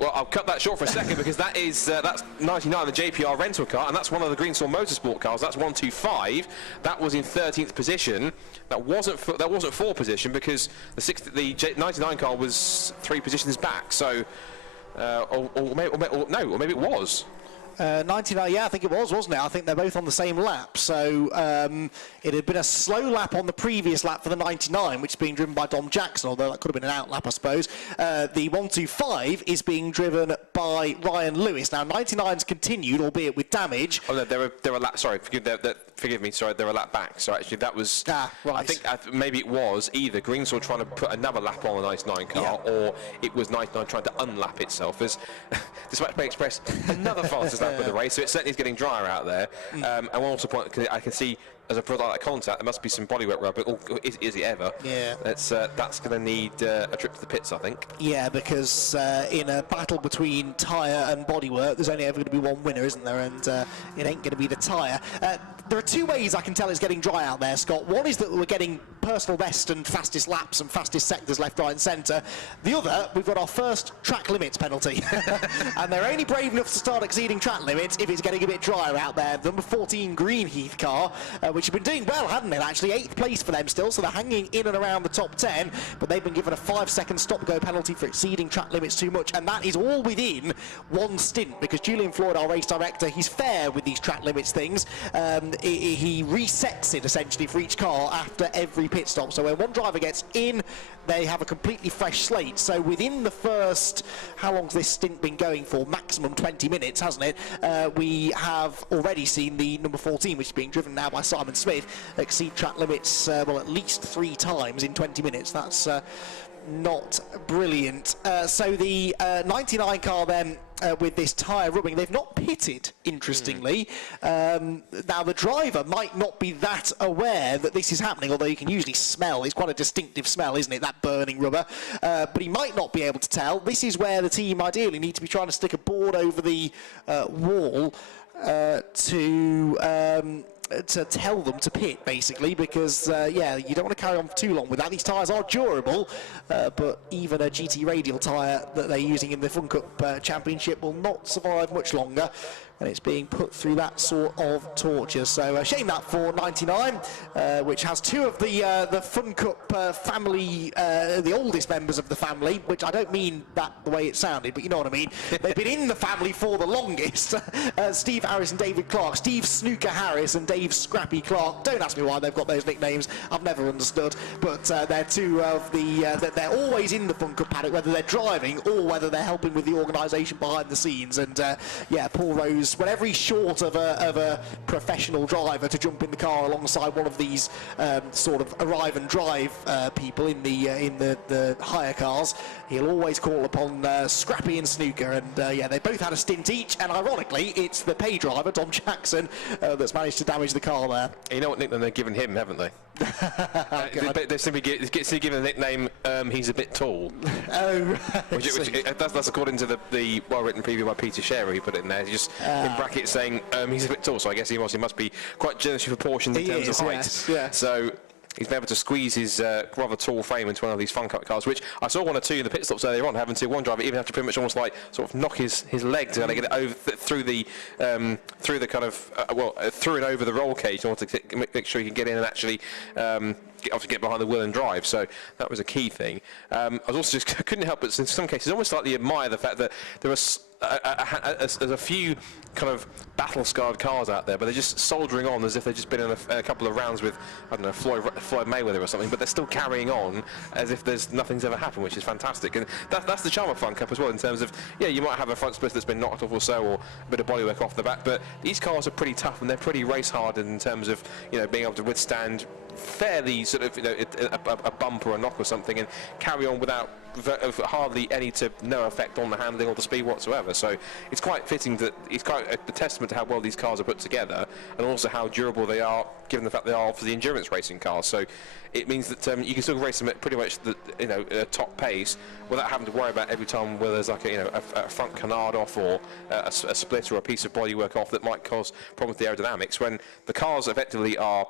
well, I'll cut that short for a second, because that's 99, the JPR rental car, and that's one of the Greenswell Motorsport cars. That's 125. That was in 13th position. That wasn't 4th position, because the 99 car was 3 positions back. So, or maybe it was. 99, yeah, I think it was, wasn't it? I think they're both on the same lap. So it had been a slow lap on the previous lap for the 99, which is being driven by Dom Jackson, although that could have been an out lap, I suppose. The 125 is being driven by Ryan Lewis. Now, 99's continued, albeit with damage. Oh, no, they're a lap, sorry, forgive me, sorry, they're a lap back. So actually that was, right. I think maybe it was either Greenswell trying to put another lap on the 99 car, or it was 99 trying to unlap itself, as Dispatch Bay Express, another fastest lap of the race, so it certainly is getting drier out there. And one also point, I can see as a product like contact, there must be some bodywork rubber. Is it ever? Yeah. That's going to need a trip to the pits, I think. Yeah, because in a battle between tyre and bodywork, there's only ever going to be one winner, isn't there? And it ain't going to be the tyre. There are 2 ways I can tell it's getting dry out there, Scott. One is that we're getting personal best and fastest laps and fastest sectors left, right and centre. The other, we've got our first track limits penalty. And they're only brave enough to start exceeding track limits if it's getting a bit drier out there. The number 14 Greenheath car, which have been doing well, hadn't it, actually? 8th place for them still, so they're hanging in and around the top 10, but they've been given a 5-second stop-go penalty for exceeding track limits too much, and that is all within 1 stint, because Julian Floyd, our race director, he's fair with these track limits things. He resets it, essentially, for each car after every pit stop. So when one driver gets in, they have a completely fresh slate. So within the first, how long's this stint been going for? Maximum 20 minutes, hasn't it? We have already seen the number 14, which is being driven now by Simon Smith, exceed track limits, well, at least 3 times in 20 minutes. That's not brilliant. So the 99 car then, with this tyre rubbing, they've not pitted, interestingly. Now the driver might not be that aware that this is happening, although you can usually smell, it's quite a distinctive smell, isn't it, that burning rubber, but he might not be able to tell. This is where the team ideally need to be trying to stick a board over the wall to tell them to pit, basically, because yeah, you don't want to carry on for too long with that. These tyres are durable, but even a GT radial tyre that they're using in the Fun Cup Championship will not survive much longer, and it's being put through that sort of torture. So shame that for 99, which has 2 of the Fun Cup family, the oldest members of the family, which I don't mean that the way it sounded, but you know what I mean. They've been in the family for the longest. Steve Harris and David Clark. Steve Snooker Harris and Dave Scrappy Clark. Don't ask me why they've got those nicknames. I've never understood. But they're 2 of the, they're always in the Fun Cup paddock, whether they're driving or whether they're helping with the organisation behind the scenes. And yeah, Paul Rose, whenever he's short of a professional driver to jump in the car alongside one of these sort of arrive and drive people in the hire cars, he'll always call upon Scrappy and Snooker. And yeah, they both had a stint each, and ironically it's the pay driver, Tom Jackson, that's managed to damage the car there. You know what nickname they've given him, haven't they? They simply given a nickname, he's a bit tall. Oh, right. That's according to the well-written preview by Peter Scherer, who put it in there. He's just in brackets saying he's a bit tall, so I guess he must be quite generously proportioned in terms of height. Yes, yeah. So he's been able to squeeze his rather tall frame into one of these Fun Cup cars, which I saw 1 or 2 in the pit stops earlier on, having to one driver even have to pretty much almost like sort of knock his leg to get it over through the kind of through and over the roll cage in order to make sure he can get in and actually obviously get behind the wheel and drive. So that was a key thing. I was also just couldn't help but in some cases almost slightly admire the fact that there was there's a few kind of battle-scarred cars out there, but they're just soldiering on as if they've just been in a couple of rounds with, I don't know, Floyd Mayweather or something, but they're still carrying on as if nothing's ever happened, which is fantastic. And that's the charm of Fun Cup as well, in terms of, yeah, you might have a front split that's been knocked off or so, or a bit of bodywork off the back, but these cars are pretty tough and they're pretty race-hardened in terms of, you know, being able to withstand fairly sort of, you know, a bump or a knock or something and carry on without hardly any to no effect on the handling or the speed whatsoever. So it's quite fitting that it's quite a testament to how well these cars are put together, and also how durable they are, given the fact they are obviously endurance racing cars. So it means that you can still race them at pretty much the top pace without having to worry about every time where there's like a front canard off or a split or a piece of bodywork off that might cause problems with the aerodynamics, when the cars effectively are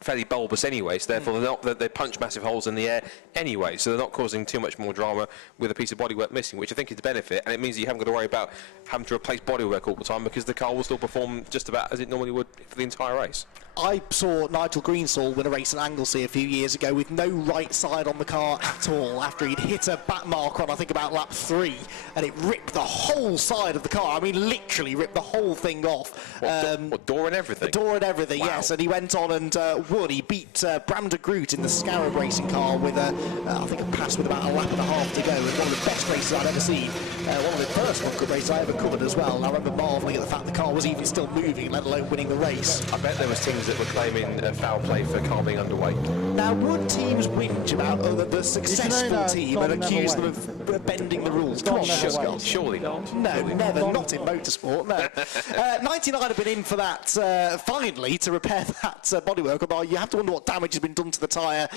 fairly bulbous anyway, so therefore they punch massive holes in the air anyway, so they're not causing too much more drama with a piece of bodywork missing, which I think is the benefit, and it means that you haven't got to worry about having to replace bodywork all the time, because the car will still perform just about as it normally would for the entire race. I saw Nigel Greensall win a race at Anglesey a few years ago with no right side on the car at all, after he'd hit a back mark on, I think, about lap 3, and it ripped the whole side of the car. I mean, literally ripped the whole thing off. What, door and everything? The door and everything, wow. Yes, and he went on and won. He beat Bram de Groot in the Scarab racing car with I think a pass with about a lap and a half to go. It was one of the best races I've ever seen. One of the first Fun Cup races I ever covered as well. And I remember marvelling at the fact the car was even still moving, let alone winning the race. I bet there was teams that were claiming foul play for car being underway. Now, would teams whinge about the successful team and accuse them of bending the rules? Come on, surely not. No, never. Not in motorsport, no. 99 have been in for that, finally, to repair that bodywork, although you have to wonder what damage has been done to the tyre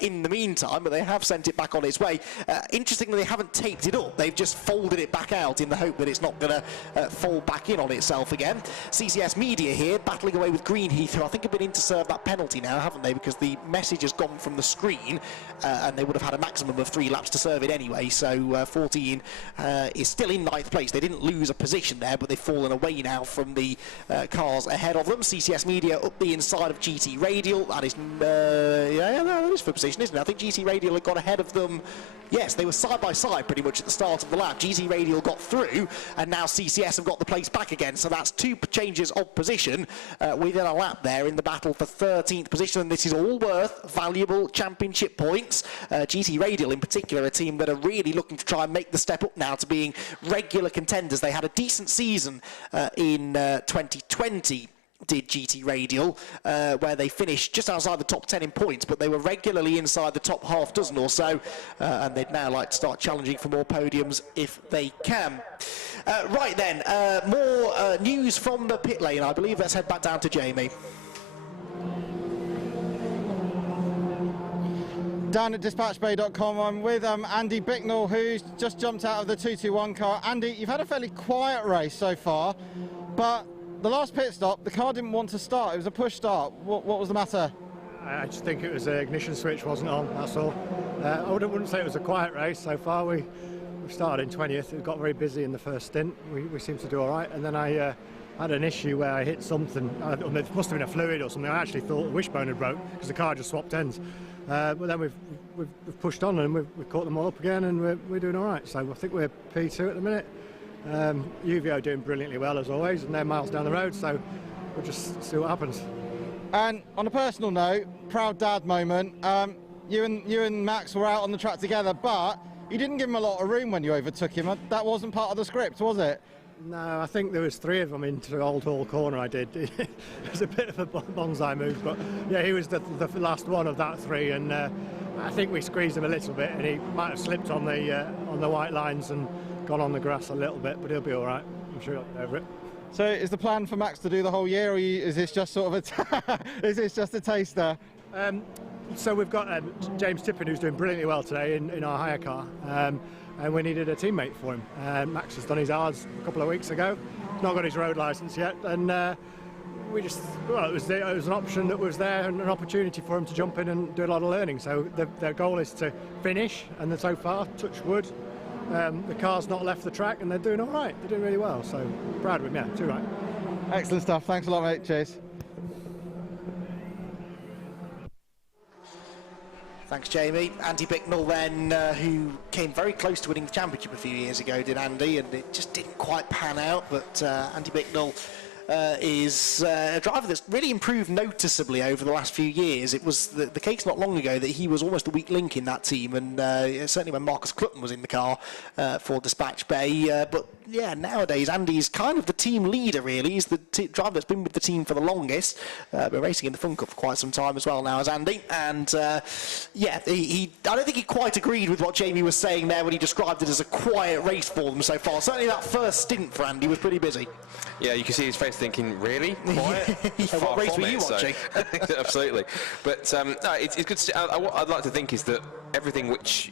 in the meantime, but they have sent it back on its way. Interestingly, they haven't taped it up. They've just folded it back out in the hope that it's not going to fold back in on itself again. CCS Media here, battling away with Greenheath, who I think have been in to serve that penalty now, haven't they? Because the message has gone from the screen, and they would have had a maximum of 3 laps to serve it anyway, so 14 Sunshine is still in 9th place. They didn't lose a position there, but they've fallen away now from the cars ahead of them. CCS Media up the inside of GT Radial. That is, that is for position, isn't it? I think GT Radial had got ahead of them. Yes, they were side by side pretty much at the start of the lap. GT Radial got through, and now CCS have got the place back again. So that's 2 changes of position within a lap there in the battle for 13th position. And this is all worth valuable championship points. GT Radial in particular, a team that are really looking to try and make the step up now to being regular contenders. They had a decent season in 2020. Did GT Radial, where they finished just outside the top 10 in points, but they were regularly inside the top half dozen or so, and they'd now like to start challenging for more podiums if they can. Right then, more news from the pit lane. I believe let's head back down to Jamie. Down at dispatchbay.com, I'm with Andy Bicknell, who's just jumped out of the 221 car. Andy, you've had a fairly quiet race so far, but the last pit stop, the car didn't want to start. It was a push start. What was the matter? I just think it was the ignition switch wasn't on, that's all. I wouldn't say it was a quiet race so far. We started in 20th. It got very busy in the first stint. We seemed to do all right. And then I had an issue where I hit something. It must have been a fluid or something. I actually thought the wishbone had broke because the car just swapped ends. But then we've pushed on and we've caught them all up again, and we're doing all right. So I think we're P2 at the minute. UVO doing brilliantly well as always, and they're miles down the road, so we'll just see what happens. And on a personal note, proud dad moment, you and Max were out on the track together, but you didn't give him a lot of room when you overtook him. That wasn't part of the script, was it? No, I think there was 3 of them into Old Hall Corner. I did. It was a bit of a bonsai move, but yeah, he was the last one of that 3, and I think we squeezed him a little bit, and he might have slipped on the white lines and gone on the grass a little bit, but he'll be all right. I'm sure he'll get over it. So, is the plan for Max to do the whole year, or is this just sort of is this just a taster? So we've got James Tippin, who's doing brilliantly well today in our hire car, and we needed a teammate for him. Max has done his hours a couple of weeks ago. He's not got his road licence yet, and it was an option that was there and an opportunity for him to jump in and do a lot of learning. So their goal is to finish, and then so far, touch wood, the car's not left the track, and they're doing all right. They're doing really well, so proud of him. Yeah, too right. Excellent stuff. Thanks a lot, mate. Cheers. Thanks, Jamie. Andy Bicknell then, who came very close to winning the championship a few years ago, did Andy, and it just didn't quite pan out, but Andy Bicknell is a driver that's really improved noticeably over the last few years. It was the case not long ago that he was almost a weak link in that team, and certainly when Marcus Clutton was in the car for Dispatch Bay. But yeah, nowadays Andy's kind of the team leader, really. He's the driver that's been with the team for the longest. Been racing in the Fun Cup for quite some time as well now as Andy. And yeah, I don't think he quite agreed with what Jamie was saying there when he described it as a quiet race for them so far. Certainly that first stint for Andy was pretty busy. Yeah, you can see his face thinking, really? Quiet? Yeah, what race were you watching? Absolutely. But no, it's good to see. What I'd like to think is that everything which,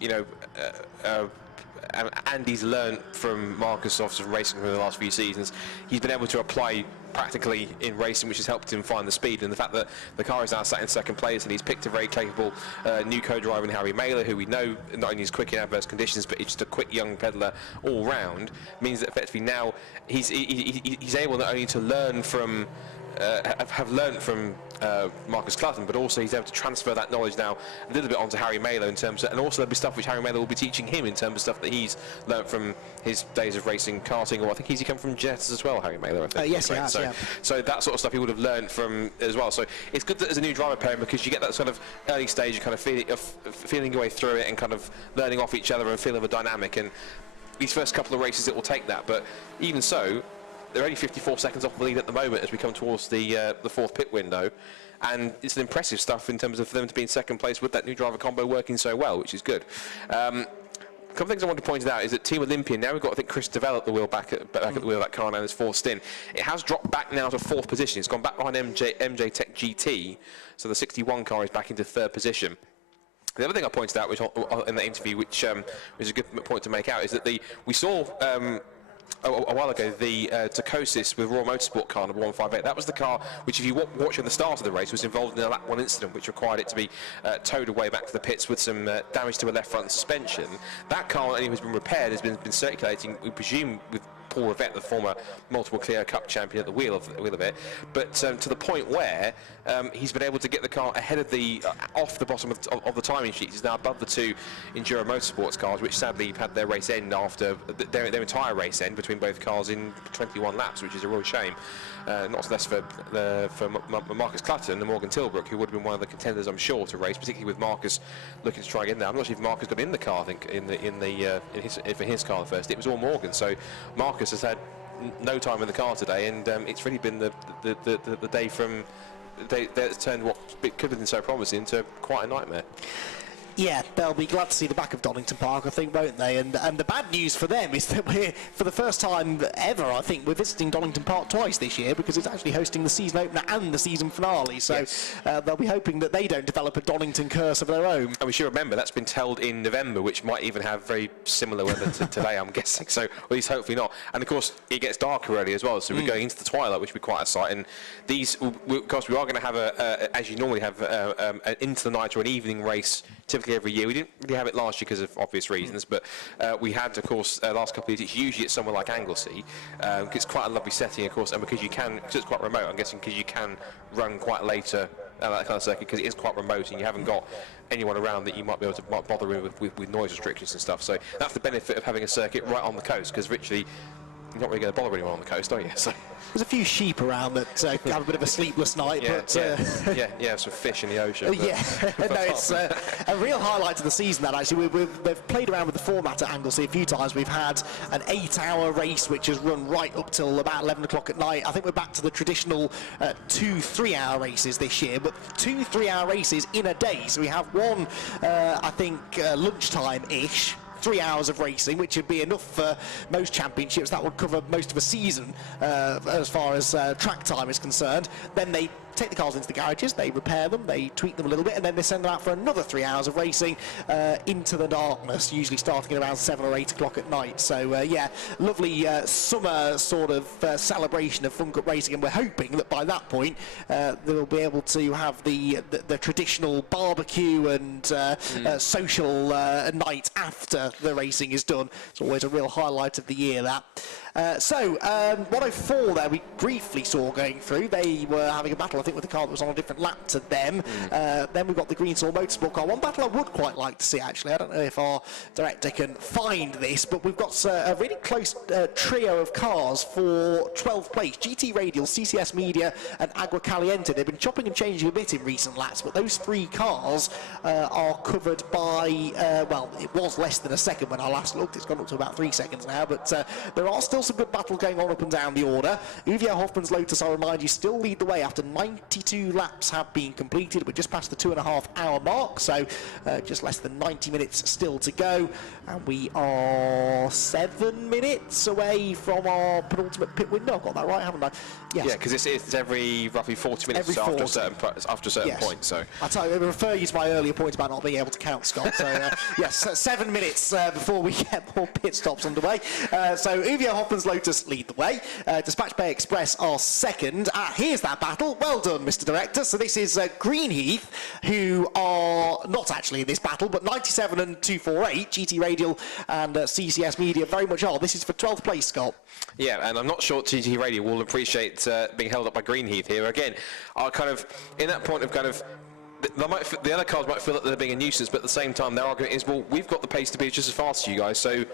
Andy's learned from Marcus officer racing for the last few seasons, he's been able to apply practically in racing, which has helped him find the speed. And the fact that the car is now sat in second place, and he's picked a very capable new co-driver in Harry Mailer, who we know not only is quick in adverse conditions, but he's just a quick young peddler all round, means that effectively now he's able not only to learn from have learned from Marcus Clutton, but also he's able to transfer that knowledge now a little bit onto Harry Mailer in terms of, and also there'll be stuff which Harry Mailer will be teaching him in terms of stuff that he's learned from his days of racing karting, or I think he's come from Jets as well, Harry Mailer, I think. Yes, he has, so, yeah. So that sort of stuff he would have learned from as well. So it's good that there's a new driver pairing, because you get that sort of early stage of kind of feeling your way through it and kind of learning off each other and feeling the dynamic. And these first couple of races it will take that, but even so, they're only 54 seconds off the lead at the moment as we come towards the fourth pit window, and it's an impressive stuff in terms of them to be in second place with that new driver combo working so well, which is good. A couple of things I want to point out is that Team Olympia, now we've got, I think, Chris Devel at the wheel, back at the wheel of that car now in his fourth stint. It has dropped back now to fourth position. It's gone back behind MJ Tech GT, so the 61 car is back into third position. The other thing I pointed out, which in the interview, which is a good point to make out, is that we saw a while ago, the Tacosis with Royal Motorsport car number 158. That was the car which, if you watch at the start of the race, was involved in a lap 1 incident which required it to be towed away back to the pits with some damage to a left front suspension. That car not only has been repaired, has been circulating, we presume, with Paul Rivette, the former multiple Clio Cup champion, at the wheel of it, but to the point where he's been able to get the car ahead of the off the bottom of the timing sheets. He's now above the 2 Enduro Motorsports cars, which sadly had their race end after their entire race end between both cars in 21 laps, which is a real shame. Not less for Marcus Clutton and Morgan Tilbrook, who would have been one of the contenders, I'm sure, to race, particularly with Marcus looking to try and get in there. I'm not sure if Marcus got in the car. I think for his car first, it was all Morgan. So Marcus has had no time in the car today, and it's really been the day from that's turned what could have been so promising into quite a nightmare. Yeah, they'll be glad to see the back of Donington Park, I think, won't they? And the bad news for them is that we're, for the first time ever, I think, we're visiting Donington Park twice this year, because it's actually hosting the season opener and the season finale. So yes. They'll be hoping that they don't develop a Donington curse of their own. And we should remember that's been held in November, which might even have very similar weather to today, I'm guessing. So at least hopefully not. And of course, it gets darker early as well, so we're going into the twilight, which will be quite a sight. And these, of course, we are going to have as you normally have, an into the night or an evening race. Typically every year. We didn't really have it last year because of obvious reasons, but we had, of course, last couple of years. It's usually at somewhere like Anglesey. It's quite a lovely setting, of course, and because it's quite remote, I'm guessing, because you can run quite later that kind of circuit, because it is quite remote and you haven't got anyone around that you might be able to bother with noise restrictions and stuff. So that's the benefit of having a circuit right on the coast, because literally you're not really going to bother anyone on the coast, are you? So there's a few sheep around that have a bit of a sleepless night, some fish in the ocean. No, it's a real highlight of the season. That actually, we've played around with the format at Anglesey a few times. We've had an 8-hour race which has run right up till about 11 o'clock at night. I think we're back to the traditional 2 3-hour races this year, but 2 3-hour races in a day. So we have one, I think, lunchtime-ish. 3 hours of racing, which would be enough for most championships. That would cover most of a season as far as track time is concerned. Then they take the cars into the garages, they repair them, they tweak them a little bit, and then they send them out for another 3 hours of racing into the darkness, usually starting at around 7 or 8 o'clock at night. So lovely summer sort of celebration of Fun Cup racing, and we're hoping that by that point they'll be able to have the traditional barbecue and social night after the racing is done. It's always a real highlight of the year, that. 104 there we briefly saw going through. They were having a battle, I think, with the car that was on a different lap to them. Then we've got the Greensaw Motorsport car. One battle I would quite like to see, actually. I don't know if our director can find this, but we've got a really close trio of cars for 12th place. GT Radial, CCS Media and Agua Caliente. They've been chopping and changing a bit in recent laps, but those 3 cars are covered by, well, it was less than a second when I last looked. It's gone up to about 3 seconds now, but there are still some good battle going on up and down the order. Uvia Hoffman's Lotus, I remind you, still lead the way after 92 laps have been completed. We're just past the 2.5-hour mark, so just less than 90 minutes still to go. And we are 7 minutes away from our penultimate pit window. I've got that right, haven't I? Yes. Yeah, because it's every roughly 40 minutes after a certain point. So I'll tell you, I refer you to my earlier point about not being able to count, Scott. So yes, 7 minutes before we get more pit stops underway. So Uvia Hoffman's Lotus lead the way. Dispatch Bay Express are second. Here's that battle. Well done, Mr. Director. So this is Greenheath, who are not actually in this battle, but 97 and 248, GT Radial and CCS Media very much are. This is for 12th place, Scott. Yeah, and I'm not sure GT Radio will appreciate being held up by Greenheath here. Again, are kind of in that point of kind of the other cars might feel that they're being a nuisance, but at the same time their argument is, well, we've got the pace to be just as fast as you guys, so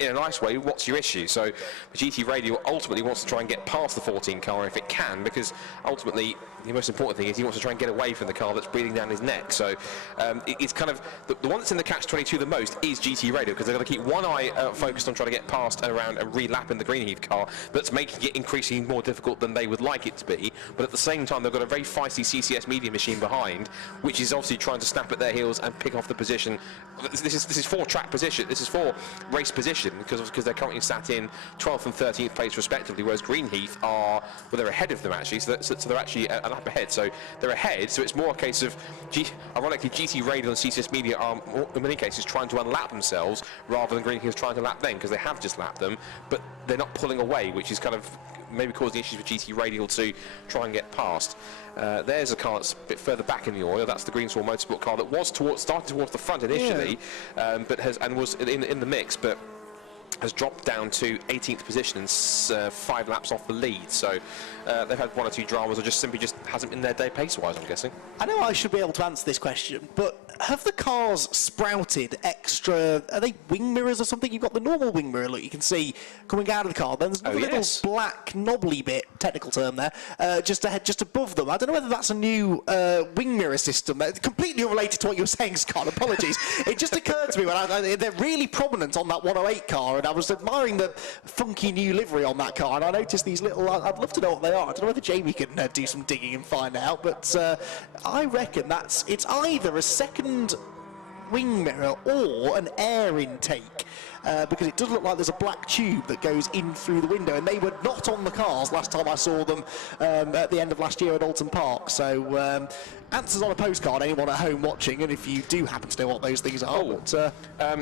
in a nice way, what's your issue? So GT Radio ultimately wants to try and get past the 14 car if it can, because ultimately the most important thing is he wants to try and get away from the car that's breathing down his neck. So it's kind of the one that's in the catch-22 the most is GT Radio, because they've got to keep one eye focused on trying to get past and around and re-lapping the Greenheath car, but it's making it increasingly more difficult than they would like it to be. But at the same time, they've got a very feisty CCS Media machine behind, which is obviously trying to snap at their heels and pick off the position. This is for track position. This is for race position. position because they're currently sat in 12th and 13th place respectively, whereas Greenheath are, well, they're ahead of them actually, so they're actually a lap ahead. So they're ahead, so it's more a case of, ironically, GT Radio and CCS Media are, in many cases, trying to unlap themselves rather than Greenheath trying to lap them, because they have just lapped them, but they're not pulling away, which is kind of maybe causing issues for GT Radial to try and get past. There's a car that's a bit further back in the order. That's the Greenswall Motorsport car that was started towards the front initially, but was in the mix, but has dropped down to 18th position and 5 laps off the lead. So they've had one or two dramas, or just simply hasn't been their day pace-wise, I'm guessing. I know I should be able to answer this question, but have the cars sprouted extra, are they wing mirrors or something? You've got the normal wing mirror, look, you can see coming out of the car. Then there's another little black knobbly bit, technical term there, just above them. I don't know whether that's a new wing mirror system. Completely unrelated to what you were saying, Scott, apologies. It just occurred to me when they're really prominent on that 108 car, and I was admiring the funky new livery on that car, and I noticed these little, I'd love to know what they are. I don't know whether Jamie can do some digging and find out, but I reckon it's either a second wing mirror or an air intake, because it does look like there's a black tube that goes in through the window, and they were not on the cars last time I saw them at the end of last year at Alton Park. So answers on a postcard, anyone at home watching, and if you do happen to know what those things are.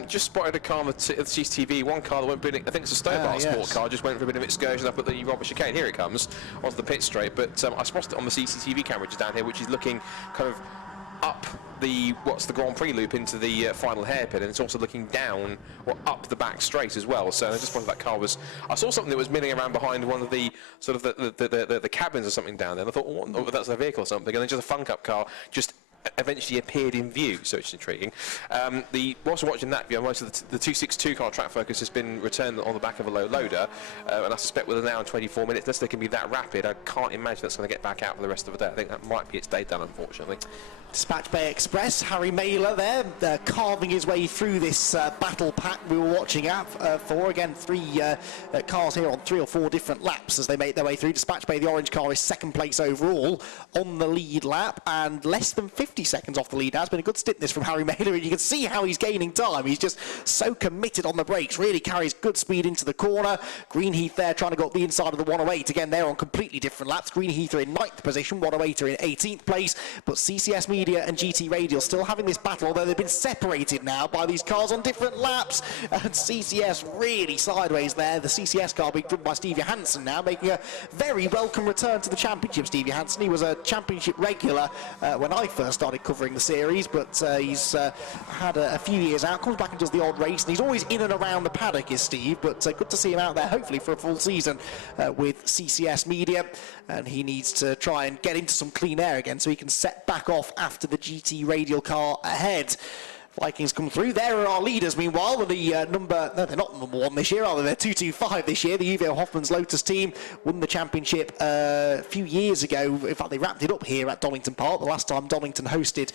Just spotted a car on the CCTV, one car that went, I think it's a Stobart sport car, just went for a bit of excursion up at the Robert Chicane. Here it comes, onto the pit straight, but I spotted it on the CCTV camera just down here, which is looking kind of up the Grand Prix loop into the final hairpin, and it's also looking down or up the back straight as well. So I just wondered if that car was. I saw something that was milling around behind one of the sort of the cabins or something down there. And I thought, oh, that's a vehicle or something, and then just a fun cup car just eventually appeared in view, so it's intriguing. Whilst watching that view, most of the 262 car track focus has been returned on the back of a low loader, and I suspect with an hour and 24 minutes, unless they can be that rapid, I can't imagine that's going to get back out for the rest of the day. I think that might be its day done, unfortunately. Dispatch Bay Express, Harry Mailer there, carving his way through this battle pack we were watching for. Again, 3 cars here on 3 or 4 different laps as they make their way through. Dispatch Bay, the orange car, is second place overall on the lead lap, and less than 50 seconds off the lead now. It's been a good stint this from Harry Mailer, and you can see how he's gaining time. He's just so committed on the brakes, really carries good speed into the corner. Greenheath there trying to go up the inside of the 108. Again, they're on completely different laps. Greenheath are in 9th position, 108 are in 18th place, but CCS Media and GT Radio still having this battle, although they've been separated now by these cars on different laps, and CCS really sideways there. The CCS car being driven by Steve Johansson now, making a very welcome return to the championship. Steve Johansson, he was a championship regular when I first started covering the series, but he's had a few years out, comes back and does the odd race, and he's always in and around the paddock is Steve, but good to see him out there, hopefully for a full season with CCS Media, and he needs to try and get into some clean air again so he can set back off after the GT Radial car ahead. Vikings come through. There are our leaders, meanwhile. No, they're not number 1 this year, are they? They're 225 this year. The Uwe Hoffmann's Lotus team won the championship a few years ago. In fact, they wrapped it up here at Donington Park, the last time Donington hosted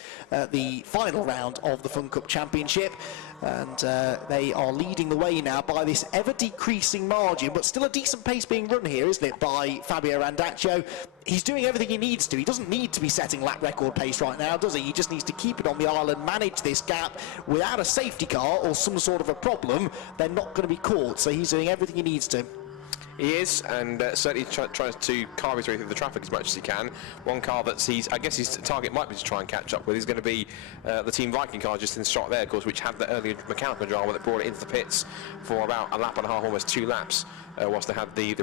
the final round of the Fun Cup Championship. And they are leading the way now by this ever-decreasing margin, but still a decent pace being run here, isn't it, by Fabio Randaccio. He's doing everything he needs to. He doesn't need to be setting lap record pace right now, does he? He just needs to keep it on the island, manage this gap. Without a safety car or some sort of a problem, they're not going to be caught. So he's doing everything he needs to. He is, and certainly tries to carve his way through the traffic as much as he can. One car that I guess his target might be to try and catch up with is going to be the Team Viking car just in the shot there, of course, which had the earlier mechanical drama that brought it into the pits for about a lap and a half, almost 2 laps. Whilst they had the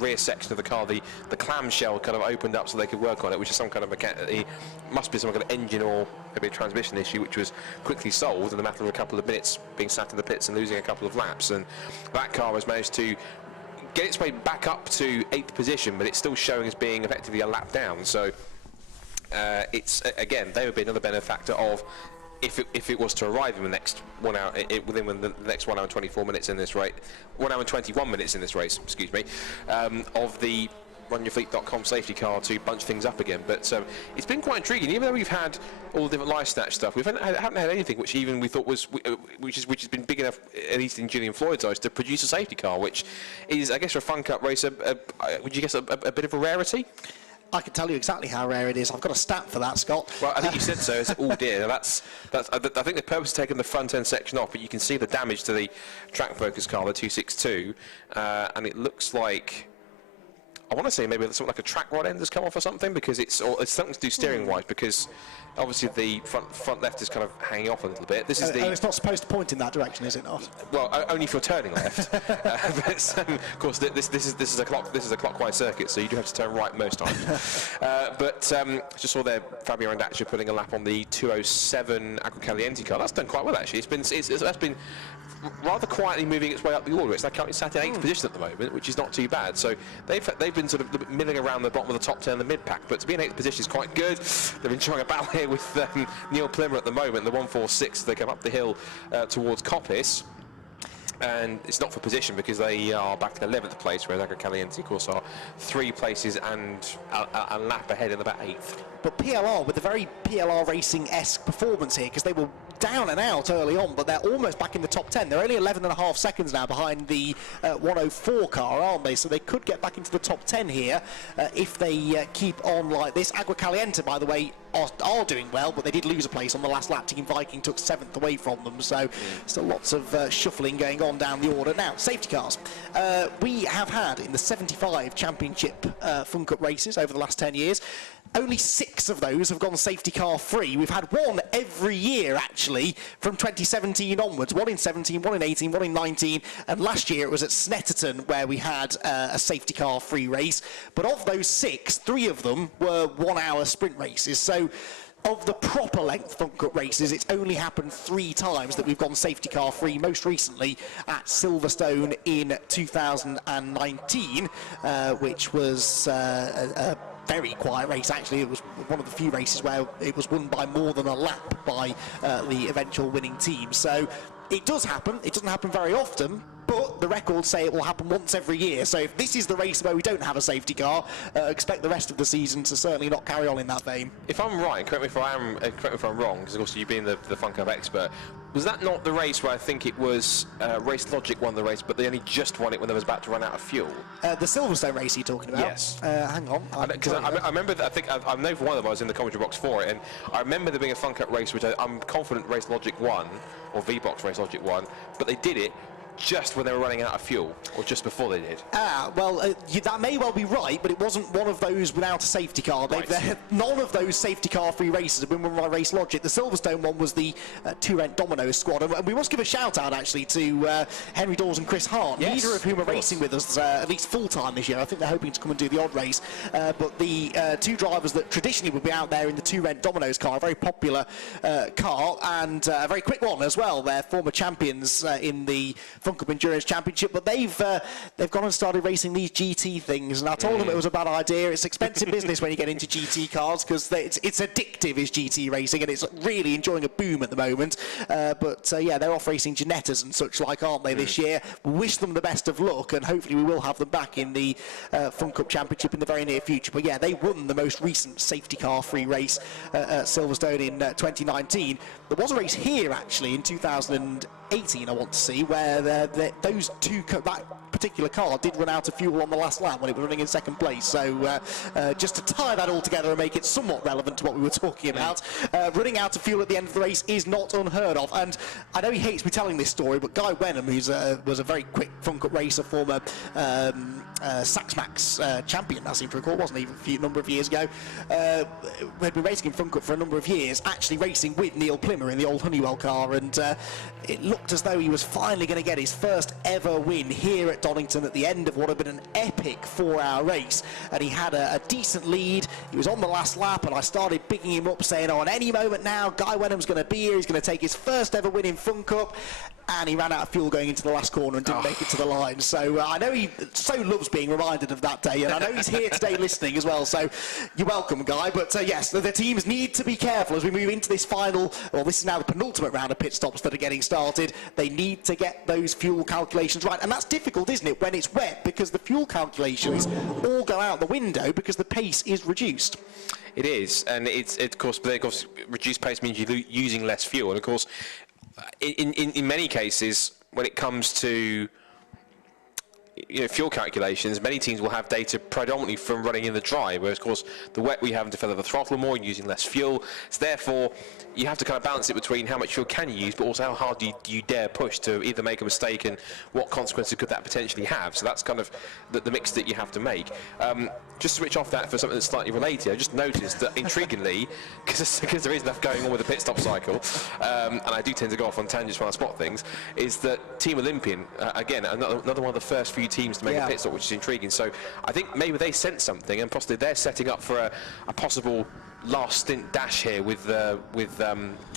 rear section of the car, the clamshell kind of opened up so they could work on it, which is some kind of must be some kind of engine or maybe a transmission issue, which was quickly solved in a matter of a couple of minutes, being sat in the pits and losing a couple of laps. And that car has managed to get its way back up to 8th position, but it's still showing as being effectively a lap down. So it's again, they would be another benefactor of. If it was to arrive in the next 1 hour, within the next 1 hour and 24 minutes in this race, 1 hour and 21 minutes in this race, excuse me, of the runyourfleet.com safety car to bunch things up again. But it's been quite intriguing, even though we've had all the different live snatch stuff. We haven't had anything which even we thought was which has been big enough, at least in Julian Floyd's eyes, to produce a safety car, which is, I guess, for a Fun Cup race, would you guess a bit of a rarity? I can tell you exactly how rare it is. I've got a stat for that, Scott. Well, I think you said so. It's all deer. Now I think the purpose of taking the front end section off, but you can see the damage to the track focus car, the 262, and it looks like, I want to say maybe something like a track rod end has come off or something, because it's something to do steering wise, because obviously the front left is kind of hanging off a little bit. This is it's not supposed to point in that direction, is it not? Well, only if you're turning left. But of course, this is a clockwise circuit, so you do have to turn right most times. But just saw there Fabio Andaccia putting a lap on the 207 Acquacaliente car. That's done quite well actually. That's been rather quietly moving its way up the order. It's like it's sat in 8th position at the moment, which is not too bad. So they've been sort of milling around the bottom of the top 10 in the mid pack, but to be in 8th position is quite good. They've been trying a battle here with Neil Plimmer at the moment, the 146 as they come up the hill towards Coppice. And it's not for position because they are back in 11th place, whereas Acquacaliente, of course, are 3 places and a lap ahead in about 8th. But PLR, with a very PLR Racing-esque performance here, because they were down and out early on, but they're almost back in the top 10. They're only 11.5 seconds now behind the 104 car, aren't they? So they could get back into the top 10 here if they keep on like this. Acquacaliente, by the way, are doing well, but they did lose a place on the last lap. Team Viking took 7th away from them, so still lots of shuffling going on down the order. Now, safety cars. We have had in the 75 championship Fun Cup races over the last 10 years, only 6 of those have gone safety car free. We've had 1 every year, actually, from 2017 onwards. 1 in 17, 1 in 18, 1 in 19, and last year it was at Snetterton where we had a safety car free race. But of those 6, 3 of them were 1-hour sprint races. So of the proper length Fun Cup races, it's only happened 3 times that we've gone safety car free, most recently at Silverstone in 2019, which was a very quiet race. Actually, it was one of the few races where it was won by more than a lap by the eventual winning team. So it does happen. It doesn't happen very often, but the records say it will happen once every year. So if this is the race where we don't have a safety car, expect the rest of the season to certainly not carry on in that vein. If I'm right, correct me if I'm wrong, because of course you've been the Fun Cup expert. Was that not the race where I think it was Race Logic won the race, but they only just won it when they was about to run out of fuel? The Silverstone race you're talking about? Yes. Hang on. Because I remember that, I know for one of them I was in the commentary box for it, and I remember there being a Fun Cup race which I'm confident Race Logic won, or V-Box Race Logic won, but they did it just when they were running out of fuel, or just before they did? Well, that may well be right, but it wasn't one of those without a safety car. Right. None of those safety car free races have been run by Race Logic. The Silverstone one was the two-rent Domino's squad, and we must give a shout out actually to Henry Dawes and Chris Hart, yes, neither of whom are racing with us at least full-time this year. I think they're hoping to come and do the odd race, but the 2 drivers that traditionally would be out there in the two-rent Domino's car, a very popular car, and a very quick one as well. They're former champions in the Fun Cup Endurance Championship, but they've gone and started racing these GT things, and I told them it was a bad idea. It's expensive business when you get into GT cars, because it's addictive, is GT racing, and it's really enjoying a boom at the moment. But yeah, they're off racing Ginettas and such like, aren't they, this year? We wish them the best of luck, and hopefully we will have them back in the Fun Cup Championship in the very near future. But yeah, they won the most recent safety car free race at Silverstone in 2019. There was a race here actually in 2018, I want to see, where that particular car did run out of fuel on the last lap when it was running in second place. So just to tie that all together and make it somewhat relevant to what we were talking about, running out of fuel at the end of the race is not unheard of. And I know he hates me telling this story, but Guy Wenham, who was a very quick Fun Cup racer, former Saxmax champion, I seem to recall, wasn't he, a number of years ago, had been racing in Fun Cup for a number of years, actually racing with Neil Plimmer in the old Honeywell car, and it looked as though he was finally going to get his first ever win here at Donington at the end of what had been an epic 4-hour race, and he had a decent lead. He was on the last lap, and I started picking him up saying, oh, at any moment now Guy Wenham's going to be here, he's going to take his first ever win in Fun Cup, and he ran out of fuel going into the last corner and didn't make it to the line. So I know he so loves being reminded of that day, and I know he's here today listening as well, so you're welcome, Guy. But yes, the teams need to be careful as we move into this final, well, this is now the penultimate round of pit stops that are getting started. They need to get those fuel calculations right, and that's difficult, isn't it, when it's wet, because the fuel calculations all go out the window because the pace is reduced. It is, and it's of course, reduced pace means you're using less fuel, and of course, in many cases, when it comes to fuel calculations, many teams will have data predominantly from running in the dry, whereas of course the wet we have to feather the throttle more and using less fuel. So therefore you have to kind of balance it between how much fuel can you use, but also how hard do you dare push to either make a mistake and what consequences could that potentially have. So that's kind of the mix that you have to make. Just switch off that for something that's slightly related. I just noticed that intriguingly, because there is enough going on with the pit stop cycle, and I do tend to go off on tangents when I spot things, is that Team Olympian, again, another one of the first few teams to make a pit stop, which is intriguing. So I think maybe they sense something, and possibly they're setting up for a possible last stint dash here with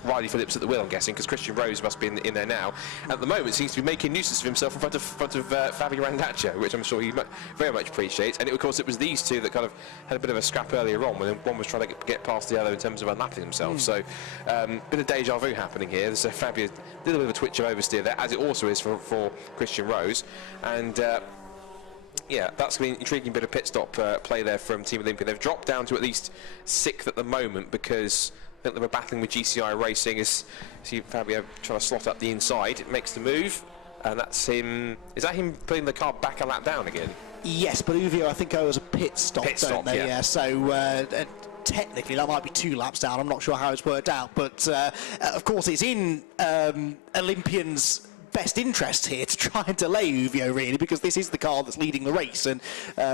Riley Phillips at the wheel, I'm guessing, because Christian Rose must be in there now. At the moment, seems to be making nuisance of himself in front of Fabio Randaccia, which I'm sure he very much appreciates. And of course, it was these two that kind of had a bit of a scrap earlier on, when one was trying to get past the other in terms of unlapping himself. So, bit of deja vu happening here. There's a Fabio, a little bit of a twitch of oversteer there, as it also is for Christian Rose. And yeah, that's been an intriguing bit of pit stop play there from Team Olympia. They've dropped down to at least 6th at the moment, because I think they were battling with GCI Racing. See Fabio trying to slot up the inside. It makes the move, and that's him. Is that him putting the car back a lap down again? Yes, but Uvio, I think, owes a pit stop, don't they? Yeah. So technically that might be 2 laps down. I'm not sure how it's worked out, but of course it's in Olympian's best interest here to try and delay Uvio, really, because this is the car that's leading the race, and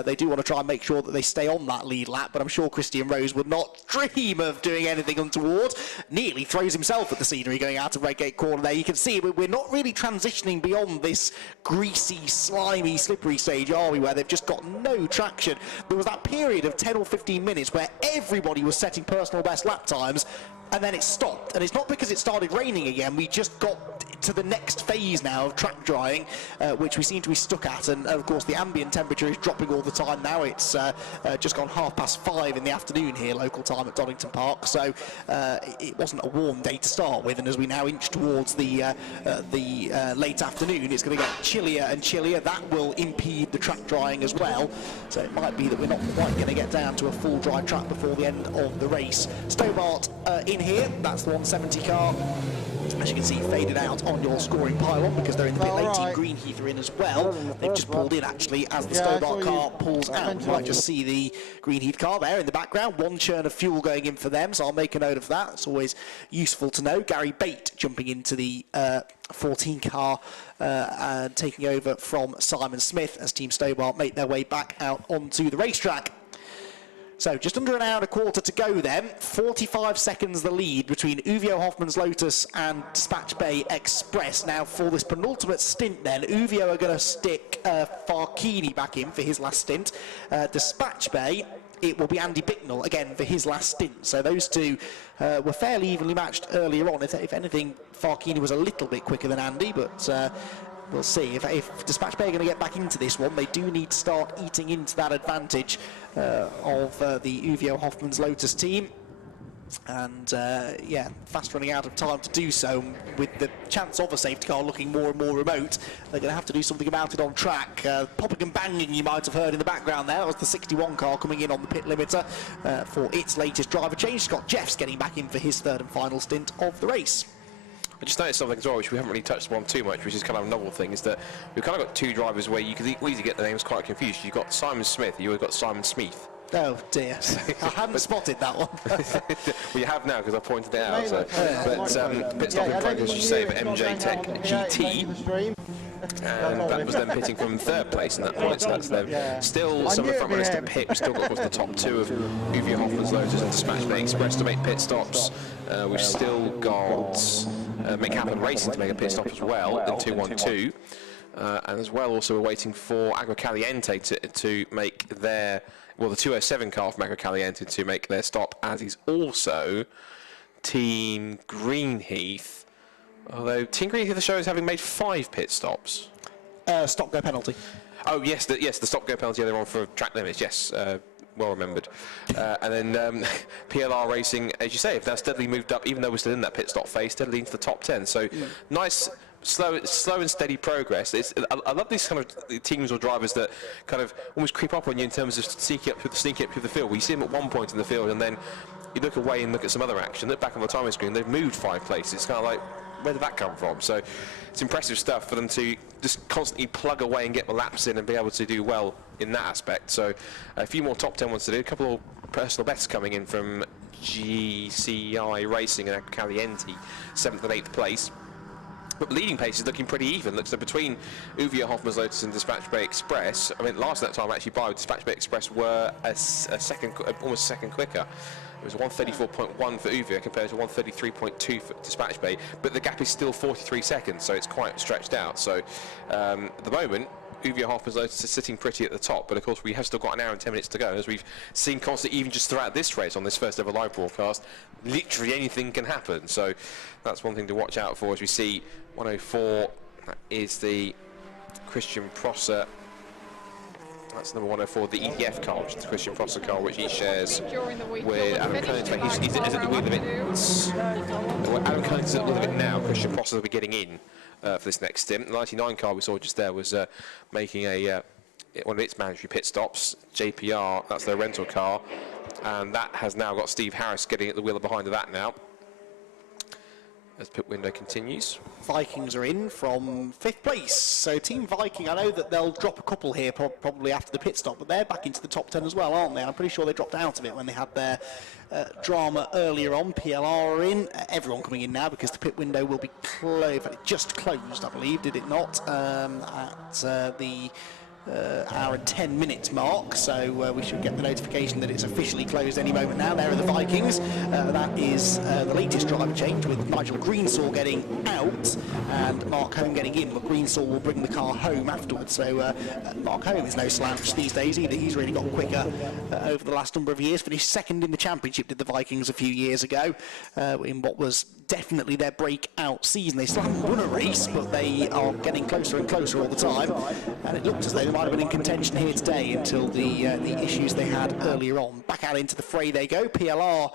they do want to try and make sure that they stay on that lead lap. But I'm sure Christian Rose would not dream of doing anything untoward. Nearly throws himself at the scenery going out of Redgate corner there. You can see we're not really transitioning beyond this greasy, slimy, slippery stage, are we, where they've just got no traction. There was that period of 10 or 15 minutes where everybody was setting personal best lap times, and then it stopped. And it's not because it started raining again. We just got to the next phase now of track drying, which we seem to be stuck at. And of course the ambient temperature is dropping all the time now. It's just gone 5:30 in the afternoon here, local time at Donington Park. So it wasn't a warm day to start with, and as we now inch towards the late afternoon, it's going to get chillier and chillier. That will impede the track drying as well. So it might be that we're not quite going to get down to a full dry track before the end of the race. Stobart in here, that's the 170 car. As you can see, faded out on your scoring pylon because they're in the pit lane. Team Greenheath are in as well. They've just pulled in, actually, as the Stobart car pulls out. You might just see the Greenheath car there in the background. 1 churn of fuel going in for them, so I'll make a note of that. It's always useful to know. Gary Bate jumping into the 14 car and taking over from Simon Smith as Team Stobart make their way back out onto the racetrack. So just under an hour and a quarter to go then. 45 seconds the lead between Uvio Hoffman's Lotus and Dispatch Bay Express. Now for this penultimate stint then, Uvio are going to stick Farkini back in for his last stint. Dispatch Bay, it will be Andy Bicknell again for his last stint. So those two were fairly evenly matched earlier on. If anything, Farkini was a little bit quicker than Andy, but we'll see. If Dispatch Bay are going to get back into this one, they do need to start eating into that advantage of the Uvio Hoffman's Lotus team. And yeah, fast running out of time to do so. With the chance of a safety car looking more and more remote, they're going to have to do something about it on track. Popping and banging, you might have heard in the background there, was the 61 car coming in on the pit limiter for its latest driver change. Scott Jeffs getting back in for his 3rd and final stint of the race. I just noticed something as well, which we haven't really touched upon too much, which is kind of a novel thing, is that we've kind of got 2 drivers where you could easily get the names quite confused. You've got Simon Smith, you've got Simon Smith. Oh dear, I hadn't spotted that one. Well, you have now because I pointed it out. So. But pit stop in progress, as you say, for MJ Tech GT. And that was them pitting from 3rd place in that point, so that's them. Still some of the front runners to pit. We've still got, of course, the top 2 of Uvio Hoffman's Lotus and Dispatch Bay Express to make pit stops. We've still got Make Happen Racing to make a pit stop as well in 212. And as well, also we're waiting for Agua Caliente to make their, well, the 207 car from Agua Caliente to make their stop, as is also Team Greenheath. Although Team Greenheath, the show is having made 5 pit stops. Stop-go penalty. Oh yes, the stop-go penalty. They're on for track limits. Yes, well remembered. And then PLR Racing, as you say, have now steadily moved up, even though we're still in that pit stop phase, steadily into the top 10. So nice. Slow and steady progress. I love these kind of teams or drivers that kind of almost creep up on you in terms of sneaking up through the field. We see them at one point in the field, and then you look away and look at some other action. Look back on the timing screen, they've moved 5 places. It's kind of like, where did that come from? So it's impressive stuff for them to just constantly plug away and get the laps in and be able to do well in that aspect. So a few more top 10 ones to do. A couple of personal bests coming in from GCI Racing and Caliente, 7th and 8th place. But leading pace is looking pretty even. Looks like between Uvia, Hoffman's Lotus and Dispatch Bay Express. I mean, last that time actually by Dispatch Bay Express were almost a second quicker. It was 134.1 for Uvia compared to 133.2 for Dispatch Bay, but the gap is still 43 seconds, so it's quite stretched out. So at the moment, Uvia Hoffman's Lotus is sitting pretty at the top, but of course we have still got an hour and 10 minutes to go. As we've seen constantly, even just throughout this race on this first ever live broadcast, literally anything can happen. So that's one thing to watch out for as we see 104. That is the Christian Prosser. That's number 104, the EDF car, which is the Christian Prosser car, which he shares with Adam Koenigsegg. He's at the wheel of it. Adam Koenigsegg is at the wheel of it now. Christian Prosser will be getting in for this next stint. The 99 car we saw just there was making one of its mandatory pit stops. JPR, that's their rental car, and that has now got Steve Harris getting at the wheel behind of that now. As pit window continues. Vikings are in from 5th place. So Team Viking, I know that they'll drop a couple here probably after the pit stop, but they're back into the top 10 as well, aren't they? I'm pretty sure they dropped out of it when they had their drama earlier on. PLR are in. Everyone coming in now because the pit window will be closed. It just closed, I believe, did it not? At the hour and 10 minutes mark, so we should get the notification that it's officially closed any moment now. There are the Vikings. That is the latest driver change, with Nigel Greensaw getting out and Mark Home getting in, but Greensaw will bring the car home afterwards. So Mark Home is no slouch these days either. He's really got quicker over the last number of years. Finished second in the championship, did the Vikings a few years ago, in what was definitely their breakout season. They still haven't won a race, but they are getting closer and closer all the time, and it looked as though they might have been in contention here today until the issues they had earlier on. Back out into the fray they go. PLR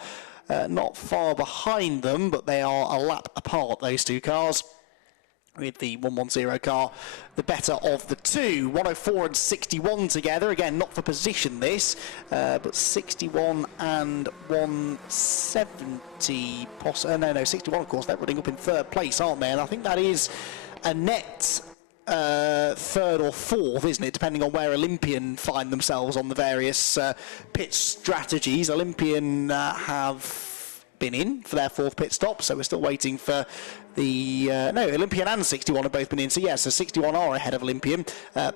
not far behind them, but they are a lap apart, those two cars, with the 110 car the better of the two. 104 and 61 together, again not for position this, but 61 and 170 no 61 of course, they're running up in 3rd place, aren't they? And I think that is a net 3rd or 4th, isn't it, depending on where Olympian find themselves on the various pit strategies. Olympian have been in for their 4th pit stop, so we're still waiting for the Olympian and 61 have both been in, so yes, so 61 are ahead of Olympian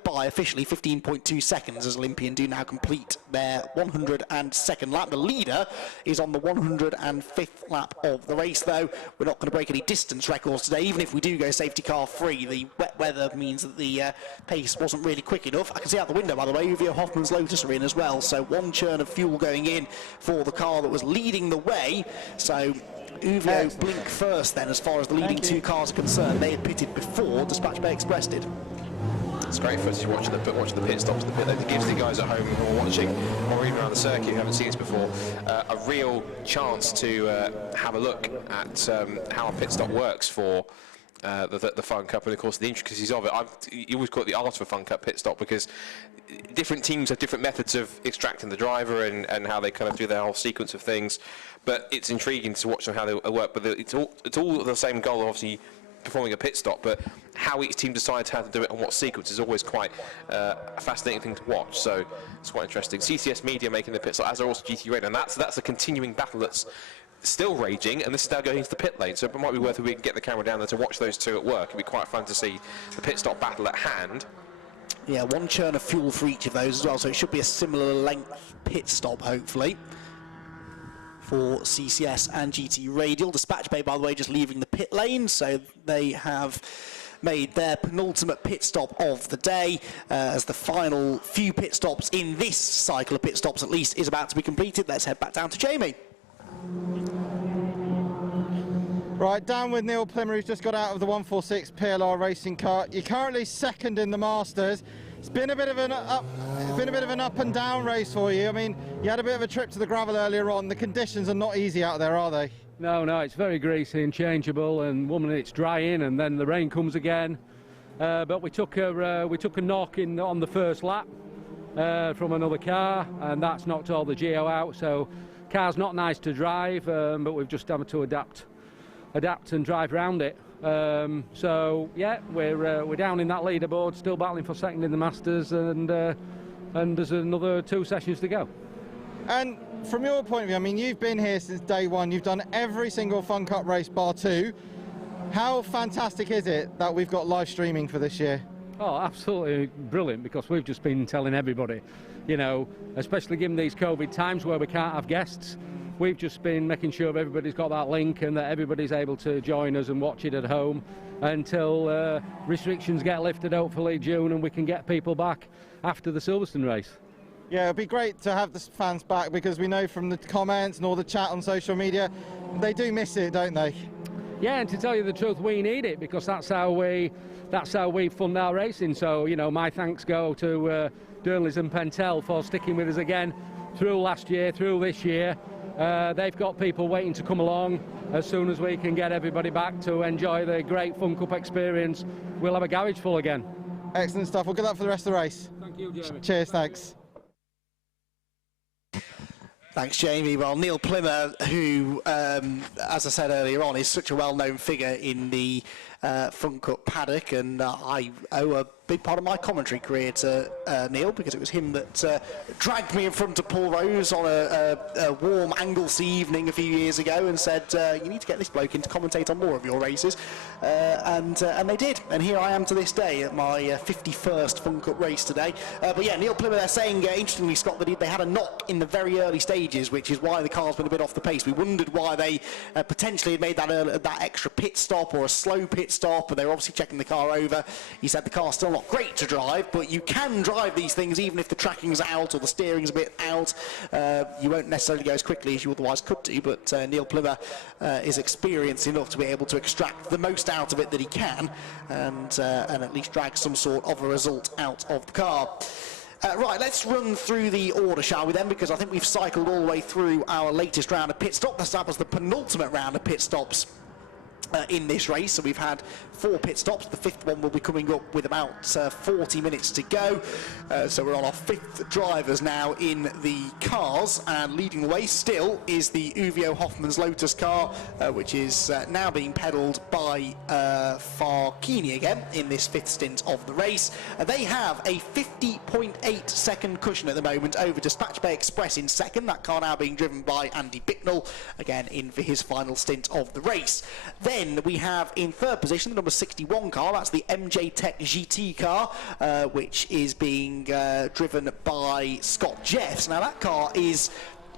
by officially 15.2 seconds, as Olympian do now complete their 102nd lap. The leader is on the 105th lap of the race, though. We're not going to break any distance records today, even if we do go safety car free. The wet weather means that the pace wasn't really quick enough. I can see out the window, by the way, Uvia Hoffman's Lotus are in as well, so one churn of fuel going in for the car that was leading the way. So Uvio blink first then, as far as the leading two cars are concerned. They had pitted before Dispatch Bay Express did. It's great for us watching the pit stops, the pit lane. It gives the guys at home who are watching, or even around the circuit who haven't seen this before, a real chance to have a look at how a pit stop works for the Fun Cup, and of course the intricacies of it. You always call it the art of a Fun Cup pit stop, because different teams have different methods of extracting the driver and how they kind of do their whole sequence of things. But it's intriguing to watch them how they work. But it's all the same goal, obviously, performing a pit stop. But how each team decides how to do it and what sequence is always quite a fascinating thing to watch. So it's quite interesting. CCS Media making the pit stop, as are also GT Radio, and that's a continuing battle that's still raging, and this is now going into the pit lane. So it might be worth if we can get the camera down there to watch those two at work. It'd be quite fun to see the pit stop battle at hand. Yeah, one churn of fuel for each of those as well, so it should be a similar length pit stop, hopefully, for CCS and GT Radial. Dispatch Bay, by the way, just leaving the pit lane, so they have made their penultimate pit stop of the day, as the final few pit stops in this cycle of pit stops, at least, is about to be completed. Let's head back down to Jamie. Right, down with Neil Plimmer, who's just got out of the 146 PLR racing car. You're currently 2nd in the Masters. It's been a bit of an up and down race for you. I mean, you had a bit of a trip to the gravel earlier on. The conditions are not easy out there, are they? No, it's very greasy and changeable, and one minute it's drying and then the rain comes again. But we took a knock on the first lap from another car, and that's knocked all the geo out. So car's not nice to drive, but we've just had to adapt and drive around it. So yeah, we're down in that leaderboard, still battling for second in the Masters, and there's another 2 sessions to go. And from your point of view, I mean, you've been here since day one. You've done every single Fun Cup race bar 2. How fantastic is it that we've got live streaming for this year? Oh, absolutely brilliant, because we've just been telling everybody, you know, especially given these COVID times where we can't have guests, we've just been making sure everybody's got that link and that everybody's able to join us and watch it at home until restrictions get lifted, hopefully June, and we can get people back after the Silverstone race. Yeah, it'd be great to have the fans back, because we know from the comments and all the chat on social media, they do miss it, don't they? Yeah, and to tell you the truth, we need it, because that's how we fund our racing. So, you know, my thanks go to Durnleys and Pentel for sticking with us again through last year, through this year. They've got people waiting to come along. As soon as we can get everybody back to enjoy the great Fun Cup experience, we'll have a garage full again. Excellent stuff. Well, good luck for the rest of the race. Thank you, Jamie. Cheers, thanks. Thanks, Jamie. Well, Neil Plymmer, who, as I said earlier on, is such a well-known figure in the Fun Cup paddock, and I owe a big part of my commentary career to Neil, because it was him that dragged me in front of Paul Rose on a warm Anglesey evening a few years ago and said, you need to get this bloke in to commentate on more of your races, and they did, and here I am to this day at my 51st Fun Cup race today. But yeah, Neil Plymmer, they're saying, interestingly, Scott, that they had a knock in the very early stages, which is why the car's been a bit off the pace. We wondered why they potentially had made that extra pit stop or a slow pit stop, and they were obviously checking the car over. He said the car's still not great to drive, but you can drive these things even if the tracking's out or the steering's a bit out. You won't necessarily go as quickly as you otherwise could do, but Neil Plymmer is experienced enough to be able to extract the most out of it that he can, and at least drag some sort of a result out of the car. Right, let's run through the order, shall we then, because I think we've cycled all the way through our latest round of pit stops. That was the penultimate round of pit stops in this race, so we've had 4 pit stops. The 5th one will be coming up with about 40 minutes to go, so we're on our 5th drivers now in the cars, and leading the way still is the Uvio Hoffmann's Lotus car, which is now being pedalled by Farkini again in this 5th stint of the race. They have a 50.8 second cushion at the moment over Dispatch Bay Express in 2nd, that car now being driven by Andy Bicknell, again in for his final stint of the race. Then we have in 3rd position the number 61 car, that's the MJ Tech GT car, which is being driven by Scott Jeffs. Now that car is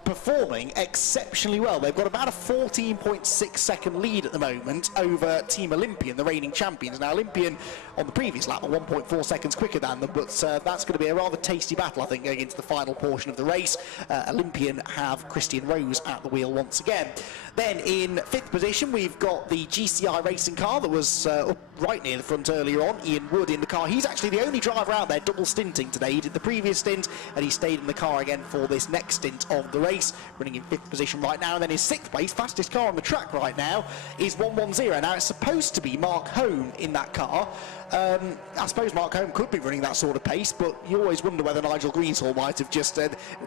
performing exceptionally well. They've got about a 14.6 second lead at the moment over Team Olympian, the reigning champions. Now Olympian on the previous lap are 1.4 seconds quicker than them, but that's going to be a rather tasty battle, I think, going into the final portion of the race. Olympian have Christian Rose at the wheel once again. Then in 5th position we've got the GCI racing car that was up right near the front earlier on, Ian Wood in the car. He's actually the only driver out there double stinting today. He did the previous stint and he stayed in the car again for this next stint of the race, running in 5th position right now. And then in 6th place, fastest car on the track right now, is 110. Now it's supposed to be Mark Hone in that car. I suppose Mark Home could be running that sort of pace, but you always wonder whether Nigel Greensall might have just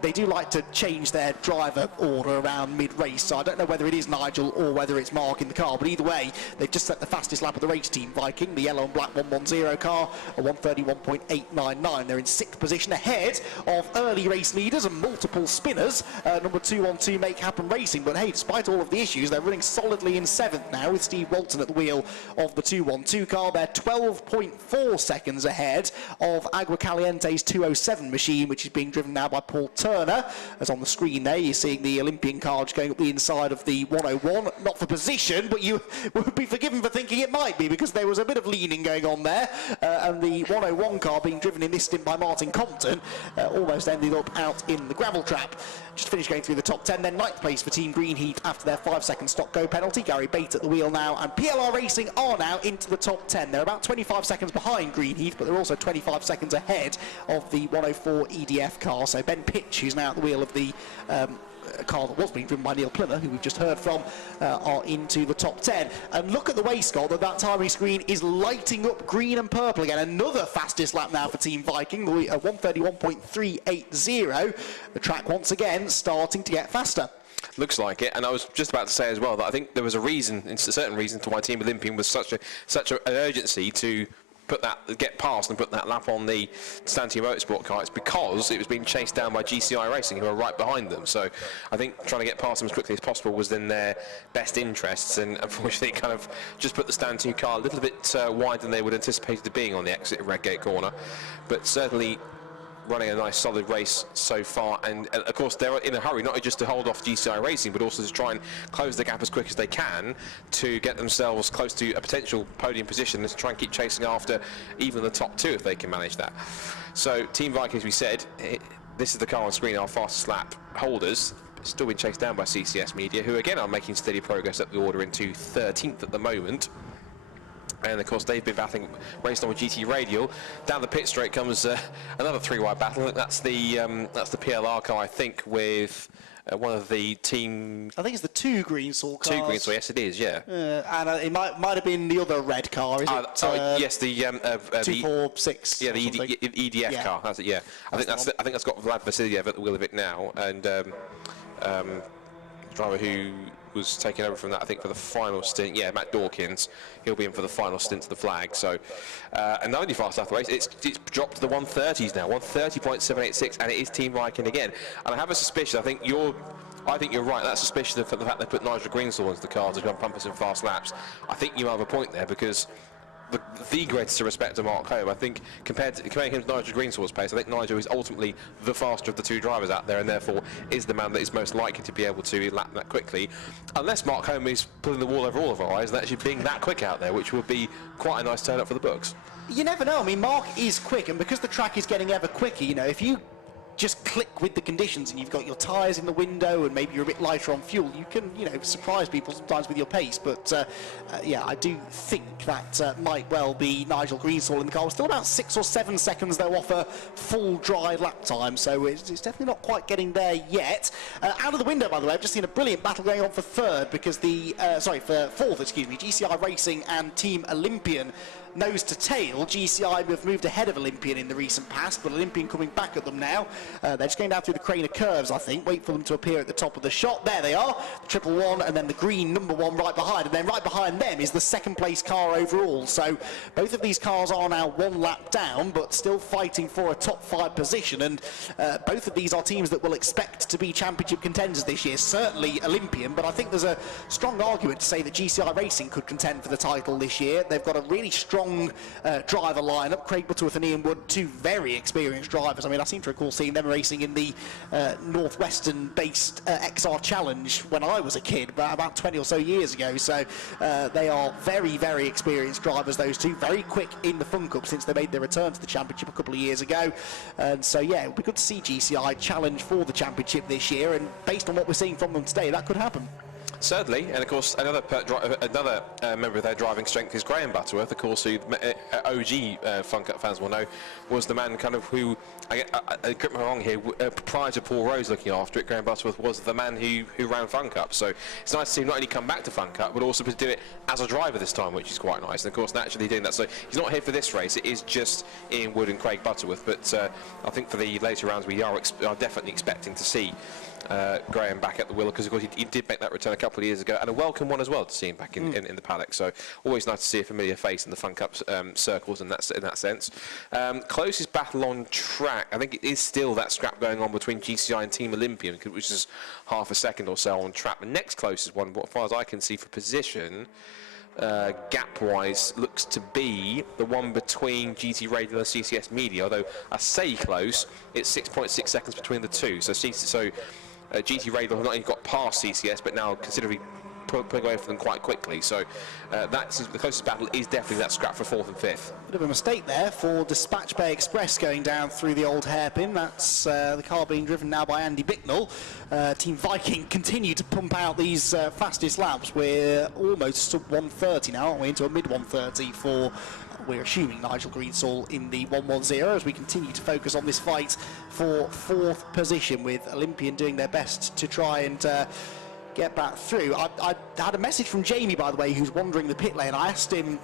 they do like to change their driver order around mid-race, so I don't know whether it is Nigel or whether it's Mark in the car, but either way they've just set the fastest lap of the race, Team Viking, the yellow and black 110 car, a 131.899. They're in 6th position ahead of early race leaders and multiple spinners, number 212 Make Happen Racing, but hey, despite all of the issues, they're running solidly in 7th now with Steve Walton at the wheel of the 212 car. They're 12.4 seconds ahead of Agua Caliente's 207 machine, which is being driven now by Paul Turner. As on the screen there, you're seeing the Olympian car just going up the inside of the 101. Not for position, but you would be forgiven for thinking it might be, because there was a bit of leaning going on there. And the 101 car being driven in this stint by Martin Compton almost ended up out in the gravel trap. Just finished going through the top 10, then 9th place for Team Greenheat after their 5-second stop-go penalty. Gary Bate at the wheel now, and PLR Racing are now into the top 10. They're about 25 seconds behind Greenheat, but they're also 25 seconds ahead of the 104 EDF car. So Ben Pitch, who's now at the wheel of the car that was being driven by Neil Plymmer, who we've just heard from, are into the top 10. And look at the way, Scott, that timing screen is lighting up green and purple again. Another fastest lap now for Team Viking, 131.380. The track once again starting to get faster. Looks like it, and I was just about to say as well that I think there was a reason, a certain reason, to why Team Olympian was such an urgency to get past and put that lap on the Stanley Motorsport car. It's because it was being chased down by GCI Racing, who are right behind them. So I think trying to get past them as quickly as possible was in their best interests, and unfortunately it kind of just put the Stand 2 car a little bit wider than they would anticipate it being on the exit of Redgate Corner. But certainly running a nice solid race so far, and of course they're in a hurry not just to hold off GCI Racing but also to try and close the gap as quick as they can to get themselves close to a potential podium position and to try and keep chasing after even the top two if they can manage that. So Team Viking, as we said, this is the car on screen, our fastest lap holders, still being chased down by CCS Media, who again are making steady progress up the order into 13th at the moment. And of course they've been battling, raced on with GT Radial. Down the pit straight comes another three-wide battle. I think that's the PLR car, I think, with one of the team. I think it's the two Greensall cars. Two Greensall, yes, it is, yeah. And it might have been the other red car, is it? Yes, the 246. Yeah, the EDF car. That's it. Yeah, I think that's got Vlad Vasiliev at the wheel of it now, and driver who was taking over from that, I think, for the final stint. Yeah, Matt Dawkins. He'll be in for the final stint to the flag. So, and the only fast lap race, it's dropped to the 130s now, 130.786, and it is Team Viking again. And I have a suspicion. I think you're right. That suspicion of the fact they put Nigel Greensall into the car to go and pump us in fast laps. I think you have a point there, because the greatest respect to Mark Holm, I think, comparing him to Nigel Greensall's pace, I think Nigel is ultimately the faster of the two drivers out there, and therefore is the man that is most likely to be able to lap that quickly, unless Mark Holm is pulling the wool over all of our eyes and actually being that quick out there, which would be quite a nice turn up for the books. You never know. I mean, Mark is quick, and because the track is getting ever quicker, you know, if you just click with the conditions and you've got your tyres in the window and maybe you're a bit lighter on fuel, you can, you know, surprise people sometimes with your pace. But yeah, I do think that might well be Nigel Greensall in the car. We're still about 6 or 7 seconds though off a full dry lap time, so it's definitely not quite getting there yet. Out of the window, by the way, I've just seen a brilliant battle going on for third, because for fourth, excuse me, GCI Racing and Team Olympian nose to tail. GCI have moved ahead of Olympian in the recent past, but Olympian coming back at them now. They're just going down through the crane of curves, I think. Wait for them to appear at the top of the shot. There they are, the 111, and then the green number 1 right behind, and then right behind them is the second place car overall. So both of these cars are now 1 lap down, but still fighting for a top 5 position, and both of these are teams that will expect to be championship contenders this year. Certainly Olympian, but I think there's a strong argument to say that GCI Racing could contend for the title this year. They've got a really strong driver lineup. Craig Butterworth and Ian Wood, two very experienced drivers. I mean, I seem to recall seeing them racing in the Northwestern-based XR Challenge when I was a kid, about 20 or so years ago. So they are very, very experienced drivers, those two. Very quick in the Fun Cup since they made their return to the championship a couple of years ago. And so, yeah, it would be good to see GCI challenge for the championship this year. And based on what we're seeing from them today, that could happen. Certainly, and of course another member of their driving strength is Graham Butterworth, of course, who OG Fun Cup fans will know was the man kind of who, I get me wrong here, prior to Paul Rose looking after it, Graham Butterworth was the man who ran Fun Cup. So it's nice to see him not only come back to Fun Cup, but also to do it as a driver this time, which is quite nice. And of course, naturally doing that. So he's not here for this race. It is just Ian Wood and Craig Butterworth. But I think for the later rounds, we are definitely expecting to see Graham back at the wheel, because of course he did make that return a couple of years ago, and a welcome one as well to see him back in the paddock. So always nice to see a familiar face in the Fun Cup circles in that sense. Closest battle on track, I think it is still that scrap going on between GCI and Team Olympian, which is half a second or so on track. The next closest one, as far as I can see for position, gap-wise, looks to be the one between GT Radio and CCS Media, although I say close, it's 6.6 seconds between the two. So GT Radio have not only got past CCS, but now considerably pulling away from them quite quickly. So that's the closest battle is definitely that scrap for 4th and 5th. Bit of a mistake there for Dispatch Bay Express going down through the old hairpin. That's the car being driven now by Andy Bicknell. Team Viking continue to pump out these fastest laps. We're almost sub 130 now, aren't we? Into a mid 130 for, we're assuming, Nigel Greensall in the 110, as we continue to focus on this fight for 4th position, with Olympian doing their best to try and get back through. I had a message from Jamie, by the way, who's wandering the pit lane. I asked him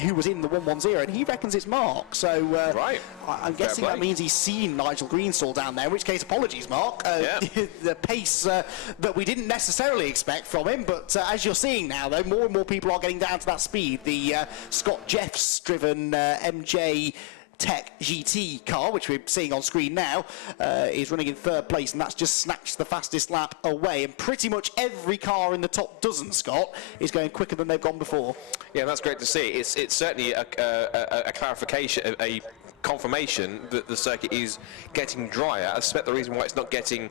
who was in the 110, and he reckons it's Mark. So right. I'm guessing that means he's seen Nigel Greenstall down there, in which case, apologies, Mark. The pace that we didn't necessarily expect from him, but as you're seeing now, though, more and more people are getting down to that speed. The Scott Jeffs-driven MJ Tech GT car, which we're seeing on screen now, is running in third place, and that's just snatched the fastest lap away. And pretty much every car in the top dozen, Scott, is going quicker than they've gone before. Yeah, that's great to see. It's certainly a clarification, a confirmation that the circuit is getting drier. I suspect the reason why it's not getting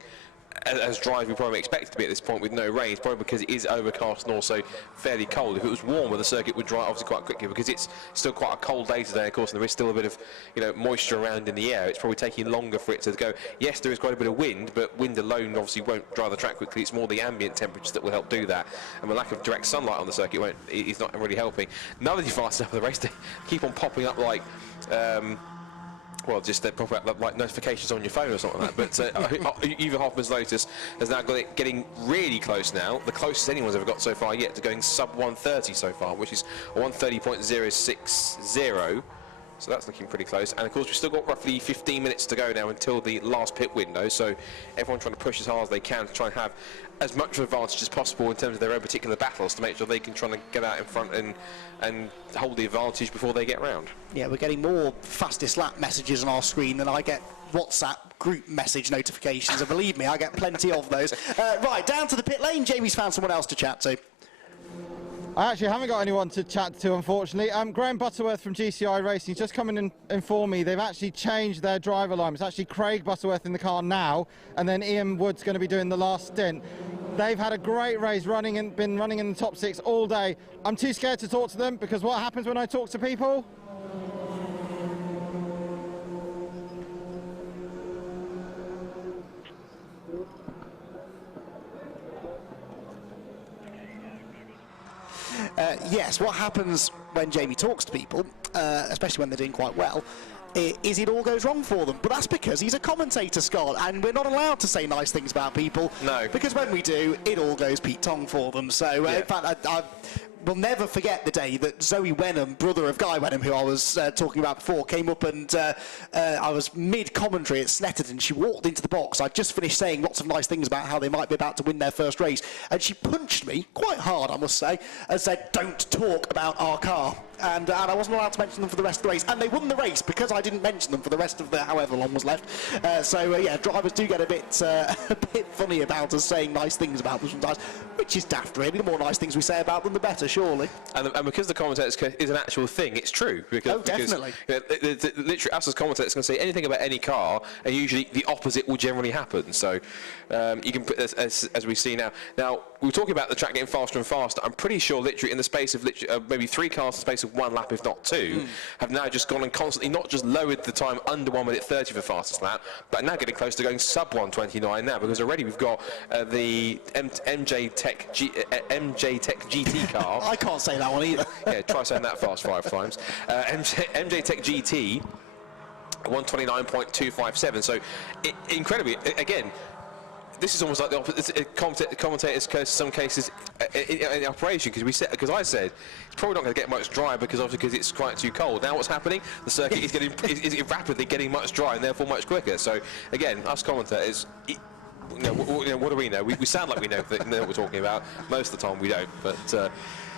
as dry as we probably expect it to be at this point with no rain is probably because it is overcast and also fairly cold. If it was warmer, the circuit would dry obviously quite quickly, because it's still quite a cold day today, of course, and there is still a bit of moisture around in the air. It's probably taking longer for it to go. Yes, there is quite a bit of wind, but wind alone obviously won't dry the track quickly. It's more the ambient temperatures that will help do that, and the lack of direct sunlight on the circuit is not really helping. None of the fast stuff of the race, they keep on popping up like well, just they pop up like notifications on your phone or something like that. But Eva Hoffman's Lotus has now got it getting really close now. The closest anyone's ever got so far yet to going sub 130 so far, which is 130.060. So that's looking pretty close. And of course, we've still got roughly 15 minutes to go now until the last pit window. So everyone trying to push as hard as they can to try and have as much of an advantage as possible in terms of their own particular battles, to make sure they can try and get out in front and hold the advantage before they get round. Yeah, we're getting more fastest lap messages on our screen than I get WhatsApp group message notifications, and believe me, I get plenty of those. Right, down to the pit lane. Jamie's found someone else to chat to. I actually haven't got anyone to chat to, unfortunately. Graham Butterworth from GCI Racing just come in and informed me they've actually changed their driver line. It's actually Craig Butterworth in the car now, and then Ian Wood's going to be doing the last stint. They've had a great race, been running in the top 6 all day. I'm too scared to talk to them, because what happens when I talk to people? Yes, what happens when Jamie talks to people, especially when they're doing quite well, is it all goes wrong for them. But that's because he's a commentator, Scott, and we're not allowed to say nice things about people. No. Because when we do, it all goes Pete Tong for them. So, in fact, I will never forget the day that Zoe Wenham, brother of Guy Wenham, who I was talking about before, came up, and I was mid-commentary at Snetterton. She walked into the box. I'd just finished saying lots of nice things about how they might be about to win their first race, and she punched me, quite hard I must say, and said, "Don't talk about our car." And I wasn't allowed to mention them for the rest of the race. And they won the race because I didn't mention them for the rest of the however long was left. Yeah, drivers do get a bit funny about us saying nice things about them sometimes, which is daft, really. The more nice things we say about them, the better, surely. And because the commentator is an actual thing, it's true. Because, definitely. Literally, us as commentators can say anything about any car, and usually the opposite will generally happen. So you can put this, as we see now. Now, we were talking about the track getting faster and faster. I'm pretty sure, literally, in the space of maybe 3 cars in the space of 1 lap, if not 2, have now just gone and constantly not just lowered the time under 1 minute 30 for fastest lap, but now getting close to going sub 1:29 now, because already we've got the MJ Tech GT car. I can't say that one either. Yeah, try saying that fast 5 times. MJ Tech GT 129.257. So incredibly, again, this is almost like the opposite. Commentators curse in some cases in the operation, because I said it's probably not going to get much drier because it's quite too cold. Now what's happening? The circuit is rapidly getting much drier and therefore much quicker. So again, us commentators, what do we know? We sound like we know what we're talking about. Most of the time we don't, but.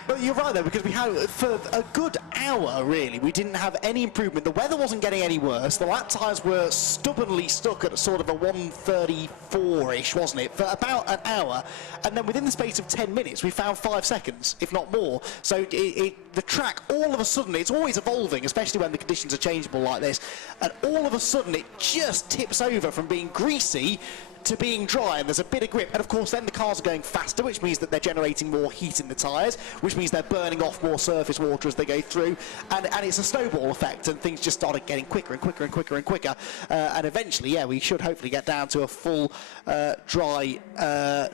But you're right, though, because we had, for a good hour, really, we didn't have any improvement. The weather wasn't getting any worse. The lap times were stubbornly stuck at sort of a 134-ish, wasn't it, for about an hour. And then within the space of 10 minutes, we found 5 seconds, if not more. So the track, all of a sudden, it's always evolving, especially when the conditions are changeable like this. And all of a sudden, it just tips over from being greasy to being dry, and there's a bit of grip, and of course then the cars are going faster, which means that they're generating more heat in the tyres, which means they're burning off more surface water as they go through, and it's a snowball effect, and things just started getting quicker and quicker and quicker and quicker, and eventually, yeah, we should hopefully get down to a full dry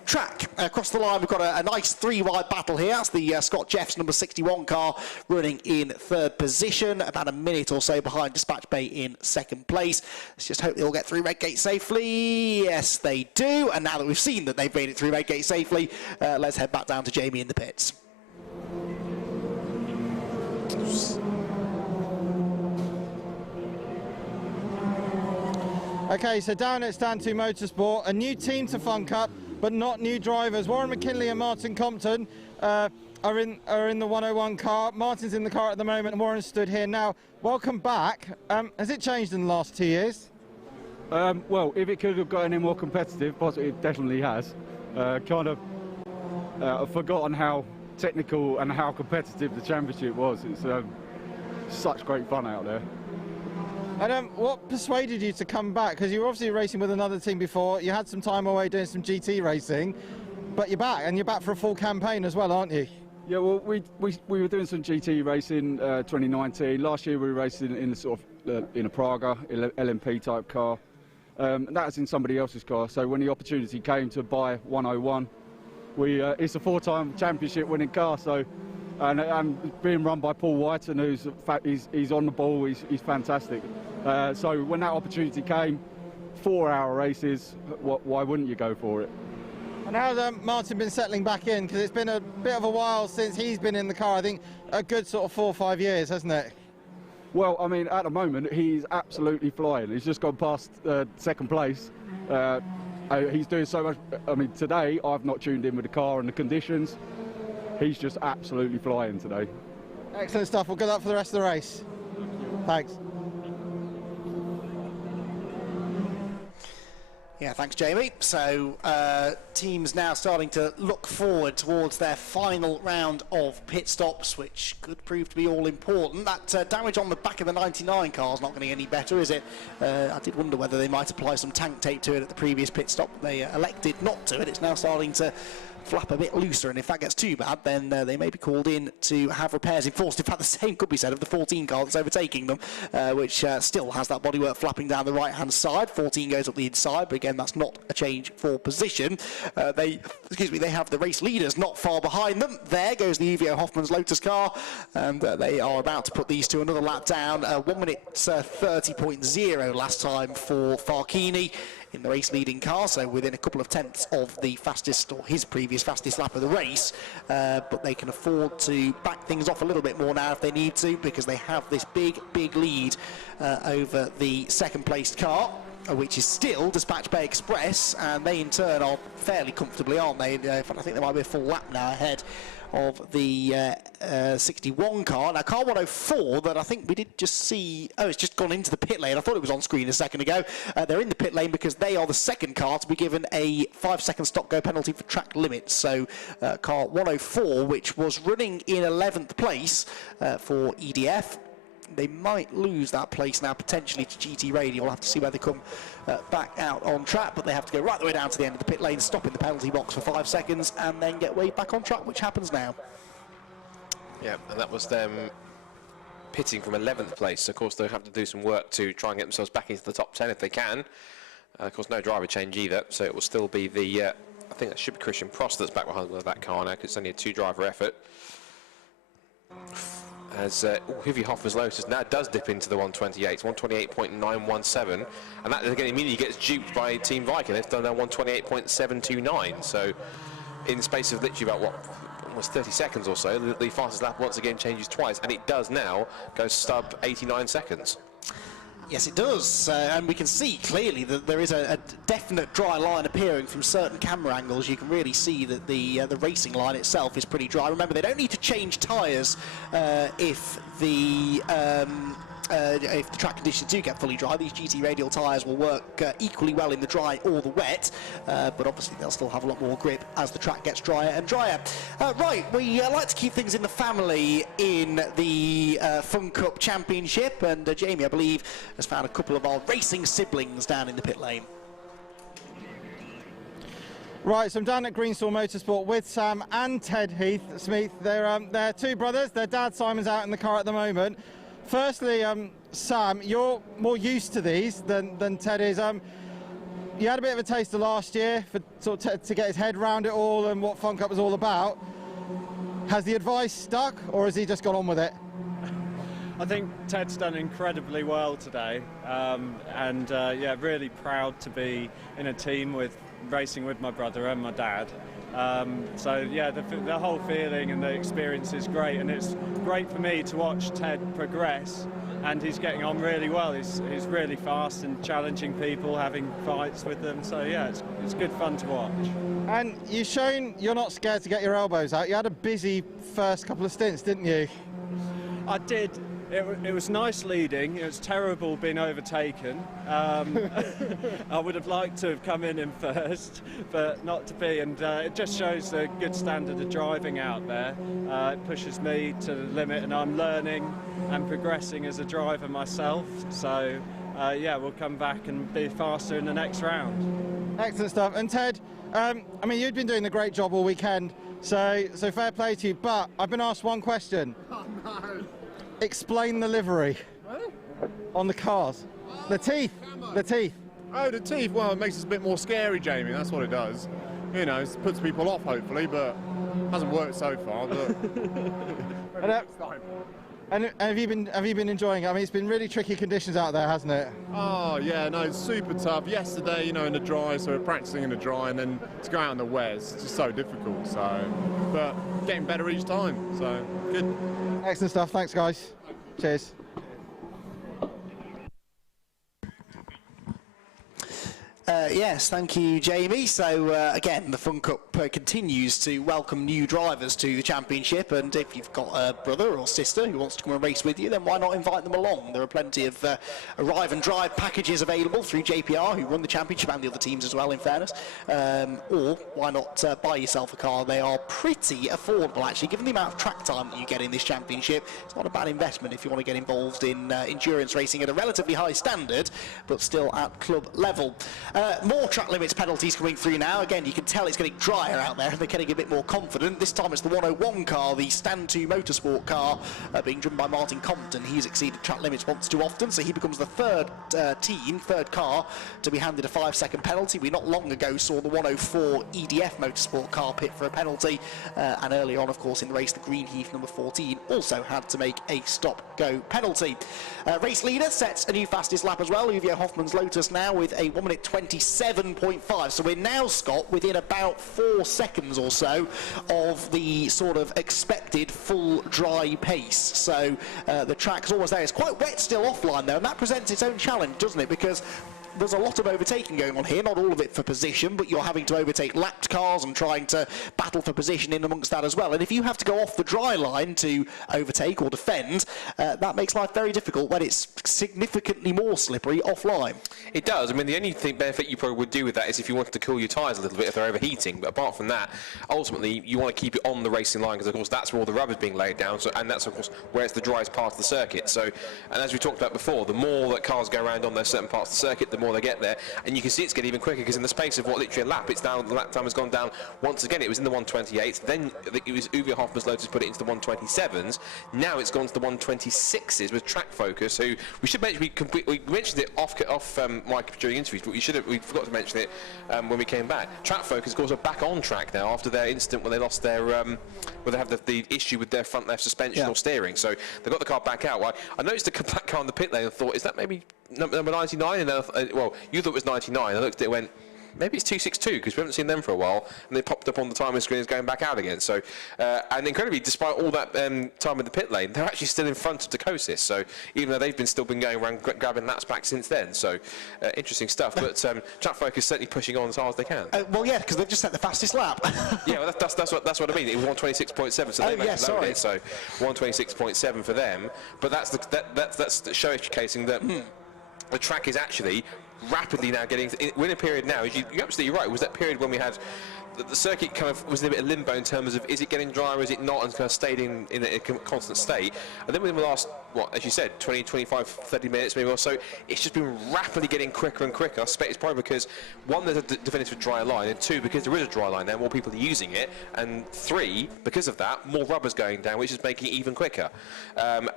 track. Across the line, we've got a nice 3-wide battle here. That's the Scott Jeffs number 61 car running in 3rd position, about a minute or so behind Dispatch Bay in 2nd place. Let's just hope they all get through Redgate safely. Yes, they do. And now that we've seen that they've made it through Redgate safely, let's head back down to Jamie in the pits. Okay, so down at Stand 2 Motorsport, a new team to Fun Cup, but not new drivers. Warren McKinley and Martin Compton are in the 101 car. Martin's in the car at the moment, and Warren stood here now. Welcome back. Has it changed in the last 2 years? Well, if it could have got any more competitive, possibly it definitely has. I've forgotten how technical and how competitive the championship was. It's such great fun out there. And what persuaded you to come back? Because you were obviously racing with another team before. You had some time away doing some GT racing, but you're back, and you're back for a full campaign as well, aren't you? Yeah, well, we were doing some GT racing 2019. Last year we were racing in in a Praga LMP type car. And that was in somebody else's car. So when the opportunity came to buy 101, it's a 4-time championship winning car. So and being run by Paul Whiten, he's on the ball. He's fantastic. So when that opportunity came, 4-hour races, why wouldn't you go for it? And how's Martin been settling back in? Because it's been a bit of a while since he's been in the car. I think a good sort of 4 or 5 years, hasn't it? Well, I mean, at the moment, he's absolutely flying. He's just gone past second place. He's doing so much. I mean, today, I've not tuned in with the car and the conditions. He's just absolutely flying today. Excellent stuff. Well, good luck for the rest of the race. Thanks. Yeah, thanks, Jamie. So, teams now starting to look forward towards their final round of pit stops, which could prove to be all important. That damage on the back of the 99 car is not getting any better, is it? I did wonder whether they might apply some tank tape to it at the previous pit stop. They elected not to, and it's now starting to flap a bit looser, and if that gets too bad, then they may be called in to have repairs enforced. In fact, the same could be said of the 14 car that's overtaking them, which still has that bodywork flapping down the right-hand side. 14 goes up the inside, but again, that's not a change for position. They have the race leaders not far behind them. There goes the Evio Hoffman's Lotus car, and they are about to put these two another lap down. 1 minute 30.0 last time for Farchini in the race leading car, so within a couple of tenths of the fastest, or his previous fastest lap of the race, but they can afford to back things off a little bit more now if they need to, because they have this big lead over the second placed car, which is still Dispatch Bay Express, and they in turn are fairly comfortably, aren't they? In fact, I think there might be a full lap now ahead of the 61 car. Now, car 104 that I think we did just see, it's just gone into the pit lane. I thought it was on screen a second ago. They're in the pit lane because they are the second car to be given a 5-second stop-go penalty for track limits. So car 104, which was running in 11th place for EDF, they might lose that place now potentially to GT Radio. We'll have to see where they come back out on track, but they have to go right the way down to the end of the pit lane, stop in the penalty box for 5 seconds, and then get way back on track, which happens now. Yeah, and that was them pitting from 11th place. So of course, they'll have to do some work to try and get themselves back into the top 10 if they can. Of course, no driver change either, so it will still be the, I think that should be Christian Prost that's back behind that car now, because it's only a 2-driver effort. As Hivy Hoffer's Lotus now does dip into the 128, 128.917, and that again immediately gets duped by Team Viking. It's done now 128.729, so in the space of literally about almost 30 seconds or so, the fastest lap once again changes twice, and it does now go sub 89 seconds. Yes, it does, and we can see clearly that there is a definite dry line appearing from certain camera angles. You can really see that the racing line itself is pretty dry. Remember, they don't need to change tyres if the track conditions do get fully dry. These GT radial tyres will work equally well in the dry or the wet, but obviously they'll still have a lot more grip as the track gets drier and drier. Right, we like to keep things in the family in the Fun Cup Championship, and Jamie, I believe, has found a couple of our racing siblings down in the pit lane. Right, so I'm down at Greenstall Motorsport with Sam and Ted Smith. They're two brothers. Their dad Simon's out in the car at the moment. Firstly, Sam, you're more used to these than Ted is. You had a bit of a taster last year for sort of to get his head around it all and what Fun Cup was all about. Has the advice stuck, or has he just got on with it? I think Ted's done incredibly well today, and yeah, really proud to be in a team with racing with my brother and my dad. So yeah, the whole feeling and the experience is great, and it's great for me to watch Ted progress, and he's getting on really well. He's really fast and challenging people, having fights with them, so yeah, it's good fun to watch. And you've shown you're not scared to get your elbows out. You had a busy first couple of stints, didn't you? I did. It was nice leading. It was terrible being overtaken. I would have liked to have come in first, but not to be. And it just shows a good standard of driving out there. It pushes me to the limit, and I'm learning and progressing as a driver myself. So yeah, we'll come back and be faster in the next round. Excellent stuff. And Ted, I mean, you've been doing a great job all weekend. So fair play to you. But I've been asked one question. Oh no. Explain the livery on the cars. The teeth. The teeth. Oh, the teeth. Well, it makes us a bit more scary, Jamie. That's what it does. You know, it puts people off, hopefully, but hasn't worked so far. But and have you been enjoying it? I mean, it's been really tricky conditions out there, hasn't it? Oh yeah, no, it's super tough. Yesterday, you know, in the dry, so we're practicing in the dry, and then to go out in the wet, it's just so difficult. So, but getting better each time. So good. Excellent stuff. Thanks, guys. Cheers. Yes, thank you, Jamie. So again, the Fun Cup continues to welcome new drivers to the championship, and if you've got a brother or sister who wants to come and race with you, then why not invite them along? There are plenty of arrive and drive packages available through JPR, who run the championship, and the other teams as well, in fairness. Or why not buy yourself a car? They are pretty affordable, actually, given the amount of track time that you get in this championship. It's not a bad investment if you want to get involved in endurance racing at a relatively high standard, but still at club level. More track limits penalties coming through now. Again, you can tell it's getting drier out there, and they're getting a bit more confident. This time it's the 101 car, the Stand 2 Motorsport car, being driven by Martin Compton. He's exceeded track limits once too often, so he becomes the third car to be handed a 5-second penalty. We not long ago saw the 104 EDF Motorsport car pit for a penalty, and earlier on, of course, in the race, the Greenheath number 14 also had to make a stop-go penalty. Race leader sets a new fastest lap as well. Uvio Hoffman's Lotus now with a 1 minute 27.5. So we're now, Scott, within about 4 seconds or so of the sort of expected full dry pace. So the track's almost there. It's quite wet still offline though, and that presents its own challenge, doesn't it? Because there's a lot of overtaking going on here, not all of it for position, but you're having to overtake lapped cars and trying to battle for position in amongst that as well. And if you have to go off the dry line to overtake or defend, that makes life very difficult when it's significantly more slippery offline. It does. I mean, the only benefit you probably would do with that is if you wanted to cool your tyres a little bit if they're overheating. But apart from that, ultimately, you want to keep it on the racing line because, of course, that's where all the rubber's being laid down. So, and that's, of course, where it's the driest part of the circuit. So, and as we talked about before, the more that cars go around on those certain parts of the circuit, the more they get there. And you can see it's getting even quicker because in the space of what, literally a lap, it's down, the lap time has gone down once again. It was in the 128s. Then it was Uvio Hoffman's Lotus put it into the 127s. Now it's gone to the 126s with Track Focus, who we should mention, we mentioned it off mic during interviews, but we forgot to mention it when we came back. Track Focus, of course, are back on track now after their incident when they lost their, where they have the issue with their front left suspension or steering. So they got the car back out. Well, I noticed the black car in the pit lane and thought, is that maybe number 99? And then, well, you thought it was 99. I looked at it and went, maybe it's 262 because we haven't seen them for a while, and they popped up on the timing screen as going back out again. So, and incredibly, despite all that time in the pit lane, they're actually still in front of Dakosis. So even though they've still been going around grabbing laps back since then. So interesting stuff. But Track Focus is certainly pushing on as hard as they can. Well, yeah, because they've just set the fastest lap. Yeah, well, that's what I mean. It was 126.7, so they've actually lowered it. So 126.7 for them. But that's showcasing that the track is actually rapidly now getting, we're in a period now, you're absolutely right, it was that period when we had the circuit kind of was in a bit of limbo in terms of is it getting drier, is it not, and kind of stayed in a constant state. And then within the last, what, as you said, 20, 25, 30 minutes maybe or so, it's just been rapidly getting quicker and quicker. I suspect it's probably because, one, there's a definitive dry line, and two, because there is a dry line there, more people are using it, and three, because of that, more rubber's going down, which is making it even quicker.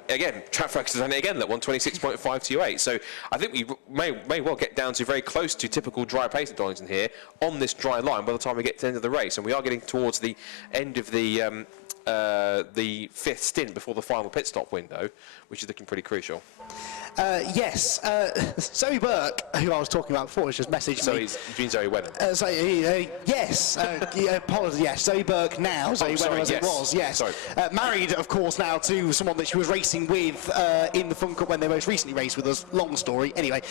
Again, Track Focus has done it again, that 126.528. So I think we may well get down to very close to typical dry pace at Donington here on this dry line by the time we get to the end of the race, and we are getting towards the end of the the 5th stint before the final pit stop window, which is looking pretty crucial. Yes, Zoe Burke, who I was talking about before, has just messaged me. Zoe Wenham. Yes, apologies, yes, Zoe Burke now, Zoe Wenham as it was, yes. Married, of course, now to someone that she was racing with in the Fun Cup when they most recently raced with us. Long story. Anyway,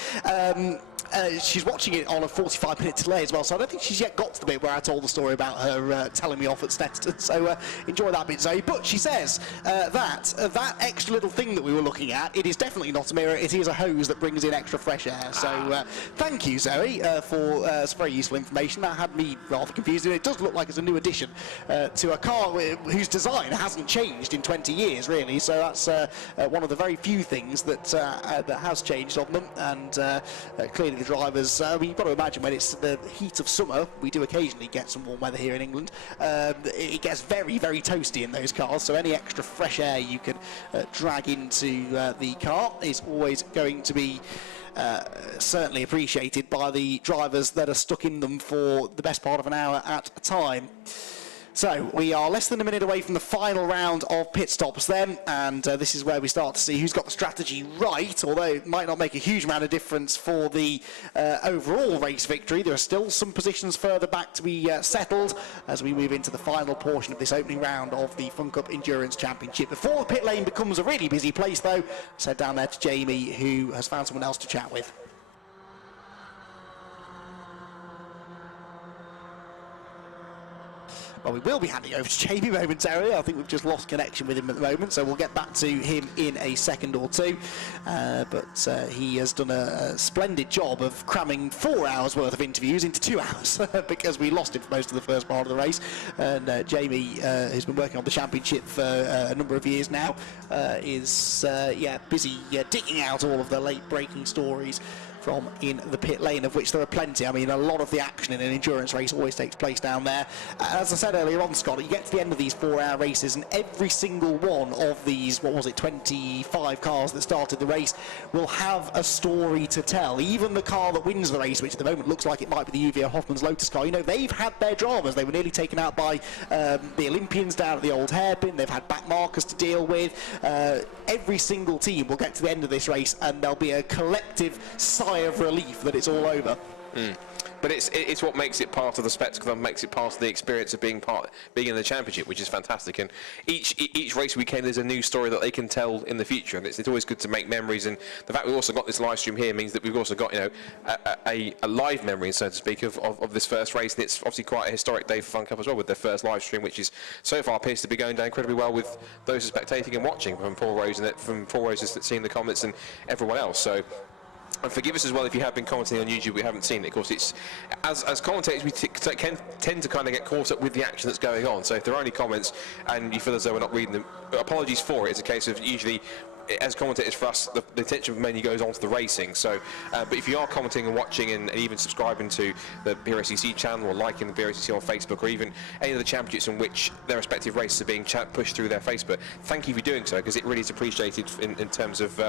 she's watching it on a 45-minute delay as well, so I don't think she's yet got to the bit where I told the story about her telling me off at Stetton. So enjoy that bit, Zoe. But she says that extra little thing that we were looking at, it is definitely not a mirror. It is a hose that brings in extra fresh air. So thank you, Zoe, for some very useful information. That had me rather confused. And it does look like it's a new addition to a car whose design hasn't changed in 20 years, really. So that's one of the very few things that has changed on them. And clearly the drivers, you've got to imagine when it's the heat of summer, we do occasionally get some warm weather here in England. It gets very, very toasty in those cars. So any extra fresh air you can drag into the car is always going to be certainly appreciated by the drivers that are stuck in them for the best part of an hour at a time. So we are less than a minute away from the final round of pit stops then, and this is where we start to see who's got the strategy right, although it might not make a huge amount of difference for the overall race victory. There are still some positions further back to be settled as we move into the final portion of this opening round of the Fun Cup Endurance Championship. Before the pit lane becomes a really busy place though, let's head down there to Jamie, who has found someone else to chat with. Well, we will be handing over to Jamie momentarily. I think we've just lost connection with him at the moment, so we'll get back to him in a second or two. But he has done a splendid job of cramming 4 hours worth of interviews into 2 hours because we lost him for most of the first part of the race. And Jamie, who's been working on the championship for a number of years now, is busy digging out all of the late-breaking stories from in the pit lane, of which there are plenty. I mean, a lot of the action in an endurance race always takes place down there. As I said earlier on, Scott, you get to the end of these 4-hour races and every single one of these, 25 cars that started the race will have a story to tell. Even the car that wins the race, which at the moment looks like it might be the UVA Hoffman's Lotus car, they've had their dramas. They were nearly taken out by the Olympians down at the old hairpin. They've had back markers to deal with. Every single team will get to the end of this race and there'll be a collective sigh of relief that it's all over. But it's what makes it part of the spectacle and makes it part of the experience of being in the championship, which is fantastic. And each race weekend there's a new story that they can tell in the future, and it's always good to make memories. And the fact we've also got this live stream here means that we've also got a live memory, so to speak, of this first race. And it's obviously quite a historic day for Fun Cup as well, with their first live stream, which is so far appears to be going down incredibly well with those who are spectating and watching, from Paul Rose and from Paul Rose's seeing the comments and everyone else. So. And forgive us as well if you have been commenting on YouTube, we haven't seen it. Of course, it's as commentators, we tend to kind of get caught up with the action that's going on. So if there are any comments and you feel as though we're not reading them, apologies for it. It's a case of usually, as commentators for us, the attention mainly goes on to the racing. So, but if you are commenting and watching and even subscribing to the BRSCC channel or liking the BRSCC on Facebook or even any of the championships in which their respective races are being pushed through their Facebook, thank you for doing so, because it really is appreciated in terms of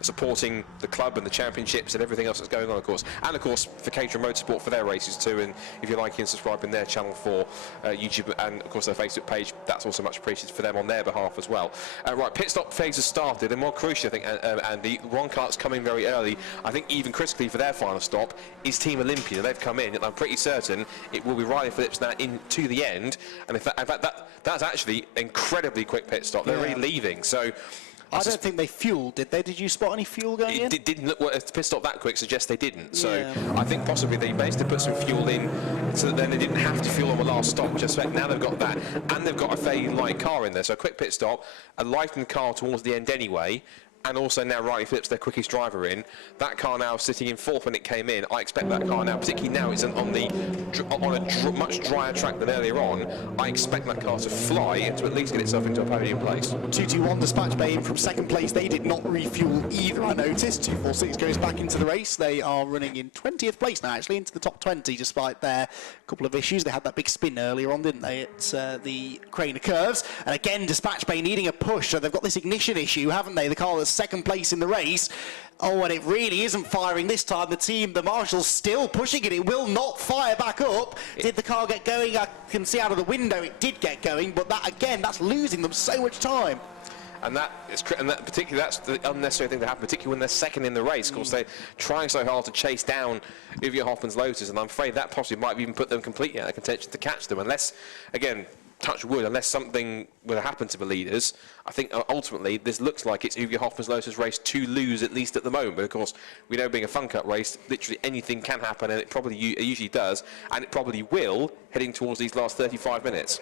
supporting the club and the championships and everything else that's going on, of course. And of course for Caterham Motorsport for their races too, and if you're liking and subscribing their channel for YouTube and of course their Facebook page, that's also much appreciated for them on their behalf as well. Right, pit stop phase has started. And more crucial, I think, and the Ron Cart's coming very early. I think even critically for their final stop is Team Olympia. They've come in, and I'm pretty certain it will be Riley Phillips now in to the end. And in fact that's actually an incredibly quick pit stop. They're already leaving, so. I don't think they fueled, did they? Did you spot any fuel going in? It didn't look, well, if the pit stop that quick suggests they didn't. So I think possibly they managed to put some fuel in so that then they didn't have to fuel on the last stop, which I suspect now they've got that. And they've got a fairly light car in there. So a quick pit stop, a lightened car towards the end anyway, and also now Riley Phillips, their quickest driver in. That car now sitting in fourth when it came in. I expect that car now, particularly now it's on a much drier track than earlier on, I expect that car to fly and to at least get itself into a podium place. 221 Dispatch Bay in from second place. They did not refuel either, I noticed. 246 goes back into the race. They are running in 20th place now, actually, into the top 20, despite their couple of issues. They had that big spin earlier on, didn't they, at the Craner Curves. And again, Dispatch Bay needing a push, so they've got this ignition issue, haven't they? The car that's second place in the race. Oh, and it really isn't firing this time. The Marshal's still pushing it. It will not fire back up. Did the car get going? I can see out of the window it did get going, but that, again, that's losing them so much time. And particularly that's the unnecessary thing to happen, particularly when they're second in the race. Of course, they're trying so hard to chase down Uwe Hoffmann's Lotus, and I'm afraid that possibly might even put them completely out of contention to catch them, unless, again, touch wood, unless something will happen to the leaders. I think ultimately this looks like it's Uwe Hoffmann's Lotus race to lose, at least at the moment. But of course, we know being a Fun Cup race, literally anything can happen, and it usually does, and it probably will, heading towards these last 35 minutes.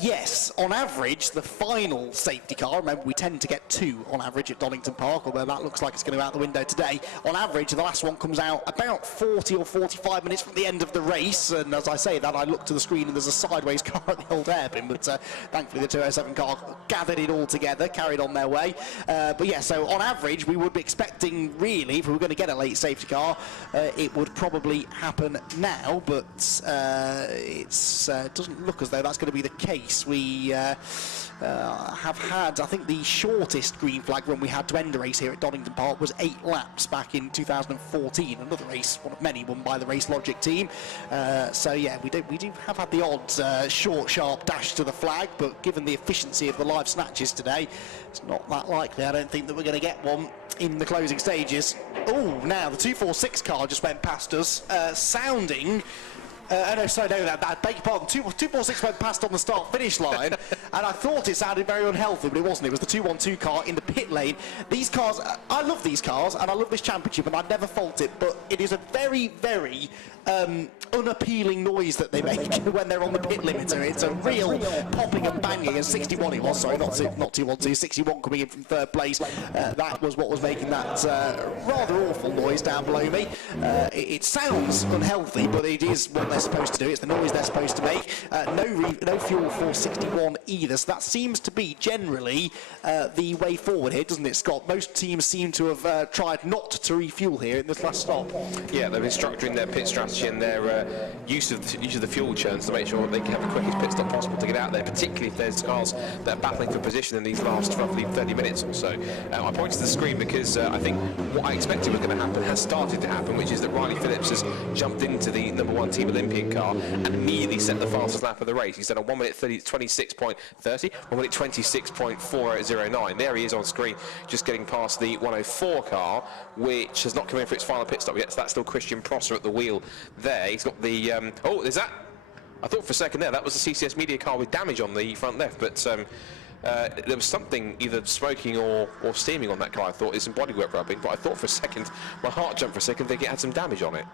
Yes, on average, the final safety car, remember we tend to get 2 on average at Donington Park, although that looks like it's going to go out the window today. On average, the last one comes out about 40 or 45 minutes from the end of the race, and as I say that, I look to the screen and there's a sideways car at the old hairpin, but thankfully the 207 car gathered it all together, carried on their way. But yeah, so on average, we would be expecting, really, if we were going to get a late safety car, it would probably happen now, but it doesn't look as though that's going to be the case. We have had, I think the shortest green flag run we had to end a race here at Donington Park was 8 laps back in 2014, another race, one of many, won by the Race Logic team. So yeah, we do have had the odd short, sharp dash to the flag, but given the efficiency of the live snatches today, it's not that likely. I don't think that we're going to get one in the closing stages. Oh, now the 246 car just went past us, sounding... no, sorry, no, I beg your pardon. 246 went past on the start-finish line, and I thought it sounded very unhealthy, but it wasn't. It was the 212 car in the pit lane. These cars, I love these cars, and I love this championship, and I'd never fault it, but it is a very, very unappealing noise that they make when they're on the pit limiter. It's a real popping and banging, and 61 it was, sorry, not 212, 61 coming in from third place. That was what was making that rather awful noise down below me. It sounds unhealthy, but it is what they're supposed to do. It's the noise they're supposed to make. No fuel for 61 either, so that seems to be generally the way forward here, doesn't it, Scott? Most teams seem to have tried not to refuel here in this last stop. Yeah, they've been structuring their pit strategy and their use of the fuel churns to make sure that they can have the quickest pit stop possible to get out there, particularly if there's cars that are battling for position in these last roughly 30 minutes or so. I pointed to the screen because I think what I expected was going to happen has started to happen, which is that Riley Phillips has jumped into the #1 Team Olympian car and immediately set the fastest lap of the race. He's done a 1 minute 26.30, 1 minute 26.4809. There he is on screen, just getting past the 104 car, which has not come in for its final pit stop yet, so that's still Christian Prosser at the wheel there. He's got the... oh, there's that. I thought for a second there that was the CCS Media car with damage on the front left, but there was something either smoking or steaming on that car. I thought it's some bodywork rubbing, but I thought for a second, my heart jumped for a second, thinking it had some damage on it.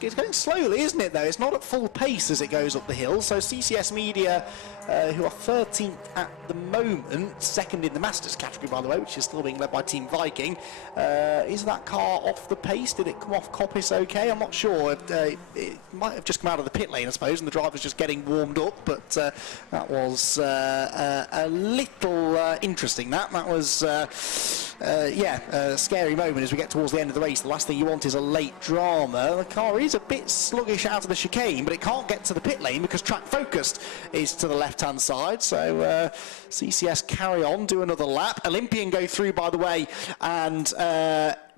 It's going slowly, isn't it, though? It's not at full pace as it goes up the hill, so CCS Media, who are 13th at the moment, second in the Masters category, by the way, which is still being led by Team Viking. Is that car off the pace? Did it come off coppice okay? I'm not sure. It might have just come out of the pit lane, I suppose, and the driver's just getting warmed up, but that was a little interesting. That was, a scary moment as we get towards the end of the race. The last thing you want is a late drama. The car is a bit sluggish out of the chicane, but it can't get to the pit lane because track focused is to the left-hand side. So CCS carry on, do another lap. Olympian go through, by the way, and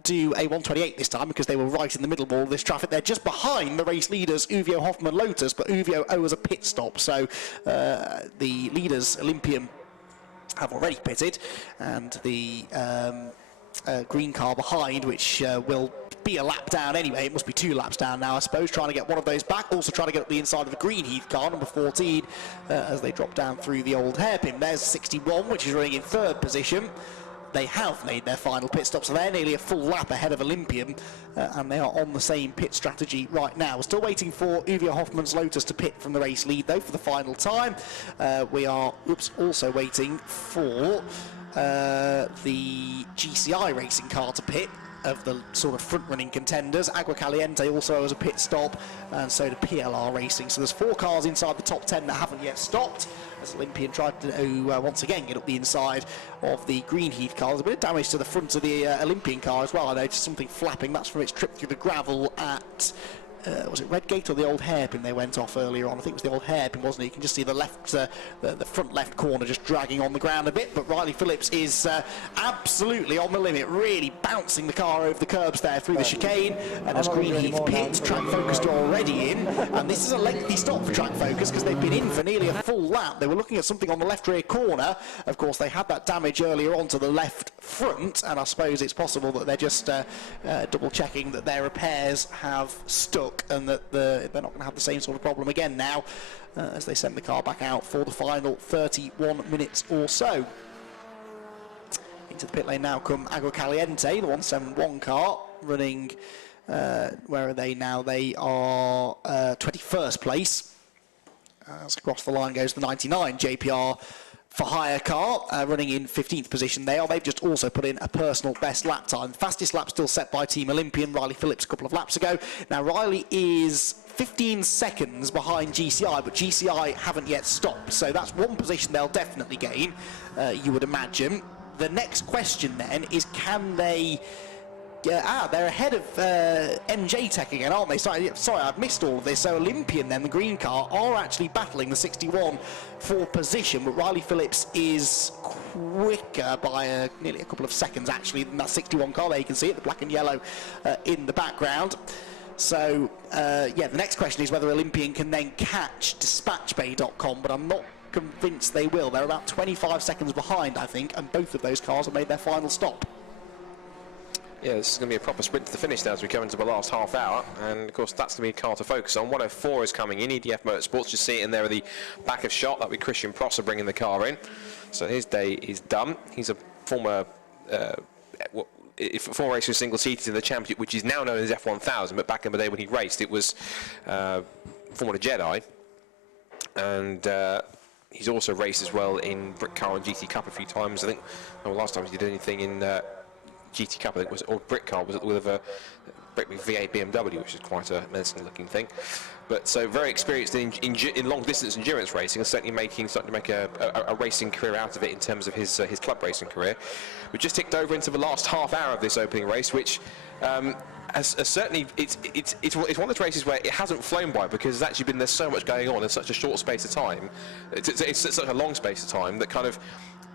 do a 128 this time because they were right in the middle of all this traffic. They're just behind the race leaders, Uvio, Hoffmann, Lotus, but Uvio owes a pit stop. So the leaders, Olympian, have already pitted, and the green car behind, which will be a lap down anyway. It must be 2 laps down now, I suppose, trying to get one of those back. Also trying to get up the inside of the green Heath car, number 14, as they drop down through the old hairpin. There's 61, which is running in 3rd position. They have made their final pit stop, so they're nearly a full lap ahead of Olympian, and they are on the same pit strategy right now. We're still waiting for Uvio Hoffmann's Lotus to pit from the race lead, though, for the final time. We are also waiting for the GCI racing car to pit, of the sort of front-running contenders. Agua Caliente also has a pit stop, and so do PLR Racing. So there's 4 cars inside the top 10 that haven't yet stopped, as Olympian tried to once again get up the inside of the green Heath car. There's a bit of damage to the front of the Olympian car as well. I noticed something flapping. That's from its trip through the gravel at was it Redgate or the old hairpin they went off earlier on? I think it was the old hairpin, wasn't it? You can just see the left, the front left corner just dragging on the ground a bit, but Riley Phillips is absolutely on the limit, really bouncing the car over the curbs there through the chicane, and as Greenheath pits, Track Focus are already in, and this is a lengthy stop for Track Focus because they've been in for nearly a full lap. They were looking at something on the left rear corner. Of course, they had that damage earlier on to the left front, and I suppose it's possible that they're just double checking that their repairs have stuck and that they're not going to have the same sort of problem again now as they send the car back out for the final 31 minutes or so. Into the pit lane now come Agua Caliente, the 171 car, running, where are they now? They are 21st place. As across the line goes the 99 JPR for hire car, running in 15th position they are. They've just also put in a personal best lap time. Fastest lap still set by Team Olympian, Riley Phillips, a couple of laps ago. Now Riley is 15 seconds behind GCI, but GCI haven't yet stopped, so that's one position they'll definitely gain, you would imagine. The next question then is, can they... they're ahead of MJ Tech again, aren't they? Sorry, I've missed all of this. So Olympian then, the green car, are actually battling the 61 for position, but Riley Phillips is quicker by nearly a couple of seconds actually than that 61 car there. You can see it, the black and yellow in the background. So yeah, the next question is whether Olympian can then catch dispatchbay.com, but I'm not convinced they will. They're about 25 seconds behind, I think, and both of those cars have made their final stop. Yeah, this is going to be a proper sprint to the finish now as we come into the last half hour, and of course that's going to be a car to focus on. 104 is coming in, EDF Motorsports, just see it in there at the back of shot. That'll be Christian Prosser bringing the car in. So his day is done. He's a former former racer single seated in the championship, which is now known as F1000, but back in the day when he raced it was Formula Jedi, and he's also raced as well in Brick Car and GT Cup a few times. I think the last time he did anything in GT Cup, I think, was, or Brick Car, was with a Brick V8 BMW, which is quite a menacing looking thing. But so very experienced in long distance endurance racing, and certainly starting to make a racing career out of it in terms of his club racing career. We just ticked over into the last half hour of this opening race, which certainly it's one of those races where it hasn't flown by, because there's so much going on in such a short space of time. It's such a long space of time that kind of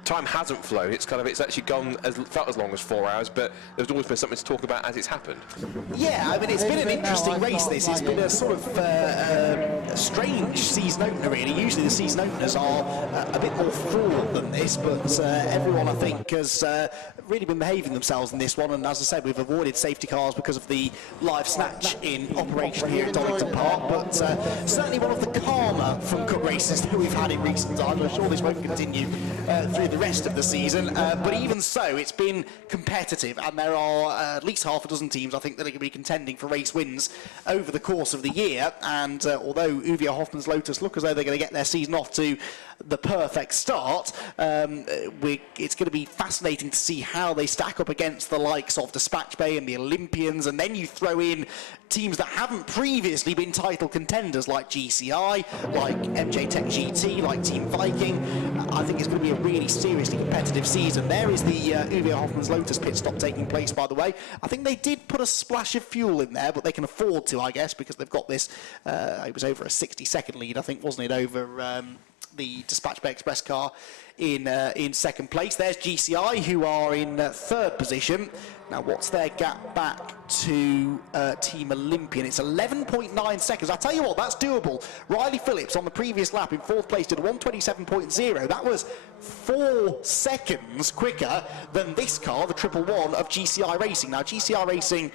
time hasn't flown. It's actually felt as long as 4 hours, but there's always been something to talk about as it's happened. Yeah, I mean, it's been an interesting race, this. It's been a sort of a strange season opener, really. Usually the season openers are a bit more fraught than this, but everyone, I think, has really been behaving themselves in this one, and as I said, we've avoided safety cars because of the live snatch in operation here at Donington Park, but certainly one of the calmer Fun Cup races that we've had in recent times. I'm sure this won't continue through the rest of the season, but even so, it's been competitive, and there are at least half a dozen teams, I think, that are going to be contending for race wins over the course of the year, and although Uwe Hoffmann's Lotus look as though they're going to get their season off to the perfect start, it's going to be fascinating to see how they stack up against the likes of Dispatch Bay and the Olympians, and then you throw in teams that haven't previously been title contenders like GCI, like MJ Tech GT, like Team Viking. I think it's going to be a really seriously competitive season. There is the Uwe Hoffmann's Lotus pit stop taking place, by the way. I think they did put a splash of fuel in there, but they can afford to, I guess, because they've got this, it was over a 60-second lead, I think, wasn't it, over the Dispatch Bay Express car in second place. There's GCI, who are in third position. Now, what's their gap back to Team Olympian? It's 11.9 seconds. I'll tell you what, that's doable. Riley Phillips on the previous lap in fourth place did a 1:27.0. That was 4 seconds quicker than this car, the 111 of GCI Racing. Now, GCI Racing,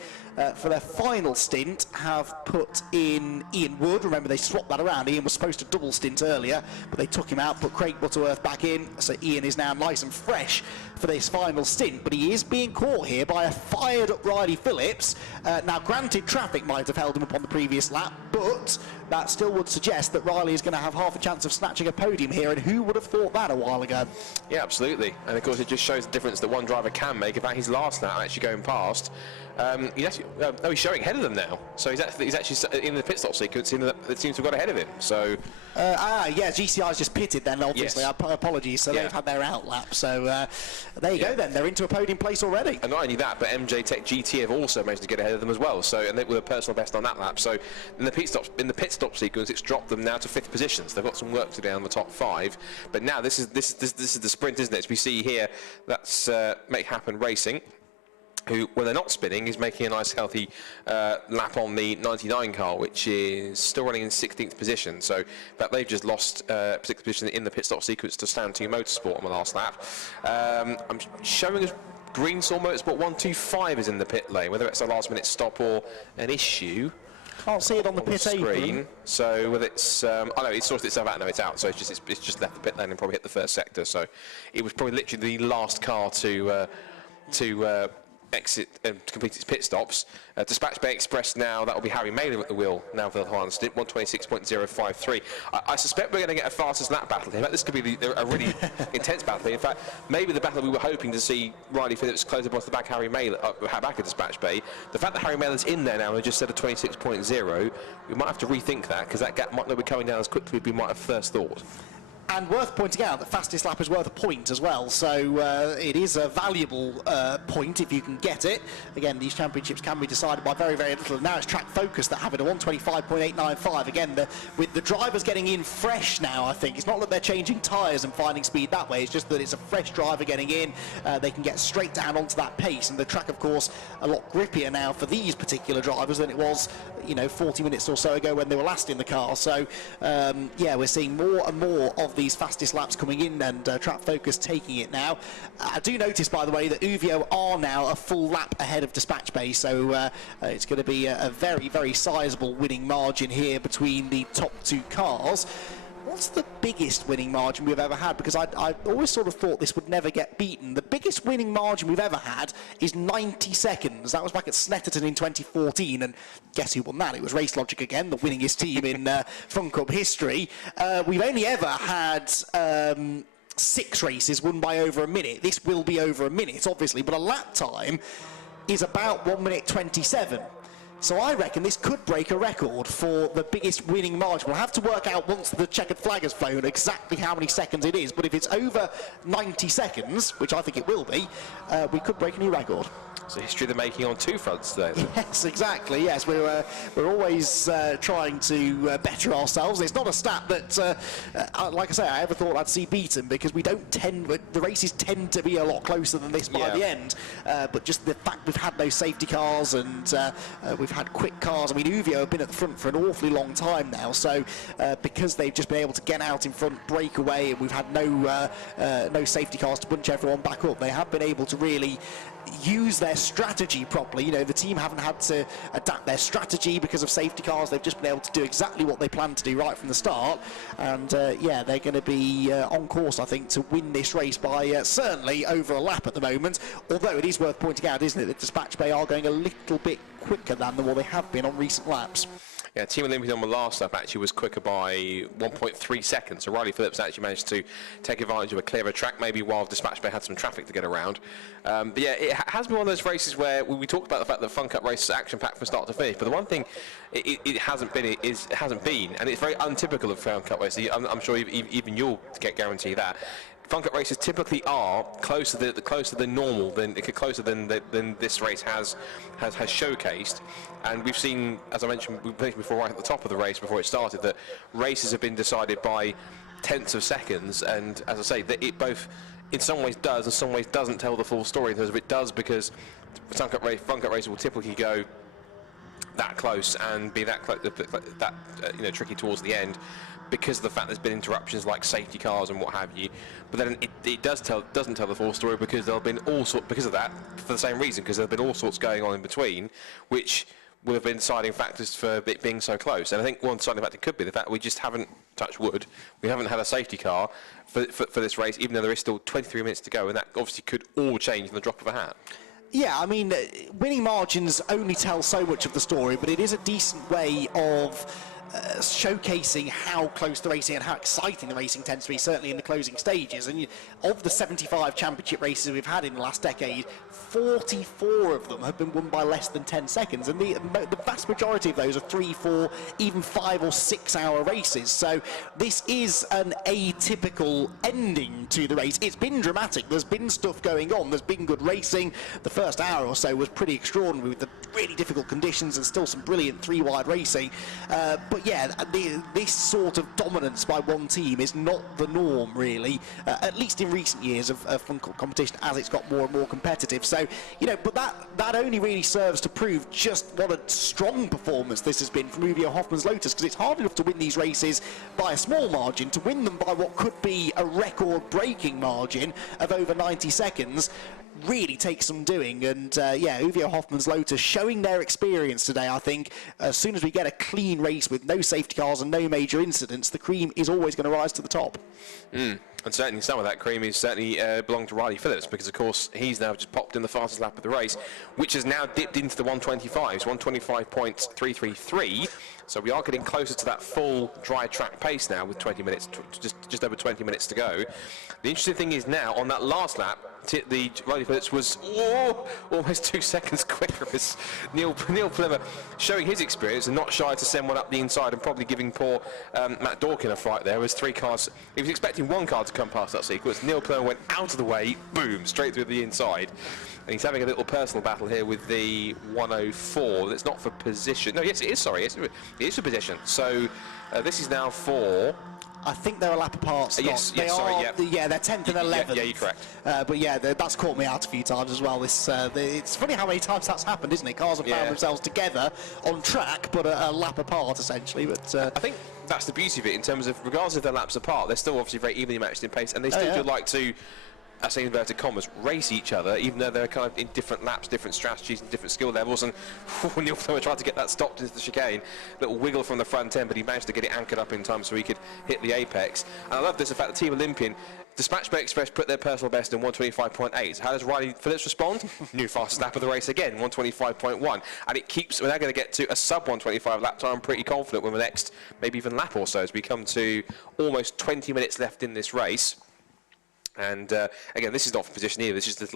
for their final stint, have put in Ian Wood. Remember, they swapped that around. Ian was supposed to double stint earlier, but they took him out, put Craig Butterworth back in, so Ian is now nice and fresh for this final stint, but he is being caught here by a fired up Riley Phillips. Now, granted, traffic might have held him up on the previous lap, but that still would suggest that Riley is going to have half a chance of snatching a podium here, and who would have thought that a while ago? Yeah, absolutely, and of course it just shows the difference that one driver can make. About his last lap, actually going past, he's actually he's showing ahead of them now, so he's actually in the pit stop sequence that seems to have got ahead of him. So yeah, GCI's just pitted then, obviously. Yes. Apologies. so they've had their out lap. So there you go then, they're into a podium place already. And not only that, but MJ Tech GT have also managed to get ahead of them as well. So, and they were a personal best on that lap. So in the pit stop sequence, it's dropped them now to 5th position. So they've got some work to do on the top 5. But now this is the sprint, isn't it? As we see here, that's Make Happen Racing, who, when they're not spinning, is making a nice healthy lap on the 99 car, which is still running in 16th position. So, but they've just lost 6th position in the pit stop sequence to Stand 2 Motorsport on the last lap. I'm showing us Greensaw Motorsport 125 is in the pit lane, whether it's a last-minute stop or an issue. Can't see it on the pit screen. So whether it's, oh no, it's sorted itself out. No, it's out. So it's just left the pit lane and probably hit the first sector. So it was probably literally the last car to exit and complete its pit stops. Dispatch Bay Express now, that will be Harry Mailer at the wheel now for the final stint, 126.053. I suspect we're going to get a fastest lap battle here. This could be a really intense battle. In fact, maybe the battle we were hoping to see Riley Phillips close up off the back Harry Mailer, back of Dispatch Bay. The fact that Harry Mailer's in there now and just said a 26.0, we might have to rethink that, because that gap might not be coming down as quickly as we might have first thought. And worth pointing out that fastest lap is worth a point as well, so it is a valuable point if you can get it. Again, these championships can be decided by very, very little. Now it's Track Focus that have it at 125.895. Again, with the drivers getting in fresh now, I think. It's not that they're changing tyres and finding speed that way, it's just that it's a fresh driver getting in. They can get straight down onto that pace, and the track, of course, a lot grippier now for these particular drivers than it was, 40 minutes or so ago when they were last in the car. So, yeah, we're seeing more and more of these fastest laps coming in, and Track Focus taking it now. I do notice, by the way, that Uvio are now a full lap ahead of Dispatch Bay, so it's going to be a very, very sizable winning margin here between the top 2 cars. What's the biggest winning margin we've ever had? Because I always sort of thought this would never get beaten. The biggest winning margin we've ever had is 90 seconds. That was back at Snetterton in 2014, and guess who won that? It was Race Logic again, the winningest team in Fun Cup history. We've only ever had 6 races won by over a minute. This will be over a minute, obviously, but a lap time is about 1 minute 27. So I reckon this could break a record for the biggest winning margin. We'll have to work out once the checkered flag has flown exactly how many seconds it is, but if it's over 90 seconds, which I think it will be, we could break a new record. So history they're making on 2 fronts there. Yes, exactly. Yes, we're always trying to better ourselves. It's not a stat that, like I say, I ever thought I'd see beaten, because the races tend to be a lot closer than this by the end. But just the fact we've had those safety cars and we've had quick cars. I mean, Uvio have been at the front for an awfully long time now. So because they've just been able to get out in front, break away, and we've had no safety cars to bunch everyone back up, they have been able to really use their strategy properly. The team haven't had to adapt their strategy because of safety cars. They've just been able to do exactly what they planned to do right from the start, and yeah, they're going to be on course, I think, to win this race by certainly over a lap at the moment, although it is worth pointing out, isn't it, that Dispatch Bay are going a little bit quicker than what they have been on recent laps. Yeah, Team Olympic on the last lap actually was quicker by 1.3 seconds. So Riley Phillips actually managed to take advantage of a clearer track, maybe while Dispatch Bay had some traffic to get around. But yeah, it has been one of those races where we talked about the fact that Fun Cup race is action-packed from start to finish. But the one thing it hasn't been, and it's very untypical of Fun Cup races. I'm sure even you'll guarantee that. Fun Cup races typically are closer than normal, closer than this race has showcased. And we've seen, as I mentioned before, right at the top of the race before it started, that races have been decided by tenths of seconds. And as I say, that it both in some ways does and some ways doesn't tell the full story. In terms of it does, because Fun Cup races will typically go that close and be that tricky towards the end, because of the fact there's been interruptions like safety cars and what have you. But then it doesn't tell the full story, because there'll have been all sorts, because of that, for the same reason, because there've been all sorts going on in between, which would have been deciding factors for it being so close. And I think one deciding factor could be the fact we just haven't, touched wood, we haven't had a safety car for this race, even though there is still 23 minutes to go, and that obviously could all change in the drop of a hat. Yeah, I mean, winning margins only tell so much of the story, but it is a decent way of showcasing how close the racing and how exciting the racing tends to be, certainly in the closing stages. And of the 75 championship races we've had in the last decade, 44 of them have been won by less than 10 seconds, and the vast majority of those are 3, 4, even 5 or 6 hour races. So this is an atypical ending to the race. It's been dramatic, there's been stuff going on, there's been good racing. The first hour or so was pretty extraordinary with the really difficult conditions and still some brilliant 3-wide racing, but yeah, this sort of dominance by one team is not the norm really, at least in recent years of fun competition as it's got more and more competitive. So but that only really serves to prove just what a strong performance this has been from Uvio Hoffmann's Lotus, because it's hard enough to win these races by a small margin. To win them by what could be a record-breaking margin of over 90 seconds really takes some doing. And Uvio Hoffmann's Lotus showing their experience today. I think as soon as we get a clean race with no safety cars and no major incidents, the cream is always going to rise to the top. And certainly some of that cream is certainly belonged to Riley Phillips, because of course he's now just popped in the fastest lap of the race, which has now dipped into the 125s, 125.333. So we are getting closer to that full dry track pace now with 20 minutes, just over 20 minutes to go. The interesting thing is now on that last lap, the Riley Phillips was almost 2 seconds quicker as Neil Plymmer showing his experience and not shy to send one up the inside and probably giving poor Matt Dawkin a fright there as 3 cars. He was expecting 1 car to come past that sequence. Neil Plymmer went out of the way, boom, straight through the inside. And he's having a little personal battle here with the 104. That's not for position. No, yes, it is, sorry. Yes, it is for position. So this is now for... I think they're a lap apart, Scott. Yes, they're 10th and 11th. Yeah, you're correct. But yeah, that's caught me out a few times as well. It's funny how many times that's happened, isn't it? Cars have found themselves together on track, but a lap apart, essentially. But I think that's the beauty of it, in terms of, regardless of their laps apart, they're still obviously very evenly matched in pace, and they still do like to, I say inverted commas, race each other, even though they're kind of in different laps, different strategies and different skill levels. And Neil Plymmer tried to get that stopped into the chicane, little wiggle from the front end, but he managed to get it anchored up in time so he could hit the apex. And I love this, the fact that Team Olympian, Dispatch Bay Express put their personal best in 125.8. How does Riley Phillips respond? New fastest lap of the race again, 125.1. And it keeps, we're now going to get to a sub 125 lap time. I'm pretty confident with the next, maybe even lap or so, as we come to almost 20 minutes left in this race. And again, this is not for position either. This is a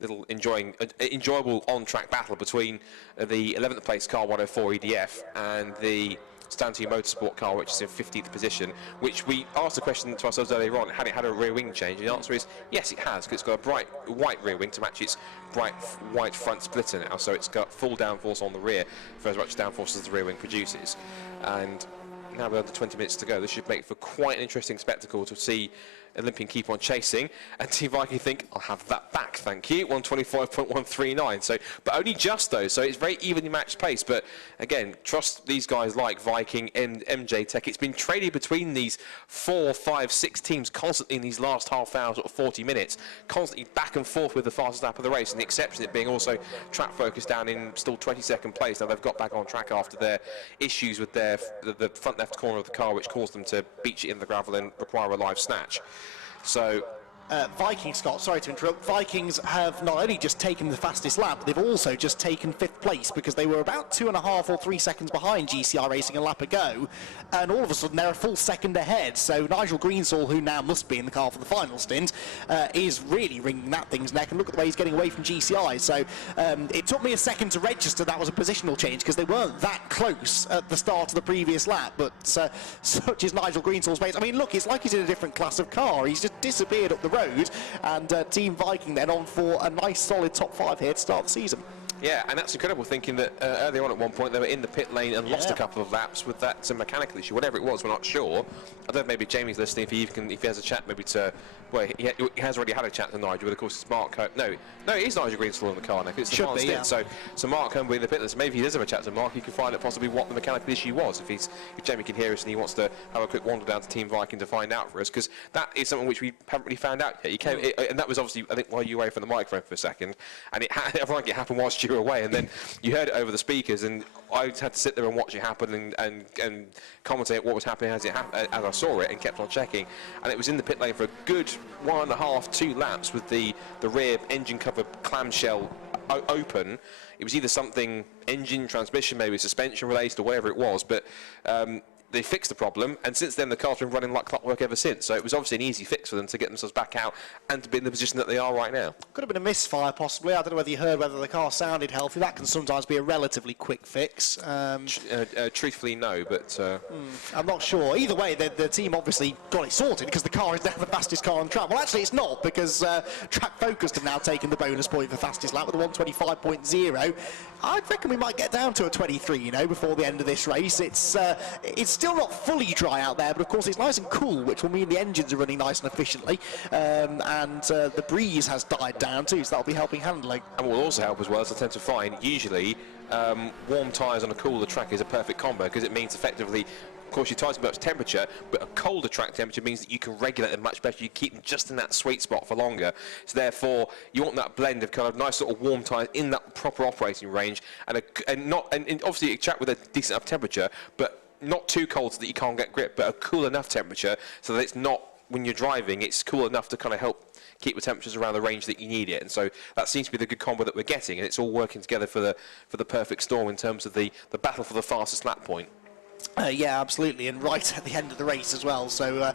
little enjoyable on-track battle between the 11th place car 104 EDF and the Stanton Motorsport car, which is in 15th position. Which we asked a question to ourselves earlier on: had it had a rear wing change? And the answer is yes, it has, because it's got a bright white rear wing to match its bright white front splitter now. So it's got full downforce on the rear for as much downforce as the rear wing produces. And now we're under 20 minutes to go. This should make for quite an interesting spectacle to see Olympian keep on chasing, and Team Viking think, I'll have that back, thank you, 125.139. So, but only just though, so it's very evenly matched pace. But again, trust these guys like Viking and MJ Tech. It's been traded between these 4, 5, 6 teams constantly in these last half hour, sort of 40 minutes, constantly back and forth with the fastest lap of the race, and the exception it being also track focus down in still 22nd place. Now they've got back on track after their issues with the front left corner of the car, which caused them to beach it in the gravel and require a live snatch. So Vikings, Scott, sorry to interrupt. Vikings have not only just taken the fastest lap, they've also just taken 5th place, because they were about 2.5 or 3 seconds behind GCR Racing a lap ago, and all of a sudden they're a full second ahead. So Nigel Greensall, who now must be in the car for the final stint, is really wringing that thing's neck, and look at the way he's getting away from GCI. So it took me a second to register that was a positional change, because they weren't that close at the start of the previous lap, but such is Nigel Greensall's pace. I mean, look, it's like he's in a different class of car. He's just disappeared up the road, and Team Viking then on for a nice solid top 5 here to start the season. Yeah, and that's incredible, thinking that earlier on at one point they were in the pit lane and lost a couple of laps with that mechanical issue, whatever it was, we're not sure. I don't know, maybe Jamie's listening, if he has a chat maybe to, well, he has already had a chat to Nigel, but of course it's Mark no, it is Nigel Greensall in the car now, it's the Should be, yeah. So Mark Humber in the pit list, maybe he does have a chat to Mark, he can find out possibly what the mechanical issue was, if Jamie can hear us and he wants to have a quick wander down to Team Viking to find out for us, because that is something which we haven't really found out yet. And that was obviously, I think, while you were away from the microphone for a second, and it happened whilst you were away, and then you heard it over the speakers, and I had to sit there and watch it happen and commentate what was happening as I saw it, and kept on checking. And it was in the pit lane for a good 1.5, 2 laps with the rear engine cover clamshell open. It was either something engine, transmission, maybe suspension related or whatever it was, but they fixed the problem, and since then the car's been running like clockwork ever since. So it was obviously an easy fix for them to get themselves back out and to be in the position that they are right now. Could have been a misfire possibly. I don't know whether you heard whether the car sounded healthy. That can sometimes be a relatively quick fix. Truthfully, no, but I'm not sure. Either way, the team obviously got it sorted because the car is now the fastest car on track. Well, actually, it's not, because Track Focused have now taken the bonus point for fastest lap with a 1:25.0. I reckon we might get down to a 23, you know, before the end of this race. It's still not fully dry out there, but of course it's nice and cool, which will mean the engines are running nice and efficiently, and the breeze has died down too, so that'll be helping handling. And what will also help as well, as I tend to find, usually warm tyres on a cooler track is a perfect combo, because it means effectively, of course, your tyres can be up to temperature, but a colder track temperature means that you can regulate them much better. You keep them just in that sweet spot for longer. So therefore, you want that blend of kind of nice sort of warm tyres in that proper operating range, and obviously a track with a decent enough temperature, but not too cold so that you can't get grip, but a cool enough temperature so that it's not, when you're driving, it's cool enough to kind of help keep the temperatures around the range that you need it. And so that seems to be the good combo that we're getting, and it's all working together for the perfect storm in terms of the battle for the fastest lap point. Yeah, absolutely, and right at the end of the race as well. So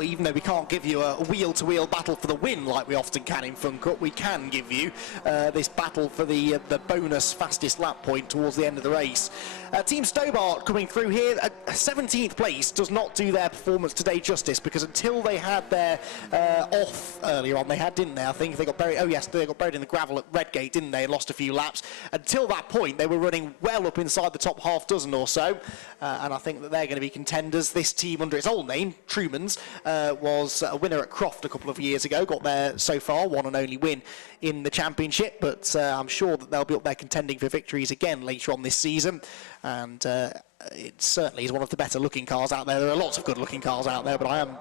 even though we can't give you a wheel-to-wheel battle for the win like we often can in Fun Cup, we can give you this battle for the bonus fastest lap point towards the end of the race. Team Stobart coming through here. 17th place does not do their performance today justice, because until they had their off earlier on, they had, didn't they? I think they got buried. Oh yes, they got buried in the gravel at Redgate, didn't they? And lost a few laps. Until that point, they were running well up inside the top half dozen or so. And I think that they're going to be contenders. This team, under its old name, Truman's, was a winner at Croft a couple of years ago, got there so far, one and only win in the championship, but I'm sure that they'll be up there contending for victories again later on this season, and it certainly is one of the better looking cars out there. There are lots of good looking cars out there, but I am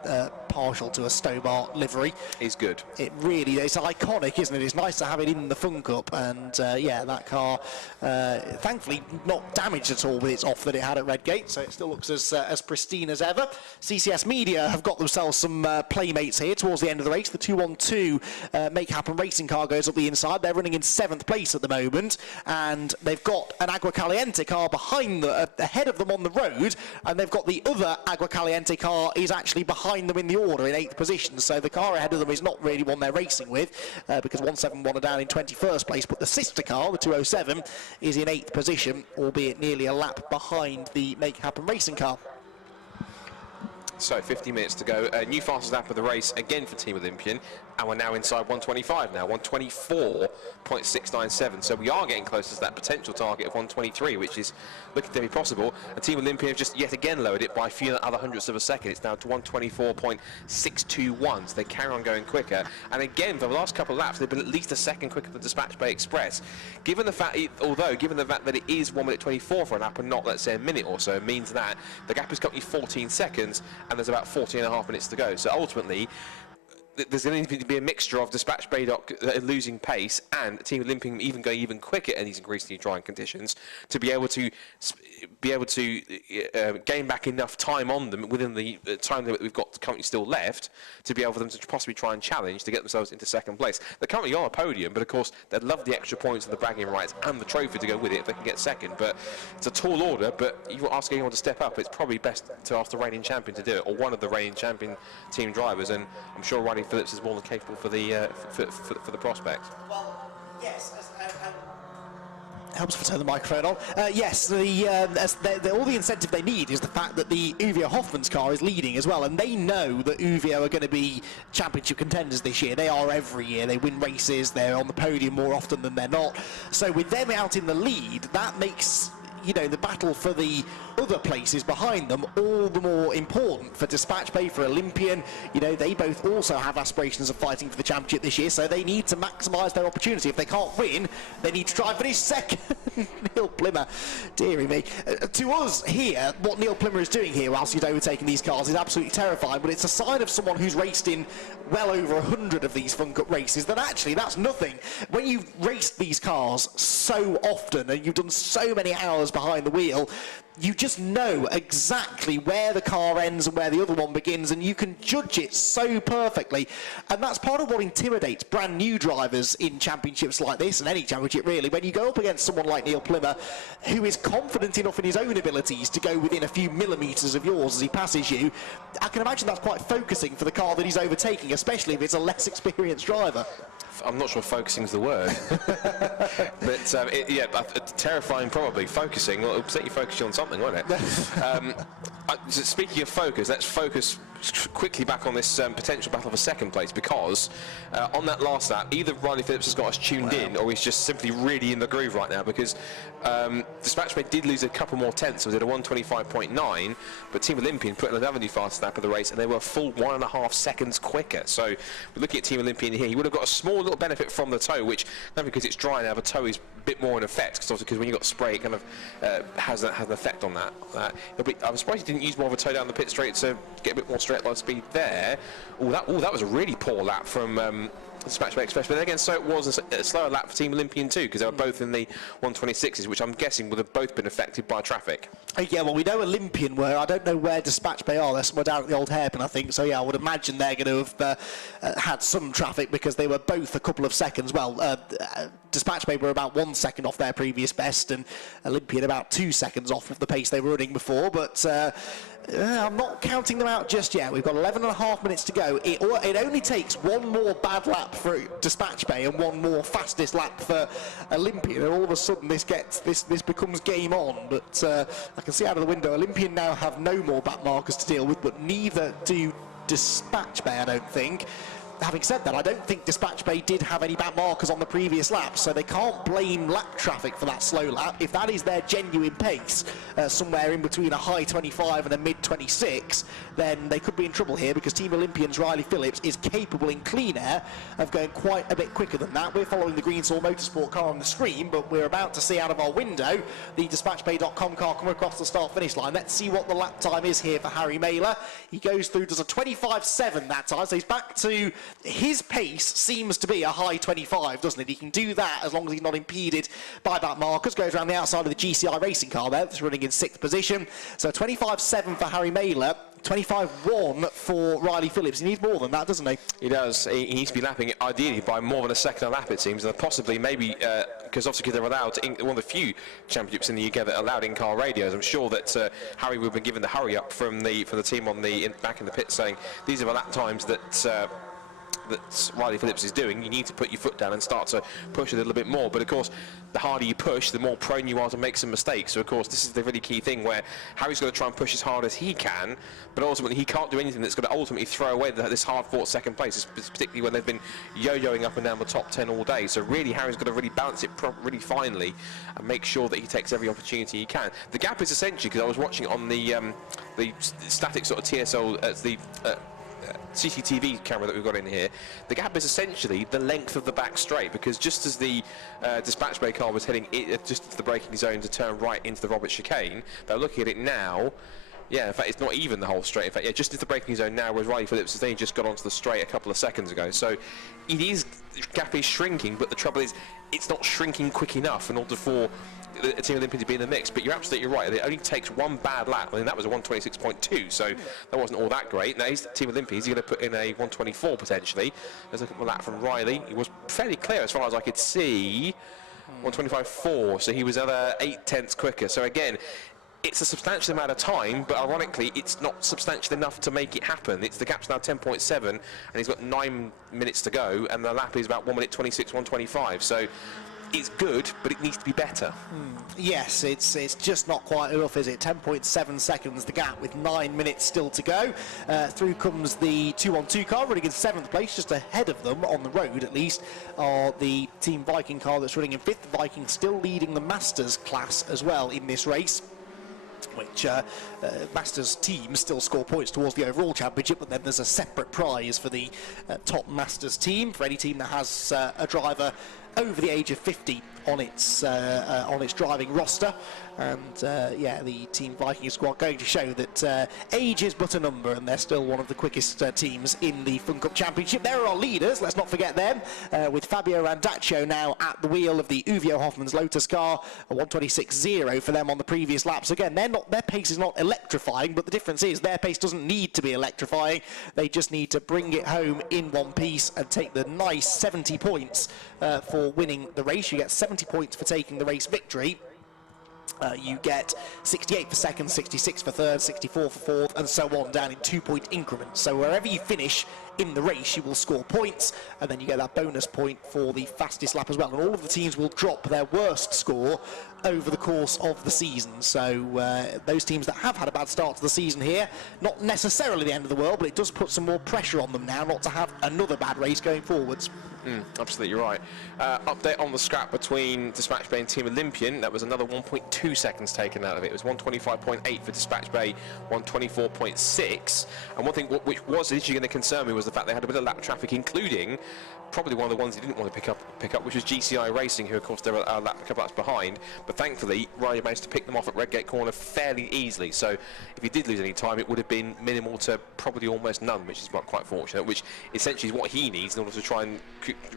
partial to a Stobart livery. It's good. It really is. It's iconic, isn't it? It's nice to have it in the Fun Cup, and yeah, that car thankfully not damaged at all with its off that it had at Redgate, so it still looks as pristine as ever. CCS Media have got themselves some playmates here towards the end of the race. The 212 Make Happen Racing car goes up the inside. They're running in 7th place at the moment, and they've got an Agua Caliente car behind ahead of them on the road, and they've got the other Agua Caliente car is actually behind them in the order in 8th position, so the car ahead of them is not really one they're racing with, because 171 are down in 21st place, but the sister car, the 207, is in 8th position, albeit nearly a lap behind the Make Happen Racing car. So 50 minutes to go. New fastest lap of the race again for Team Olympian, and we're now inside 125 now, 124.697. So we are getting closer to that potential target of 123, which is looking to be possible. And Team Olympian have just yet again lowered it by a few other hundredths of a second. It's down to 124.621. So they carry on going quicker. And again, for the last couple of laps, they've been at least a second quicker than Dispatch Bay Express. Given the fact, given the fact that it is 1:24 for an lap and not, let's say, a minute or so, means that the gap is currently 14 seconds. And there's about 14.5 minutes to go. So ultimately, there's going to be a mixture of Dispatch Bay losing pace and Team Olympian even going even quicker in these increasingly drying conditions to be able to gain back enough time on them within the time limit that we've got currently still left to be able for them to possibly try and challenge to get themselves into second place. They're currently on a podium, but of course they'd love the extra points and the bragging rights and the trophy to go with it if they can get second. But it's a tall order, but if you ask anyone to step up, it's probably best to ask the reigning champion to do it, or one of the reigning champion team drivers, and I'm sure Riley Phillips is more than capable for the prospect. Well, yes, helps to turn the microphone on. Yes, all the incentive they need is the fact that the Uvio Hoffman's car is leading as well, and they know that Uvio are going to be championship contenders this year. They are every year. They win races. They're on the podium more often than they're not. So with them out in the lead, that makes, you know, the battle for the other places behind them all the more important for Dispatch Bay, for Olympian. You know, they both also have aspirations of fighting for the championship this year, so they need to maximise their opportunity. If they can't win, they need to try and finish second. Neil Plimmer, dearie me. To us here, what Neil Plimmer is doing here whilst he's overtaking these cars is absolutely terrifying, but it's a sign of someone who's raced in well over 100 of these Fun Cup races, that actually that's nothing. When you've raced these cars so often and you've done so many hours behind the wheel, you just know exactly where the car ends and where the other one begins, and you can judge it so perfectly. And that's part of what intimidates brand new drivers in championships like this, and any championship really, when you go up against someone like Neil Plymmer, who is confident enough in his own abilities to go within a few millimetres of yours as he passes you. I can imagine that's quite focusing for the car that he's overtaking, especially if it's a less experienced driver. I'm not sure focusing is the word, but yeah, terrifying probably. Focusing, well, it'll set you focusing on something, won't it? Speaking of focus, let's focus quickly back on this potential battle for second place, because on that last lap, either Riley Phillips has got us tuned in, or he's just simply really in the groove right now, because Dispatch Bay did lose a couple more tenths. So it was at a 1:25.9, but Team Olympian put in another new fastest lap of the race, and they were a full 1.5 seconds quicker. So we're looking at Team Olympian here. He would have got a small little benefit from the toe, which, not because it's dry now, the toe is a bit more in effect, because when you've got spray, it kind of has an effect on that. I'm surprised he didn't use more of a toe down the pit straight to get a bit more straight line speed there. That was a really poor lap from Dispatch Bay Express, but then again, so it was a slower lap for Team Olympian too, because they were both in the 126s, which I'm guessing would have both been affected by traffic. Yeah, well, we know Olympian were. I don't know where Dispatch Bay are. They're somewhere down at the old hairpin, I think. So, yeah, I would imagine they're going to have had some traffic, because they were both a couple of seconds. Well, Dispatch Bay were about 1 second off their previous best, and Olympian about 2 seconds off of the pace they were running before. But I'm not counting them out just yet. We've got 11.5 minutes to go. It only takes one more bad lap for Dispatch Bay and one more fastest lap for Olympian, and all of a sudden this becomes game on. But I can see out of the window, Olympian now have no more back markers to deal with, but neither do Dispatch Bay, I don't think. Having said that, I don't think Dispatch Bay did have any back markers on the previous lap, so they can't blame lap traffic for that slow lap. If that is their genuine pace, somewhere in between a high 25 and a mid 26, then they could be in trouble here, because Team Olympian's Riley Phillips is capable in clean air of going quite a bit quicker than that. We're following the Greensall Motorsport car on the screen, but we're about to see out of our window the DispatchBay.com car come across the start-finish line. Let's see what the lap time is here for Harry Mailer. He goes through, does a 25.7 that time, so he's back to... His pace seems to be a high 25, doesn't it? He can do that as long as he's not impeded by back markers. Goes around the outside of the GCI racing car there, that's running in 6th position. So 25.7 for Harry Mailer. 25.1 for Riley Phillips. He needs more than that, doesn't he? He does. He needs to be lapping it ideally by more than a second a lap, it seems, and possibly maybe because obviously they're allowed one of the few championships in the UK that are allowed in-car radios. I'm sure that Harry would have been given the hurry up from the team on back in the pit, saying these are the lap times that Riley Phillips is doing. You need to put your foot down and start to push a little bit more. But of course, the harder you push, the more prone you are to make some mistakes. So of course, this is the really key thing, where Harry's going to try and push as hard as he can, but ultimately he can't do anything that's going to ultimately throw away this hard-fought second place, particularly when they've been yo-yoing up and down the top 10 all day. So really, Harry's got to really balance it really finely and make sure that he takes every opportunity he can. The gap is essentially, because I was watching it on the static sort of TSL, the CCTV camera that we've got in here, the gap is essentially the length of the back straight, because just as the Dispatch Bay car was heading just into the braking zone to turn right into the Roberts chicane, they're looking at it now. Yeah, in fact, it's not even the whole straight. In fact, yeah, just into the braking zone now, whereas Riley Phillips has only just got onto the straight a couple of seconds ago. So the gap is shrinking, but the trouble is, it's not shrinking quick enough in order for Team Olympian to be in the mix. But you're absolutely right. It only takes one bad lap. I mean, that was a 126.2, so that wasn't all that great. Now, Team Olympian, he's going to put in a 124 potentially. Let's look at the lap from Riley. He was fairly clear as far as I could see. 125.4, so he was at 8 tenths quicker. So again, it's a substantial amount of time, but ironically, it's not substantial enough to make it happen. The gap's now 10.7, and he's got 9 minutes to go, and the lap is about 1 minute 26, 125. So it's good, but it needs to be better. Yes, it's just not quite enough, is it? 10.7 seconds the gap with 9 minutes still to go. Through comes the 212 car running in 7th place, just ahead of them on the road at least, are the Team Viking car that's running in 5th. Viking still leading the Masters class as well in this race, which Masters teams still score points towards the overall championship, but then there's a separate prize for the top Masters team, for any team that has a driver over the age of 50 on its driving roster. And yeah, the Team Viking squad going to show that age is but a number, and they're still one of the quickest teams in the Fun Cup Championship. There are our leaders, let's not forget them, with Fabio Randaccio now at the wheel of the Uvio Hoffmann's Lotus car, a 1:26.0 for them on the previous laps. Again, their pace is not electrifying, but the difference is their pace doesn't need to be electrifying. They just need to bring it home in one piece and take the nice 70 points for winning the race. You get 70 points for taking the race victory. You get 68 for second, 66 for third, 64 for fourth, and so on, down in 2-point increments. So wherever you finish in the race, you will score points, and then you get that bonus point for the fastest lap as well. And all of the teams will drop their worst score over the course of the season. So those teams that have had a bad start to the season here, not necessarily the end of the world, but it does put some more pressure on them now not to have another bad race going forwards. Absolutely right. Update on the scrap between Dispatch Bay and Team Olympian. That was another 1.2 seconds taken out of it. It was 1:25.8 for Dispatch Bay, 1:24.6. And one thing which was initially going to concern me was the fact they had a bit of lap traffic, including probably one of the ones he didn't want to pick up, which was GCI Racing, who of course they were a couple laps behind. But thankfully, Riley managed to pick them off at Redgate Corner fairly easily. So if he did lose any time, it would have been minimal to probably almost none, which is quite fortunate. Which essentially is what he needs in order to try and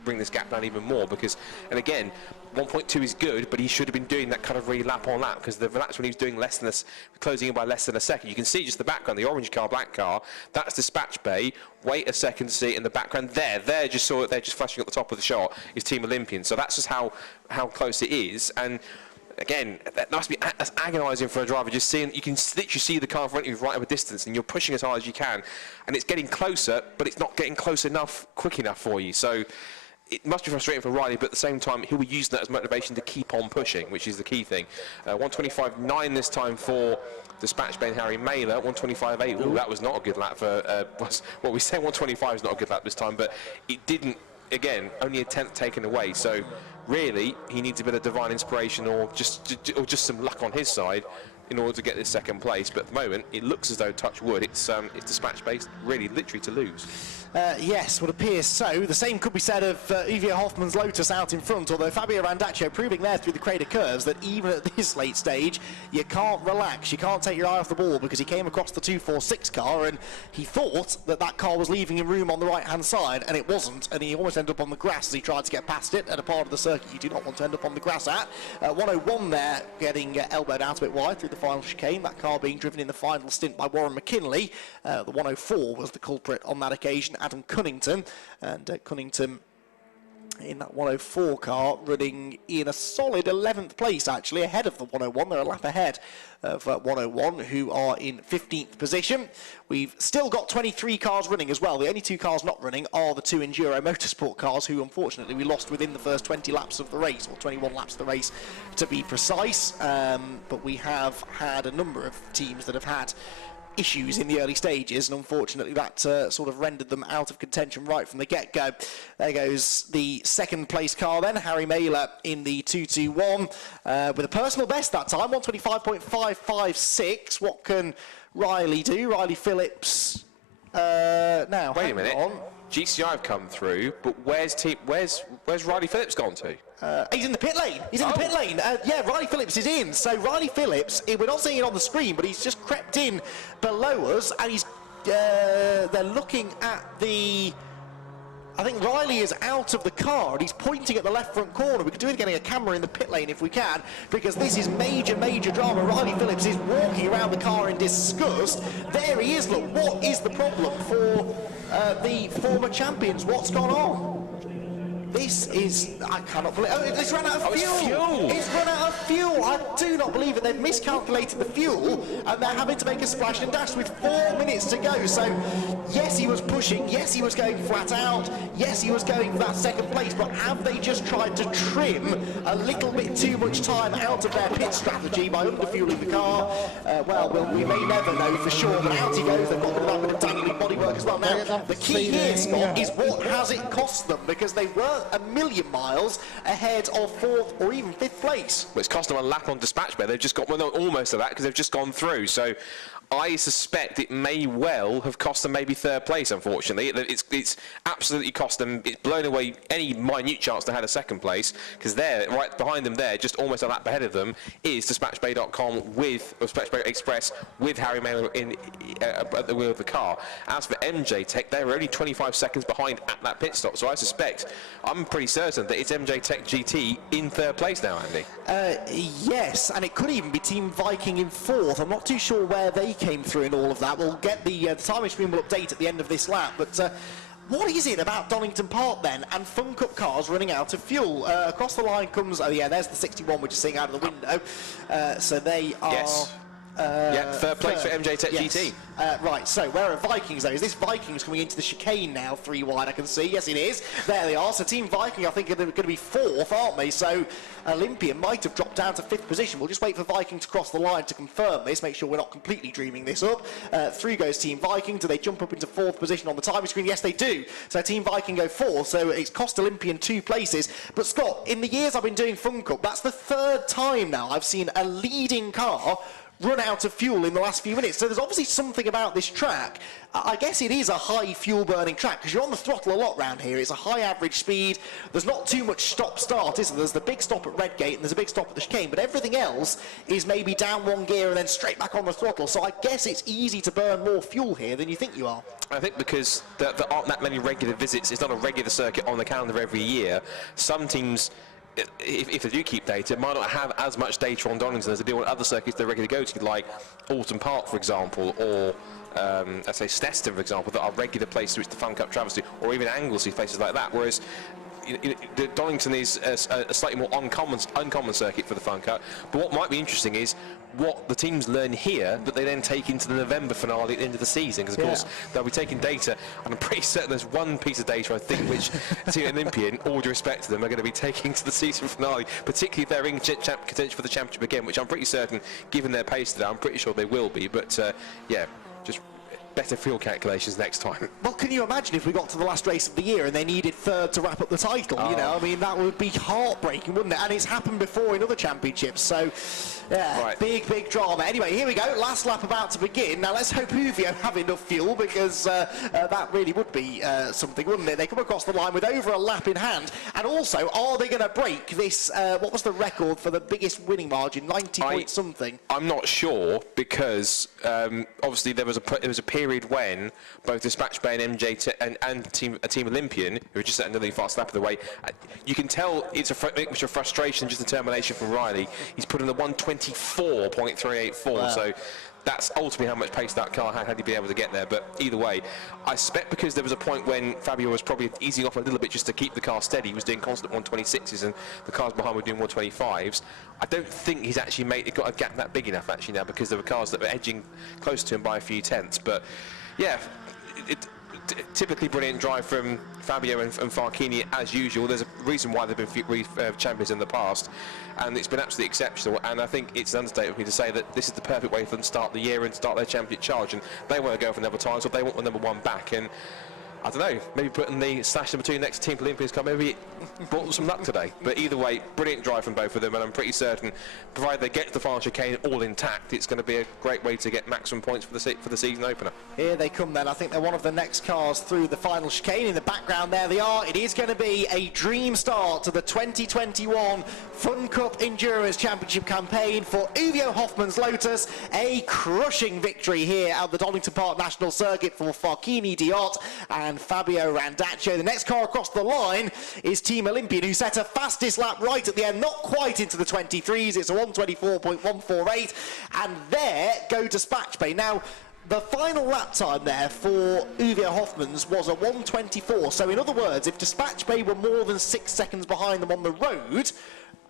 bring this gap down even more. Because, and again, 1.2 is good, but he should have been doing that kind of really lap on lap, because the laps when he was doing less than closing in by less than a second. You can see just the background, the orange car, black car. That's Dispatch Bay. Wait a second to see it in the background. They're just flashing at the top of the shot is Team Olympian. So that's just how close it is. And again, that must be agonising for a driver. Just seeing, you can literally see the car in front of you right up a distance, and you're pushing as hard as you can, and it's getting closer, but it's not getting close enough, quick enough for you. So it must be frustrating for Riley, but at the same time, he'll be using that as motivation to keep on pushing, which is the key thing. 1:25.9 this time for Dispatch Bay and Harry Mailer. 1:25.8. Ooh, that was not a good lap for. We say 1:25 is not a good lap this time, but it didn't. Again, only a tenth taken away. So really, he needs a bit of divine inspiration, or just some luck on his side, in order to get this second place. But at the moment, it looks as though, touch wood, it's Dispatch Bay really literally to lose. Yes, would appear so. The same could be said of Uvio Hoffmann's Lotus out in front, although Fabio Randaccio proving there through the crater curves that even at this late stage, you can't relax, you can't take your eye off the ball, because he came across the 246 car and he thought that car was leaving him room on the right-hand side, and it wasn't, and he almost ended up on the grass as he tried to get past it at a part of the circuit you do not want to end up on the grass at. 101 there, getting elbowed out a bit wide through the final chicane, that car being driven in the final stint by Warren McKinley. The 104 was the culprit on that occasion, Adam Cunnington, and Cunnington in that 104 car running in a solid 11th place, actually ahead of the 101. They're a lap ahead of 101, who are in 15th position. We've still got 23 cars running as well. The only two cars not running are the two Enduro Motorsport cars, who unfortunately we lost within the first 20 laps of the race, or 21 laps of the race to be precise. But we have had a number of teams that have had issues in the early stages, and unfortunately that sort of rendered them out of contention right from the get-go. There goes the second place car then, Harry Mailer in the 221 with a personal best that time, 1:25.556. What can Riley do? Riley Phillips now. Wait a minute. GCI have come through, but where's Riley Phillips gone to? He's in the pit lane. He's in the pit lane. Yeah, Riley Phillips is in. So Riley Phillips, we're not seeing it on the screen, but he's just crept in below us, and he's they're looking at the. I think Riley is out of the car, and he's pointing at the left front corner. We could do with getting a camera in the pit lane if we can, because this is major drama. Riley Phillips is walking around the car in disgust. There he is. Look, what is the problem for the former champions? What's gone on? This is, I cannot believe, it's run out of fuel. It's run out of fuel. I do not believe it. They've miscalculated the fuel, and they're having to make a splash and dash with 4 minutes to go. So, yes, he was pushing. Yes, he was going flat out. Yes, he was going for that second place. But have they just tried to trim a little bit too much time out of their pit strategy by underfueling the car? Well, we may never know for sure. But out he goes. They've got a bit of dangling bodywork as well. Now, the key here, Scott, is what has it cost them? Because they were a million miles ahead of 4th or even 5th place. Well, it's cost them a lap on Dispatch Bay. They've just got, well, no, almost to that, because they've just gone through. So I suspect it may well have cost them maybe third place, unfortunately. It's absolutely cost them. It's blown away any minute chance they had a second place, because there, right behind them there, just almost a lap ahead of them, is DispatchBay.com DispatchBay Express with Harry Mailer at the wheel of the car. As for MJ Tech, they were only 25 seconds behind at that pit stop, so I suspect, I'm pretty certain that it's MJ Tech GT in third place now, Andy. Yes, and it could even be Team Viking in fourth. I'm not too sure where they came through in all of that. We'll get the timing screen will update at the end of this lap, but what is it about Donington Park then and Fun Cup cars running out of fuel? Across the line comes, oh yeah, there's the 61 we're just seeing out of the window. So they are... Yes. Third place for MJ Tech GT. Right, so where are Vikings though? Is this Vikings coming into the chicane now, 3 wide I can see? Yes it is. There they are. So Team Viking I think are going to be fourth, aren't they? So Olympian might have dropped down to 5th position. We'll just wait for Viking to cross the line to confirm this, make sure we're not completely dreaming this up. 3 goes Team Viking. Do they jump up into 4th position on the timing screen? Yes they do. So Team Viking go 4th, so it's cost Olympian 2 places. But Scott, in the years I've been doing Fun Cup, that's the 3rd time now I've seen a leading car run out of fuel in the last few minutes. So there's obviously something about this track. I guess it is a high fuel burning track because you're on the throttle a lot round here. It's a high average speed. There's not too much stop-start, is there? There's the big stop at Redgate and there's a big stop at the chicane, but everything else is maybe down 1 gear and then straight back on the throttle. So I guess it's easy to burn more fuel here than you think you are. I think because there aren't that many regular visits, it's not a regular circuit on the calendar every year. Some teams, if they do keep data, might not have as much data on Donington as they do on other circuits they regularly go to, like Alton Park, for example, or I say Steston, for example, that are regular places to which the Fun Cup travels to, or even Anglesey, places like that. Whereas Donington is a slightly more uncommon circuit for the Fun Cup. But what might be interesting is what the teams learn here that they then take into the November finale at the end of the season, because of course they'll be taking data, and I'm pretty certain there's one piece of data I think which Team Olympian, all due respect to them, are going to be taking to the season finale, particularly if they're in contention for the championship again, which I'm pretty certain, given their pace today, I'm pretty sure they will be. But yeah, just better fuel calculations next time. Well, can you imagine if we got to the last race of the year and they needed 3rd to wrap up the title? You know, I mean, that would be heartbreaking, wouldn't it? And it's happened before in other championships, so yeah, big drama. Anyway, here we go, last lap about to begin. Now let's hope Uvio have enough fuel, because that really would be something, wouldn't it? They come across the line with over a lap in hand, and also, are they going to break this, what was the record for the biggest winning margin, 90 point something? I'm not sure, because obviously there was a period when both Dispatch Bay and MJ and Team Olympian, who were just at another fast lap of the way, you can tell it's a mixture of frustration and just determination from Riley. He's put in the 124.384, so that's ultimately how much pace that car had he been able to get there. But either way, I suspect because there was a point when Fabio was probably easing off a little bit just to keep the car steady. He was doing constant 126s and the cars behind were doing 125s. I don't think he's actually got a gap that big enough actually now, because there were cars that were edging close to him by a few tenths. But yeah, typically brilliant drive from Fabio and Farchini as usual. There's a reason why they've been champions in the past, and it's been absolutely exceptional. And I think it's an understatement for me to say that this is the perfect way for them to start the year and start their championship charge. And they want to go for another title, so they want the #1 back. And I don't know, maybe putting the slash in between next Team Olympians car, maybe it brought them some luck today. But either way, brilliant drive from both of them, and I'm pretty certain, provided they get to the final chicane all intact, it's going to be a great way to get maximum points for the season opener. Here they come then. I think they're one of the next cars through the final chicane. In the background there they are. It is going to be a dream start to the 2021 Fun Cup Endurance Championship campaign for Uvio Hoffmann's Lotus. A crushing victory here at the Donington Park National Circuit for Farchini Diot and Fabio Randaccio. The next car across the line is Team Olympian, who set a fastest lap right at the end, not quite into the 23s. It's a 124.148, and there go Dispatch Bay. Now, the final lap time there for Uvio Hoffmann's was a 124. So in other words, if Dispatch Bay were more than 6 seconds behind them on the road,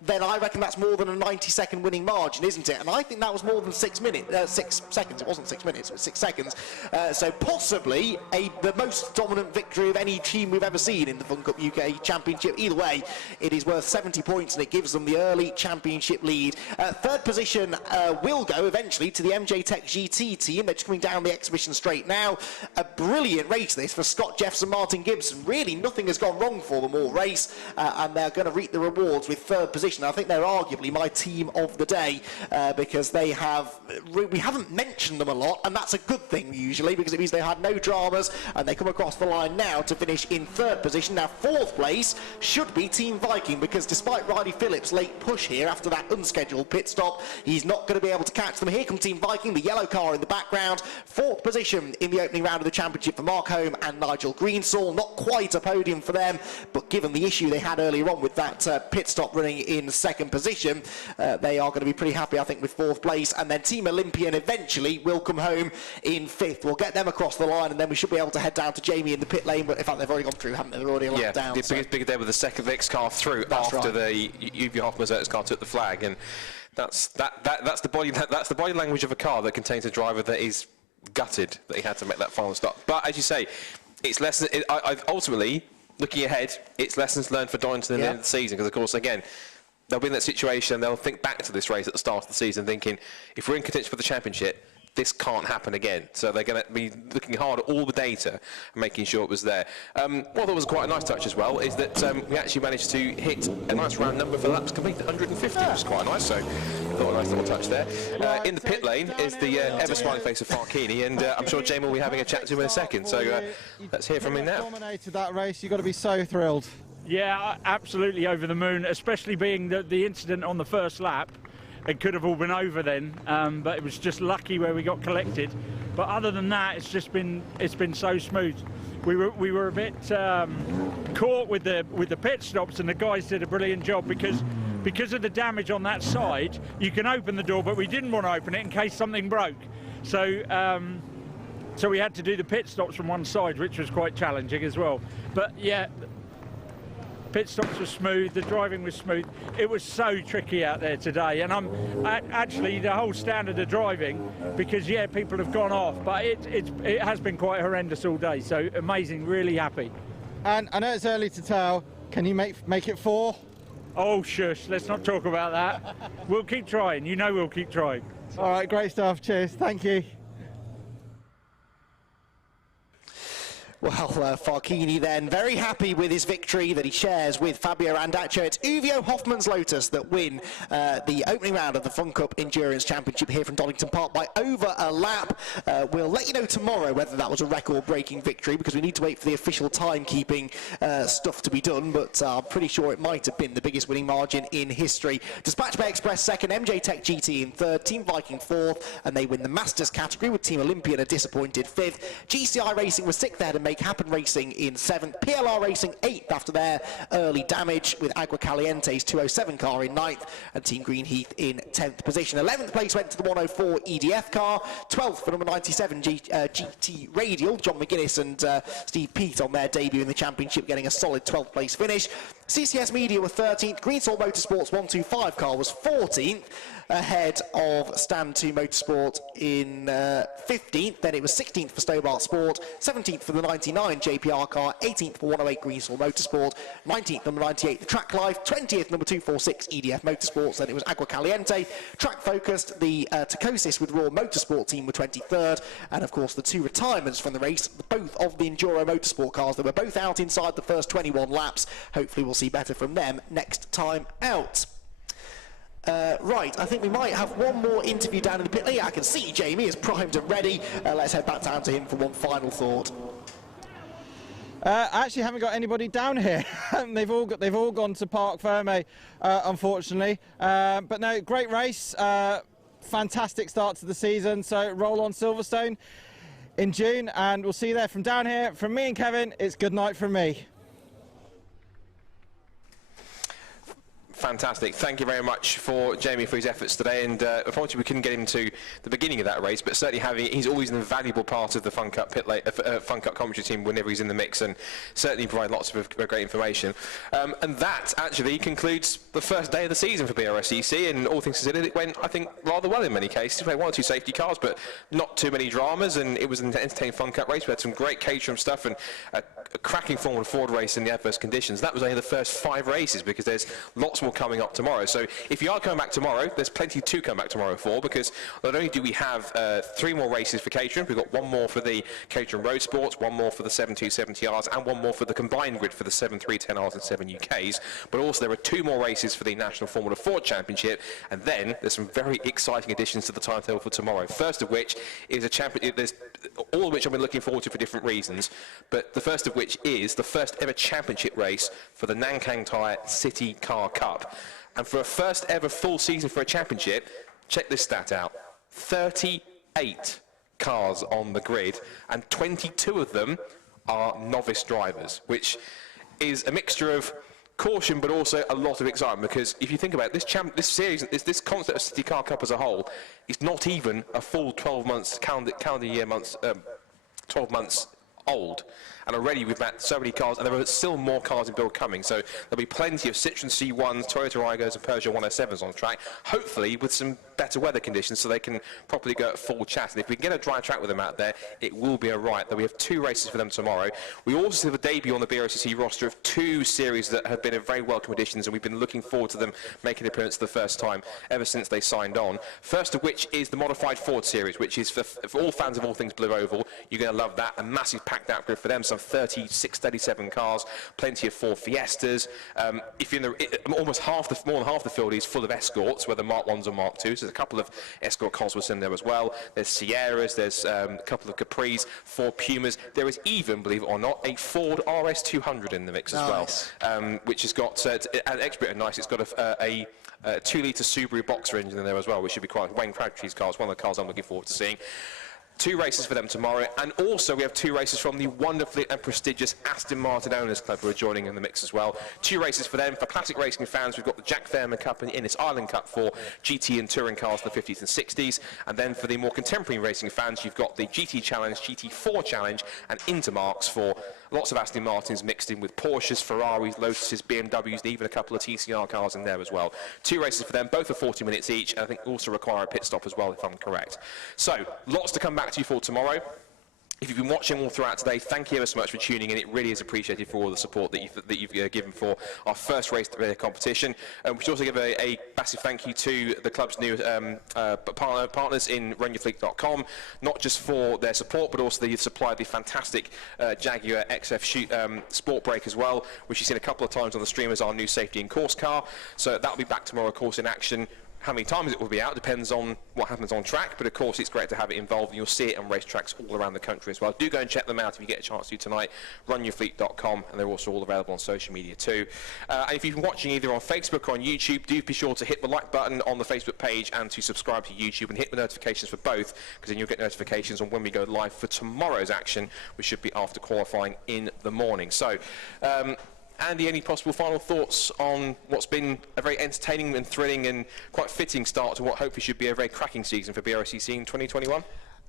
then I reckon that's more than a 90-second winning margin, isn't it? And I think that was more than 6 seconds. It wasn't 6 minutes, it was 6 seconds. So possibly the most dominant victory of any team we've ever seen in the Fun Cup UK Championship. Either way, it is worth 70 points and it gives them the early championship lead. 3rd position will go eventually to the MJ Tech GT team. They're just coming down the exhibition straight now. A brilliant race this for Scott Jeffson, Martin Gibson. Really nothing has gone wrong for them all race, and they're going to reap the rewards with 3rd third position. I think they're arguably my team of the day because we haven't mentioned them a lot, and that's a good thing usually because it means they had no dramas and they come across the line now to finish in third position. Now fourth place should be Team Viking, because despite Riley Phillips' late push here after that unscheduled pit stop, he's not going to be able to catch them. Here come Team Viking, the yellow car in the background. Fourth position in the opening round of the championship for Mark Holm and Nigel Greensall. Not quite a podium for them, but given the issue they had earlier on with that pit stop running in second position, they are going to be pretty happy, I think, with fourth place. And then Team Olympian eventually will come home in fifth. We'll get them across the line, and then we should be able to head down to Jamie in the pit lane. But in fact, they've already gone through, haven't they? They're already locked down. The big day with the second Vix car through after the UV Hoffmann-Zert's car took the flag, and that's the body language of a car that contains a driver that is gutted that he had to make that final stop. But as you say, it's lessons. Ultimately, looking ahead, it's lessons learned for Donington at the end of the season, because of course, again, they'll be in that situation. They'll think back to this race at the start of the season, thinking, if we're in contention for the championship, this can't happen again. So they're going to be looking hard at all the data and making sure it was there. What I thought was quite a nice touch as well is that we actually managed to hit a nice round number for laps complete, 150, which was quite nice. So I thought a nice little touch there. In the pit lane is the ever-smiling face of Farkini, and I'm sure Jamie will be having a chat to him in a second. So let's hear from him now. Dominated that race. You've got to be so thrilled. Yeah, absolutely over the moon, especially being the incident on the first lap. It could have all been over then, but it was just lucky where we got collected. But other than that, it's been so smooth. We were a bit caught with the pit stops, and the guys did a brilliant job because of the damage on that side. You can open the door, but we didn't want to open it in case something broke. So so we had to do the pit stops from one side, which was quite challenging as well. But yeah, pit stops were smooth, the driving was smooth. It was so tricky out there today, and I'm actually the whole standard of driving, because yeah, people have gone off, but it has been quite horrendous all day. So amazing, really happy. And I know it's early to tell. Can you make it 4? Oh shush, let's not talk about that. We'll keep trying. You know we'll keep trying. All right, great stuff. Cheers. Thank you. Well, Farkini then very happy with his victory that he shares with Fabio Randaccio. It's Uvio Hoffmann's Lotus that win the opening round of the Fun Cup Endurance Championship here from Donington Park by over a lap. We'll let you know tomorrow whether that was a record-breaking victory, because we need to wait for the official timekeeping stuff to be done, but I'm pretty sure it might have been the biggest winning margin in history. Dispatch Bay Express second, MJ Tech GT in third, Team Viking fourth, and they win the Masters category with Team Olympian a disappointed fifth. GCI Racing was sixth there to make Happen Racing in 7th, PLR Racing 8th after their early damage, with Agua Caliente's 207 car in 9th, and Team Greenheath in 10th position. 11th place went to the 104 EDF car, 12th for number 97 GT Radial, John McGuinness and Steve Peat on their debut in the championship, getting a solid 12th place finish. CCS Media were 13th, Greensall Motorsports 125 car was 14th, ahead of Stand 2 Motorsport in 15th. Then it was 16th for Stobart Sport, 17th for the 99 JPR car, 18th for 108 Greensall Motorsport, 19th number 98 the Track Life, 20th number 246 EDF Motorsports. Then it was Agua Caliente. Track Focused, the Tacosis with Raw Motorsport team were 23rd, and of course the two retirements from the race, both of the Enduro Motorsport cars, they were both out inside the first 21 laps. Hopefully we'll see better from them next time out. Right, I think we might have one more interview down in the pit lane. I can see Jamie is primed and ready. Let's head back down to him for one final thought. I actually haven't got anybody down here. they've all gone to Parc Ferme, unfortunately. But no, great race, fantastic start to the season. So roll on Silverstone in June, and we'll see you there. From down here, from me and Kevin, it's good night from me. Fantastic. Thank you very much for Jamie for his efforts today, and unfortunately we couldn't get him to the beginning of that race, but certainly he's always an invaluable part of the Fun Cup Fun Cup commentary team whenever he's in the mix, and certainly provide lots of great information. And that actually concludes the first day of the season for BRSCC, and all things considered it went, I think, rather well in many cases. We had 1 or 2 safety cars, but not too many dramas, and it was an entertaining Fun Cup race. We had some great Caterham stuff and a cracking Formula Ford race in the adverse conditions. That was only the first 5 races, because there's lots more coming up tomorrow. So if you are coming back tomorrow, there's plenty to come back tomorrow for, because not only do we have 3 more races for Caterham, we've got 1 more for the Caterham Road Sports, 1 more for the 7270Rs, and 1 more for the combined grid for the 7310Rs and 7 UKs. But also there are 2 more races for the National Formula Ford Championship, and then there's some very exciting additions to the timetable for tomorrow. First of which is a championship, there's all of which I've been looking forward to for different reasons, but the first of which is the first ever championship race for the Nankang Tyre City Car Cup. And for a first ever full season for a championship, check this stat out: 38 cars on the grid, and 22 of them are novice drivers, which is a mixture of caution but also a lot of excitement, because if you think about it, this series, this concept of City Car Cup as a whole is not even a full 12 months, calendar year months, 12 months old. And already we've met so many cars, and there are still more cars in build coming. So there'll be plenty of Citroen C1s, Toyota Aigos, and Peugeot 107s on the track, hopefully with some better weather conditions so they can properly go at full chat. And if we can get a dry track with them out there, it will be a right. Though we have 2 races for them tomorrow. We also have a debut on the BRSCC roster of 2 series that have been a very welcome additions, and we've been looking forward to them making an appearance for the first time ever since they signed on. First of which is the modified Ford series, which is for all fans of all things Blue Oval. You're going to love that. A massive packed out grid for them. Some 36, 37 cars, plenty of Ford Fiestas. If you're in the, more than half the field is full of Escorts, whether Mark 1s or Mark 2s. There's a couple of Escort Cosworths in there as well. There's Sierras, there's a couple of Capris, Ford Pumas. There is even, believe it or not, a Ford RS200 in the mix as well, which has got, an extra bit of nice, it's got a 2-litre Subaru Boxer engine in there as well, which should be quite Wayne Crabtree's car. It's one of the cars I'm looking forward to seeing. 2 races for them tomorrow, and also we have 2 races from the wonderfully and prestigious Aston Martin Owners Club, who are joining in the mix as well. 2 races for them. For classic racing fans, we've got the Jack Fairman Cup and Innis Island Cup for GT and touring cars in the 50s and 60s, and then for the more contemporary racing fans, you've got the GT Challenge, GT4 Challenge, and Intermarks for lots of Aston Martins mixed in with Porsches, Ferraris, Lotuses, BMWs, and even a couple of TCR cars in there as well. 2 races for them, both are 40 minutes each, and I think also require a pit stop as well, if I'm correct. So, lots to come back to you for tomorrow. If you've been watching all throughout today, thank you ever so much for tuning in. It really is appreciated for all the support that you've given for our first race competition. We should also give a massive thank you to the club's new partners in RunYourFleet.com, not just for their support, but also the supply of the fantastic Jaguar XF Sport Brake as well, which you've seen a couple of times on the stream as our new safety and course car. So that'll be back tomorrow, of course, in action. How many times it will be out depends on what happens on track, but of course it's great to have it involved, and you'll see it on racetracks all around the country as well. Do go and check them out if you get a chance to tonight. RunYourFleet.com, and they're also all available on social media too. And if you've been watching either on Facebook or on YouTube, do be sure to hit the like button on the Facebook page and to subscribe to YouTube, and hit the notifications for both, because then you'll get notifications on when we go live for tomorrow's action, which should be after qualifying in the morning. So, Andy, any possible final thoughts on what's been a very entertaining and thrilling and quite fitting start to what hopefully should be a very cracking season for BRSCC in 2021?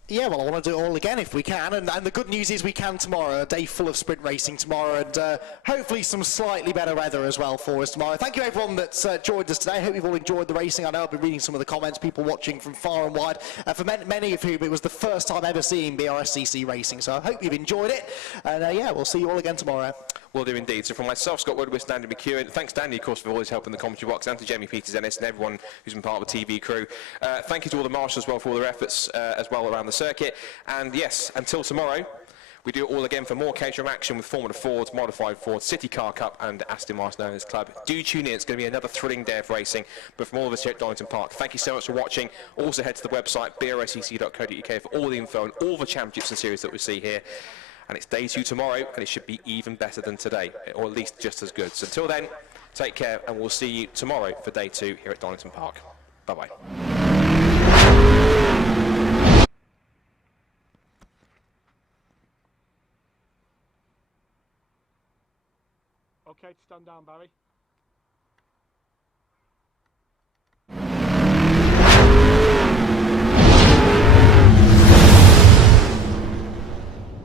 Yeah, well, I want to do it all again if we can, and the good news is we can tomorrow, a day full of sprint racing tomorrow, and hopefully some slightly better weather as well for us tomorrow. Thank you everyone that's joined us today. I hope you've all enjoyed the racing. I know I've been reading some of the comments, people watching from far and wide, for many of whom it was the first time ever seeing BRSCC racing, so I hope you've enjoyed it, and yeah, we'll see you all again tomorrow. Will do indeed. So from myself, Scott Woodward, Andy McEwen, thanks to Andy, of course, for always helping the commentary box, and to Jamie Peters-Ennis and everyone who's been part of the TV crew. Thank you to all the marshals as well for all their efforts as well around the circuit. And yes, until tomorrow, we do it all again for more Caterham action with Formula Fords, Modified Ford, City Car Cup and Aston Martin Owners Club. Do tune in, it's going to be another thrilling day of racing. But from all of us here at Donington Park, thank you so much for watching. Also head to the website, brscc.co.uk, for all the info and all the championships and series that we see here. And it's day 2 tomorrow, and it should be even better than today, or at least just as good. So until then, take care, and we'll see you tomorrow for day 2 here at Donington Park. Bye-bye. Okay, to stand down, Barry.